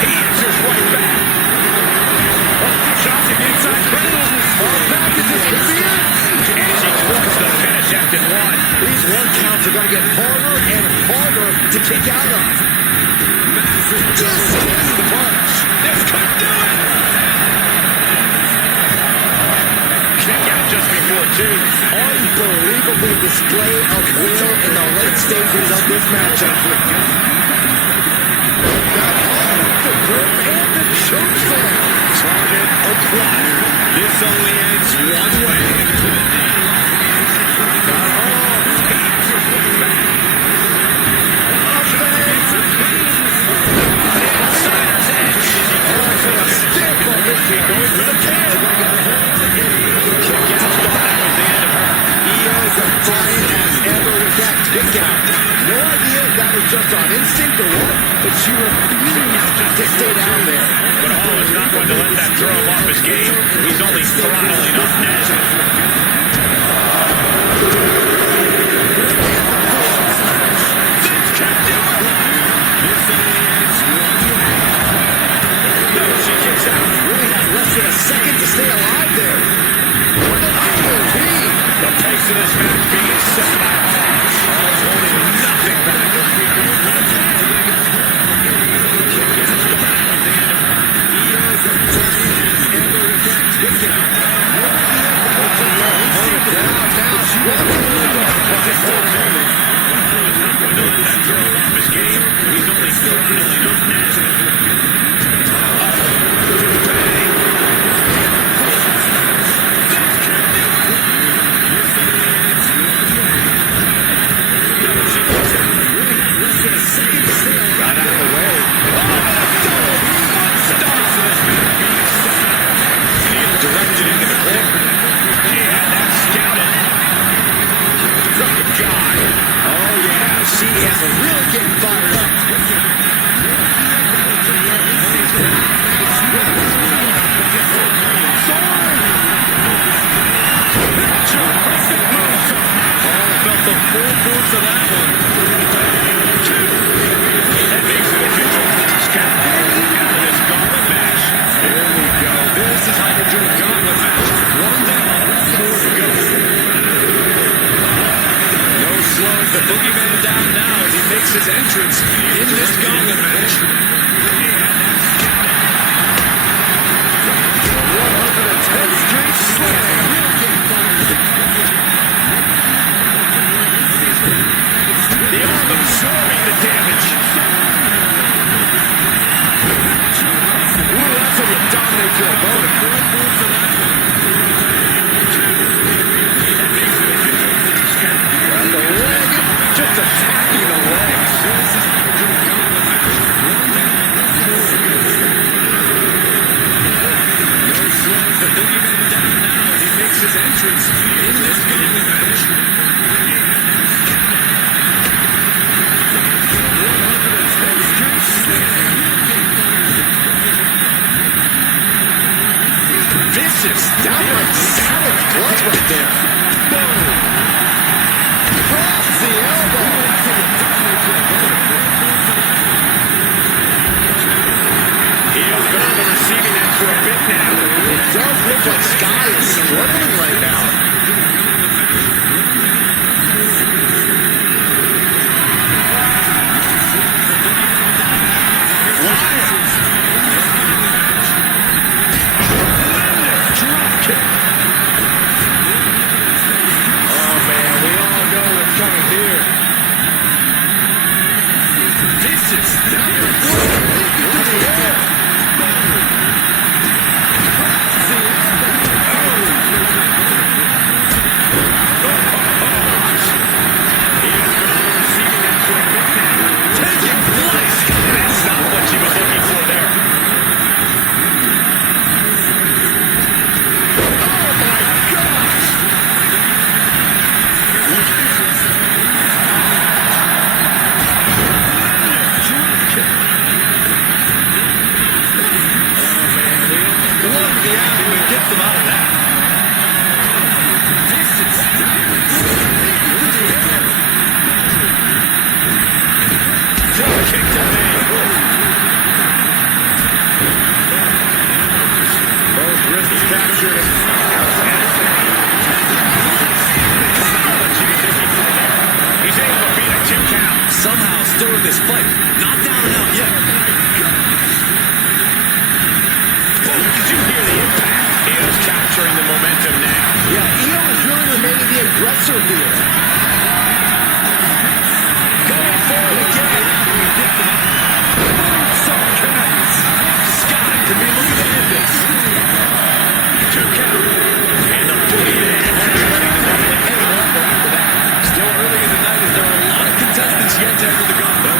He answers right back. Oh, chopping inside to kick out of. Disconnects the punch. This could do it. Kick out just before two. Unbelievable display of will in the late stages of this matchup. The grip and the choke slam. Target acquired. This only ends one way. Insider's edge. Going for the stiff on this one. Going for the pin. Kick out. Thought that was the end of her. Io's defiant as ever with that kick out. No idea if that was just on instinct or what, but she will have to stay down there. But Hall is not going to let that throw him off his game. He's only throttling up now. She kicks out. Really had less than a second to stay alive there. What an IOP. The pace of this match being set by Hall. Hall's holding nothing back. His entrance in this gauntlet match. 110 straight slam. The arm absorbing the damage. Ooh, that's how you dominate your opponent. And the leg, just attacking the legs. in this fight. Not down and out yet. Oh, did you hear the impact? Io's capturing the momentum now. Yeah, Io is really remaining the aggressor here. Going for it again. Moonsault connects. Scott could be looking to end this. 2 count. And the boogeyman ready to ruffle it any longer after that. Still early in the night, as there are a lot of contestants yet to enter the gauntlet.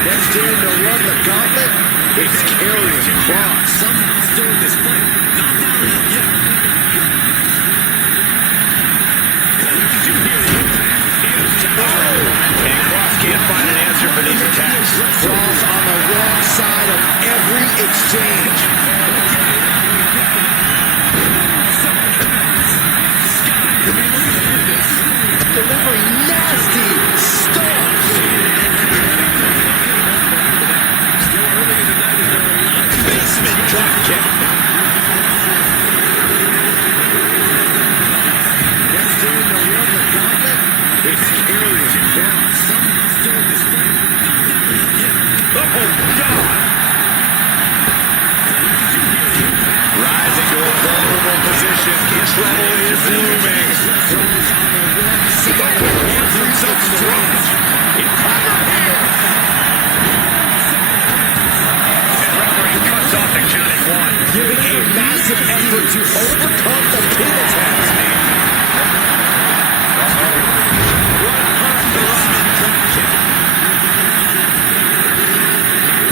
Next in to run the gauntlet, it's Karrion Kross. Somehow still in this fight. Not down and out yet. Did you hear the impact? Io's capturing the momentum. And Kross can't find an answer for these attacks. Kross on the wrong side of every exchange. Delivering nasty stomps. Basement drop kick. Next in to run the gauntlet, it's Karrion Kross. Oh, God. Rising to a vulnerable position. Trouble is looming. Hands himself to the ropes. He covered here. And referee cuts off the count at 1. Giving a massive effort to overcome the pin attempt.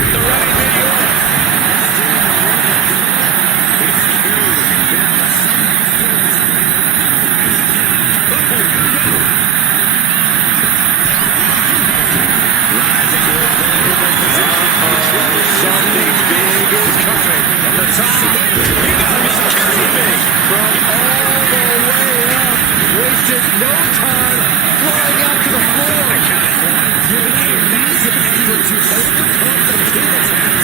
The running video. Something big is coming. From the top. You gotta be kidding me. From all the way up. Wasted no time flying out to the floor. Giving a massive effort to overcome the pin attempt.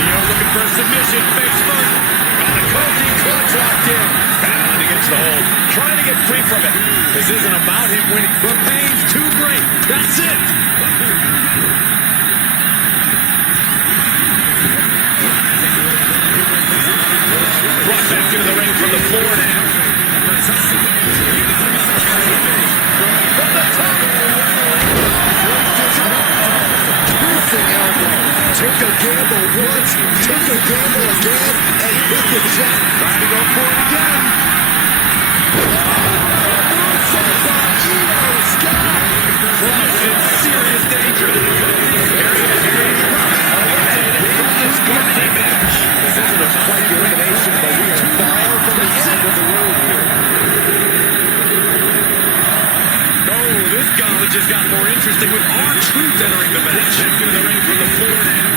Io looking for a submission. Face first. On the cozy clutch locked in. Bound against the hold. Trying to get free from it. This isn't about him winning. The pain's too great. That's it. Brought back into the ring from the floor now. From the top. Piercing elbow. Took a gamble once, took a gamble again, and hit the shot. Trying to go for it again. Moonsault by Io Scott. Kross in serious danger. Karrion from this gauntlet match. This isn't a quite the elimination, but we are far from the end of the road here. Oh, this gauntlet just got more interesting with R-Truth entering the match. Back into the ring from the floor now.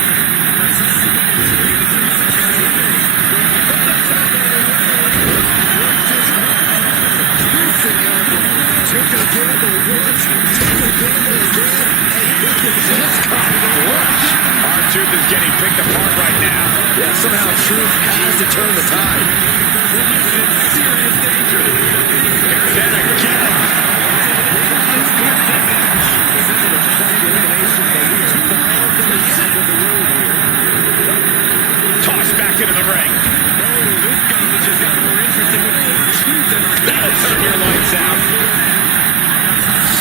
Piercing elbow. Took a gamble once, took a gamble again, and hit the just caught clutch. R-Truth is getting picked apart right now. Yeah, somehow Truth has to turn the tide. Serious danger. Then again. Tossed back into the ring. This gauntlet just got more interesting with R-Truth entering. That'll turn your lights out.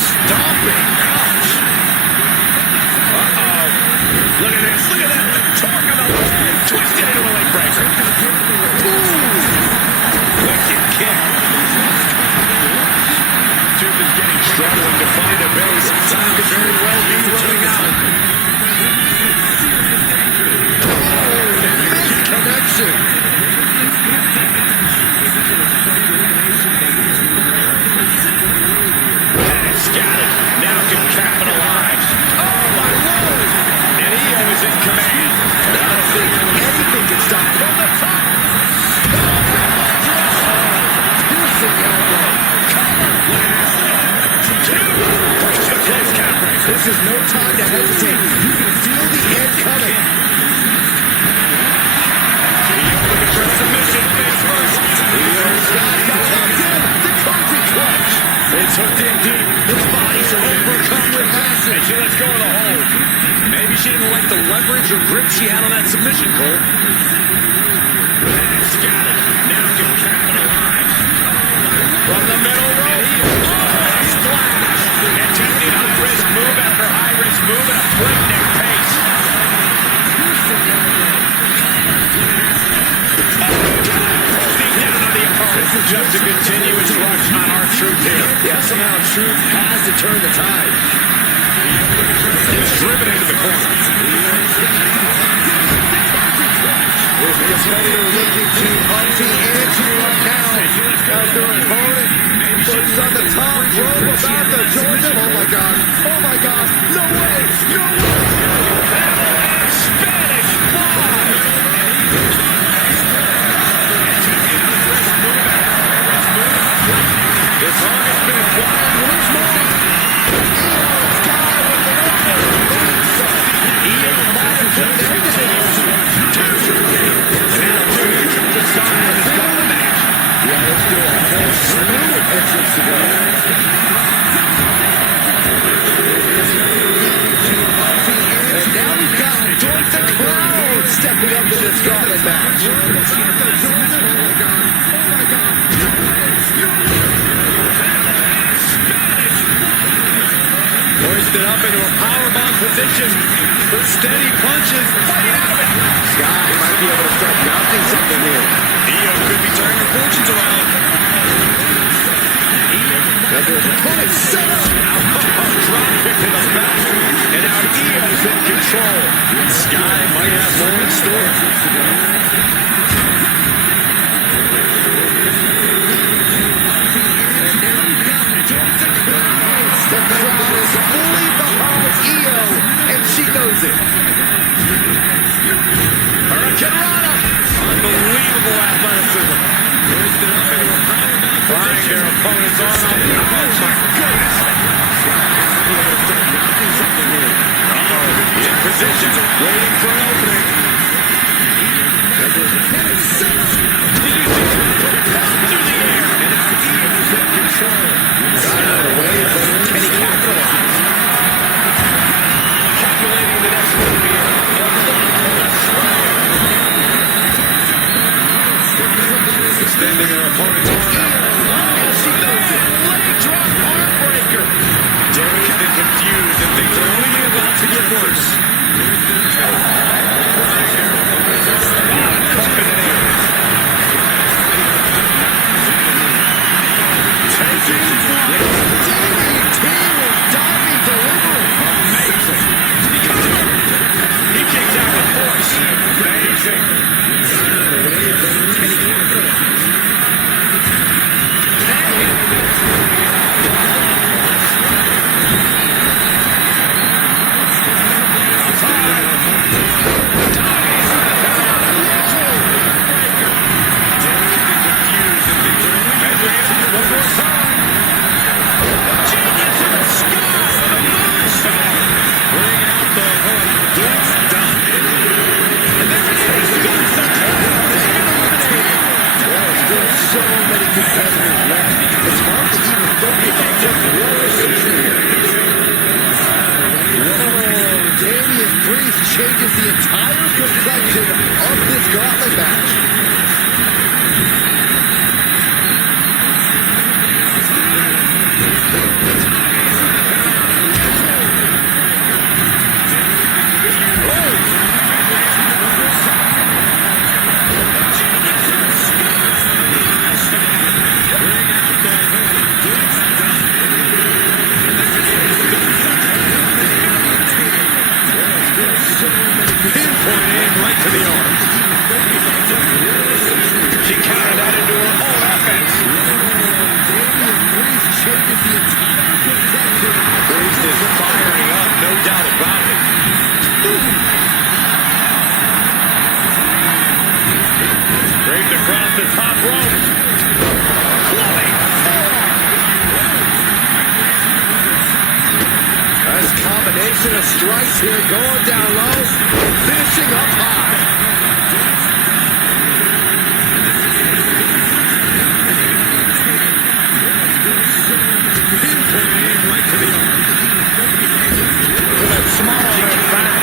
Stomping. Ouch. Uh-oh. Look at this. Look at that. The torque on the left. Twisted into a leg breaker. Boom! the leverage or grip she had on that submission, Cole. That's got it. Now can capitalize. From the middle rope. Oh, splash. Attempting high-risk move after high-risk move at a breakneck pace. Holding down on the opponent. This is just a continuous rush on our truth here. Yeah, somehow truth has to turn the tide. He's driven into the corner. This competitor looking to up the ante right now as their opponent puts on the top rope about to join them. Oh my God. Oh my God. No way. No way. Spanish fly. The target's been acquired once more. And now we've got the crowd stepping up to this gauntlet match. Hoisted up into a powerbomb position for steady punches. Fighting out of it. Sky might be able to start mounting something here. Io could be turning her fortunes around. Opponent set up. Drop kick to the back. And now Io's in control. Sky might have more in store. The crowd is fully behind Io, and she knows it. Hurricane Rana. Unbelievable athleticism. Flying their opponent's arm out. Oh, my goodness. In position, waiting for an opening. Through the air. And now Io's in control. Got out of the way, but can he capitalize? Calculating the next move here. Extending her opponent's arm. Leg drop heartbreaker. Dazed and confused, and things are only about to get worse. Cup in the air. Taking flight. DDT with diving delivery. Amazing. He kicks out with force. Amazing. So many competitors left. It's hard to even focus on just one position here. Whoa, Damian Priest changes the entire complexion of this gauntlet match. Pinpoint aim right to the arm. She countered that into her own offense. Priest is firing up, no doubt about it. Draped across the top rope. Floating forearm. Nice combination of strikes here, going down low, finishing up high. Pinpoint aim right to the arm. With a small back.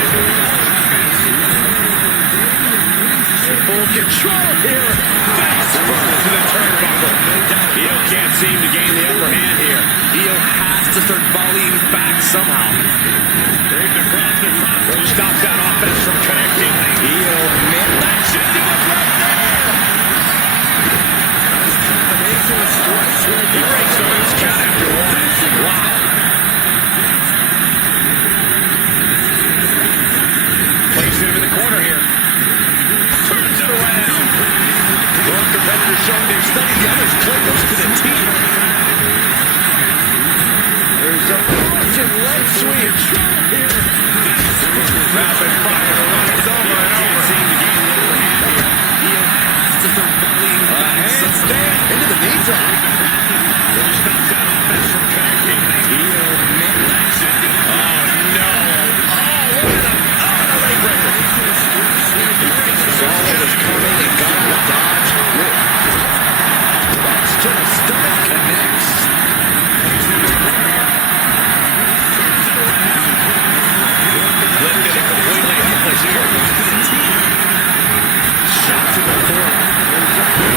they've studied the other's playbooks to the team. There's a push and leg sweep. Rapid fire runs over and over. Handstand into the knee drop. Stops that offense from connecting. Oh, no. Oh, look at him. Oh, the leg breaker. Saw what was coming and got out of dodge. Clutch to the stomach connects. Lifted it completely helpless here. Shot to the core.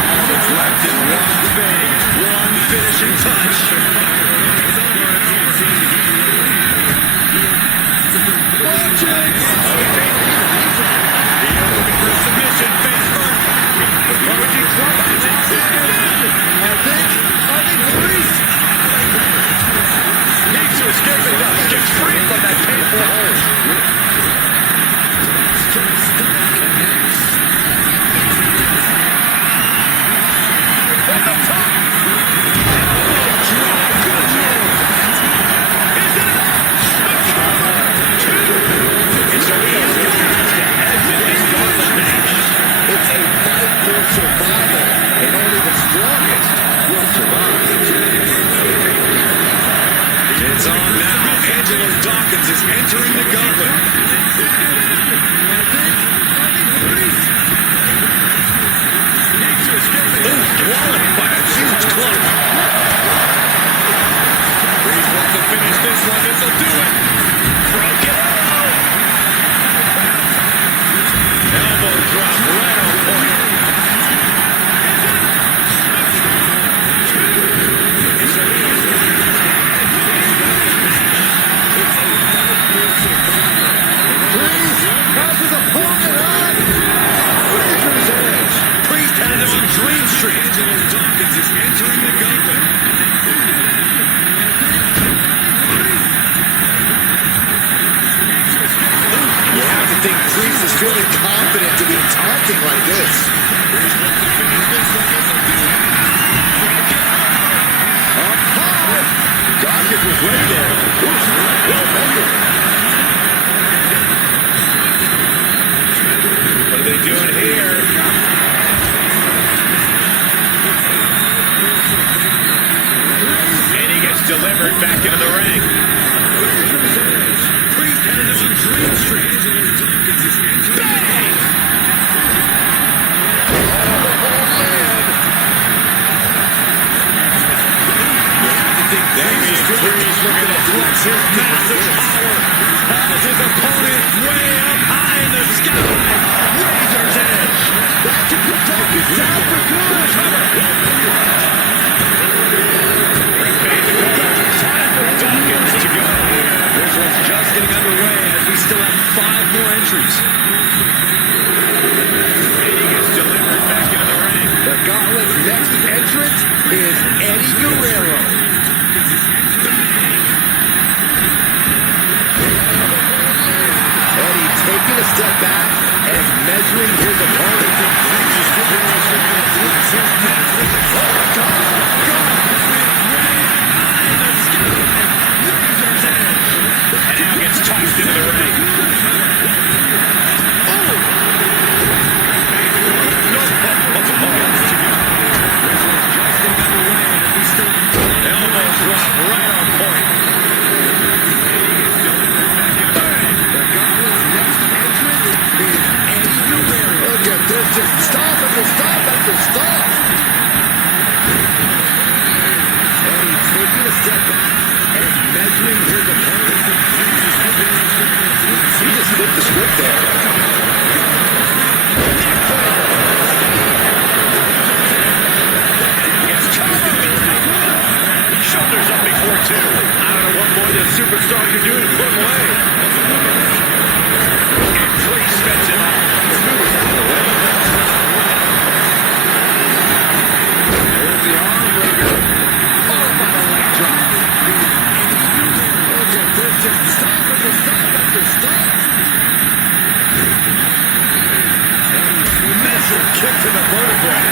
All that's left is one thing. One finishing touch. Looking for a submission. Face first. Approaching close. I think Priest. Needs to escape it. Gets free from that painful hold. From the top. Elbow drop. Good Lord. Is it enough? It's a real guy to exit this gauntlet match. It's a fight for survival, and only the strongest will survive. It's on now. Angelo Dawkins is entering the gauntlet. Needs to escape it. Walloped by a huge club. Breeze wants to finish this one. This'll do it. Broken elbow. Elbow drop right on point. Priest has his opponent on Razor's Edge. Priest has him on Dream Street. Angelo Dawkins is entering the gauntlet. You have to think Priest is feeling confident to be taunting like this. Up high. Dawkins was ready there. Well measured. What are they doing here? And he gets delivered back into the ring. Priest has him on Dream Street. Bang! Damien Priest looking to flex his massive power. Has his opponent way up high in the sky. Razor's Edge. That could put Dawkins down for good. Rampage cover. Time for Dawkins to go here. This one's just getting underway as we still have 5 more entries. And he gets delivered back into the ring. The Gauntlet's next entrant is Eddie Guerrero. Eddie taking a step back and measuring his opponent. And now gets tossed into the ring. Elbow drop right on point. Look at this, just stop after stop after stop. Eddie taking a step back and measuring his opponent. He just flipped the script there. Gets tossed into the ring. Shoulders up before two. I don't know what more this superstar can do to put him away. And Priest fends him off. Maneuvers out of the way. There's the arm breaker. Followed by the leg drop. Look at this, just stop after stop after stop. Massive kick to the vertebrae.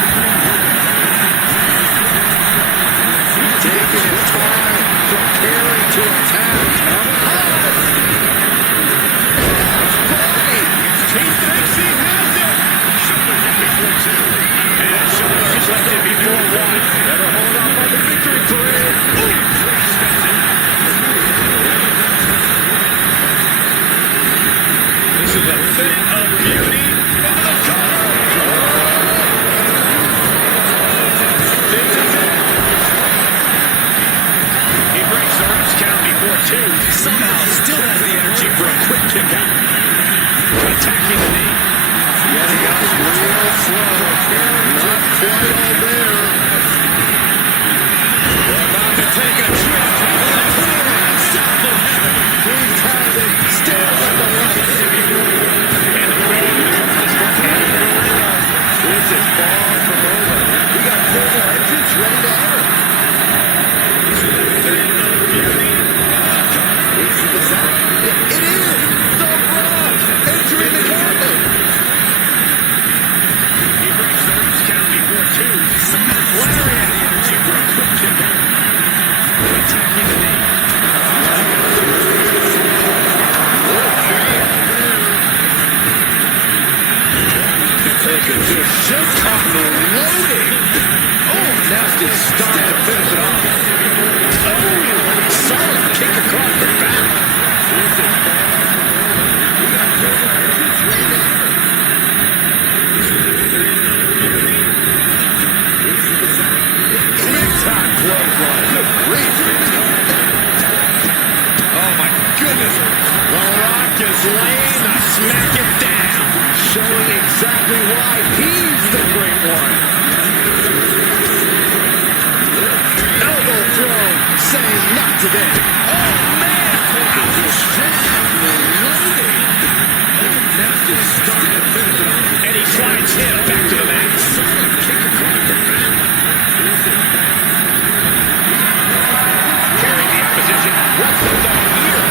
match ready to enter. Is that? It is! The Rock entering the Gauntlet. He breaks the ropes count before two. Lariat. Energy for a quick kick out. Attacking the knee. Look at this. Just unloading. Oh, nasty stop to finish it off. Oh, solid kick across the back. Big time clothesline. Good grief. Oh, my goodness. The Rock is laying the smack it down. Showing exactly why he's the great one. Elbow throw, saying not today. Oh, man! And he slides him back to the mat. Carrying the opposition. What's the dog here?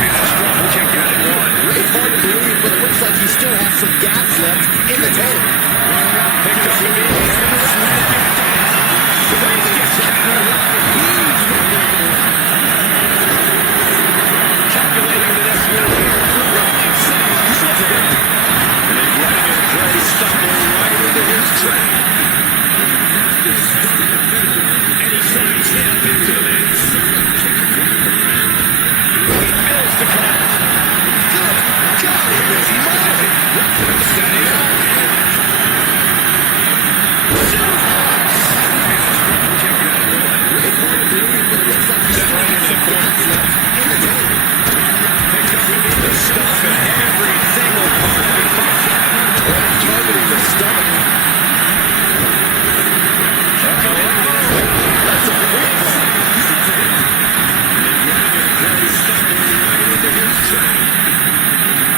And a strong kick out at one. It's hard to believe, but it looks like he still has some gas left in the tank. Picked up the knee. Smack it down. Previous counter. Calculating the next move here. Right side. And he's letting his prey stumble right into his trap. And he slides him back to the mat. He mills the cover. Good God, he was moving. Setting up. Set right into the corner. Picked up the stuff in every single part of his body. Targeting the stomach. That's a quick one.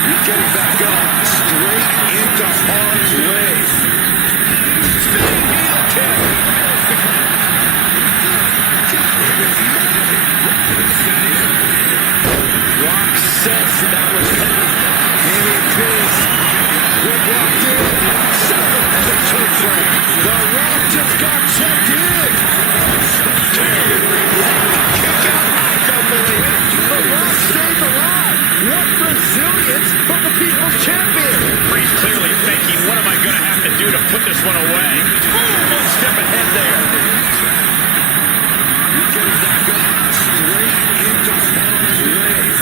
He's getting back up, straight into harm's way. Spinning heel kick. Rock sensed that was coming. And it is. We're blocked in. Sabin has a choke slam. The Rock just got checked in. Kick out. I don't believe it. The Rock stays alive. What resilience from the People's Champion. He's clearly thinking, what am I going to have to do to put this one away? Boom, one step ahead there. Getting back up, straight into harm's way.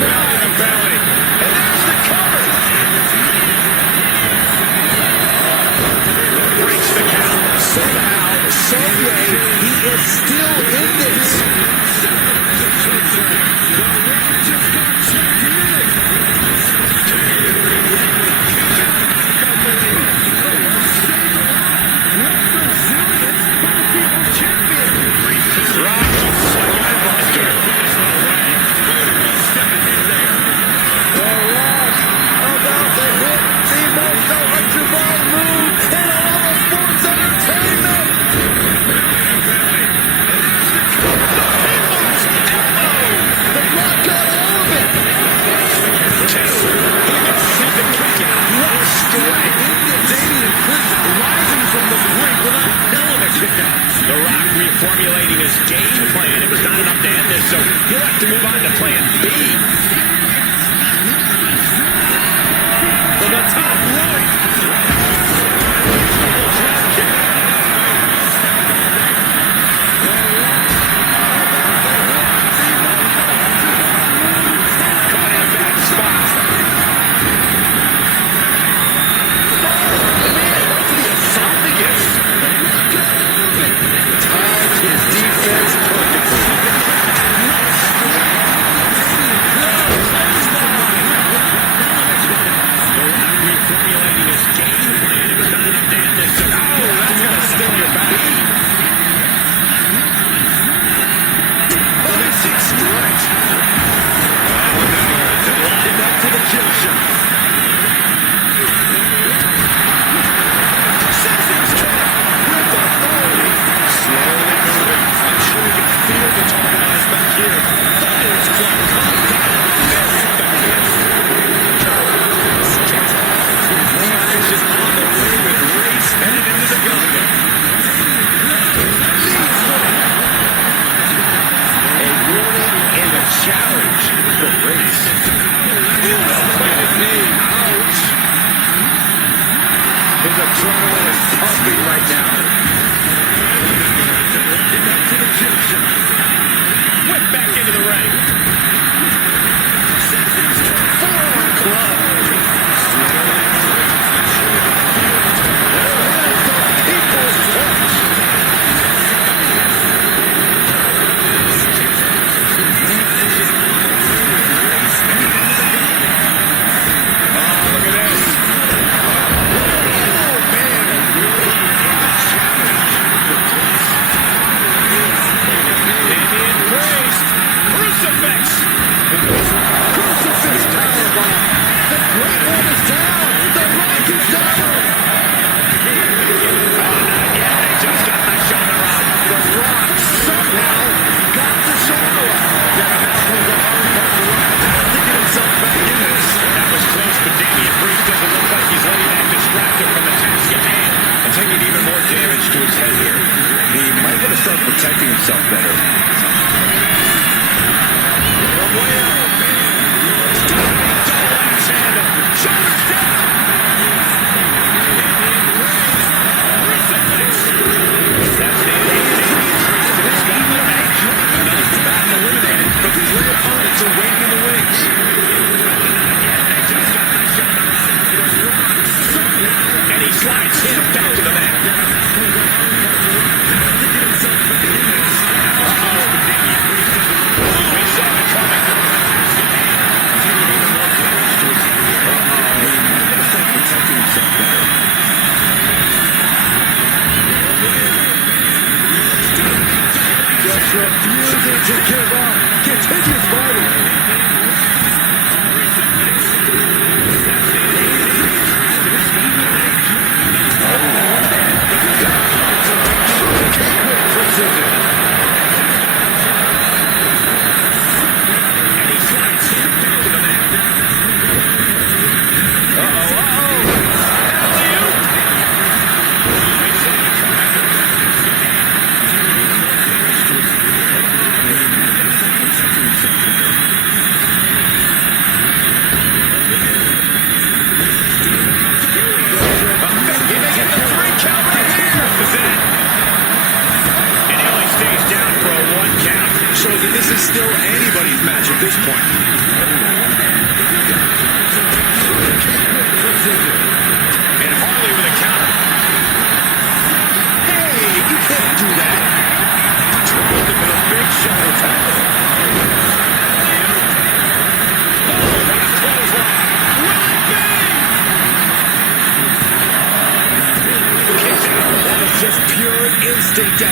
Now in the belly. And there's the cover. Breaks the count. Somehow, someway, he is still in this.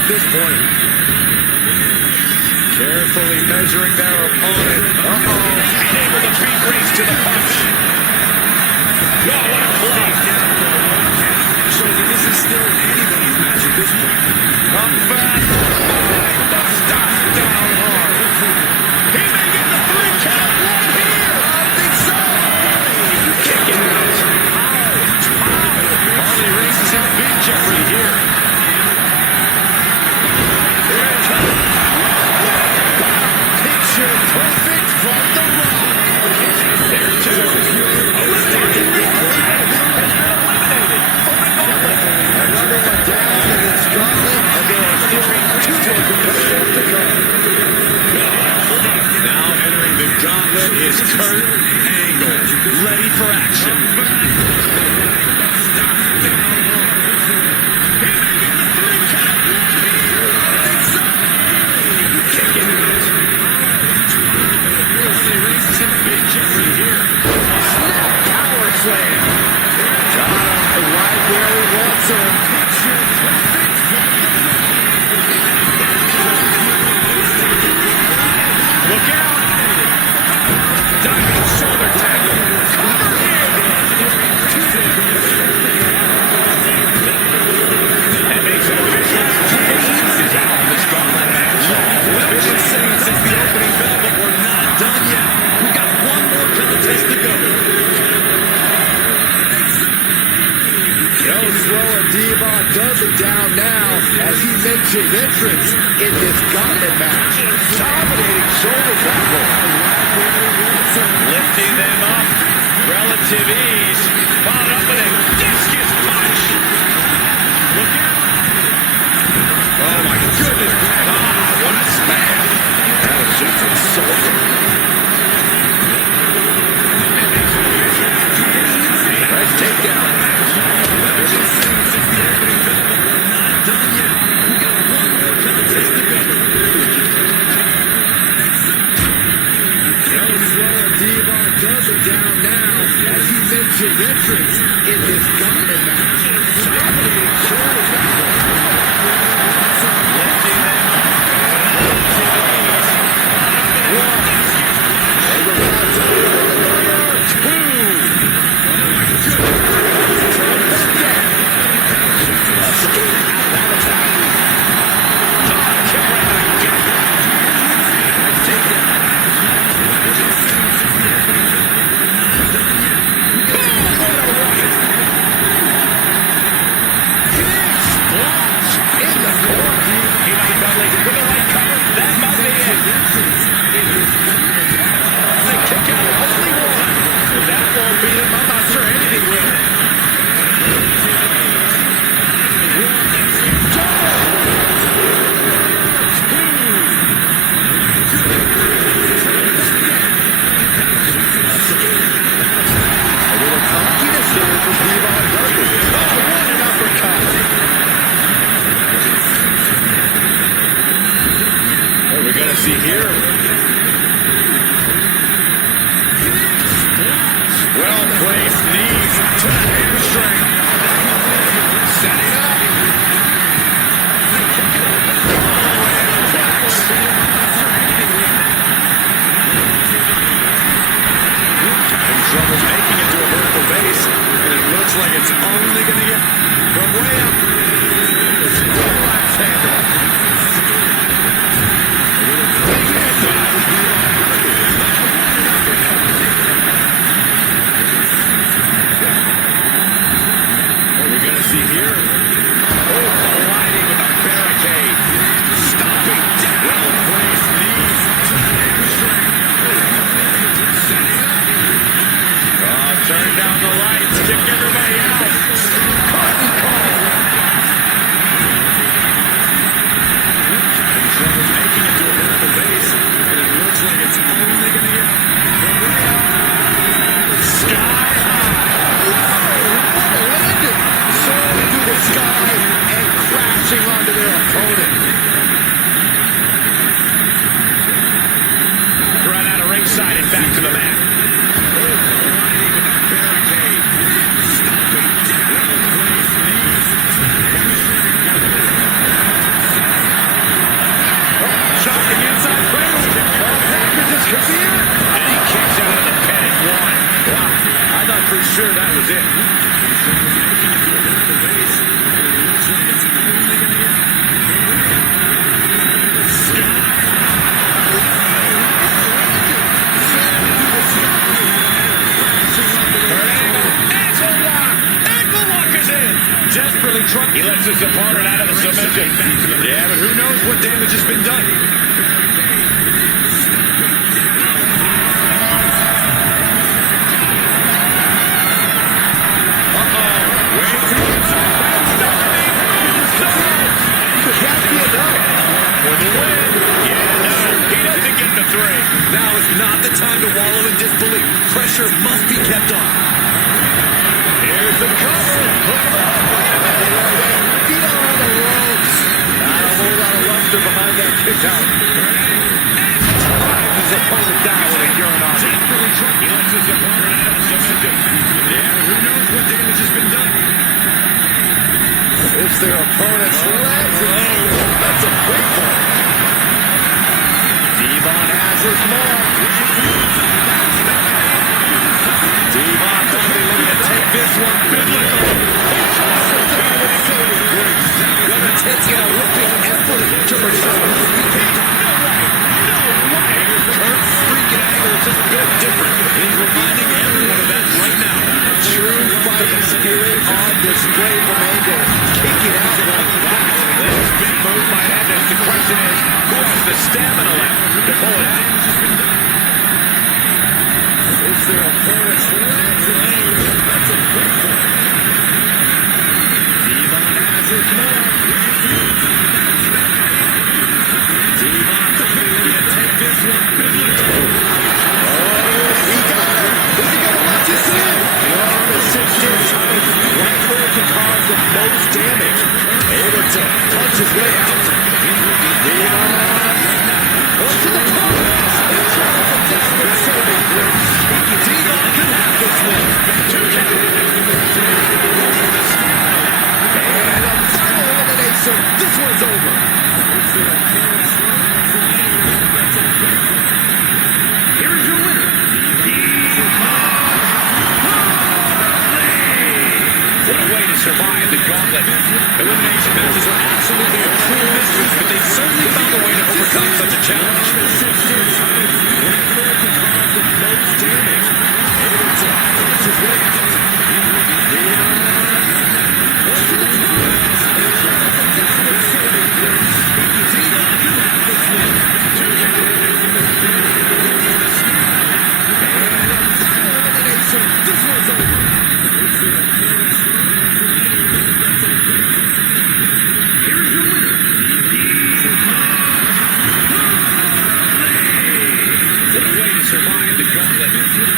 at this point. Carefully measuring their opponent. Able to beat Reigns to the punch. Oh, what a play. Shows that this is still anybody's match at this point. Up fast. Down hard. He may get the 3 count right here. I think so. Kick it out. Harley Race is in big jeopardy here. Picture perfect from the Rock. There too. Otis and D'Angelo has been eliminated from the Gauntlet. Another one down in this gauntlet, and there are still 2 more competitors to come. Now entering the gauntlet is Kurt Angle, ready for action. Power slam. Got him right where he wants him. Look out. Diving shoulder tackle. Cover here. And makes it official. Reigns is out of this Gauntlet match. We've been saying since the opening bell, but we're not done yet. We got one more contest to go. No slower Devon does it down now as he makes his entrance in this gauntlet match. Dominating shoulder tackle. Lifting them up. Relative ease. Followed up with a discus punch. Look out. Oh my goodness. What a smash. That was just insulting. Nice takedown. Devon does it down now as he makes his entrance in this gauntlet match. Dominating shoulder tackle. Lifting them up. See here. Well-placed knees to the hamstring. Setting up. Having trouble making it to a vertical base, and it looks like it's only going to get from way up. Left handle. What are we going to see here? Oh, colliding with a barricade. Stomping down. Well-placed knees to the hamstring. Oh, turn down the lights. Kick everybody out. Curtain call. Trouble making it to a vertical base, and it looks like it's only going to get sky high. What a landing! Soaring through the sky and crashing onto their opponent. Run out of ringside and back to the mat. Barricade. that was it. Desperately trying. He lets his opponent out of the submission. Yeah, but who knows what damage has been done. Now is not the time to wallow in disbelief. Pressure must be kept on. Here's the cover. Feet out on the ropes. Not a whole lot of luster behind that kick out. Drives his opponent down with a urinary. He lets his opponent out of submission. Yeah, who knows what damage has been done. It's their opponent's legs. That's a quick one. Devon has his mark. Devon probably looking to take this one biblical. Gonna take it a whipping effort to return. Kurt's freaking angle is just a bit different. He's reminding everyone of that right now. True fighting spirit on display from Angle. Kicking out like that. This big move might end this. The question is, who has the stamina left to pull it out? It's their opponent's legs. That's a quick one. Devon has his mark. Devon probably going to take this one. He got him. Is he going to watch this in? The arm is cinched in tight. Right where it can cause the most damage. Able to punch his way out. Devon. Up to the top. Devon can have this one. And a final elimination. This one's over. Here is your winner, What a way to survive the Gauntlet. Elimination matches are absolutely a cruel mystery, but they certainly found a way to overcome such a challenge. Survive the Gauntlet.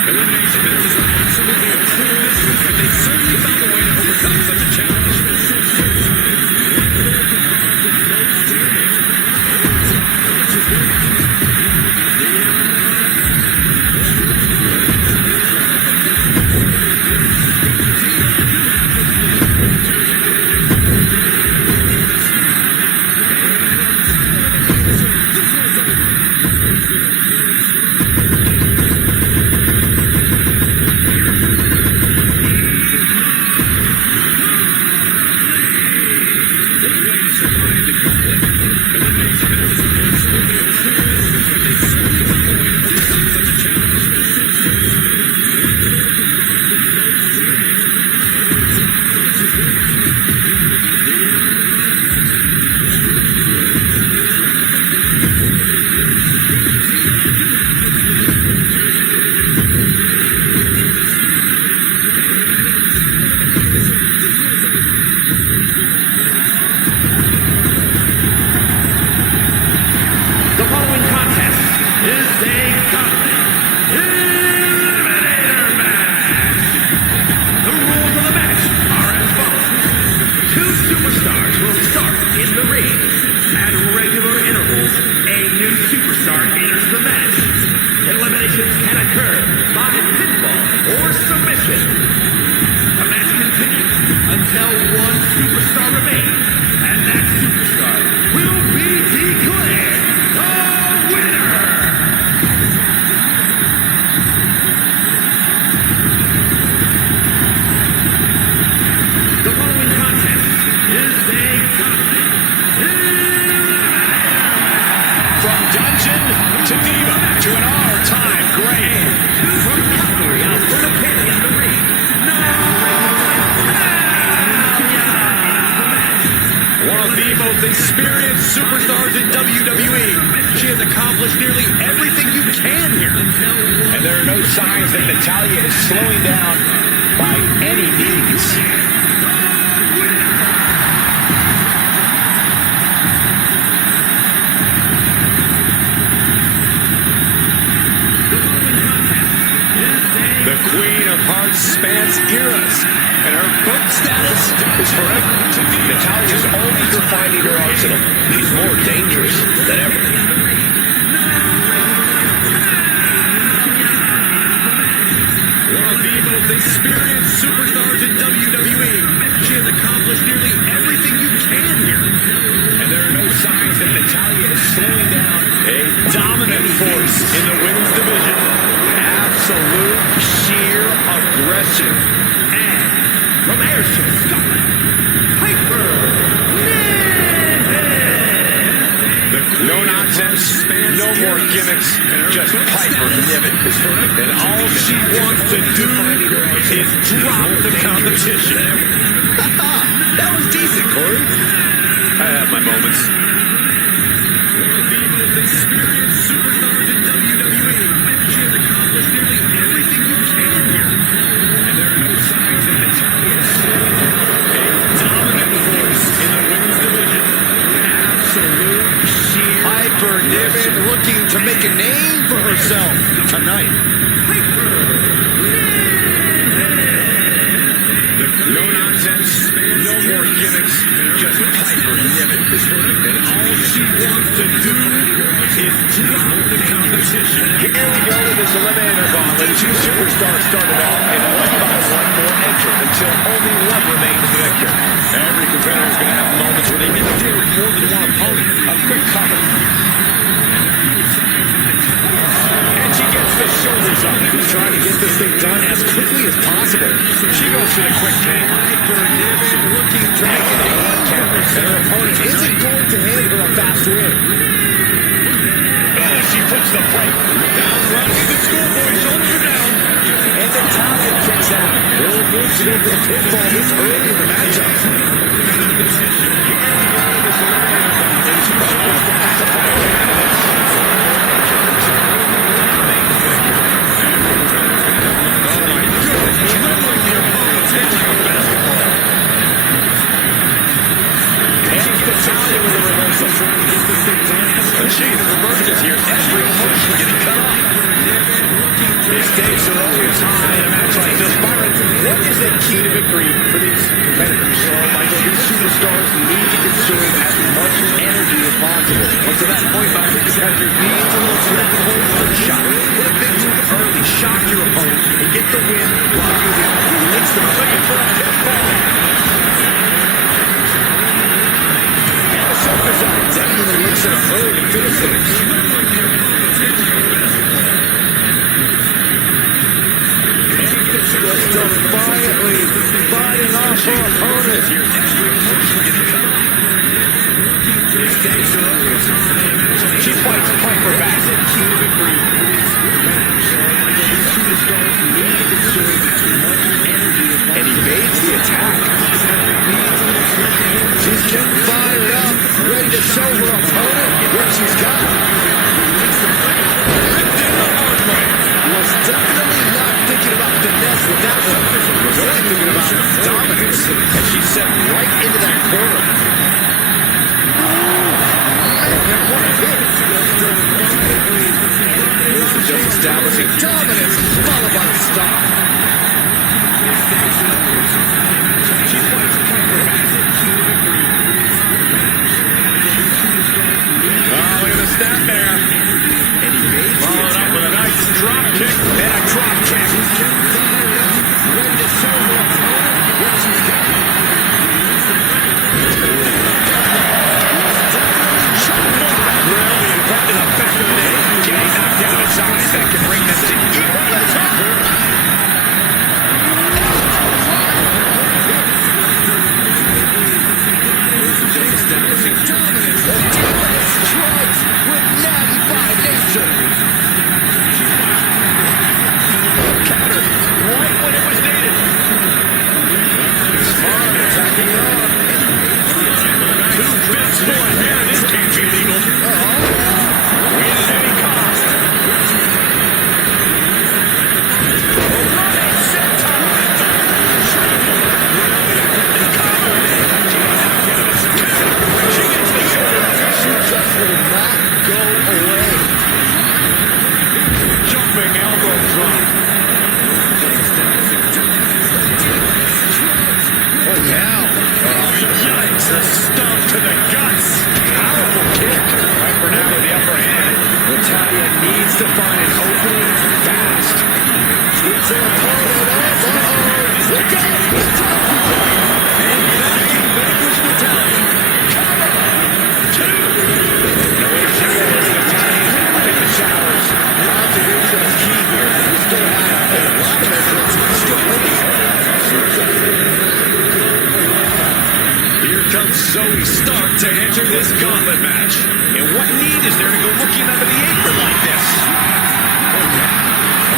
Elimination matches are absolutely a cruel mystery, but they certainly found a way to overcome such a challenge. experienced superstars in WWE. She has accomplished nearly everything you can here. And there are no signs that Natalya is slowing down by any means. The Queen of Hearts spans eras, and her book status is forever. Natalya's always refining her arsenal. She's more dangerous than ever. One of the most experienced superstars in WWE. She has accomplished nearly everything you can here. And there are no signs that Natalya is slowing down. A dominant force in the women's division. Absolute sheer aggression. And from Ayrshire, Scotland, Piper No nonsense, no more gimmicks, just Piper Niven. And all she wants to do is drop the competition. That was decent, Corey. I have my moments. experienced superstars in WWE. She has accomplished nearly everything you can here. And there are no signs that Natalya is slowing down. A dominant force in the women's division. Absolute sheer Piper Niven looking to make a name for herself tonight. No nonsense, no more gimmicks, just Piper Niven. And all she wants to do is drop the competition. Here we go with this Eliminator Gauntlet. Two superstars started out in a one-by-one more entrant until only one remains the victor. Every competitor is going to have moments where they need to deal with more than one opponent. A quick cover. And she gets the shoulders up. He's trying to get this thing done as quickly as possible. She goes for the quick pin. Piper Niven looking to make a name for herself. And her opponent isn't going to hand her a fast win. Oh, she puts the brake. Down Rocky the schoolboy, shoulders are down. And Natalya kicks out. Little move to go for the pinfall this early in the matchup. Chain of reversals here. Every motion getting cut off. The stakes are always high in a match like this. Byron, what is the key to victory for these competitors? Well, Michael, these superstars need to conserve as much energy as possible. Well, to that point, Byron, competitors need to look for that home run shot. Put a big move early, shock your opponent, and get the win while using the least amount of Looking for a pinfall. And the shoulders up. Definitely looks at a hurry to finish things. Just defiantly fighting off her opponent. She fights Piper back. And evades the attack. She's getting fired up, ready to show her opponent what she's got. Was definitely not thinking about finesse with that one. Was only thinking about dominance. And she's set right into that corner. Man, what a hit. This is just establishing dominance, followed by a stop. Oh, look at the snap there. And he made Followed up with a nice drop kick and a drop kick. ready to show her opponent what she's got. Really impacted the back of the knee. Getting knocked down to size that can bring them to So we start to enter this gauntlet match. And what need is there to go looking under the apron like this?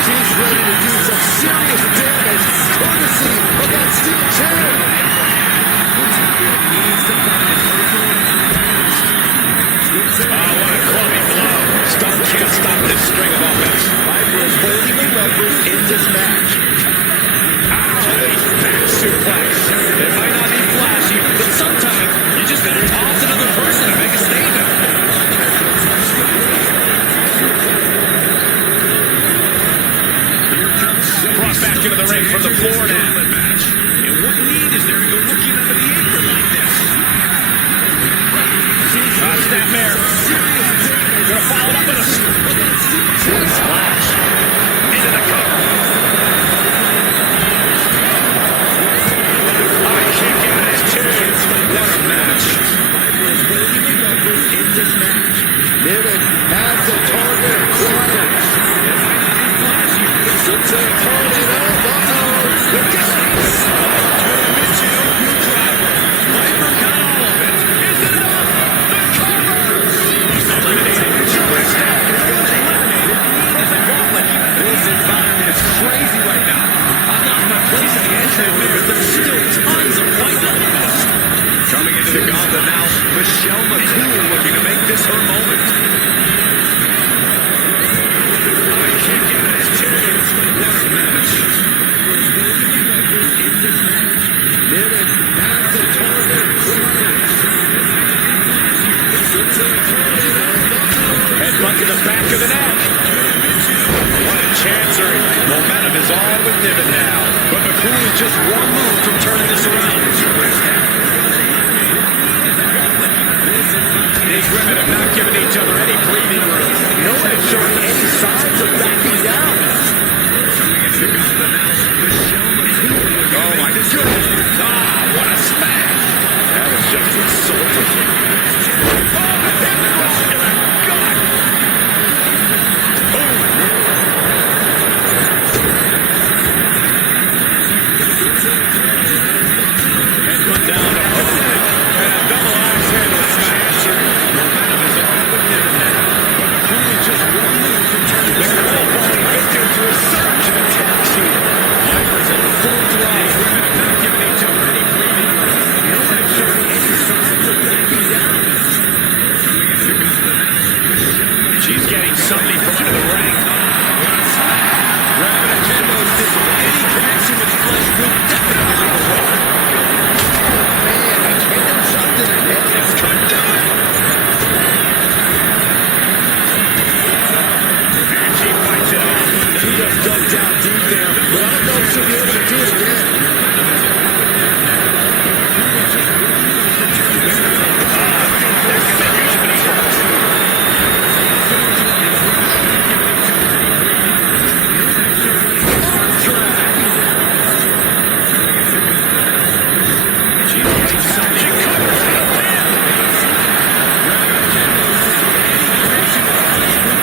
She's ready to do some serious damage, courtesy of that steel chair. Oh, what a clubbing blow. Stone can't stop this string of offense. Viper is holding the referee in this match. Back suplex. It might not be flashy, but sometimes you just gotta toss another person to make a statement. Brought back into the ring from the floor now. And what need is there to go looking under the apron like this? Snapmare. Gonna follow it up with a splash. Into the cover. I can't get his chance. What a match. Niven has the target acquired. It's a target up. Uh-oh. Viper got all of it. Is it enough? The cover. Eliminated. Superstar. Eliminated from the gauntlet. This environment is crazy right now. I'm not in my place at the entry here, but there's still tons of fight left in this. Coming into the gauntlet now, Michelle McCool looking to make this her moment. I can't get his chance. What a match. Niven has the target acquired. Headbutt to the back of the neck. What a chancery. Momentum is all with Niven now. But McCool is just one move from turning this around. These women have not given each other any breathing room. No one is showing any signs of backing down. Oh my goodness. Ah, what a smash. That was just insulting. Oh, a hip thrust to the gut. Headbutt down to hold it. And a double axe handle smash. Momentum is all with Niven now. But McCool is just one move from turning this around. Falling victim to a surge of attacks here. Viper's in full throttle. Women have not given each other any breathing room. No one is showing any signs of backing down. She's getting somebody from under the ring. Grabbing a kendo stick. Any connection with flesh will definitely leave a mark. Man, a kendo shot to the head. This could do it. And she fights it off. She just dug down deep there, but I don't know if she'll be able to do it again. That can make anybody hurt. She's getting something. She covers the pin.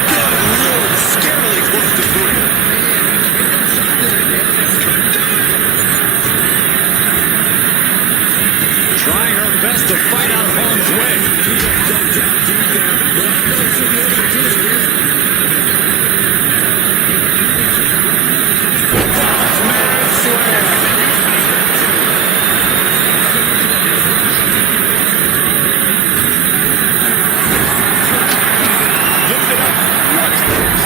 Good Lord, scarily close to 3. Trying her best to fight out of harm's way. Bossman slam. Lift it up. What's this?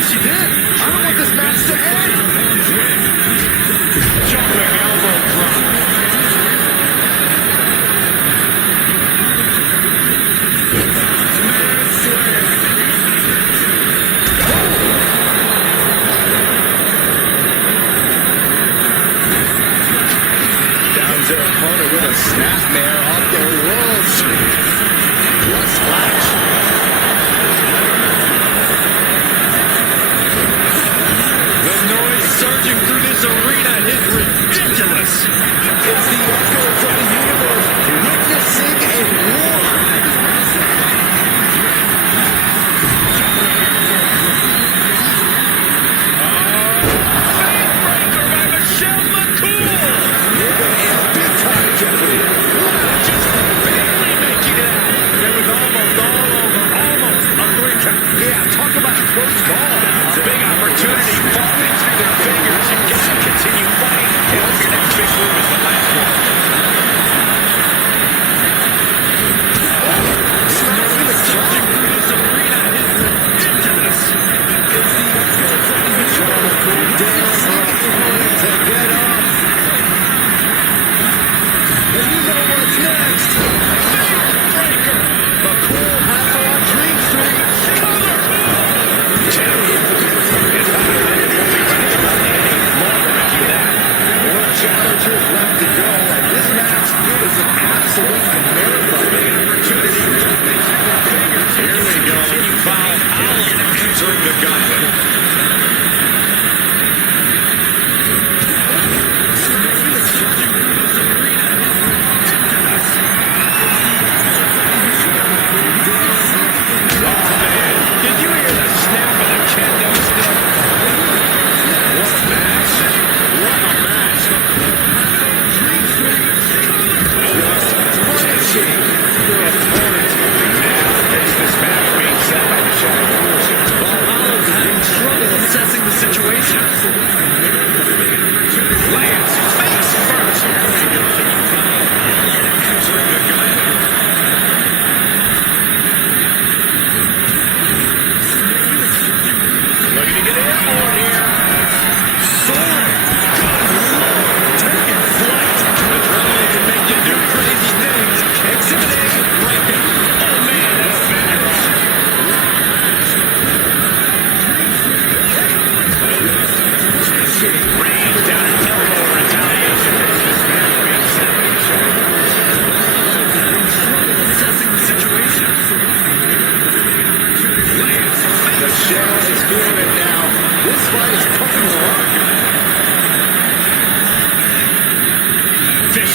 She did. I don't want this match to end. Jumping elbow drop. Downs her opponent with a snapmare off the ropes. What a splash. The noise surging through this arena is ridiculous. It's the echo from the universe.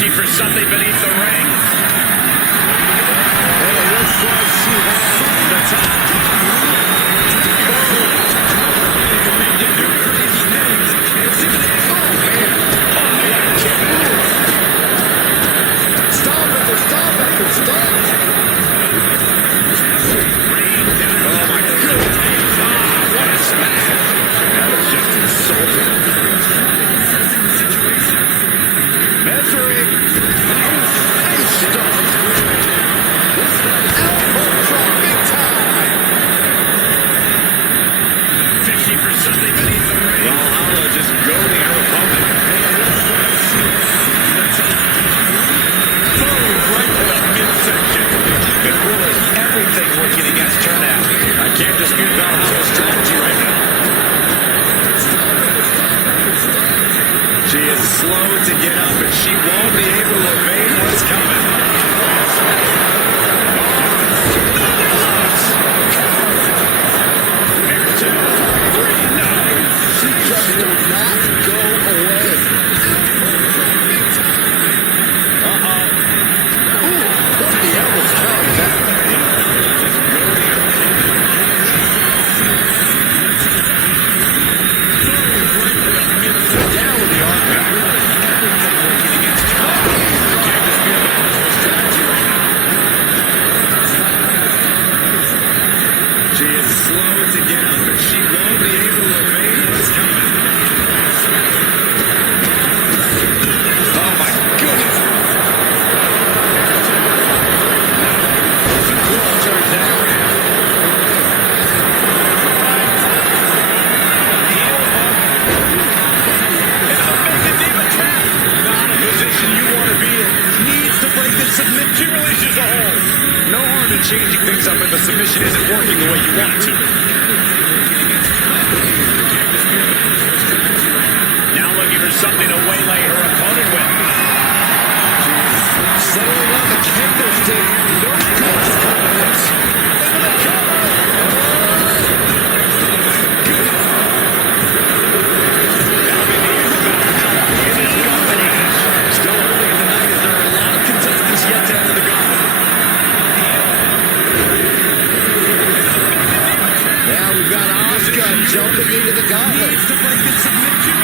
Fishing for something beneath the ring. And it looks like she has something that's Stop after stop after stop. Oh my goodness. What a smash. That was just insulting. Measuring. Stop. Elbow drop, big time. Fishing for something beneath the ring. Valhalla just goading her opponent. Boom, right to the midsection. And really everything working against her now. I can't dispute Valhalla's strategy right now. She is slow to get up, and she won't be able to evade what's coming. Here's 2, 3, no. She just will not go away. Ooh, what the hell was that? Down with the arm back. She is slow to get up, and she won't be able to evade what's coming. Oh my goodness. Close her down. Not a position you want to be in. Needs to break the submission. She releases the hold. No harm in changing things up if the submission isn't working the way you want it to. Now looking for something to waylay her opponent with. Settling on the candlestick. No good is coming of this. Into the cover. Still early in the night as there are a lot of contestants yet to enter the gauntlet. Now we've got Asuka jumping into the gauntlet. Needs to break the submission.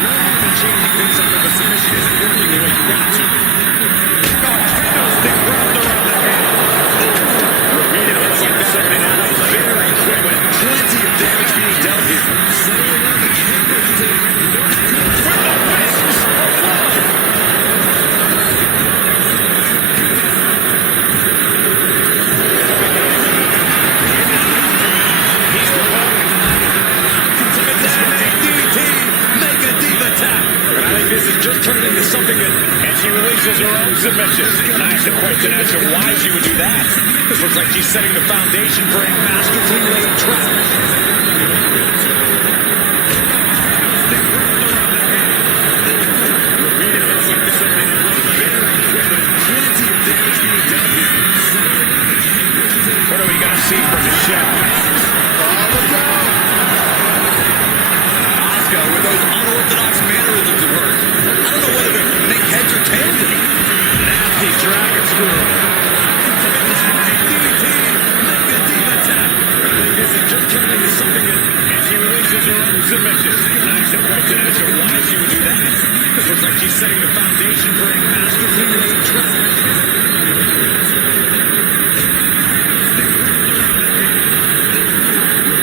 No harm in changing things up if the submission isn't working the way you want it to. Candlestick wrapped around the hand. Rita looks like there's something out very quickly. Plenty of damage being dealt here. With the wings of love. He's the one. DDT, mega diva tap. And I think this is just turning into something that... And she releases her own submission. And I asked a question as to why she would do that. This looks like she's setting the foundation for a masterfully laid trap. What are we going to see from Michelle? Asuka with those unorthodox mannerisms of hers. I don't know whether to make heads or tails of it. Nasty dragon screw. DDT, mega diva tap. This is just turning into something that... And she releases her own submission. And I asked a question as to why she would do that. This looks like she's setting the foundation for a masterfully laid trap.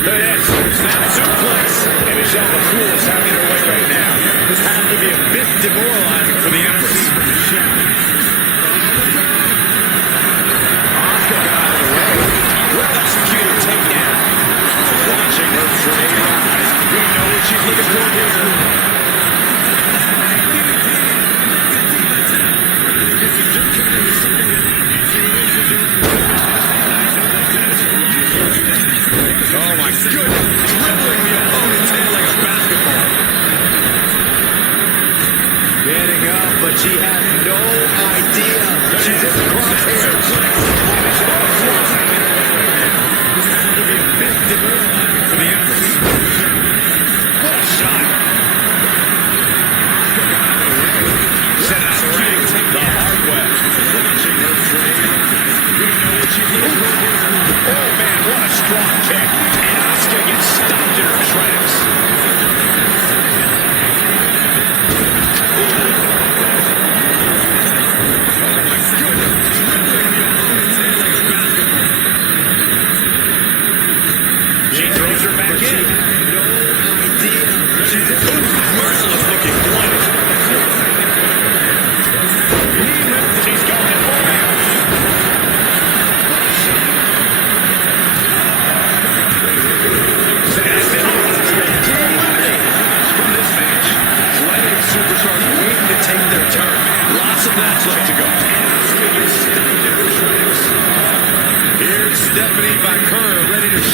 Look at this. Snap suplex. And Michelle McCool is having her way right now. This has to be a bit demoralizing for the Empress. Asuka got out of the way. Well executed takedown. Watching her trade eyes. We know what she's looking for here. Oh my goodness. Dribbling the opponent's head like a basketball. Getting up, but she has no idea. She's in the crosshairs. This has to be a bit demoralizing for the Empress. What a shot. Set out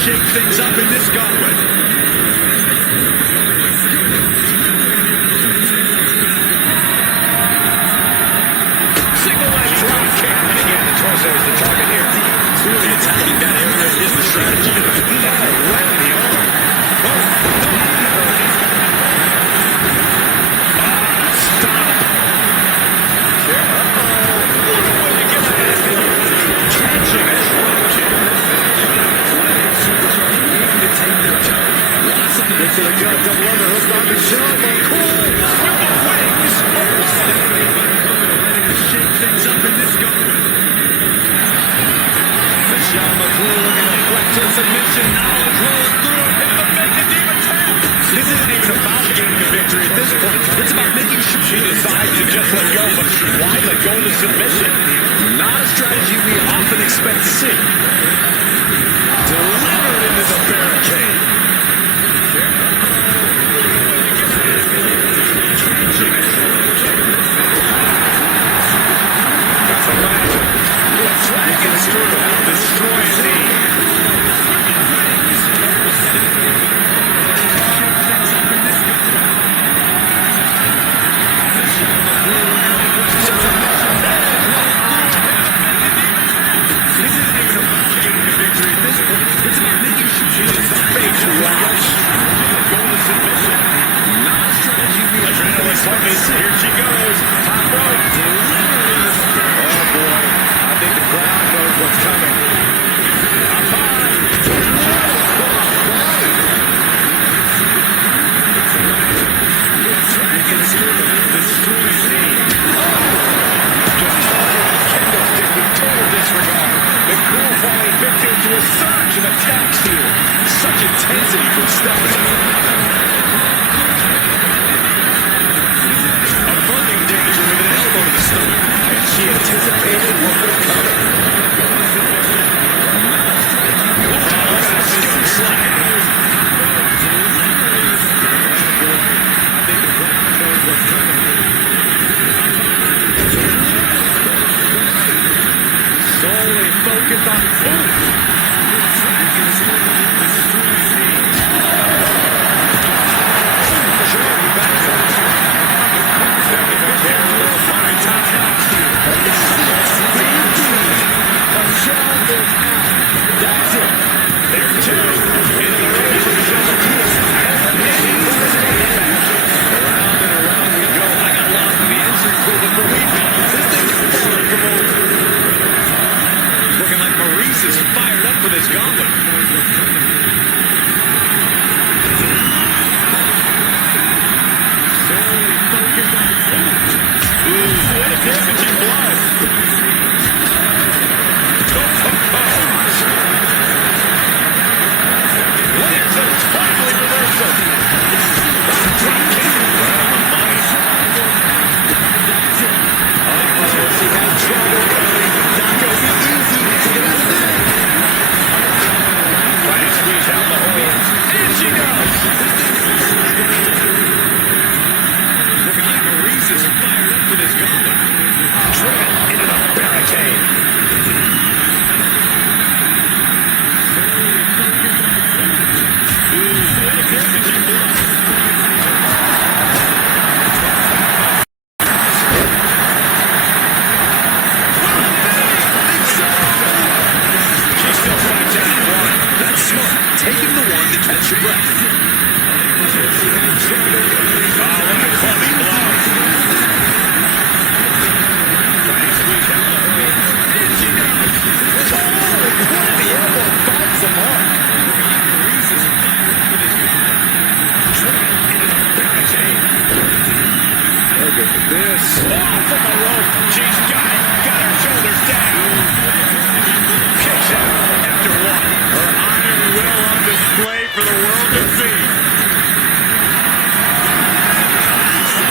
shake things up in this gauntlet. Single leg drop kick. And again, the torso is the target here. Clearly attacking that area is the strategy. Right on the arm. Stop. Catching it. Into the gut, double underhook by Michelle. Cool. With the wings. Shake things up in this gauntlet. Michelle McCool looking to flex to submission. Now McCool through it. Into the make a demon tap. This isn't even about getting the victory at this point. It's about making sure she decides to just let go. But why let go of the submission? Not a strategy we often expect to see. Delivered into the barricade. Dragon's through, destroying knee. This isn't even about getting the victory at this point. It's about making sure she decides to watch. Go to submission. Not a strategy we adrenaline pumping. Here she goes. Top rope. Oh boy. I think the crowd knows what's coming. Up high. Destroying knee. Candlestick with total disregard. The crew falling victim to a surge of attacks here. Such intensity from Stephanie. Averting danger with an elbow to the stomach. And she anticipated what was coming. Skunk slap. I think the crowd knows what's coming. Solely focused on food. That's it. There two. Into the ring. Around and around we go. I got lost in the entry pool, but believe me, this thing's far from over. Looking like Maurice is fired up for this gauntlet. Solely focused on food. Ooh, what a damaging blow. Finally reversal. Drop kick. Right on the money. She had trouble early. Not going to be easy to get out of there. Trying to squeeze out the hole. And she does. Looking like Maurice is fired up for this gauntlet. Driven into the barricade. Taking the one to catch your breath. Oh, look at Clubby blow. Trying to squeeze out the hole. And she does. Oh, the elbow finds the mark. Maurice is fired for this gauntlet. Driven into the barricade. Look at this. Oh, from the rope. She's got it. Got her shoulders down. Kicks out after one. Her iron will on display for the world to see.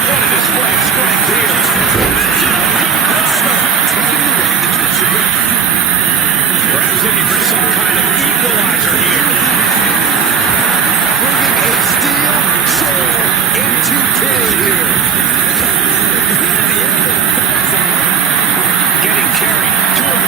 What a display of strength here. That's smart. Taking the one to catch your breath. Perhaps looking for some kind of equalizer here. Bringing a steel chair into play here. Getting carried to a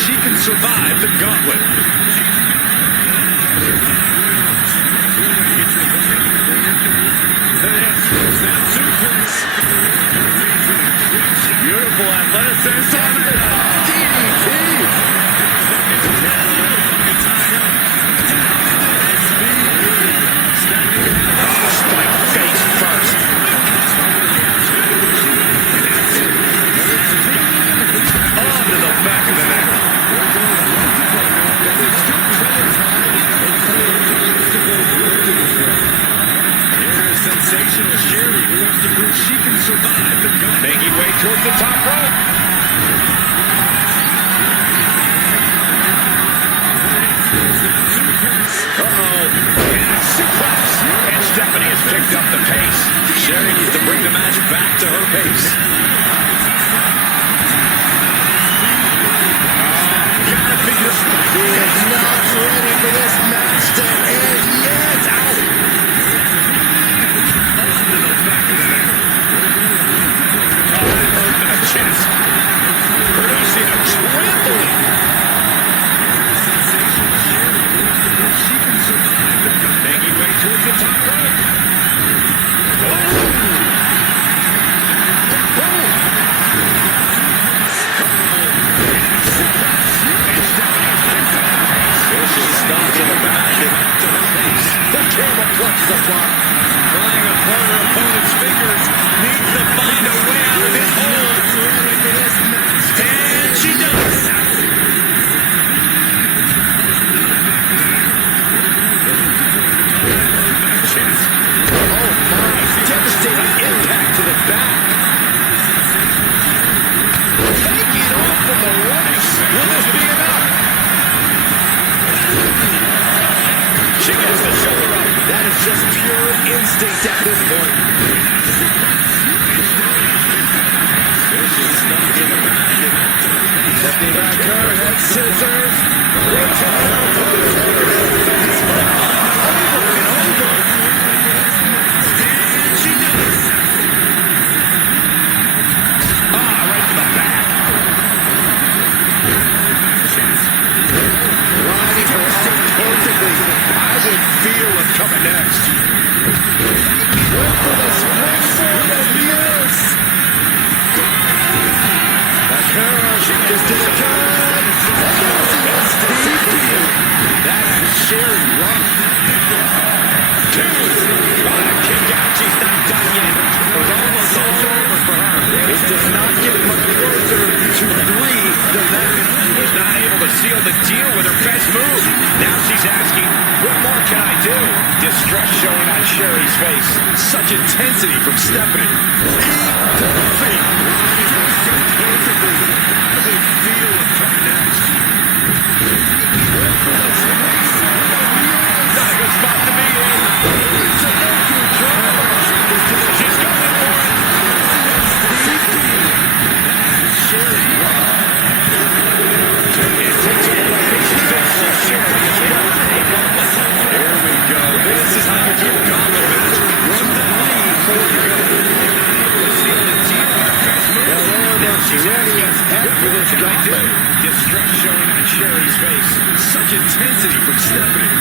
she can survive the gauntlet. Beautiful athleticism. DDT. Spike face first. Onto the back of the neck. Here is sensational Sherry, who wants to prove she can survive the gauntlet. Making way towards the top rope. Suplex. And Stephanie has picked up the pace. Sherry needs to bring the match back to her pace. Gotta figure. He is not ready for this match to end yet. Ow. Onto the back of the neck. Oh, that hurt to the chest. Producing a trampling. Making way towards the top rope. Vicious stop to the back. The camera clutches the block. Prying apart her opponent's fingers. Needs to find a way out of this hole. And she does. Devastating impact to the back. Taking off from the ropes. Will this be enough? She gets the shoulder up. That is just pure instinct at this point. Stepping back her, head scissors. Over and over. She does. Right to the back. Lining her up perfectly. I would feel what's coming next. Went for the springboard abuse. Nakara, she is to the gun. That has Sherry rough. Kick out. She's not done yet. It's almost all over for her. It does not get much closer to 3 than that. Was not able to seal the deal with her best move. Now she's asking, what more can I do? Distress showing on Sherry's face. Such intensity from Stephanie. Not a good spot to be in. She's going for it. It takes away. Here we go. This is how you do a gauntlet match. 1-3, 4 to go. Now she's asking, what can I do? Distress showing on Sherry's face. Such intensity from Stephanie.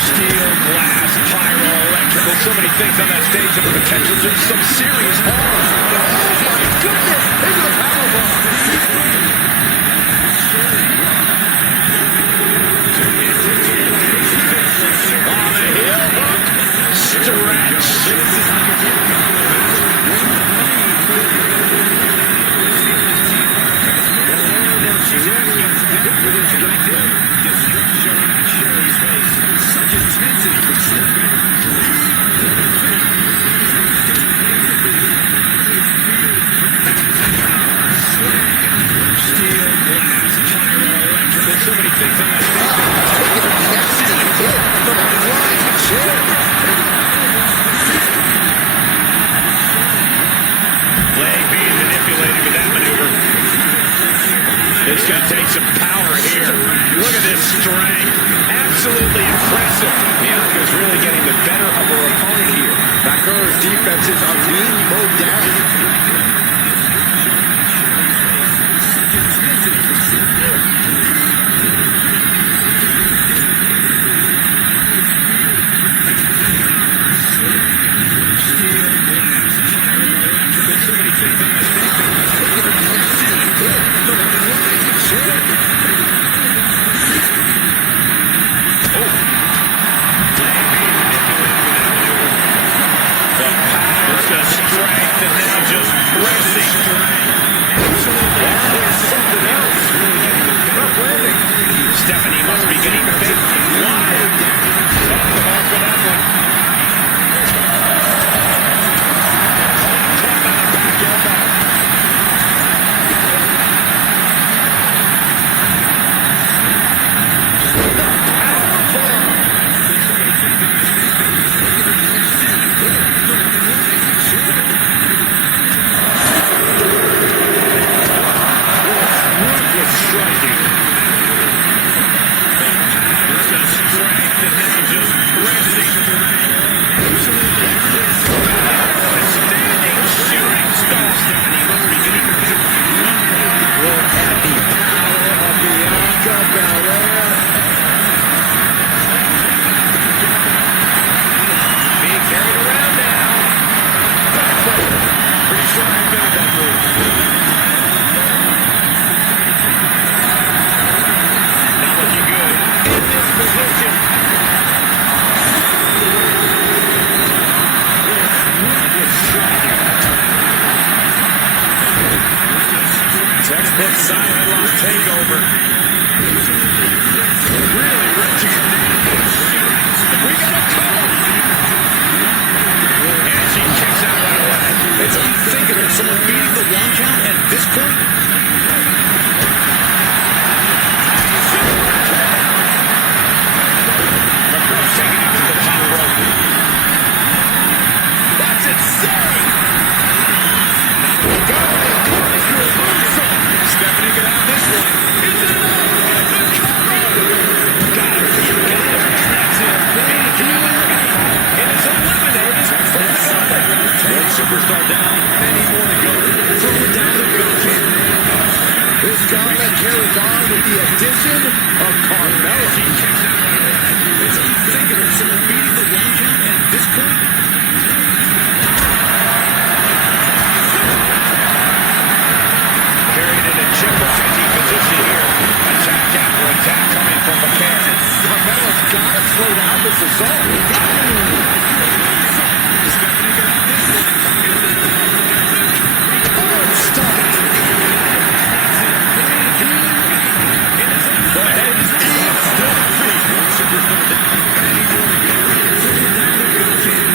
Steel, glass, pyro, electrical, so many things on that stage have the potential to do some serious harm. Oh my goodness! Into the powerbomb. On the heel hook, stretch. Such intensity from Stephanie. Steel, glass, pyro, electrical, so many things on that stage. Taking a nasty hit from a flying chair. Leg being manipulated with that maneuver. It's going to take some power here. Look at this strength. Absolutely impressive. Bianca's really getting the better of her opponent here. Back Guerrero's defenses are being mowed down. Stephanie must be getting big. Wyatt off the mark with that one. Caught by the back elbow. Ruthless striking. Textbook side headlock takeover. Really wrenching it. We got a cover. And she kicks out right away. It's unthinkable. Someone beating the 1 count at this point. The cross taking it to the top rope. That's insane. Stephanie could have this one. Is it enough? It's a cover! Got it. That's it. It is eliminated from the Gauntlet. One superstar down, many more to go. Throwing down the Gauntlet. This Gauntlet carries on with the addition of Carmella. It's unthinkable. Someone beating the 1 count at this point. Jeopardizing position here. Attack after attack coming from McIntyre. Carmella's got to slow down this assault. Stephanie got this one. Oh, stopped. Go ahead. Still feet.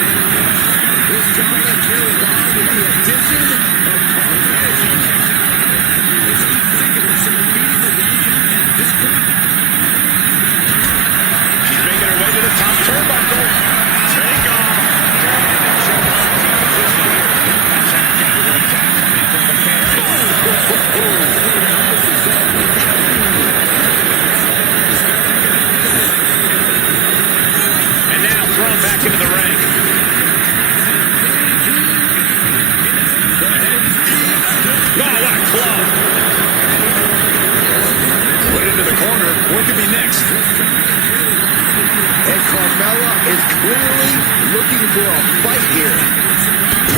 This Gauntlet carries on with the addition of Carmella. She's making her way to the top turnbuckle. Take off. And now thrown back into the ring. Oh, what a club. Put it into the corner. What could be next? And Carmella is clearly looking for a fight here.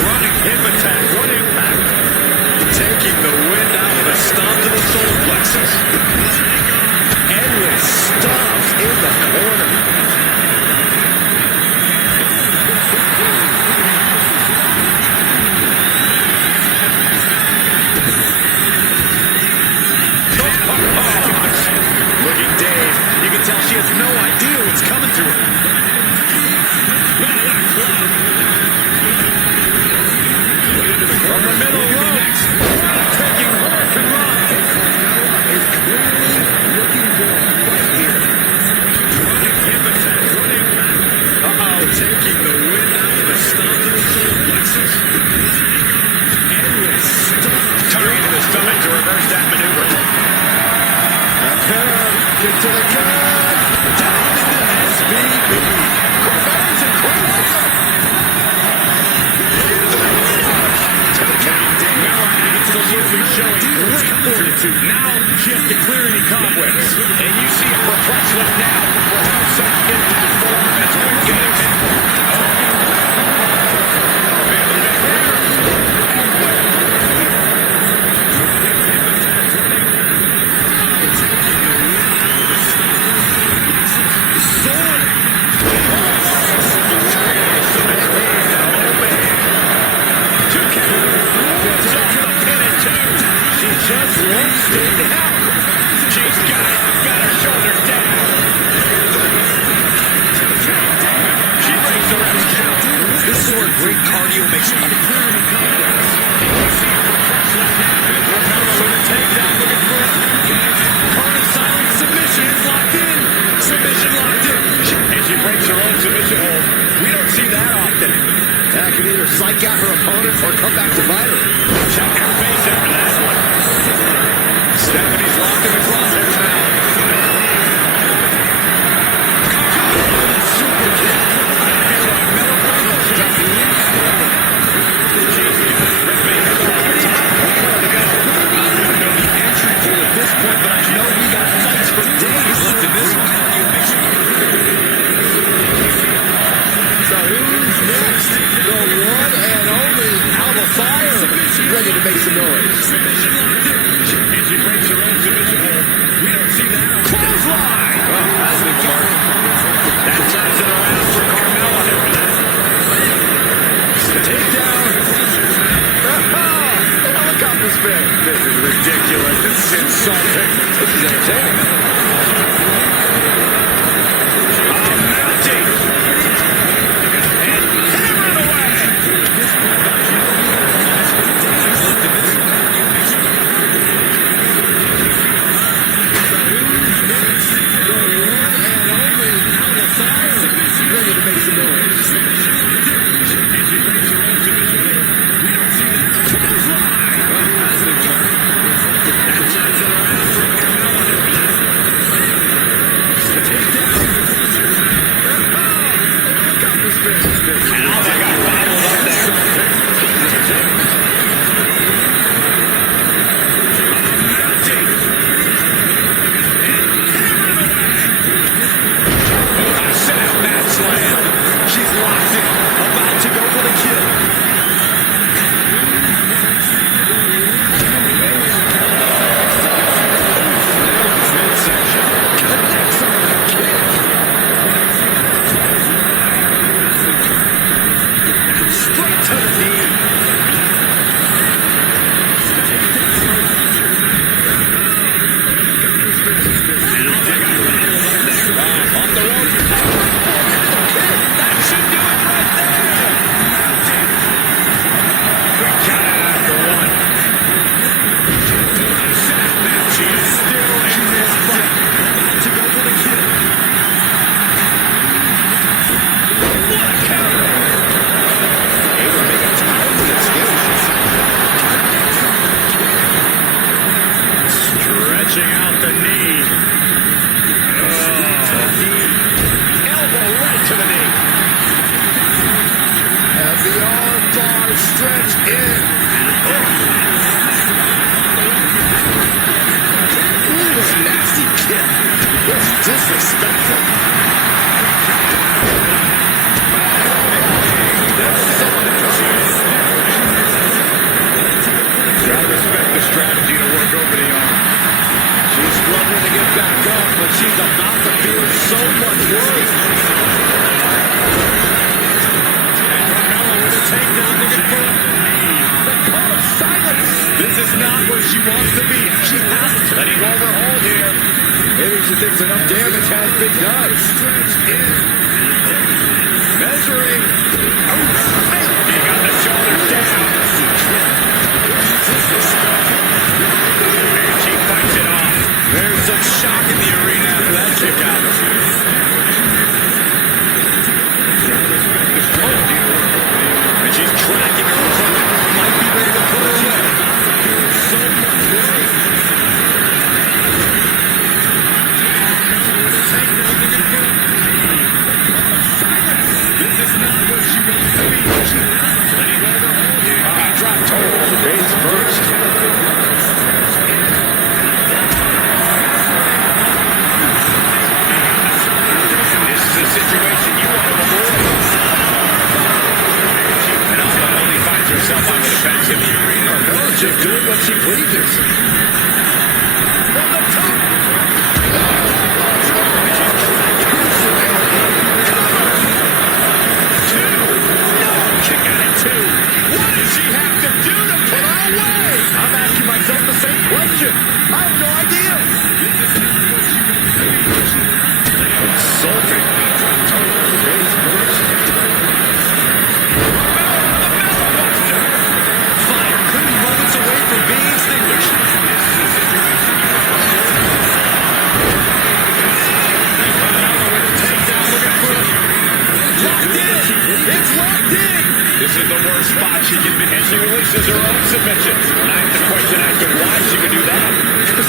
Running hip attack. What impact. Taking the wind out with a stomp to the solar plexus. Endless stomps in the corner. Looking dazed. You can tell she has no idea what's coming to her. From the middle rope. Taking her to run. And Carmella is won't stay down. She's got her shoulders down. She breaks the ref's count. This is where great cardio makes you. Submission locked in. And she breaks her own submission hold. We don't see that often. That can either psych out her opponent or come back to bite her. Check her face after that one. Stephanie's locked in the crosshairs now. Super kick. I feel like Miller Michaels dropping in. Rick Baker from the top. More to go. I don't know the entry pool at this point, but I know we got fights for days left in this one. So who's next? The one and only Alba Fire, ready to make some noise. Submission locked in. And she breaks her own submission hold. We don't see that. Clothesline. Well, that's the mark. That turns it around for Carmella. The takedown. Look out this man. This is ridiculous. This is insulting. This is entertaining. She's doing what she pleases. From the top. Kick out at 2. What does she have to do to put her away? I'm asking myself the same question.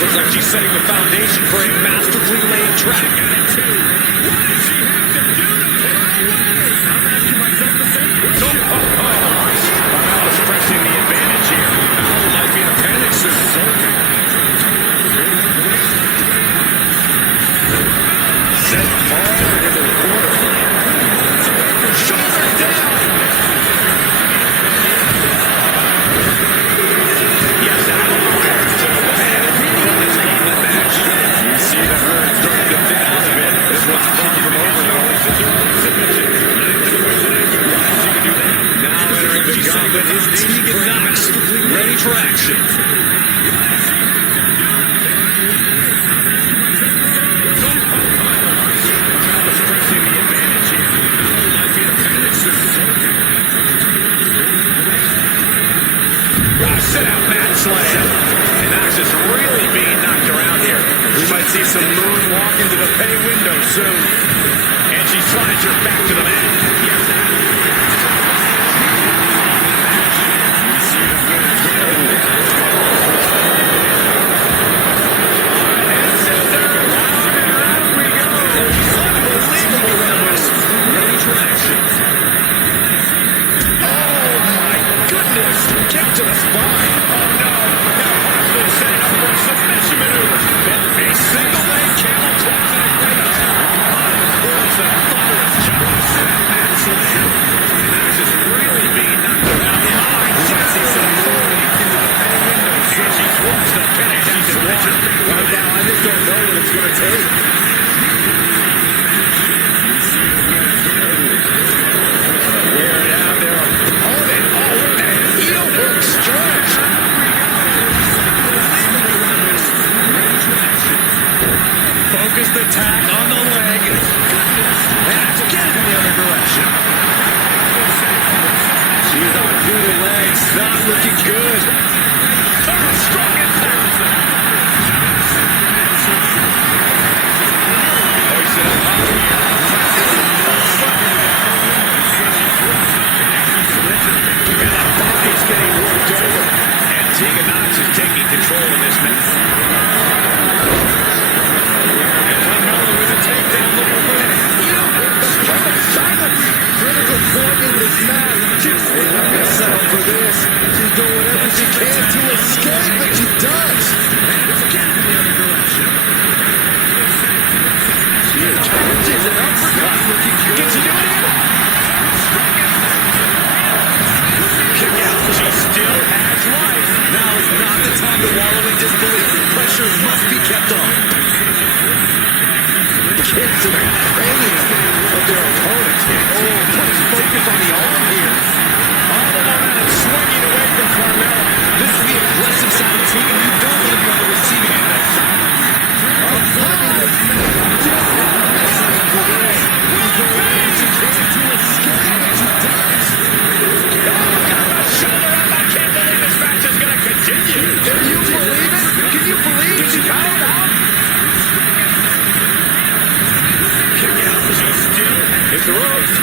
Looks like she's setting the foundation for a masterfully laid trap. Pressing the advantage here. Now might be in a panic soon. Set hard into the corner. Shoulders down. Yes, out of the wire to the panic in this gauntlet match. You see the herd starting to thin out a bit. This one's far from over though. Now entering the gauntlet is Tegan Knox, ready for action. Sit out mat slam. And Knox is really being knocked around here. We might see some moonwalk into the pay window soon. And she slides her back to the mat. To the spine. Oh no. Now Hoffman setting up for a submission maneuver. A single leg camel clutch to the face. Pulls a thunderous jump. Mat slam. And Knox is really being knocked around. We might see some movement into the pay window. And she swoops the finish. She's won. Right now, I just don't know what it's going to take. Wear it out their opponent. Oh, with that heel hook stretch. Focused attack on the leg. And again in the other direction. She's on through the legs. Not looking good. Oh, strong impact. Hoisted up high. And the body's getting worked over. And Tegan Knox is taking control in this match. And Carmella with a takedown looking for the heel. Silence. Critical point in this match. She's not going to settle for this. She's doing whatever she can to escape, but she does. Again in the other direction. She challenges an uppercut. Can she do it? She still has life. Now is not the time to wallow in disbelief. Pressure must be kept on. Kick to the cranium of their opponent. Oh, puts focus on the arm here. All the momentum swinging away from Carmella. This is the aggressive side of Tegan. You don't want to be on the receiving end of that. Can you believe it? Can you believe she's powered out? Hit the ropes.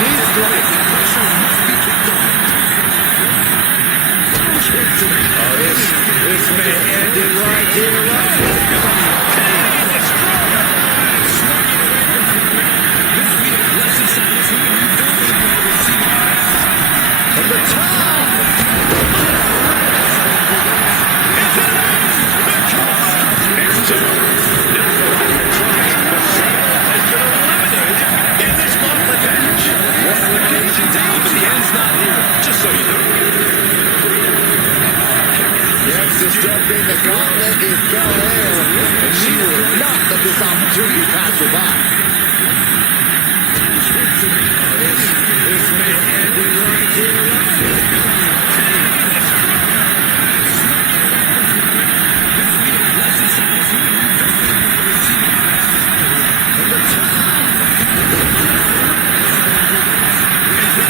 Knee strike. Pressure must be kept on. This may end it right here. From the top. Here's two. Now the right trying. The Shadow has been eliminated in this gauntlet match. One elimination down, but the end's not here. Just so you know. Yes, to step in the gauntlet is Belair, and she will not let this opportunity pass her by. This may end it right here.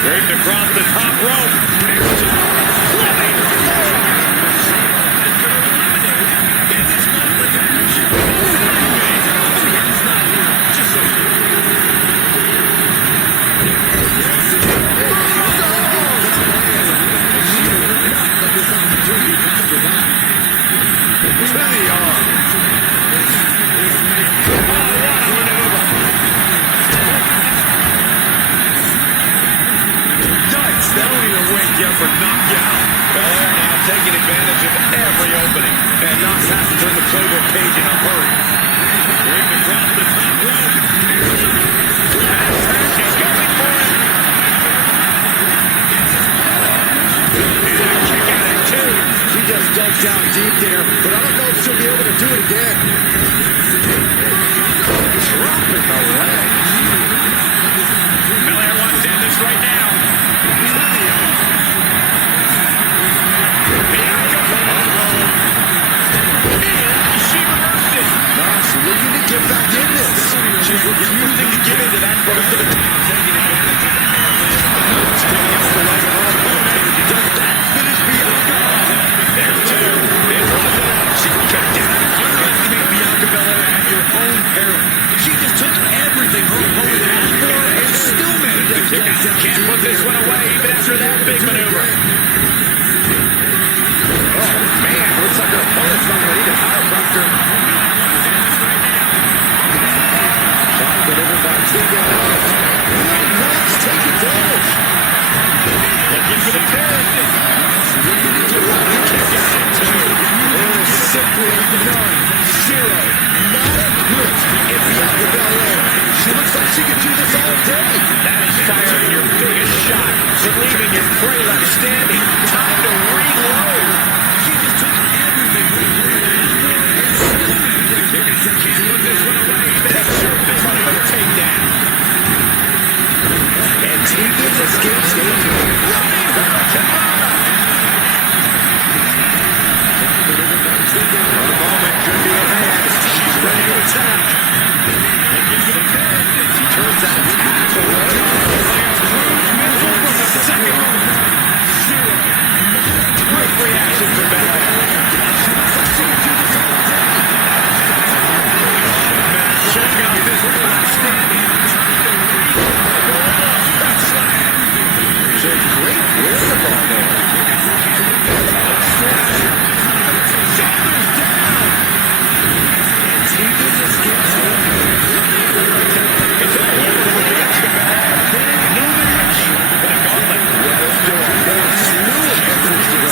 Rigged across the top rope. advantage of every opening and not have to turn the playbook page in a hurry. Ring across the top rope. She's going for it. Kick out at two. She just dug down deep there, but I don't know if she'll be able to do it again. Dropping the leg. Belair wants to end this right now. She reversed it. Knox looking to get back in this. She's refusing to give into that burst of attack. Taking advantage of every strong against the leg of her opponent. Does that finish Bianca? There's two. It wasn't enough. She kicked out. Underestimate Bianca Belair at your own peril. She just took everything her opponent had for her and still managed to kick out. Can't put this one away even after that big maneuver. Oh, man, looks like her opponent's not going to need a chiropractor. Shot delivered by Tegan Knox. Will Knox take advantage? Looking for the pin. Looking to do it. Kick out at two. There is simply none. Zero. Not a grit in Bianca Belair. She looks like she could do this all day. That is firing your biggest shot, but leaving your prey left standing. Time to reload. She just took everything. Can't put this one away. Picture perfect takedown. And Tegan escapes danger. Her moment could be at hand. She's ready to attack. She turns that attack away. Missile from the second. Zero. Quick reaction from Belair. Checking out this standing. There's a great wherewithal there. Shoulders down. And Tegan escapes danger. It's all over with Bianca Belair. No match for the Gauntlet. Well, there's still a whole slew of entries to go.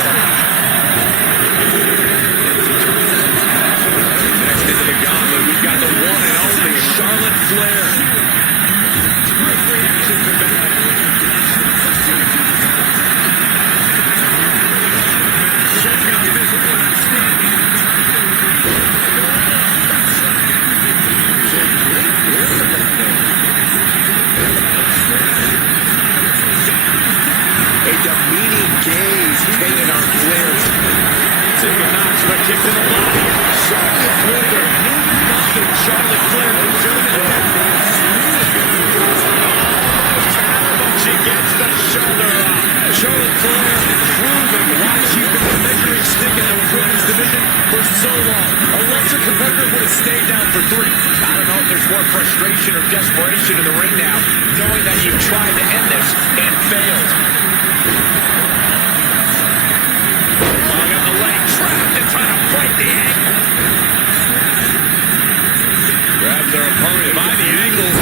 Next into the Gauntlet, we've got the one and only Charlotte Flair. Quick reaction from Belair. Checking out this standing. A demeaning gaze painted on Flair's. Tegan Knox, but kick to the body. Charlotte Flair. Nothing Charlotte Flair can do to him. She gets the shoulder up. Charlotte Flair proving why she's been the measuring stick in the women's division for so long. A lesser competitor would have stayed down for three. I don't know if there's more frustration or desperation in the ring now, knowing that you've tried to end this and failed. Long on the leg, trapped and trying to break the ankle. Grabs their opponent by the ankles.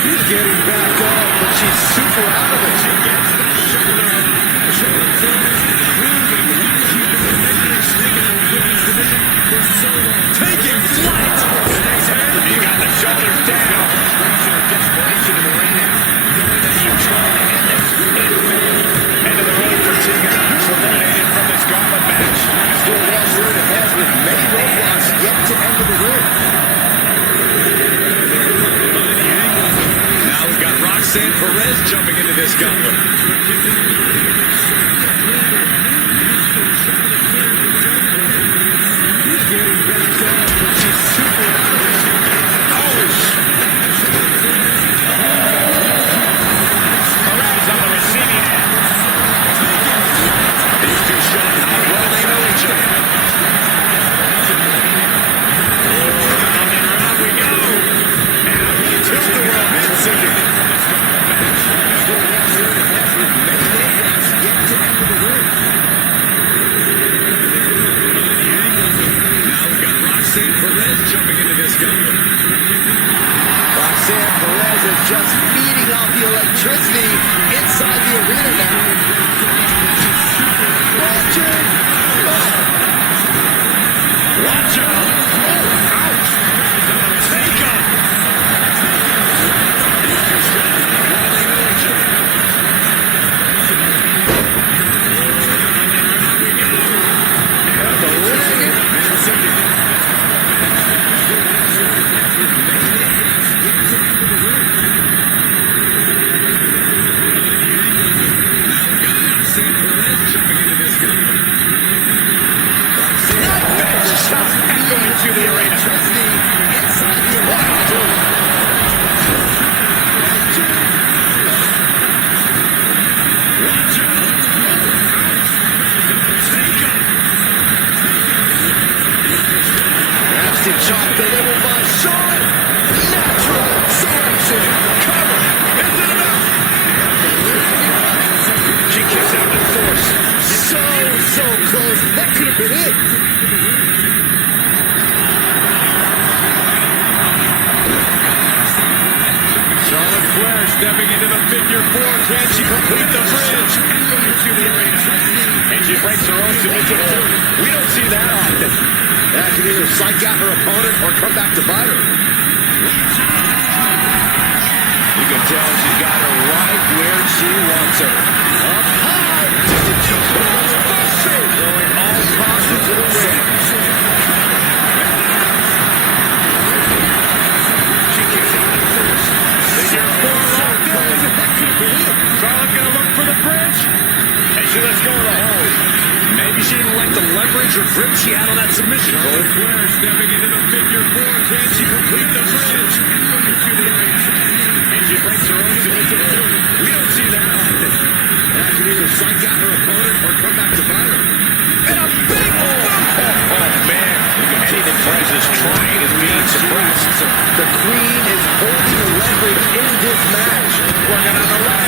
She's getting back up, but she's super out of it. She gets the shoulder up. Charlotte Flair proving why she's been the measuring stick in the women's division for so long. Taking flight. You got the shoulders down. Frustration or desperation in the ring now, knowing that you've tried to end this and failed. End of the road for Tegan Knox, eliminated from this Gauntlet match. Still well road ahead with many roadblocks yet to enter the ring. Now we've got Roxanne Perez jumping into this Gauntlet. She's super out of it. Perez on the receiving end. These two showing how well they know each other. Round and round we go. And tilt-a-whirl mid-scissor. Lumis is just feeding off the electricity inside the arena now. Watch out. Oh, ouch. Take him. To the arena. Nasty chop delivered by Shawn. Natural selection. Cover. Is it enough? She kicks out with force. So close. That could have been it. Charlotte Flair stepping into the figure four. Can she complete the bridge? And she breaks her own submission hold. We don't see that often. That can either psych out her opponent or come back to bite her. You can tell she's got her right where she wants her. Up high. Throwing all caution to the wind. She kicks out with force. Figure four locked in. Charlotte gonna look for the bridge. And she lets go of the hold. Maybe she didn't like the leverage or grip she had on that submission hold. Flair stepping into the figure four. Can she complete the bridge? And she breaks her own submission hold. We don't see that often. That can either psych out her opponent or come back to bite her. And a big oh man. Anything Perez is trying is being suppressed. The Queen is holding the leverage in this match. Working on the leg.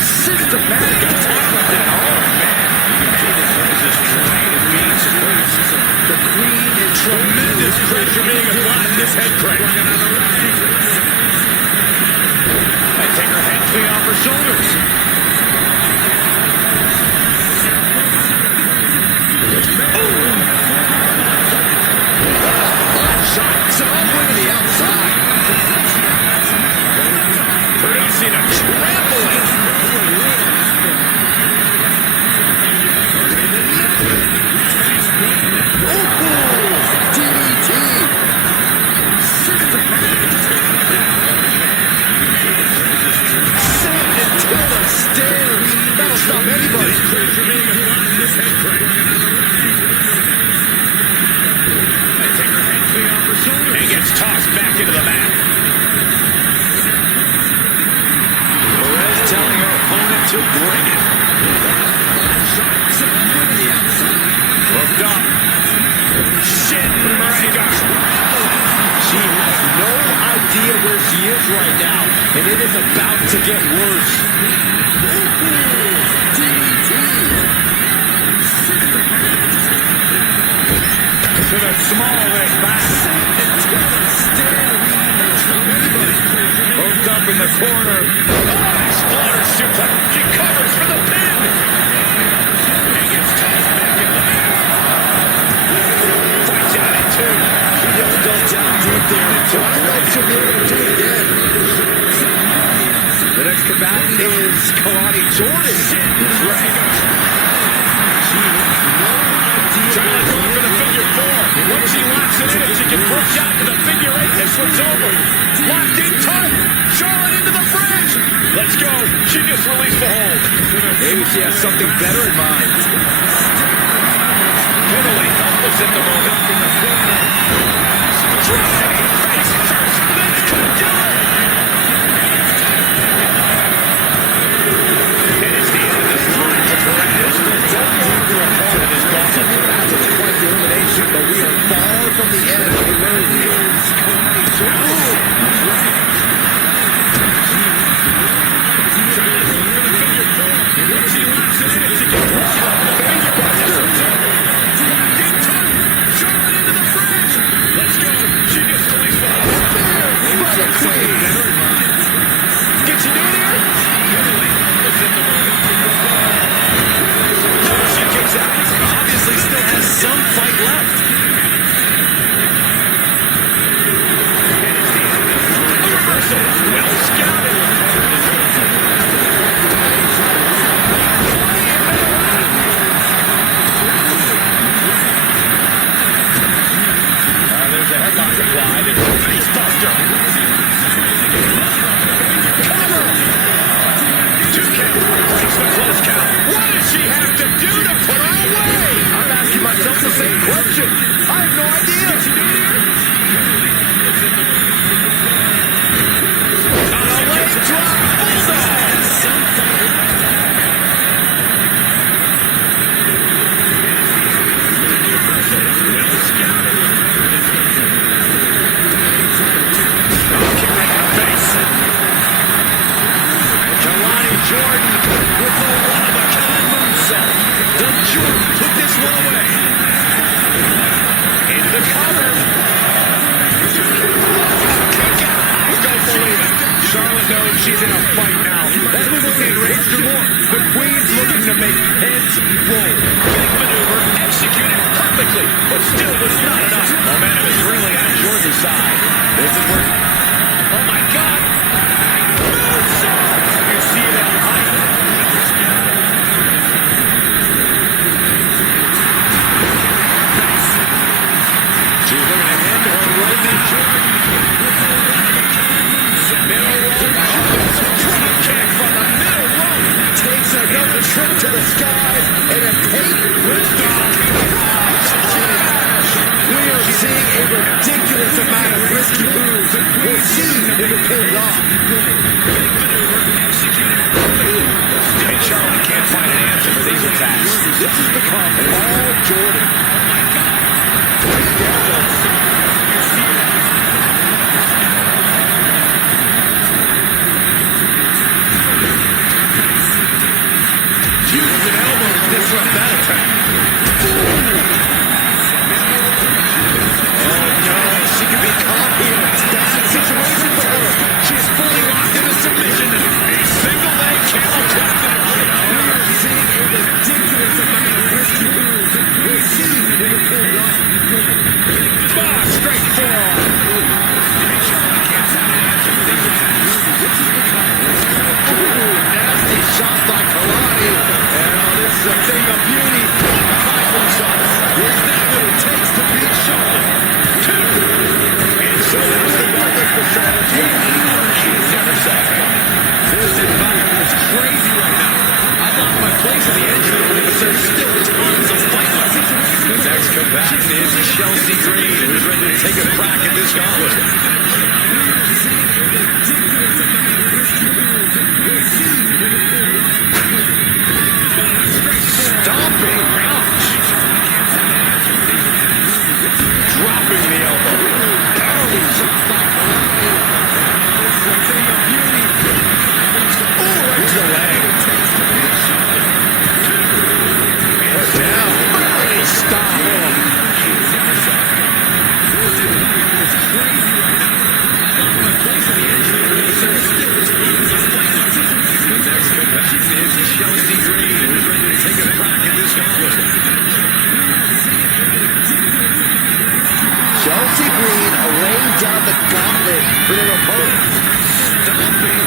Systematic attack like that. Oh, man. This train is being suppressed. The Queen is Tremendous pressure being applied to this head crank. They take her head clean off her shoulders. hot shot. It's all the way to the outside. Producing a trampling. DDT. Sent into the stairs. That'll stop anybody. And gets tossed back into the mat. Perez telling her opponent to bring it. Hooked up. Shin breaker. She has no idea where she is right now, and it is about to get worse. To the small of his back. Hooked up in the corner. Exploder suplex. She covers for the pin. And gets tossed back into the mat. Fights out in two. She just goes down deep there. So I don't know if she'll be able to do it again. The next combatant is Kalani Jordan. Charlotte going for the figure four. Once she locks it in, she can push out to the figure eight and flips over. Locked in tight. Charlotte into the bridge. Let's go. She just released the hold. Maybe she has something better in mind. Totally helpless at the moment. Driving face first. This could do it. in a fight now. That was only enraged her more. The Queen's looking to make heads roll. Big maneuver, executed perfectly, but still was not enough. Momentum is really on Jordan's side. This is where... Oh, my God! Moonsault! You see it on height. She's looking ahead to her right knee. Drop kick from the middle rope. Takes another trip to the skies and a Peyton liftoff. We are seeing a ridiculous amount of risky moves. We'll see if it pays off. And Charlotte can't find an answer for these attacks. This has become all Jordan. Uses an elbow to disrupt that attack. Oh no, she could be caught here. Bad situation for her. She's fully locked into submission now. A single leg camel clutch. We are seeing a ridiculous amount of risky moves. We'll see if it pays off. Straight forearm. Nasty shot by Kalani. And this is a thing of beauty. Is that what it takes to beat Charlotte? And so that's the moment for Charlotte. She's never satisfied. This environment is crazy right now. I've lost my place in the engine room, but there's still tons of fight left. The next combatant is Chelsea Green, who's ready to take a crack at this gauntlet. Stomping. Ouch. Dropping the elbow. Powerful shot by Kalani. Oh, right to the leg. Put down. Early stop. Chelsea Green, who's ready to take a crack at this gauntlet. Chelsea Green laying down the gauntlet for their opponent. Stomping.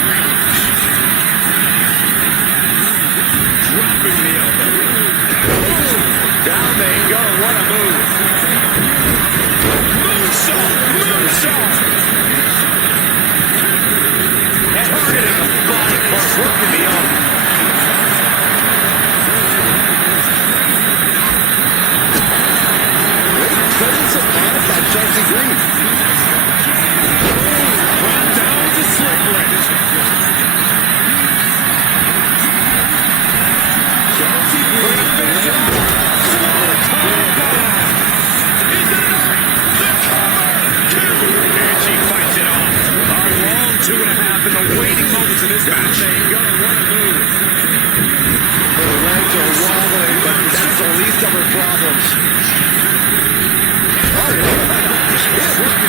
Dropping the elbow. Down they go. What a move. Moonsault. Moonsault. Targeting the body part. Working the arm. Presence of mind by Chelsea Green. Brought down with the sling wrench. Chelsea Green. Is it enough? The cover. Two. And she fights it off. A long 2.5 in the waiting moments of this match. There you go. What a move. Her legs are wobbling, but that's the least of her problems.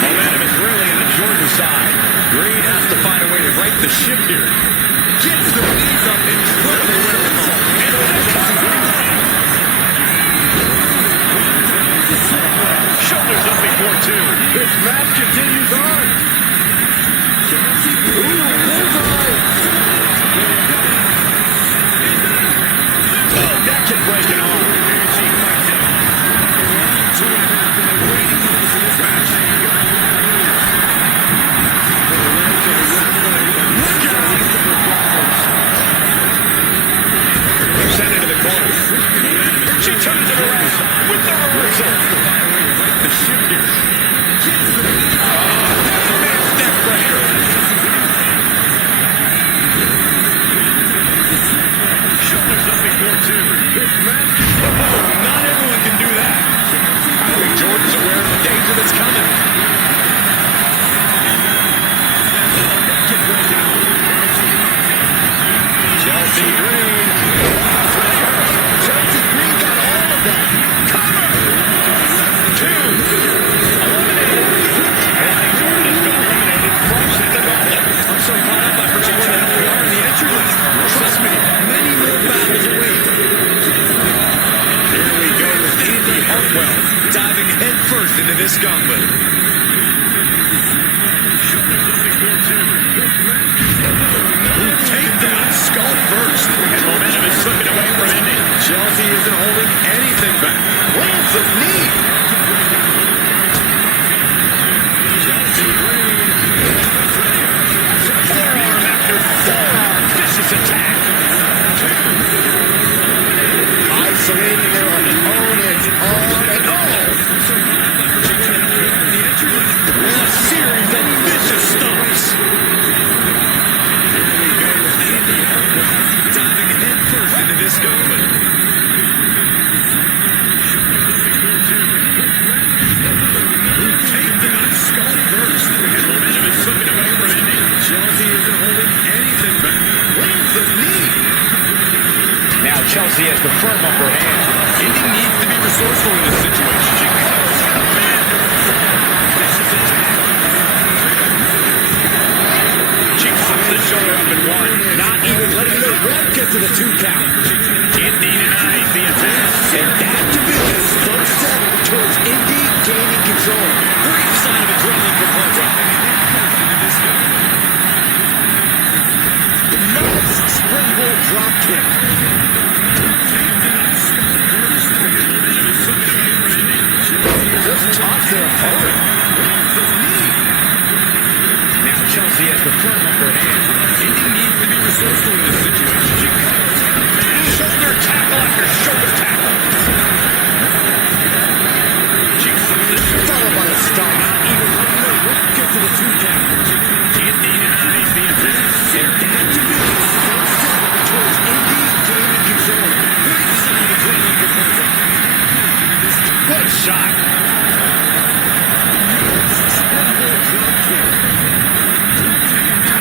Momentum is really on Jordan's side. Green has to find a way to right the ship here. Gets the knees up, incredible wherewithal. And the cover! Shoulders up before two. This match continues on. Ooh, bullseye. Oh, that can break an arm. And she fights it off. 2.5 in the waiting moments of this match. Sent into the corner. She turns it around with the reversal. The ship here. Immense neck pressure. Chelsea has the firm upper hand. Indy needs to be resourceful in this situation. She goes command. She pops the shoulder up and one. Not even letting the ref get to the 2 count. Indy denies the attack. And that could be the first step towards Indy gaining control. Brief sign of adrenaline from Penta. Nice springboard drop kick. Just toss their opponent. Now Chelsea has the firm upper hand. Indy needs to be resourceful in this situation. Shoulder tackle after shoulder tackle. Followed by a stop. Even letting the ref get to the 2 count. Indy denies the attack. And that could be the first step towards Indy gaining control. Brief sign of adrenaline from Penta. What a shot.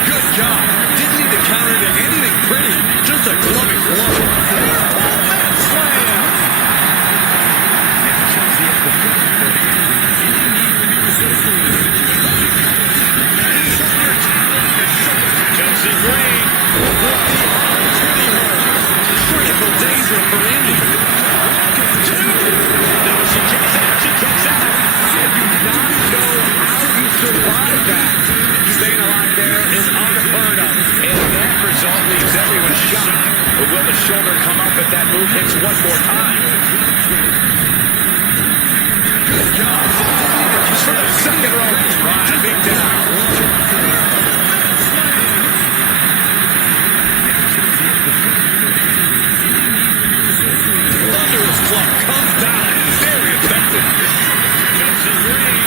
Good job. Didn't need to counter to anything pretty. Just a clubbing blow. Slam. Chelsea has the firm upper hand. Indy needs to be resourceful in this situation. Shoulder tackle after shoulder tackle. Chelsea Green. Critical danger for Indy. No, she kicks out. She kicks out. I do not know how you survive that. Staying alive there is unheard of. And that result leaves everyone shocked. But will the shoulder come up if that move hits one more time? For the second row. Driving down. Thunderous club comes down. Very effective. Chelsea Green.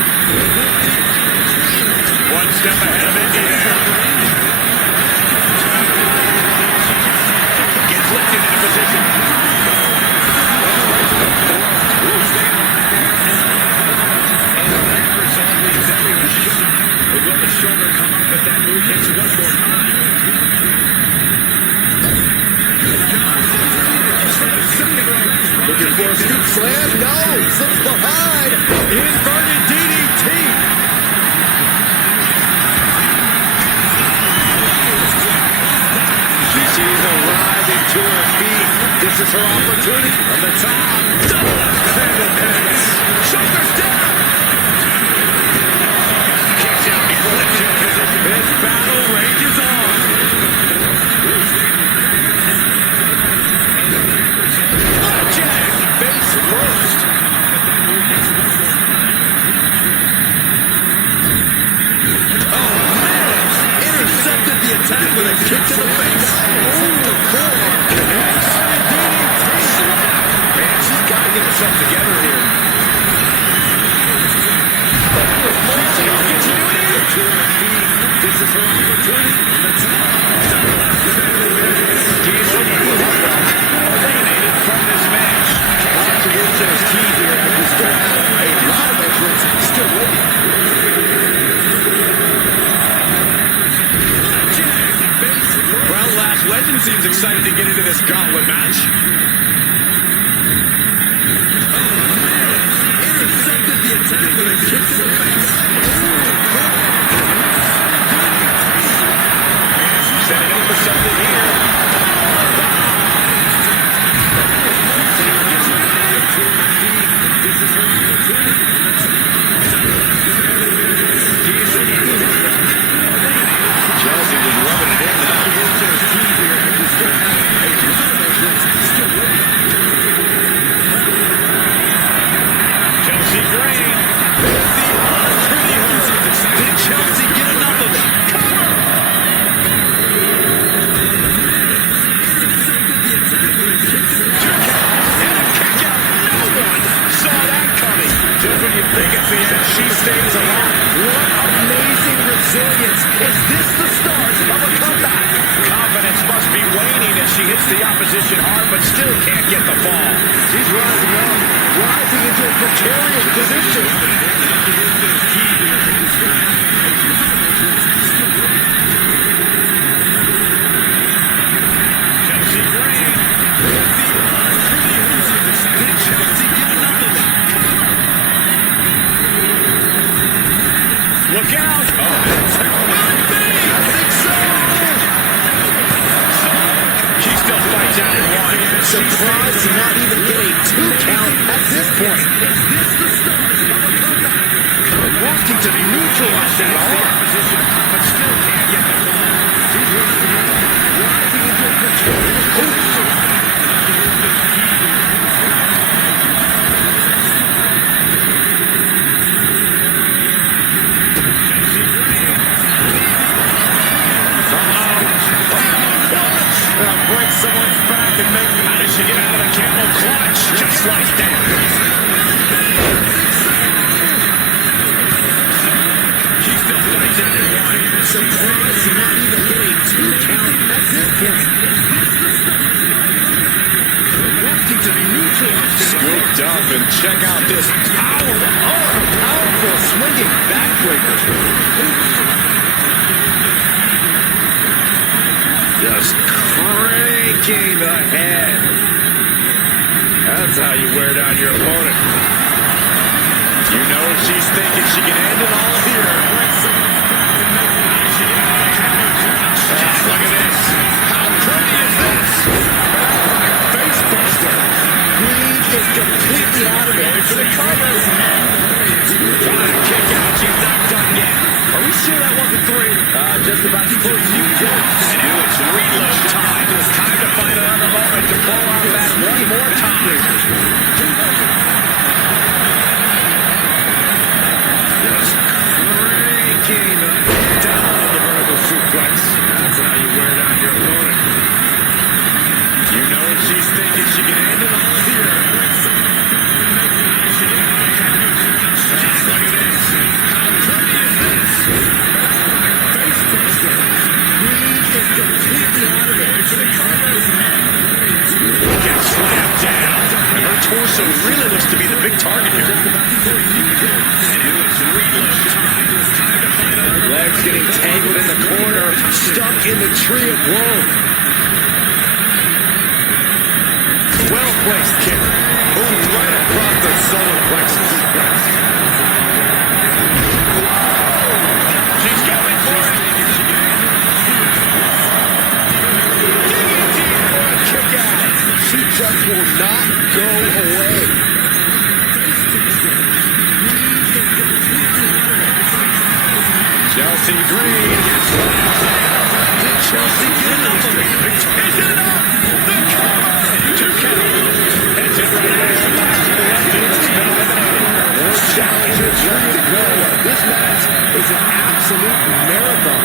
One step ahead of Indy there. Gets lifted into position. And that result leaves everyone shocked. But will the shoulder come up if that move hits one more time? Looking for a scoop slam. No. Slips behind. Inverted DDT. She sees arriving to her feet. This is her opportunity. On the top. Shoulders down. Kicks out before the two. This battle rages on. Blackjack. Face first. Intercepted the attack with a kick to the face. Forearm connects. Man, she's got to get herself together here. This is her opportunity. Eliminated from this match. Lots of wheelchair is key here. We still have a lot of entrants still waiting. Well, Last Legend seems excited to get into this gauntlet match. Intercepted the attack with a kick to the face. Setting up for something here. Chelsea just rubbing it in now. Chelsea Green. Did Chelsea get enough of it? Just when you think it's the end, she stays alive. What amazing resilience. Is this the start of a comeback? Confidence must be waning as she hits the opposition hard, but still can't get the fall. She's rising up, rising into a precarious position. Chelsea Green. cranking the head. That's how you wear down your opponent. You know she's thinking she can end it all here. Look at this. How pretty is this? Face buster. Green is completely out of it. Going for the cover. Trying to kick out. She's not done yet. Are we sure that wasn't 3? Just about to put you down. And now it's reload time. It's time to find another moment to blow out that one more time. Just cranking down on the vertical suplex. That's how you wear down your opponent. You know she's thinking she can end it all here. Look at this. How pretty is this? Face buster. Green is completely out of it. For the cover. Gets slammed down. And her torso really looks to be the big target here. And now it's reload time. Time to find another. Legs getting tangled in the corner, stuck in the tree of woe. Well-placed kick. Moved right across the solar plexus. She's going for it. Digging deep for a kick out. She just will not go away. Chelsea Green. Did Chelsea get enough of it? Is it enough? The cover. 2 count. Heads it right there. It's been eliminated. More challenges left to go. This match is an absolute marathon.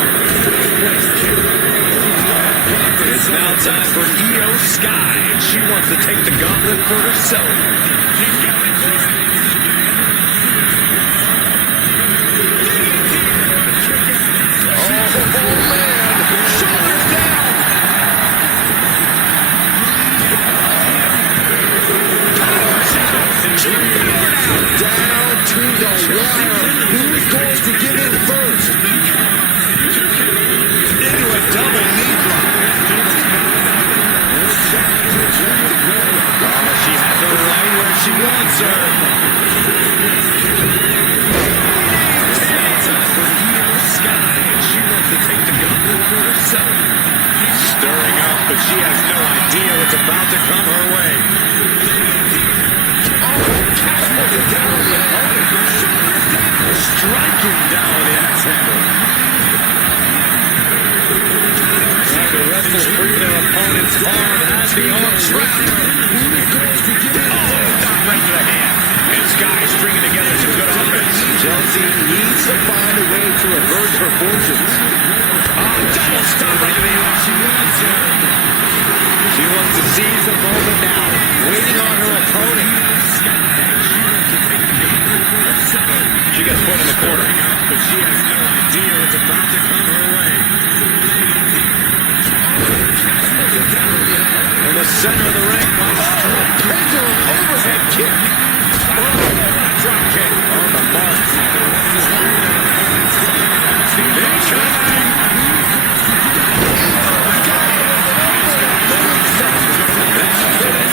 It's now time for Io Sky. She wants to take the gauntlet for herself. She's going for it. Oh, man. Shoulders down. Down to the wire. Who's going to get in first? Into a double knee drop. Oh, she has her right where she wants her. Sky, and she wants to take the gauntlet for herself. Stirring up, but she has no idea what's about to come her way. Striking down with the axe handle. Trying to wrestle free their opponent's arm. Has the arm trapped. Oh, not right to the hand. And Sky stringing together some good offense. Chelsea needs to find a way to reverse her fortunes. Oh, double stop right to the arm. She wants to seize the moment now. Waiting on her opponent. She gets put in the corner, but she has no idea what's about to come her way. In the center of the ring, Pendulum overhead kick. drop kick on the mark. Incoming.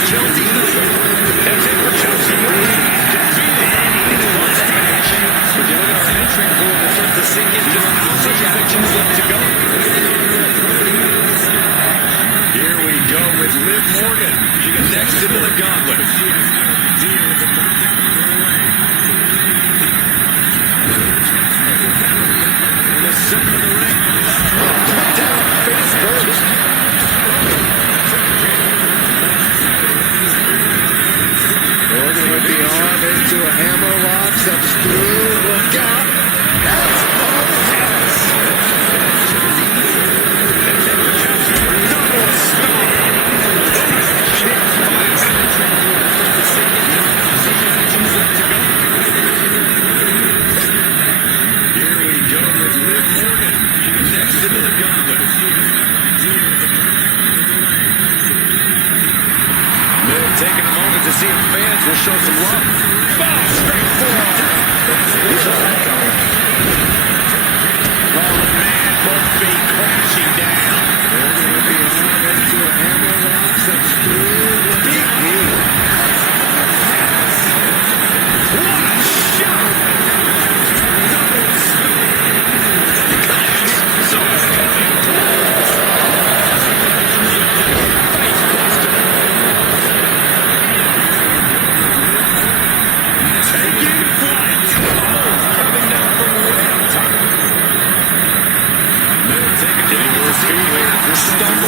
Chelsea. That's it for Chelsea. But you look at our entry pool and it starts to sink in just how many sections left to go. Here we go with Liv Morgan. She gets next into the gauntlet. In the center of the ring. Put down face first. Morgan with the arm into a hammerlock. Steps through. Look out. That's all it has. Double stomp. Kick finds. Here we go with Liv Morgan. She gets next into the gauntlet. Liv taking a moment to see if fans will show some love. Oh, straight forward. We saw that coming. Oh, man, both feet crashing down.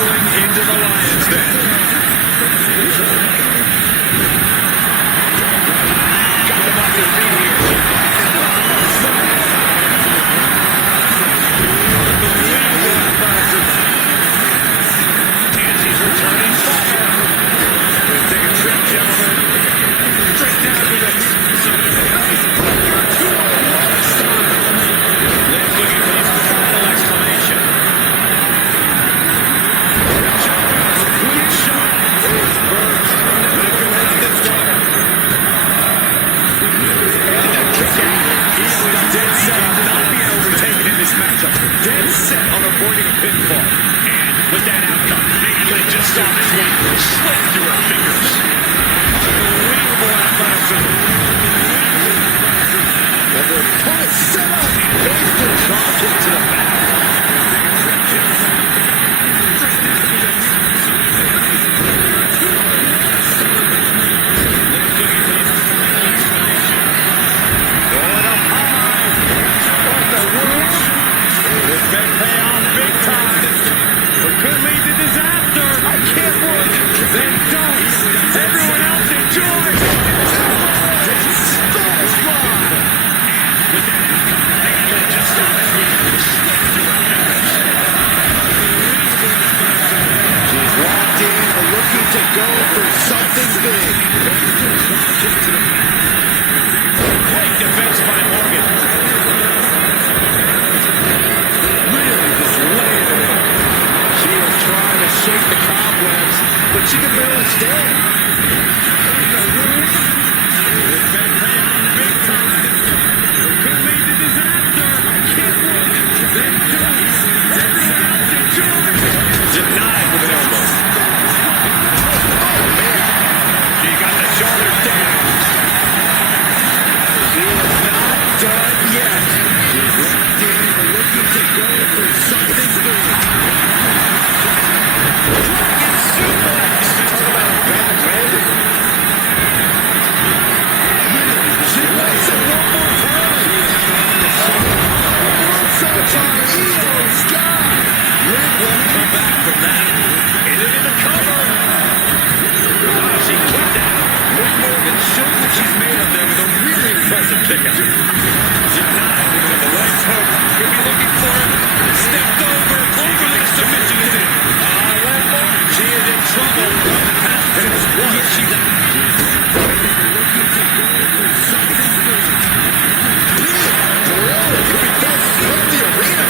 Traveling into the Lions Den. Got them off their feet here. Unbelievable athleticism. And she's returning fire. We'll take a trip, gentlemen. Straight down to the face breaker to a lifestyle. Liz looking for the final exclamation. Quick shot. Face first. Liz can have this one. And a kick out. He was dead set on not being overtaken in this matchup. Dead set on avoiding a pinfall. And with that outcome, Liz just saw this one slip through her fingers. Unbelievable athleticism. Well, the opponent set up. Based a drop kick to the back. Going up high. What the world? This may pay off big time. Or could lead to disaster. I can't work. Then don't. Everyone else enjoy. She's locked in, looking to go for something big. Great defense by Morgan. Really just laying it in. She was trying to shake the cobwebs, but she can barely stand. Denied with an elbow. Oh, man. She got the shoulders down. She is not done yet. She's locked in, looking to go for something big. Dragon suplex. Talk about a bad landing. She wants it one more time. Such an Io Sky. Liv won't come back from that. Into the cover. She kicked out. Liv Morgan showed what she's made of there with a really impressive kick out. Denied with the legs hooked. Could be looking for it. Stepped over. Overly submission is in. Liv Morgan. She is in trouble. Past tense. Here she's out. The arena.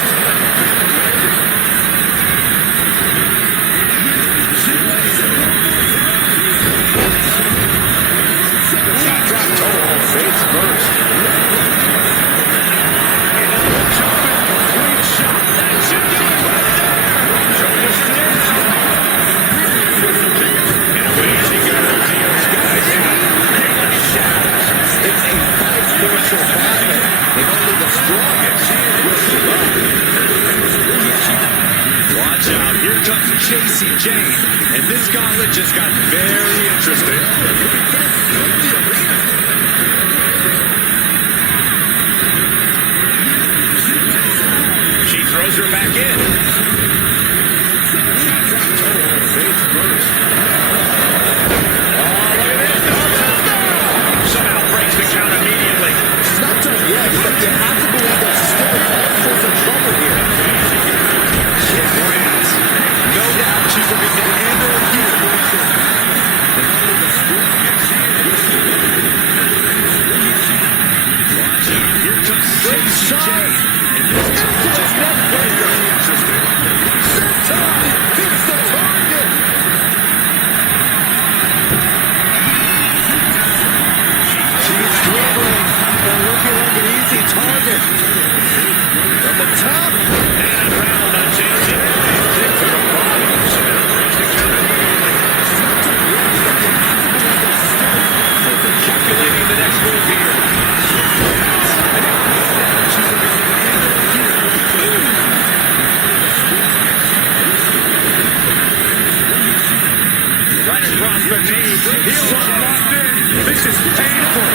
Face first. Jumping, complete shot. That should do it right there. Shoulders down. And away she goes. Io Sky down. Like shadows. It's a fight for survival, and only the strongest will survive. Watch out. Here comes Chasey Jane. And this gauntlet just got very interesting. She throws her back in. Face first. Oh, look at this. Somehow breaks the count immediately. She's not done yet, but you have to believe there's still all sorts of trouble here. Kick lands. No doubt she's looking to end her here. Here comes Chasey Jane. And this gauntlet just got very interesting. Senton hits the target. She's dribbling and looking like an easy target. From the top. And round on Chasey. Kick to the bottom. Somehow breaks the count immediately. Calculating the next move here. Right across the knee. Heels are locked in. This is painful.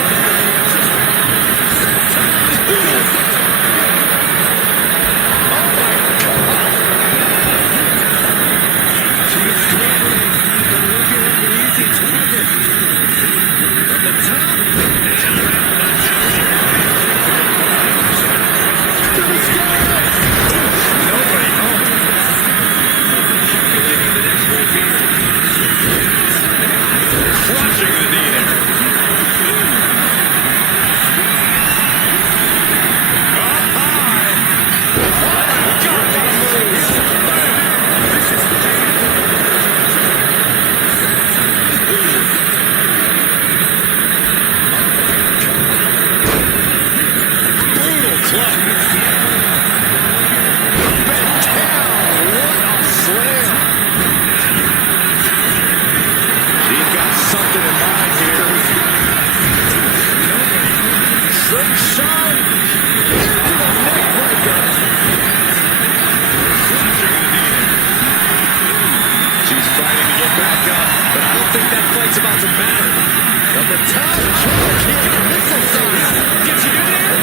think that fight's about to matter. From the top, missile size. Gets you in there.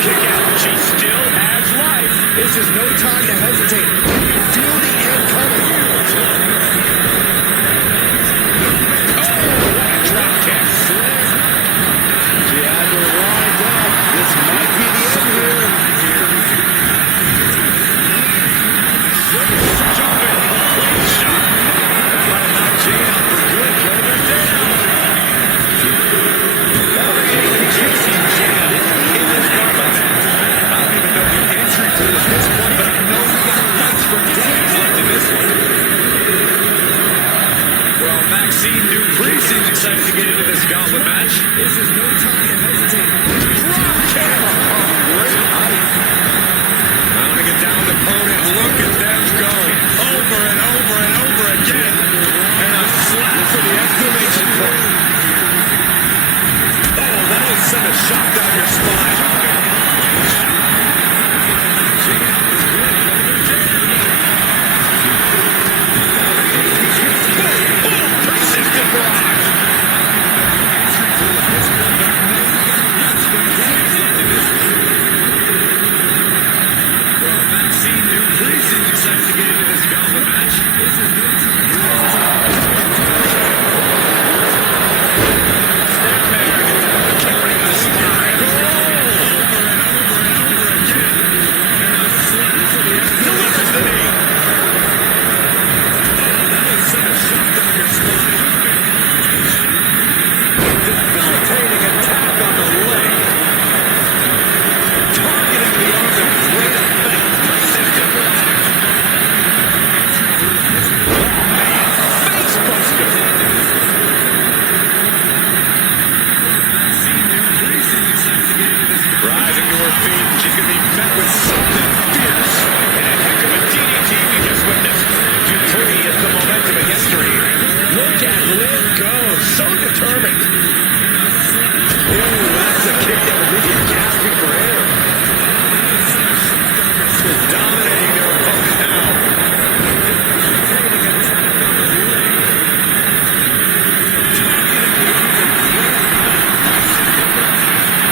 Kick out. She still has life. This is no time to hesitate. You can feel the end coming. Drop kick. She had her lined up. This might be the end here. Jumping. Complete shot. Trying to knock Jane out for good. Hold her down. Chasing Jane in this Gauntlet match. I don't even know the entry pool at this point, but I know we got fights for days left in this one. Well, Maxine Dupree seems excited to get into this Gauntlet match. This is no time to hesitate. Drop kick. Great height. Mounting it down to opponent. Look at them go. Over and over and over again. And a slap for the exclamation point. Oh, that'll send a shock down your spine. Oh, persistent barrage. Well, Maxine Dupree seems excited to get into this Gauntlet match. Carrying the spine. Over and over and over again. And a slap for the delivers the knee. Oh, that'll send a shock down your spine. Debilitating attack on the leg. Targeting the arm to great effect. Persistent block. Oh, man. Face buster. Rising to her feet, she's going to be met with something fierce. And a heck of a DDT we just witnessed. Dupree has the momentum against her here. Look at Liv go. So determined. Ooh, that's a kick that would leave you gasping for air. Dominating their opponent now.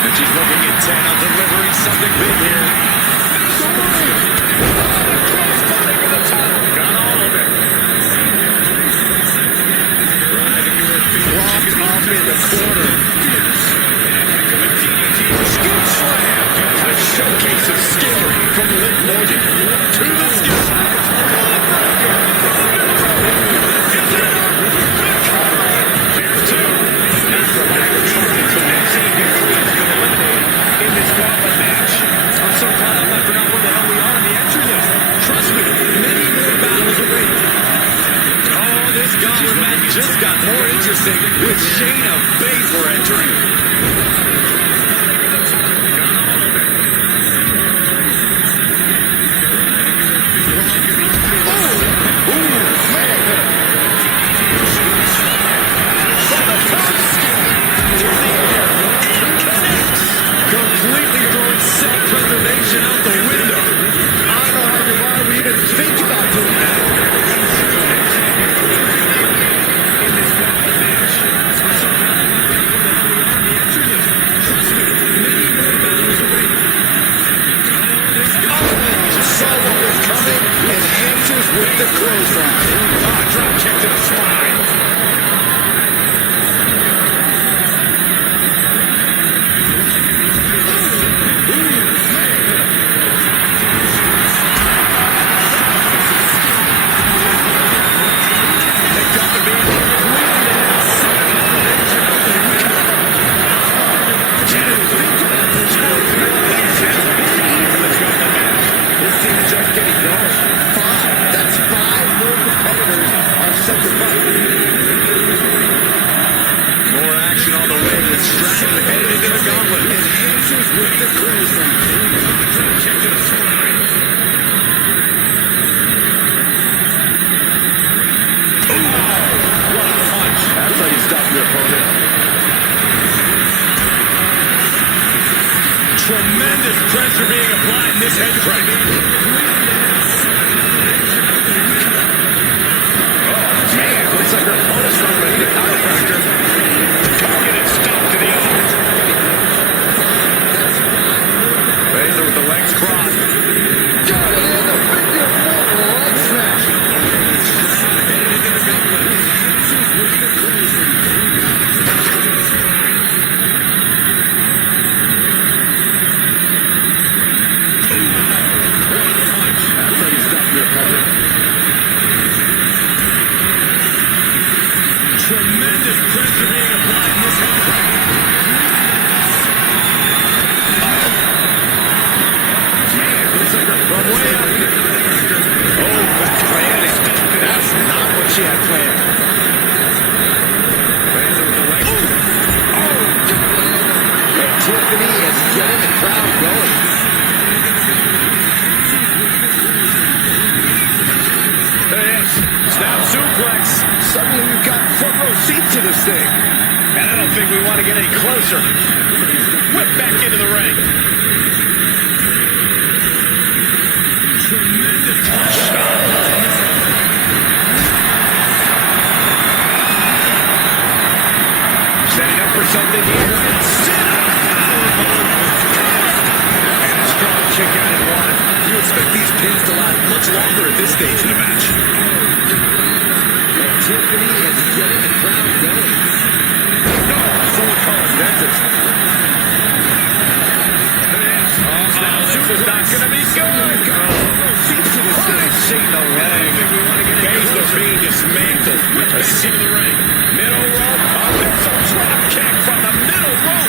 And she's looking intent on delivering something big here. Crossbody with the title. Got all of it. Rising to her feet. Walking off in the corner. Fierce. And a heck of a DDT. Scoop slam. A showcase of skill from Liv Morgan. To the skin. Here's two. Not for lack of trying to Maxine Dupree has been eliminated in this Gauntlet match. I'm so caught up I forgot where the hell we are on the entry list. Trust me, many more battles await. Oh, this Gauntlet match just got more interesting with Shayna Baszler entering. Completely throwing self-preservation out the window. I don't know how your mind would even think about doing that. Saw what was coming and answers with the clothesline. Drop kick to the spine. Tremendous pressure being applied in this head crank. thing. And I don't think we want to get any closer. Whip back into the ring. Setting up for something here. And a strong kick out at one. You expect these pins to last much longer at this stage in the match. Tiffany is getting the crowd going. No, someone call it vengeance. This is not going to be good. Punishing the leg. Baszler being dismantled. Back into the ring. Middle rope. A missile drop kick from the middle rope.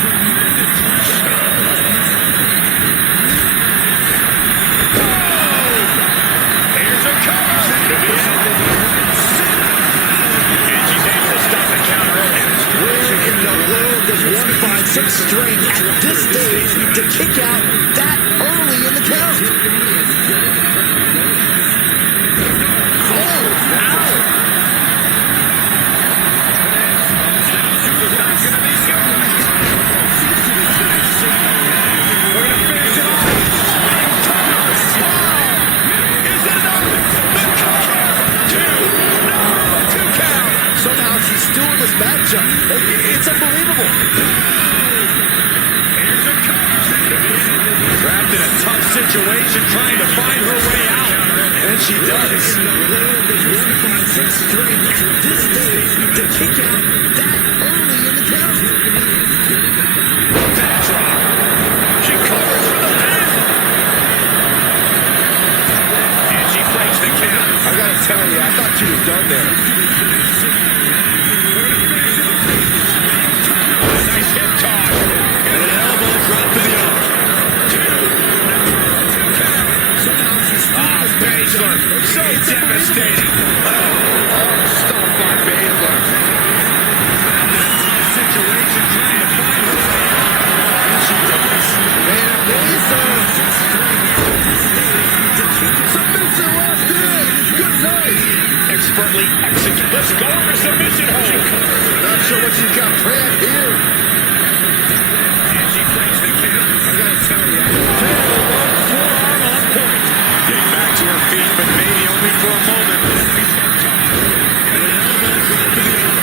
Here's a cover. And she's able to stop the counter early. Where in the world does one find such strength at this stage to kick out that early in the count? Somehow she's still in this matchup. It's unbelievable. Trapped in a tough situation, trying to find her way out. And she does. Strength at this stage to kick out that early in the count. Backdrop. She covers for the pin. And she breaks the count. I gotta tell you, I thought she was done there. Nice hip toss. And an elbow drop to the arm. Baszler. So devastating. Stomp by Baszler. Situation trying to find her way out. And she does. And Baszler. Submission locked in. Good night. Expertly execute. Let's go for submission hold. Not sure what she's got planned here. And she breaks the count. I gotta tell you. Forearm on point. Getting back to her feet, but maybe only for a moment. And an elbow drop to the arm.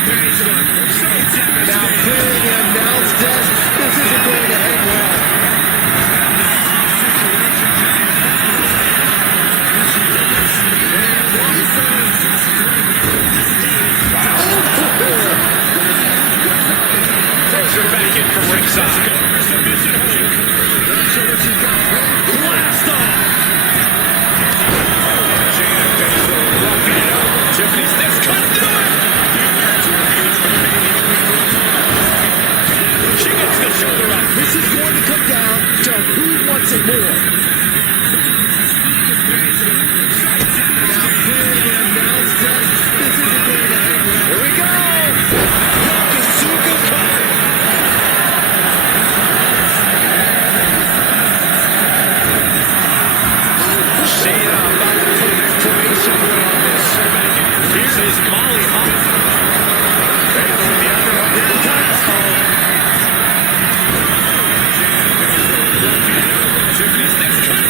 Baszler. So devastating. Now clearing the announce desk. This isn't going to end well. Throws her back in from ringside. Blast off. Shayna Baszler roughing it up. Tiffany's this couldn't do it. She gets the shoulder up. This is going to come down to who wants it more. Now clearing the announce desk. This isn't going to end well. Here we go. Yokosuka cover. Shayna about to put an exclamation point on this. Here is Molly Holly. Baszler with the underhook. Here it comes. Tiffany's next cut.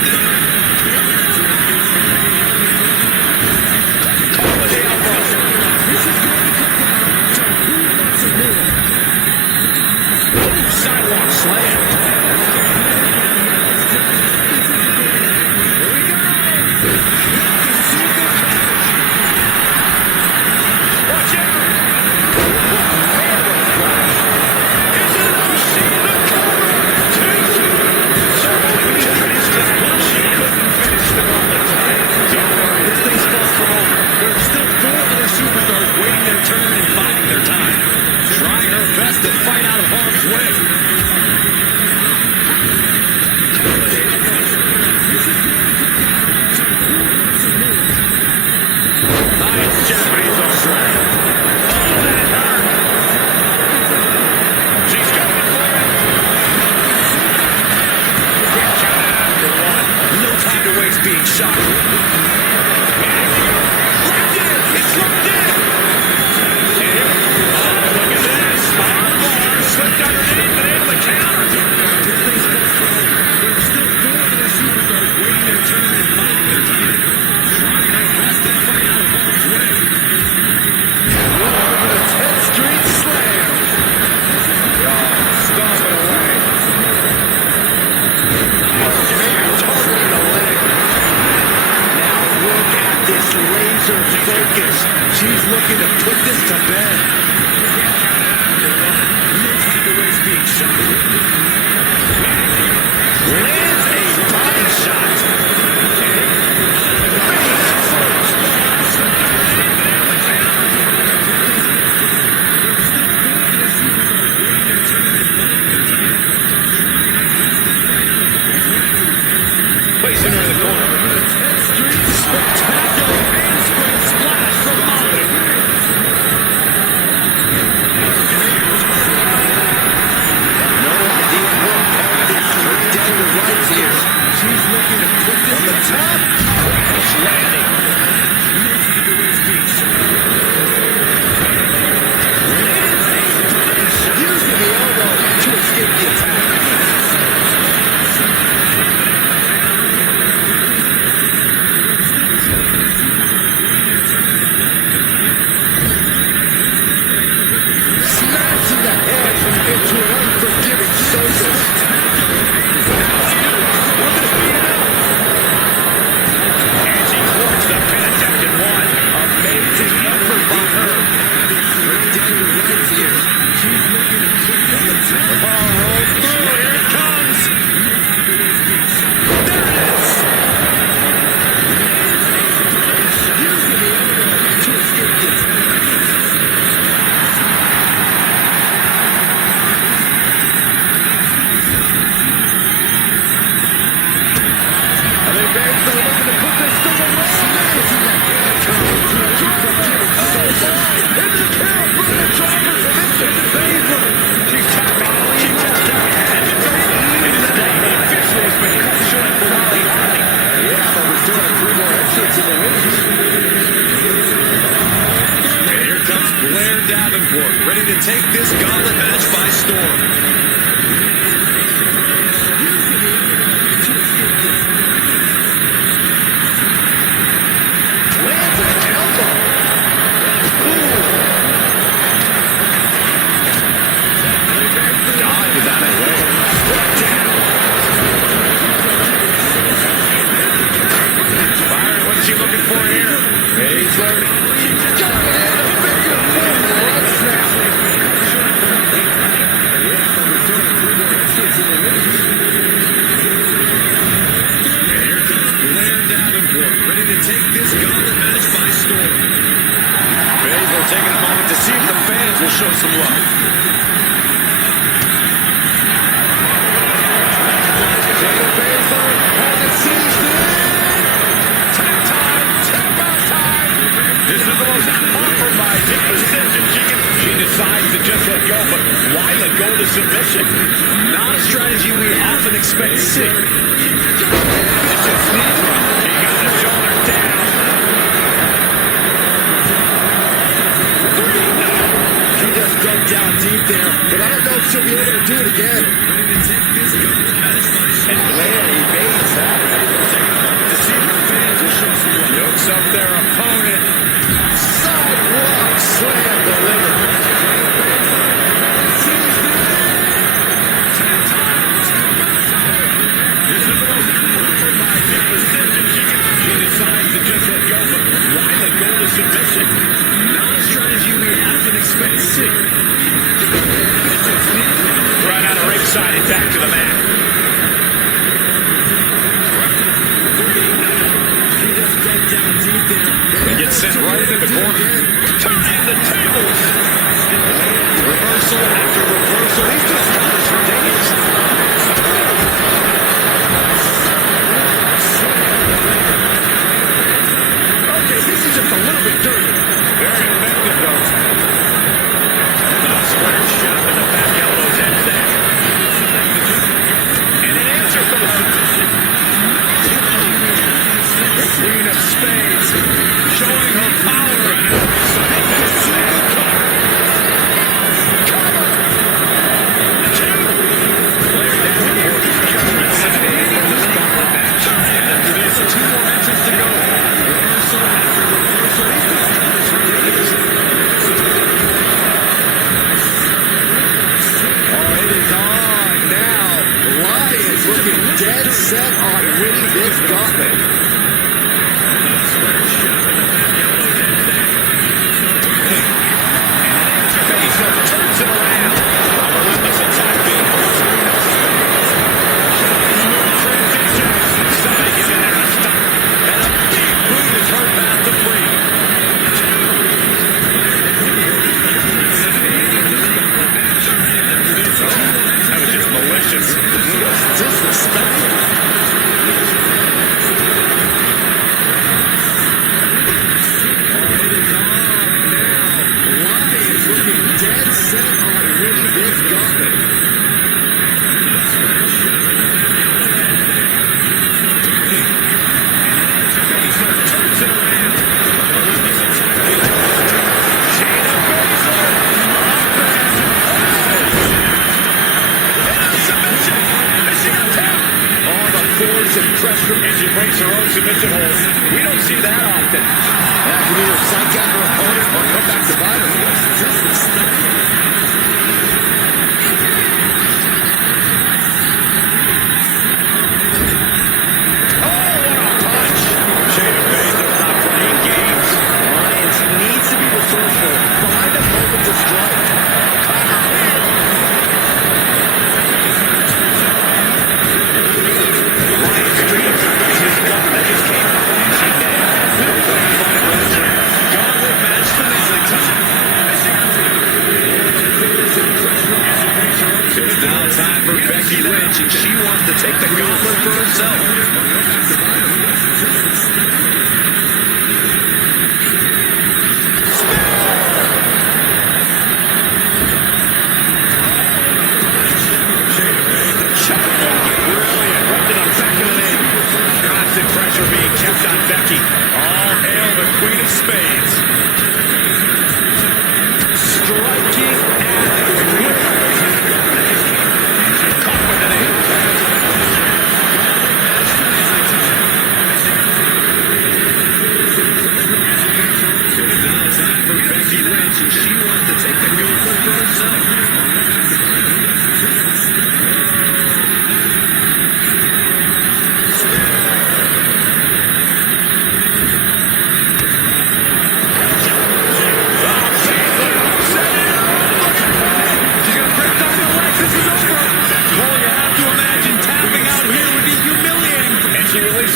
Caught with the elbow. This is going to come down to who wants it more. Ooh, sidewalk slam. Here we go. Yokosuka cover. Watch out. Is it Oshima cover? Surviving to finish this one. She couldn't finish the gauntlet tonight. Don't worry, this thing's far from over. There are still 4 other superstars waiting their turn and biding their time. Trying her best to fight out of harm's way. Nice Japanese arm drag. Oh, that hurt. She's going for it. Quick count after one. No time to waste being shot. And here, right Lands a body shot. Placing her in the corner. Spectacular handspring splash from Molly. No idea what part of her dead to rights here. She's looking to put this On the top. Crash landing. Using the elbow to escape the attack. Smashing the head into an unforgiving surface. And she thwarts the pin attempt in one. Amazing effort by her. Roll through. Here it comes. There it is. I think Bates are looking to put this to the rest. Into the kill. Brilliant driver submission. Favor. She's tapping. She tapped out. And it's over. It is day. The official has been cut short for Molly Holly. Yeah, but we still have 3 more exits in the ring. And here comes Blair Davenport, ready to take this gauntlet match by storm. Lands an elbow. Dodges out of the way. Byron, what's she looking for here? Baszler. Got it in a figure 4 run snap. And here comes Blair Davenport, ready to take this gauntlet match by storm. Baszler taking a moment to see if the fans will show some love. Shayna Baszler has it seized in. Tap time. Tap out time. This is the most compromising position she can. She decides to just let go, but why let go to submission? Not a strategy we often expect to see. It's just neither. He got the shoulder down. She just dug down deep there, but I don't know if she'll be able to do it again. And Blair evades that. To see if the fans will show some love. Yokes up their opponent. Sidewalk slam delivered. This is the most compromising position she can. She decides to just let go, but why let go to submission? Not a strategy we often expect to see. Right out of ringside and back to the mat. He gets sent right into the corner. Turning the tables. Reversal after reversal. He's just stopped for days. Okay, this is just a little bit dirty. Very effective, though. Square shot with the back elbows ends that. And an answer for the submission. The Queen of Spades showing her power on a single cover. Cover. 2. Blair Davenport is eliminated this gauntlet match. And after this, 2 more entries to go. Reversal after reversal. He's been stopped for days. It is on now. Lions looking dead set on winning this gauntlet. Baszler turns it around. A relentless attack being forced. some pressure. And she breaks her own submission hold. We don't see that often. That can either psych out her opponent or come back to bite her. And she wants to take the gauntlet for herself. Constant pressure being kept on Becky. All hail the Queen of Spades. Striking at will. Caught with an aim. Now time for Becky Lynch, and she wants to take the gauntlet for herself.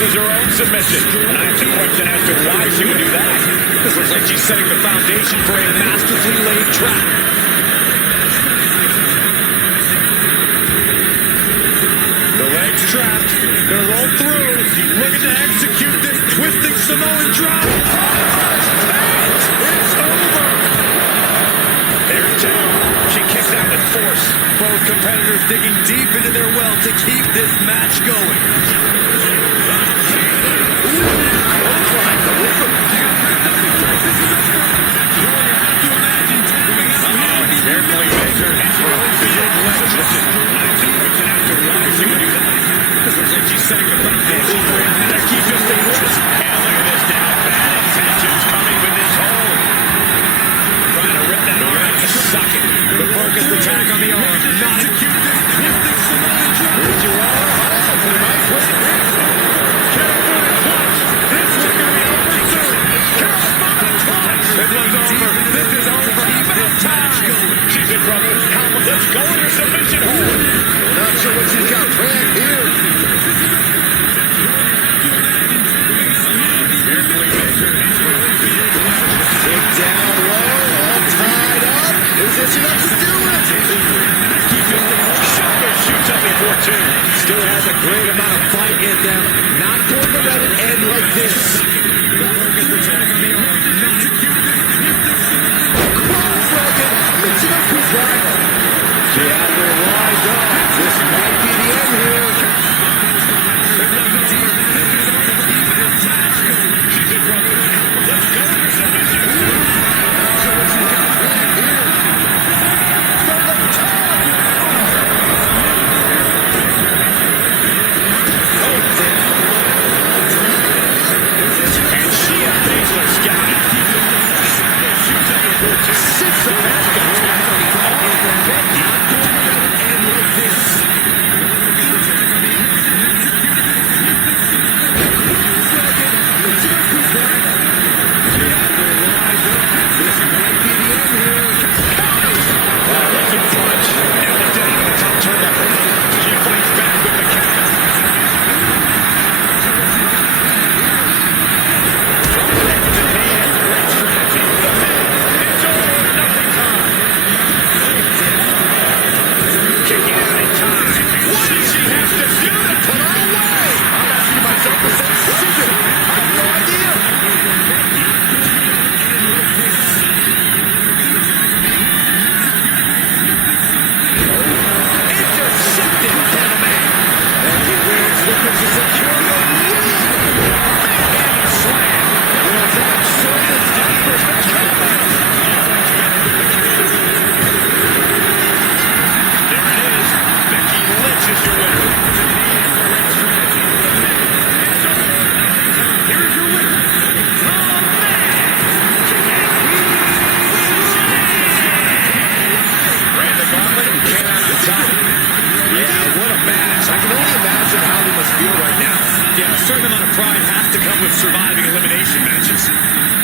Her own submission. And I have to question as to why she would do that. This looks like she's setting the foundation for a masterfully laid trap. The legs trapped. Gonna roll through. Looking to execute this twisting Samoan drop. It's over. There's two. She kicks out with force. Both competitors digging deep into their well to keep this match going. Carefully measured and releases it. I'm question as to why she would do that. This looks like she's setting the foundation for a Becky just a risk. And look at this now. Bad intentions coming with this hold. Trying to rip that arm out to suck it. The focused attack on the arm. Not execute this twisting Samoan drop. Would you all? Nice way. Careful and clutch. This is going to be over soon. Careful and clutch. This one's over. This is over. About time. She's in trouble. Let's go in her submission hold. Not sure what she's got planned here. Kick down low, all tied up. Is this enough to do it? Shotgun shoots up before two. Still has a great amount of fight in them. Not going to let it end like this. She had her lined up. This might be the end here. Let's go in her submission. Is this certain amount of pride has to come with surviving elimination matches.